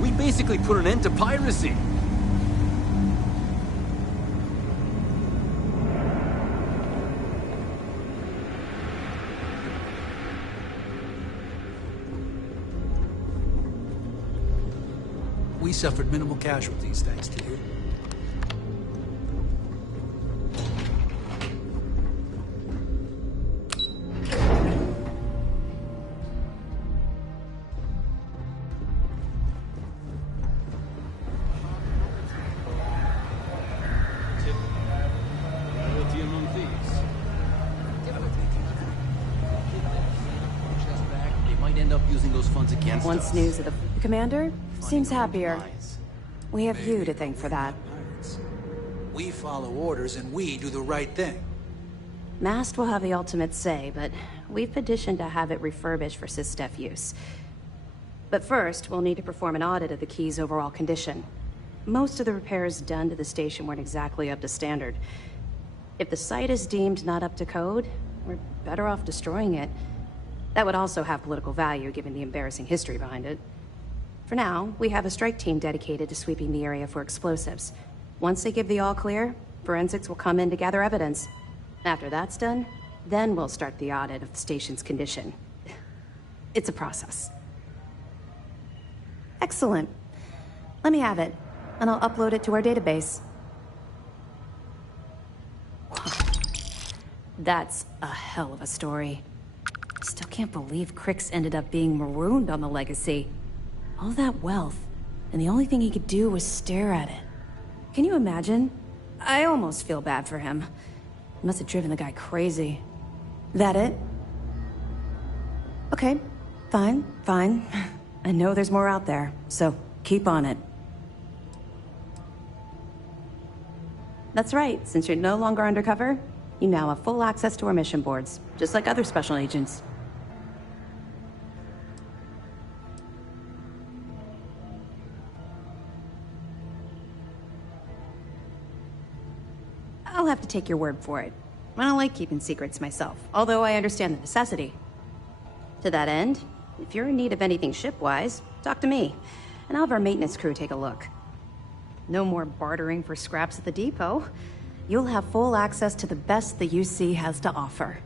We basically put an end to piracy. We suffered minimal casualties thanks to you. end up using those funds against us. Once news of the commander seems happier. We have you to thank for that. We follow orders and we do the right thing. Mast will have the ultimate say, but we've petitioned to have it refurbished for SysDef use. But first, we'll need to perform an audit of the key's overall condition. Most of the repairs done to the station weren't exactly up to standard. If the site is deemed not up to code, we're better off destroying it. That would also have political value, given the embarrassing history behind it. For now, we have a strike team dedicated to sweeping the area for explosives. Once they give the all-clear, forensics will come in to gather evidence. After that's done, then we'll start the audit of the station's condition. It's a process. Excellent. Let me have it, and I'll upload it to our database. That's a hell of a story. Still can't believe Crix ended up being marooned on the Legacy. All that wealth, and the only thing he could do was stare at it. Can you imagine? I almost feel bad for him. It must have driven the guy crazy. That it? Okay, fine. I know there's more out there, so keep on it. That's right, since you're no longer undercover, you now have full access to our mission boards, just like other special agents. I'll have to take your word for it. I don't like keeping secrets myself, although I understand the necessity. To that end, if you're in need of anything ship-wise, talk to me, and I'll have our maintenance crew take a look. No more bartering for scraps at the depot. You'll have full access to the best the UC has to offer.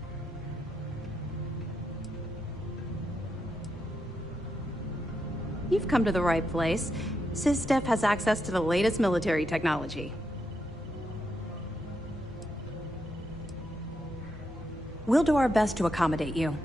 You've come to the right place. SysDef has access to the latest military technology. We'll do our best to accommodate you.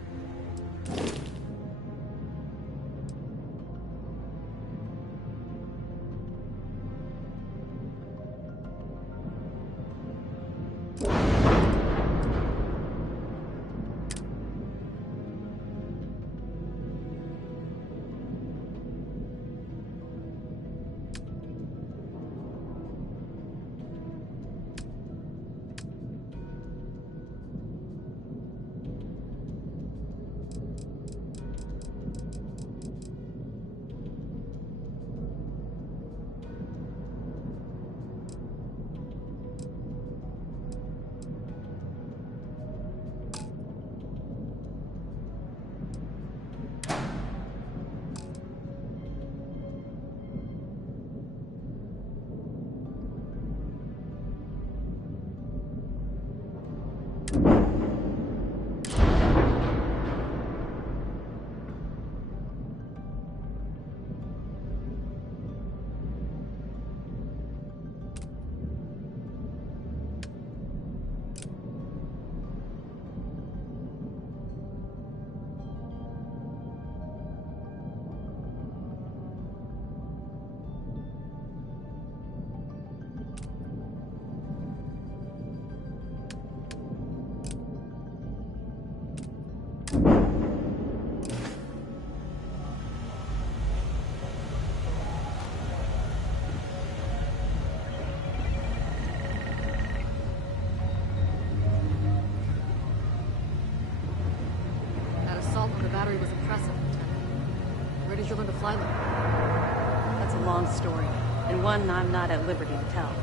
That's a long story, and one I'm not at liberty to tell.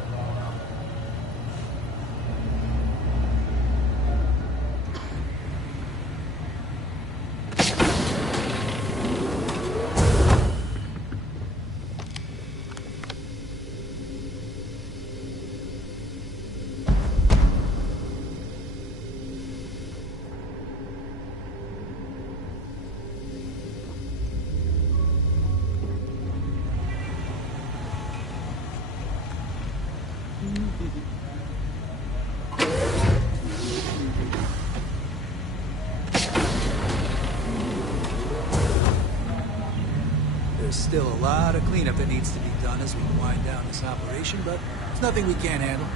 There's still a lot of cleanup that needs to be done as we wind down this operation, but it's nothing we can't handle.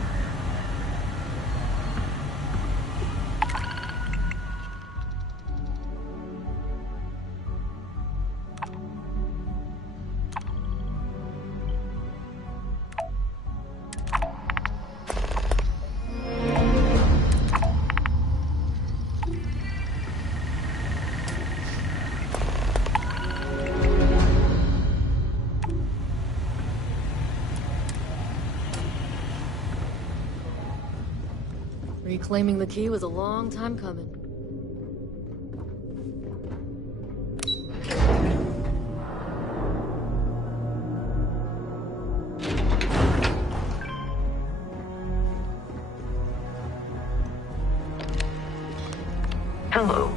Reclaiming the key was a long time coming. Hello.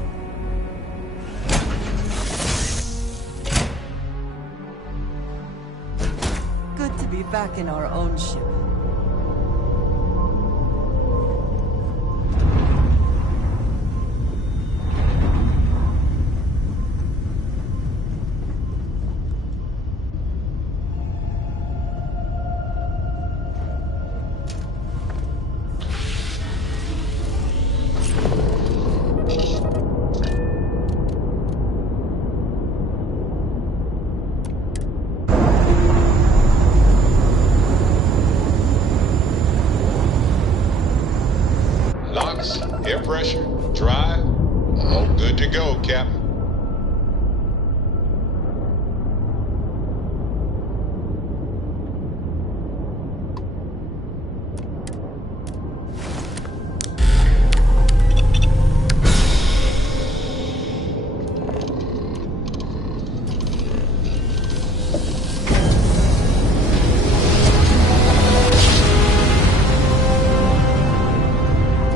Good to be back in our own ship. Locks, air pressure, drive, all good to go, Captain.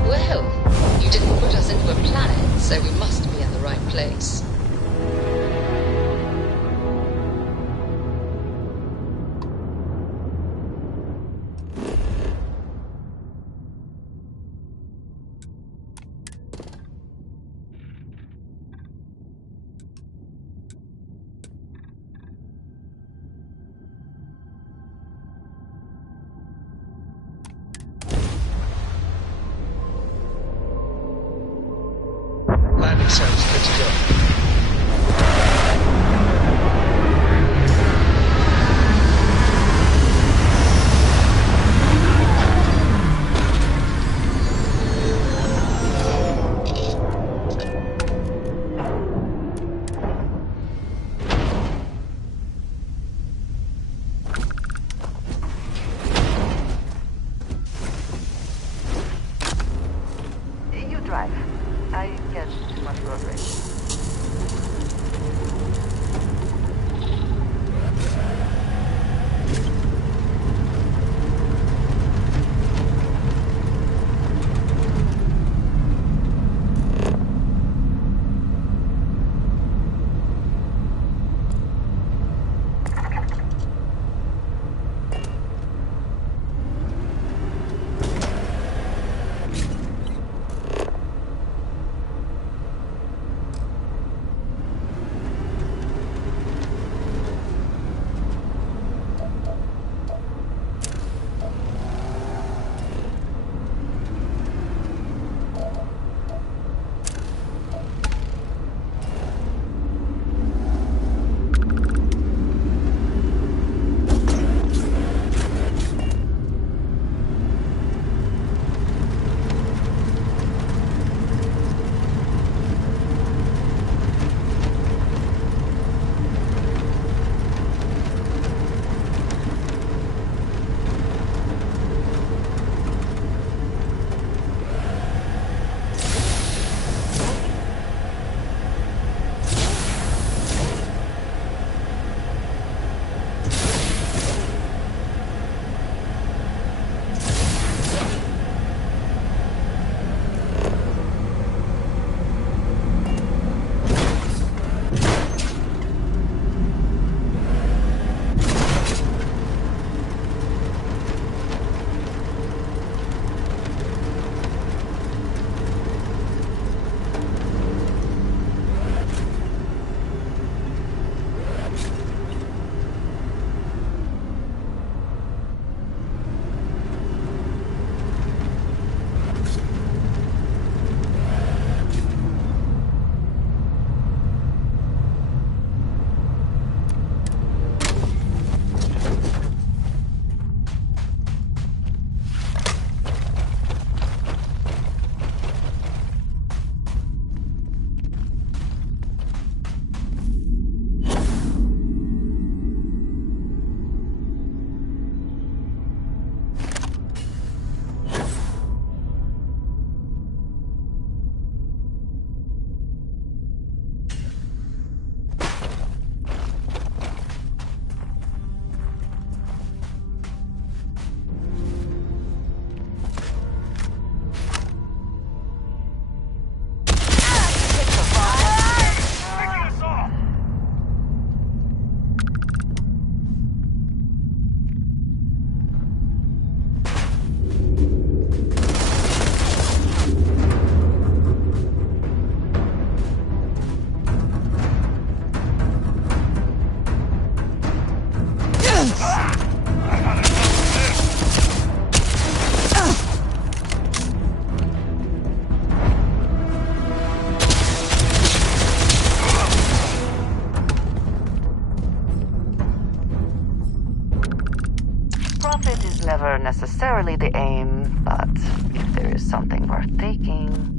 Well, you didn't put us into a planet, so we must be in the right place. Landing sounds good to go. You drive. I guess too much road rage. never necessarily the aim, but if there is something worth taking...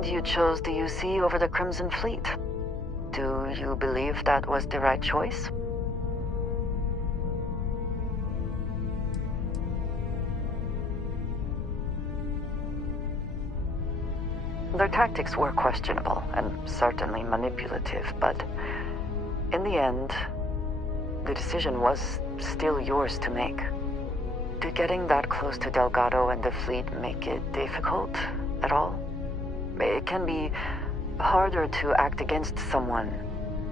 And you chose the UC over the Crimson Fleet. Do you believe that was the right choice? Their tactics were questionable and certainly manipulative, but in the end, the decision was still yours to make. Did getting that close to Delgado and the fleet make it difficult at all? It can be harder to act against someone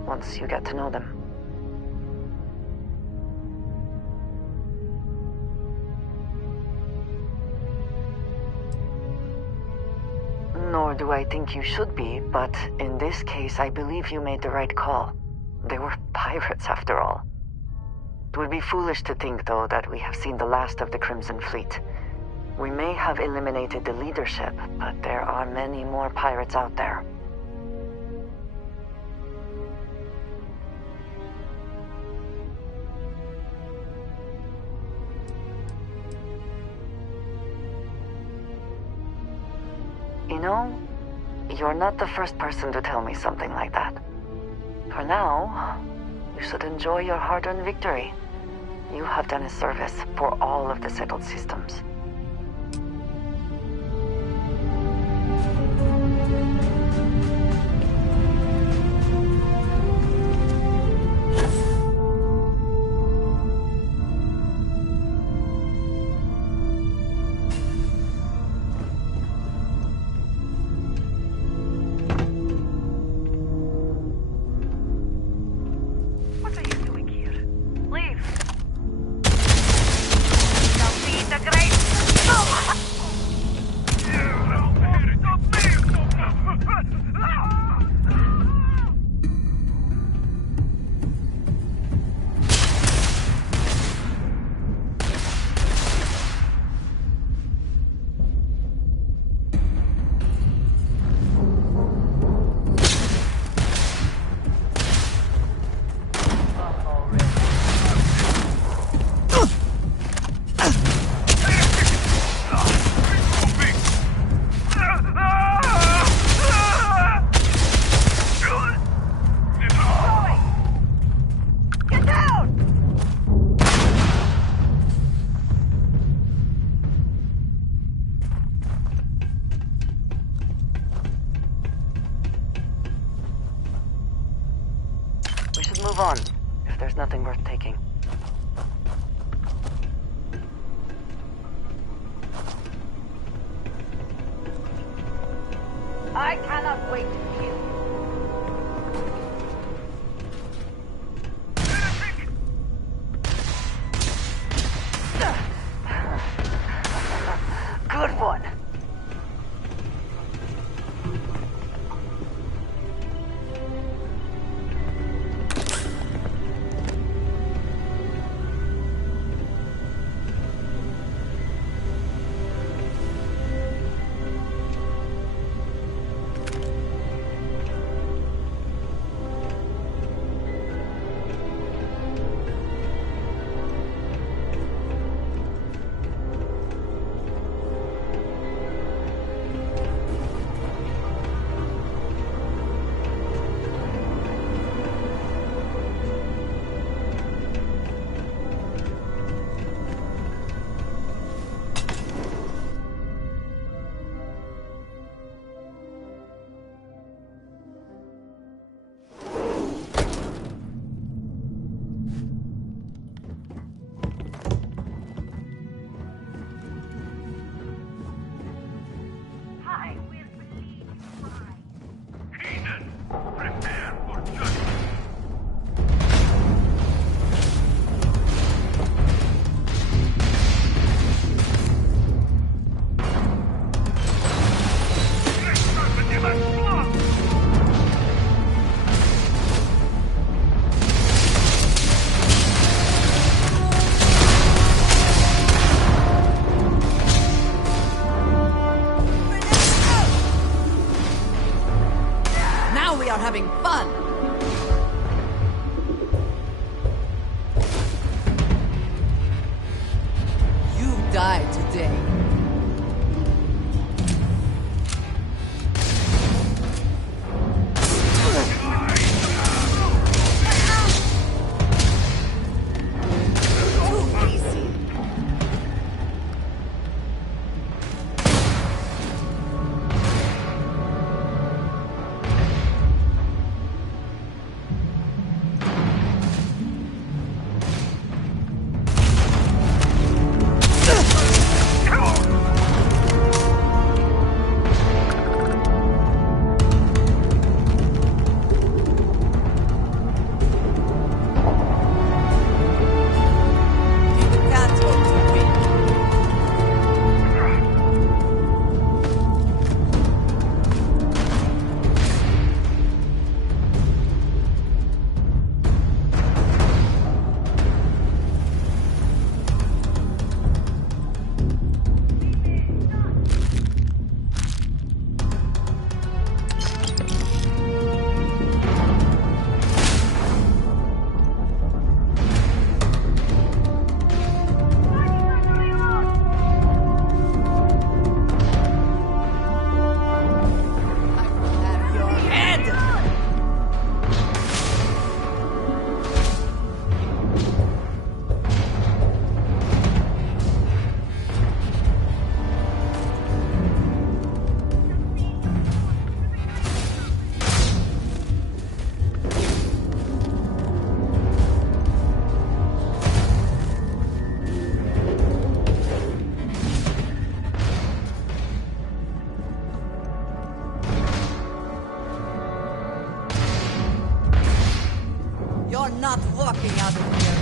once you get to know them. Nor do I think you should be, but in this case, I believe you made the right call. They were pirates, after all. It would be foolish to think, though, that we have seen the last of the Crimson Fleet. We may have eliminated the leadership, but there are many more pirates out there. You know, you're not the first person to tell me something like that. For now, you should enjoy your hard-earned victory. You have done a service for all of the settled systems. Move on, if there's nothing worth taking. I cannot wait to kill you. Good one. getting out of here.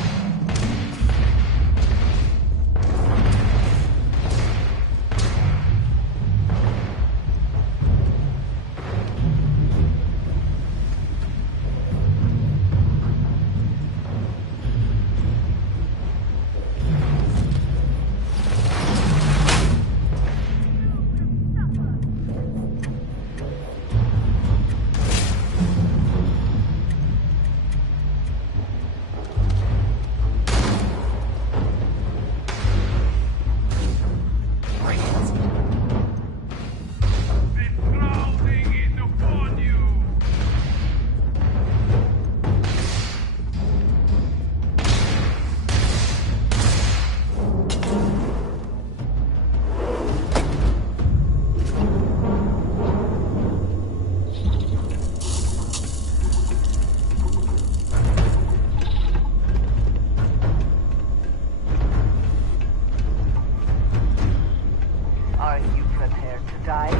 Are you prepared to die?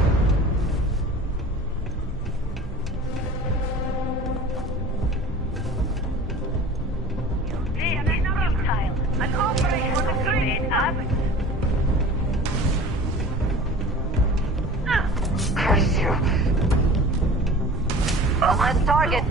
This is futile. An operation agreed as... Curse you. Let's target.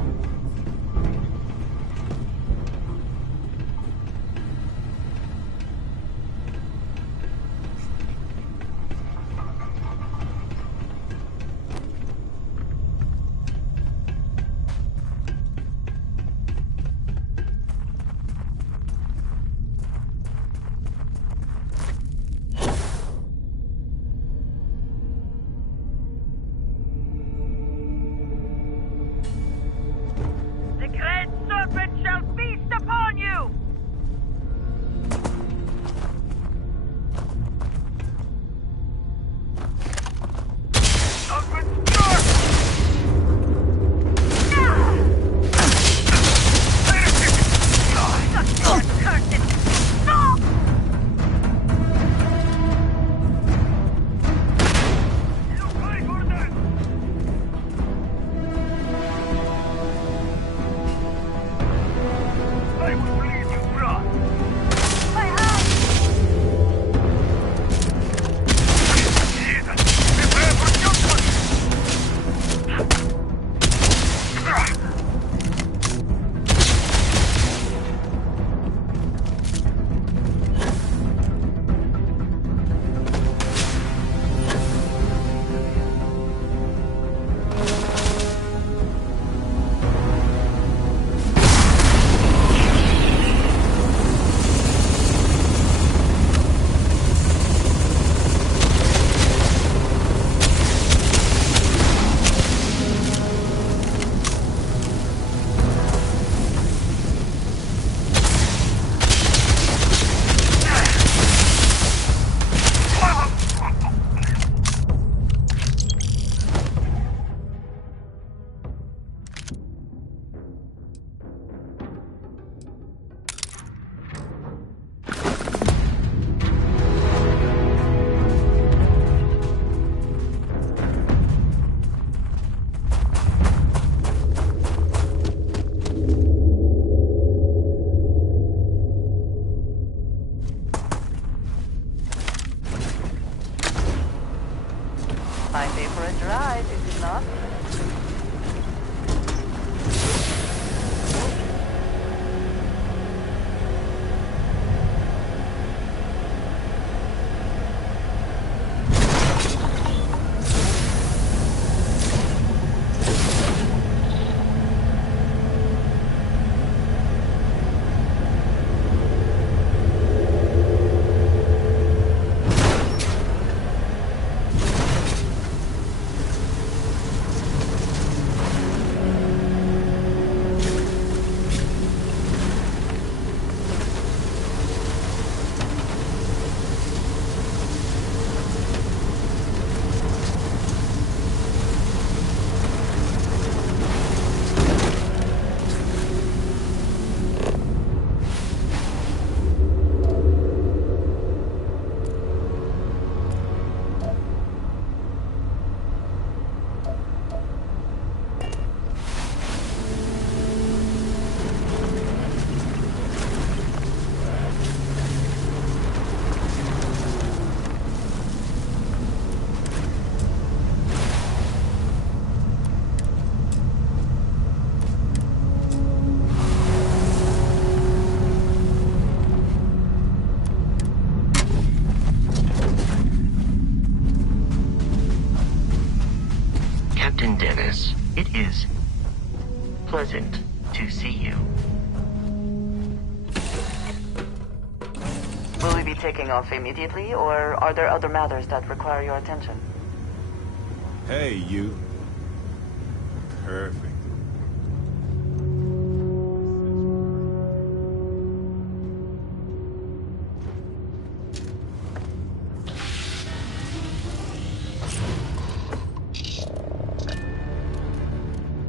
is pleasant to see you. Will we be taking off immediately, or are there other matters that require your attention? Hey, you. Perfect.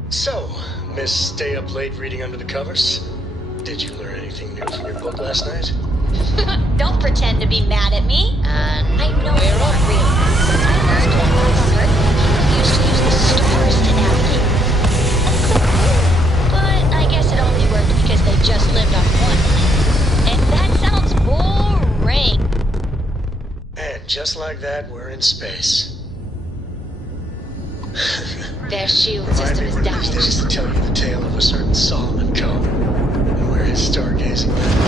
So, Miss Stay Up Late reading under the covers? Did you learn anything new from your book last night? Don't pretend to be mad at me. I know you're not real. I learned that Robert used to use the stars to navigate. But I guess it only worked because they just lived on one planet. And that sounds boring. And just like that, we're in space. Their shield Remind system me is one of these days damaged. to tell you the tale of a certain Solomon Cove, and where his stargazing landed.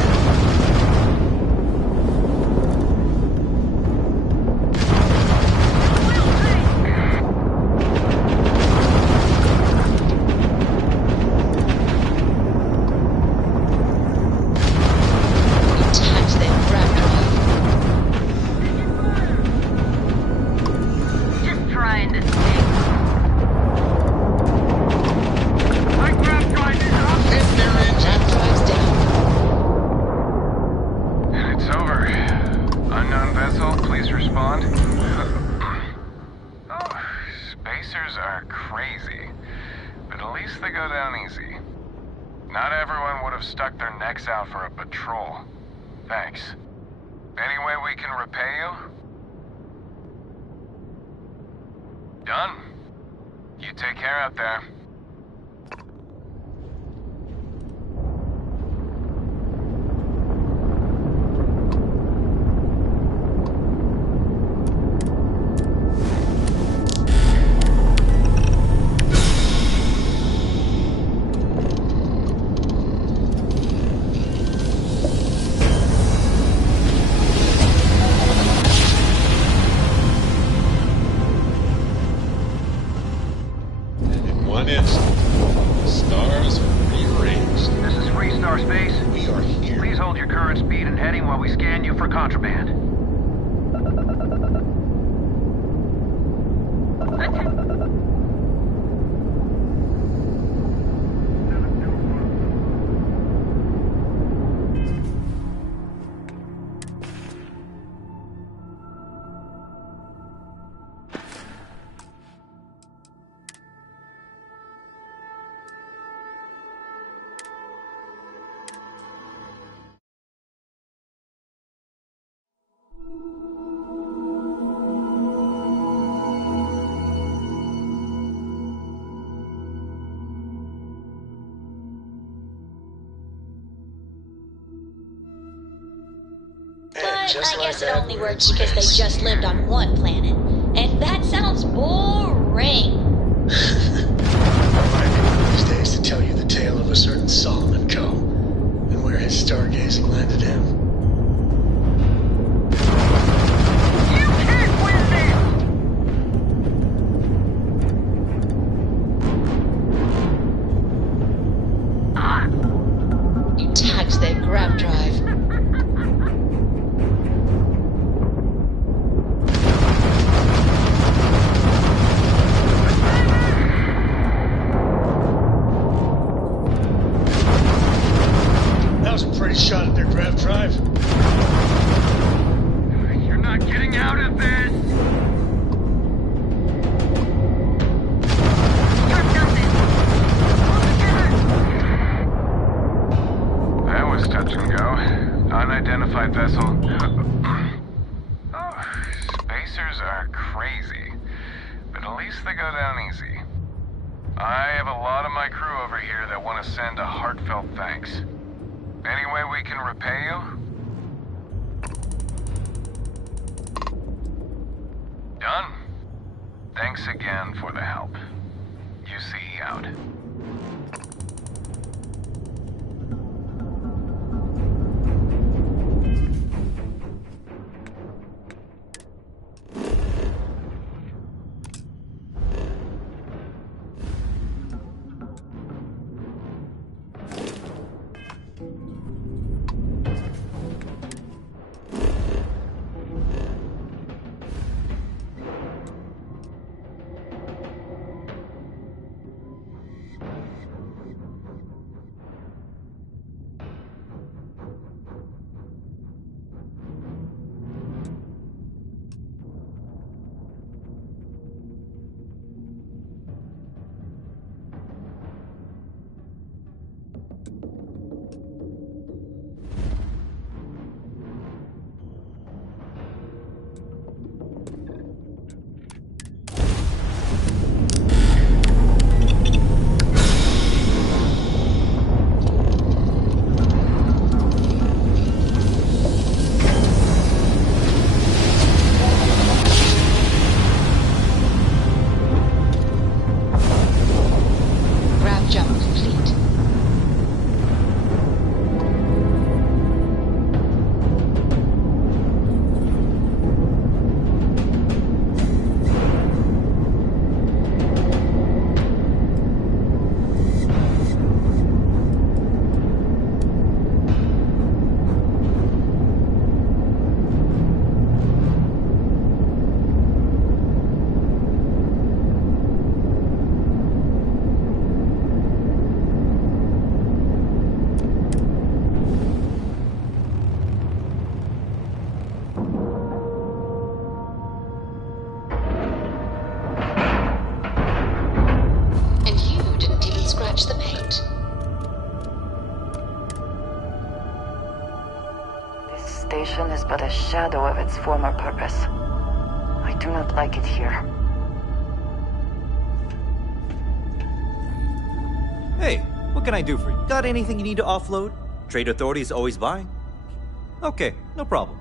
Just trying to think. My grab drive is up. Hit their engine. Drives down. It's over. Unknown vessel, please respond. Oh, spacers are crazy, but at least they go down easy. Not everyone would have stuck their necks out for a patrol. Thanks. Any way we can repay you? Done. You take care out there. In one instant, the stars are rearranged. This is Freestar Space. We are here. Please hold your current speed and heading while we scan you for contraband. But I guess it only worked because they just lived on one planet. And that sounds boring. Remind me one of these days to tell you the tale of a certain Solomon Cove, and where his stargazing landed him. You can't win this! You tagged their grab drive. That was a pretty shot at their grav drive. You're not getting out of this! That was touch and go. Unidentified vessel. Oh, spacers are crazy, but at least they go down easy. I have a lot of my crew over here that want to send a heartfelt thanks. Any way we can repay you? Done. Thanks again for the help. UC out. station is but a shadow of its former purpose. I do not like it here. Hey, what can I do for you? Got anything you need to offload? Trade Authority is always buying. Okay, no problem.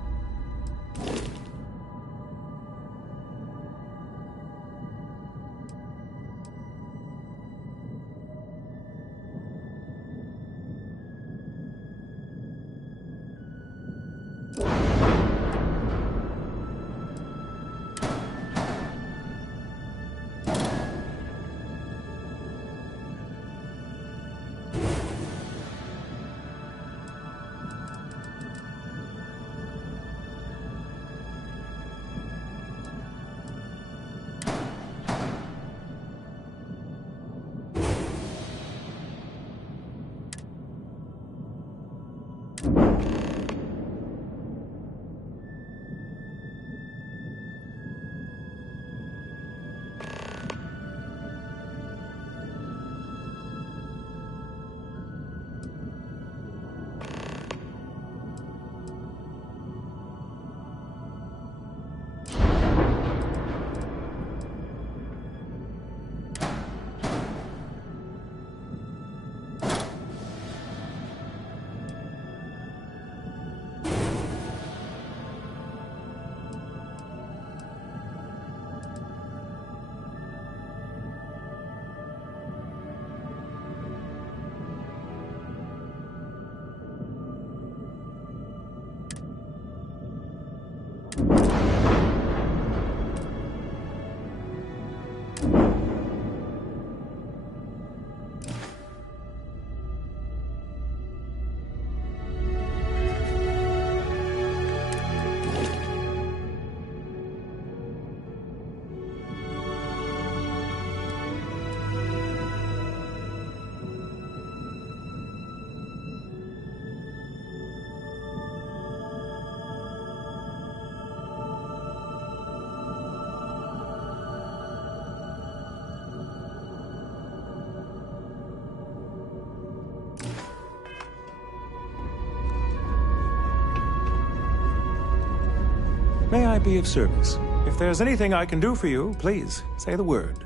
May I be of service? If there's anything I can do for you, please say the word.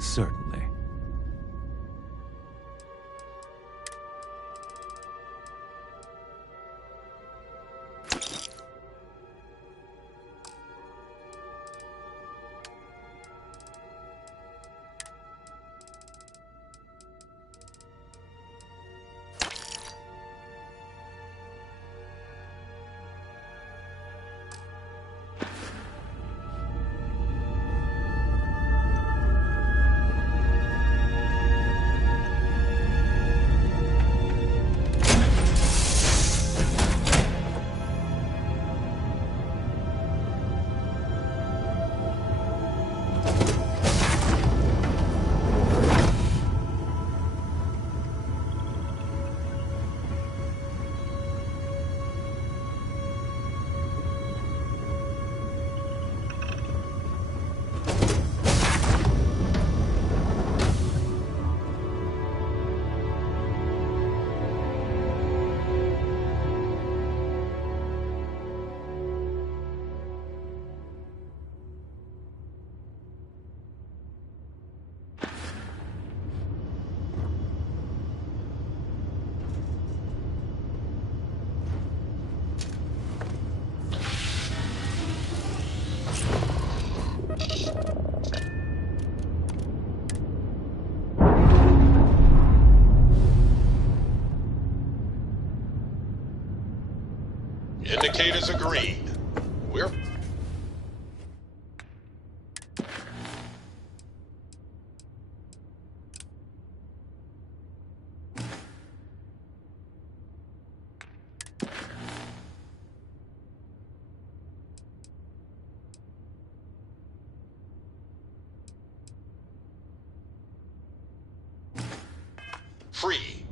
Certainly. Indicators are green. We're... free.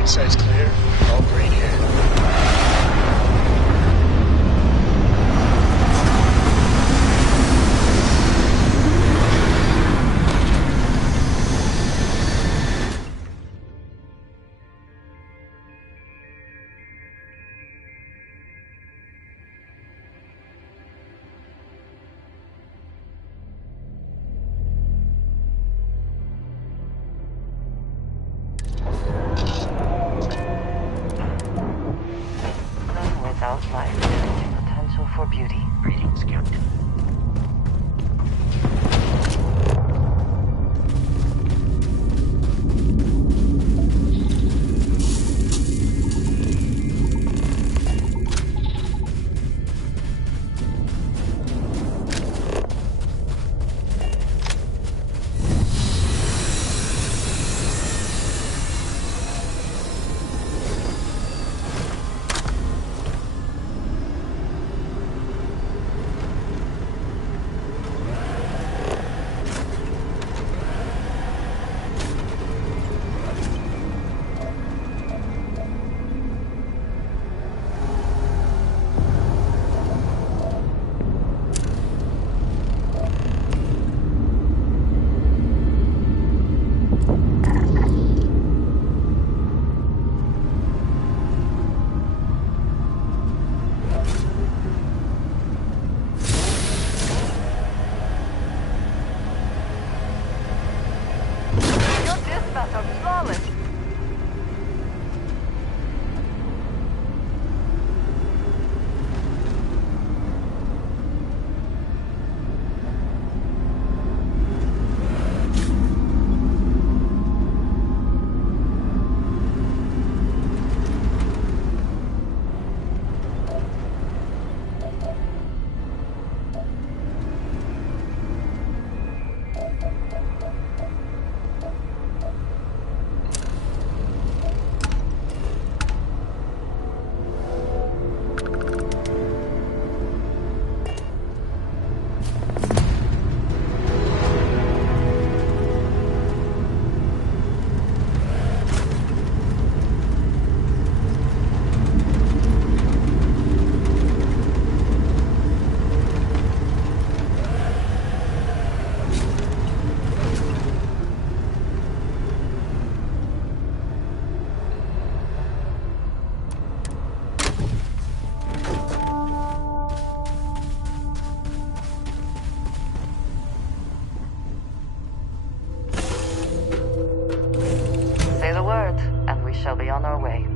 Inside's clear. All green here. Without life, there is potential for beauty. Greetings, Captain. Say the word, and we shall be on our way.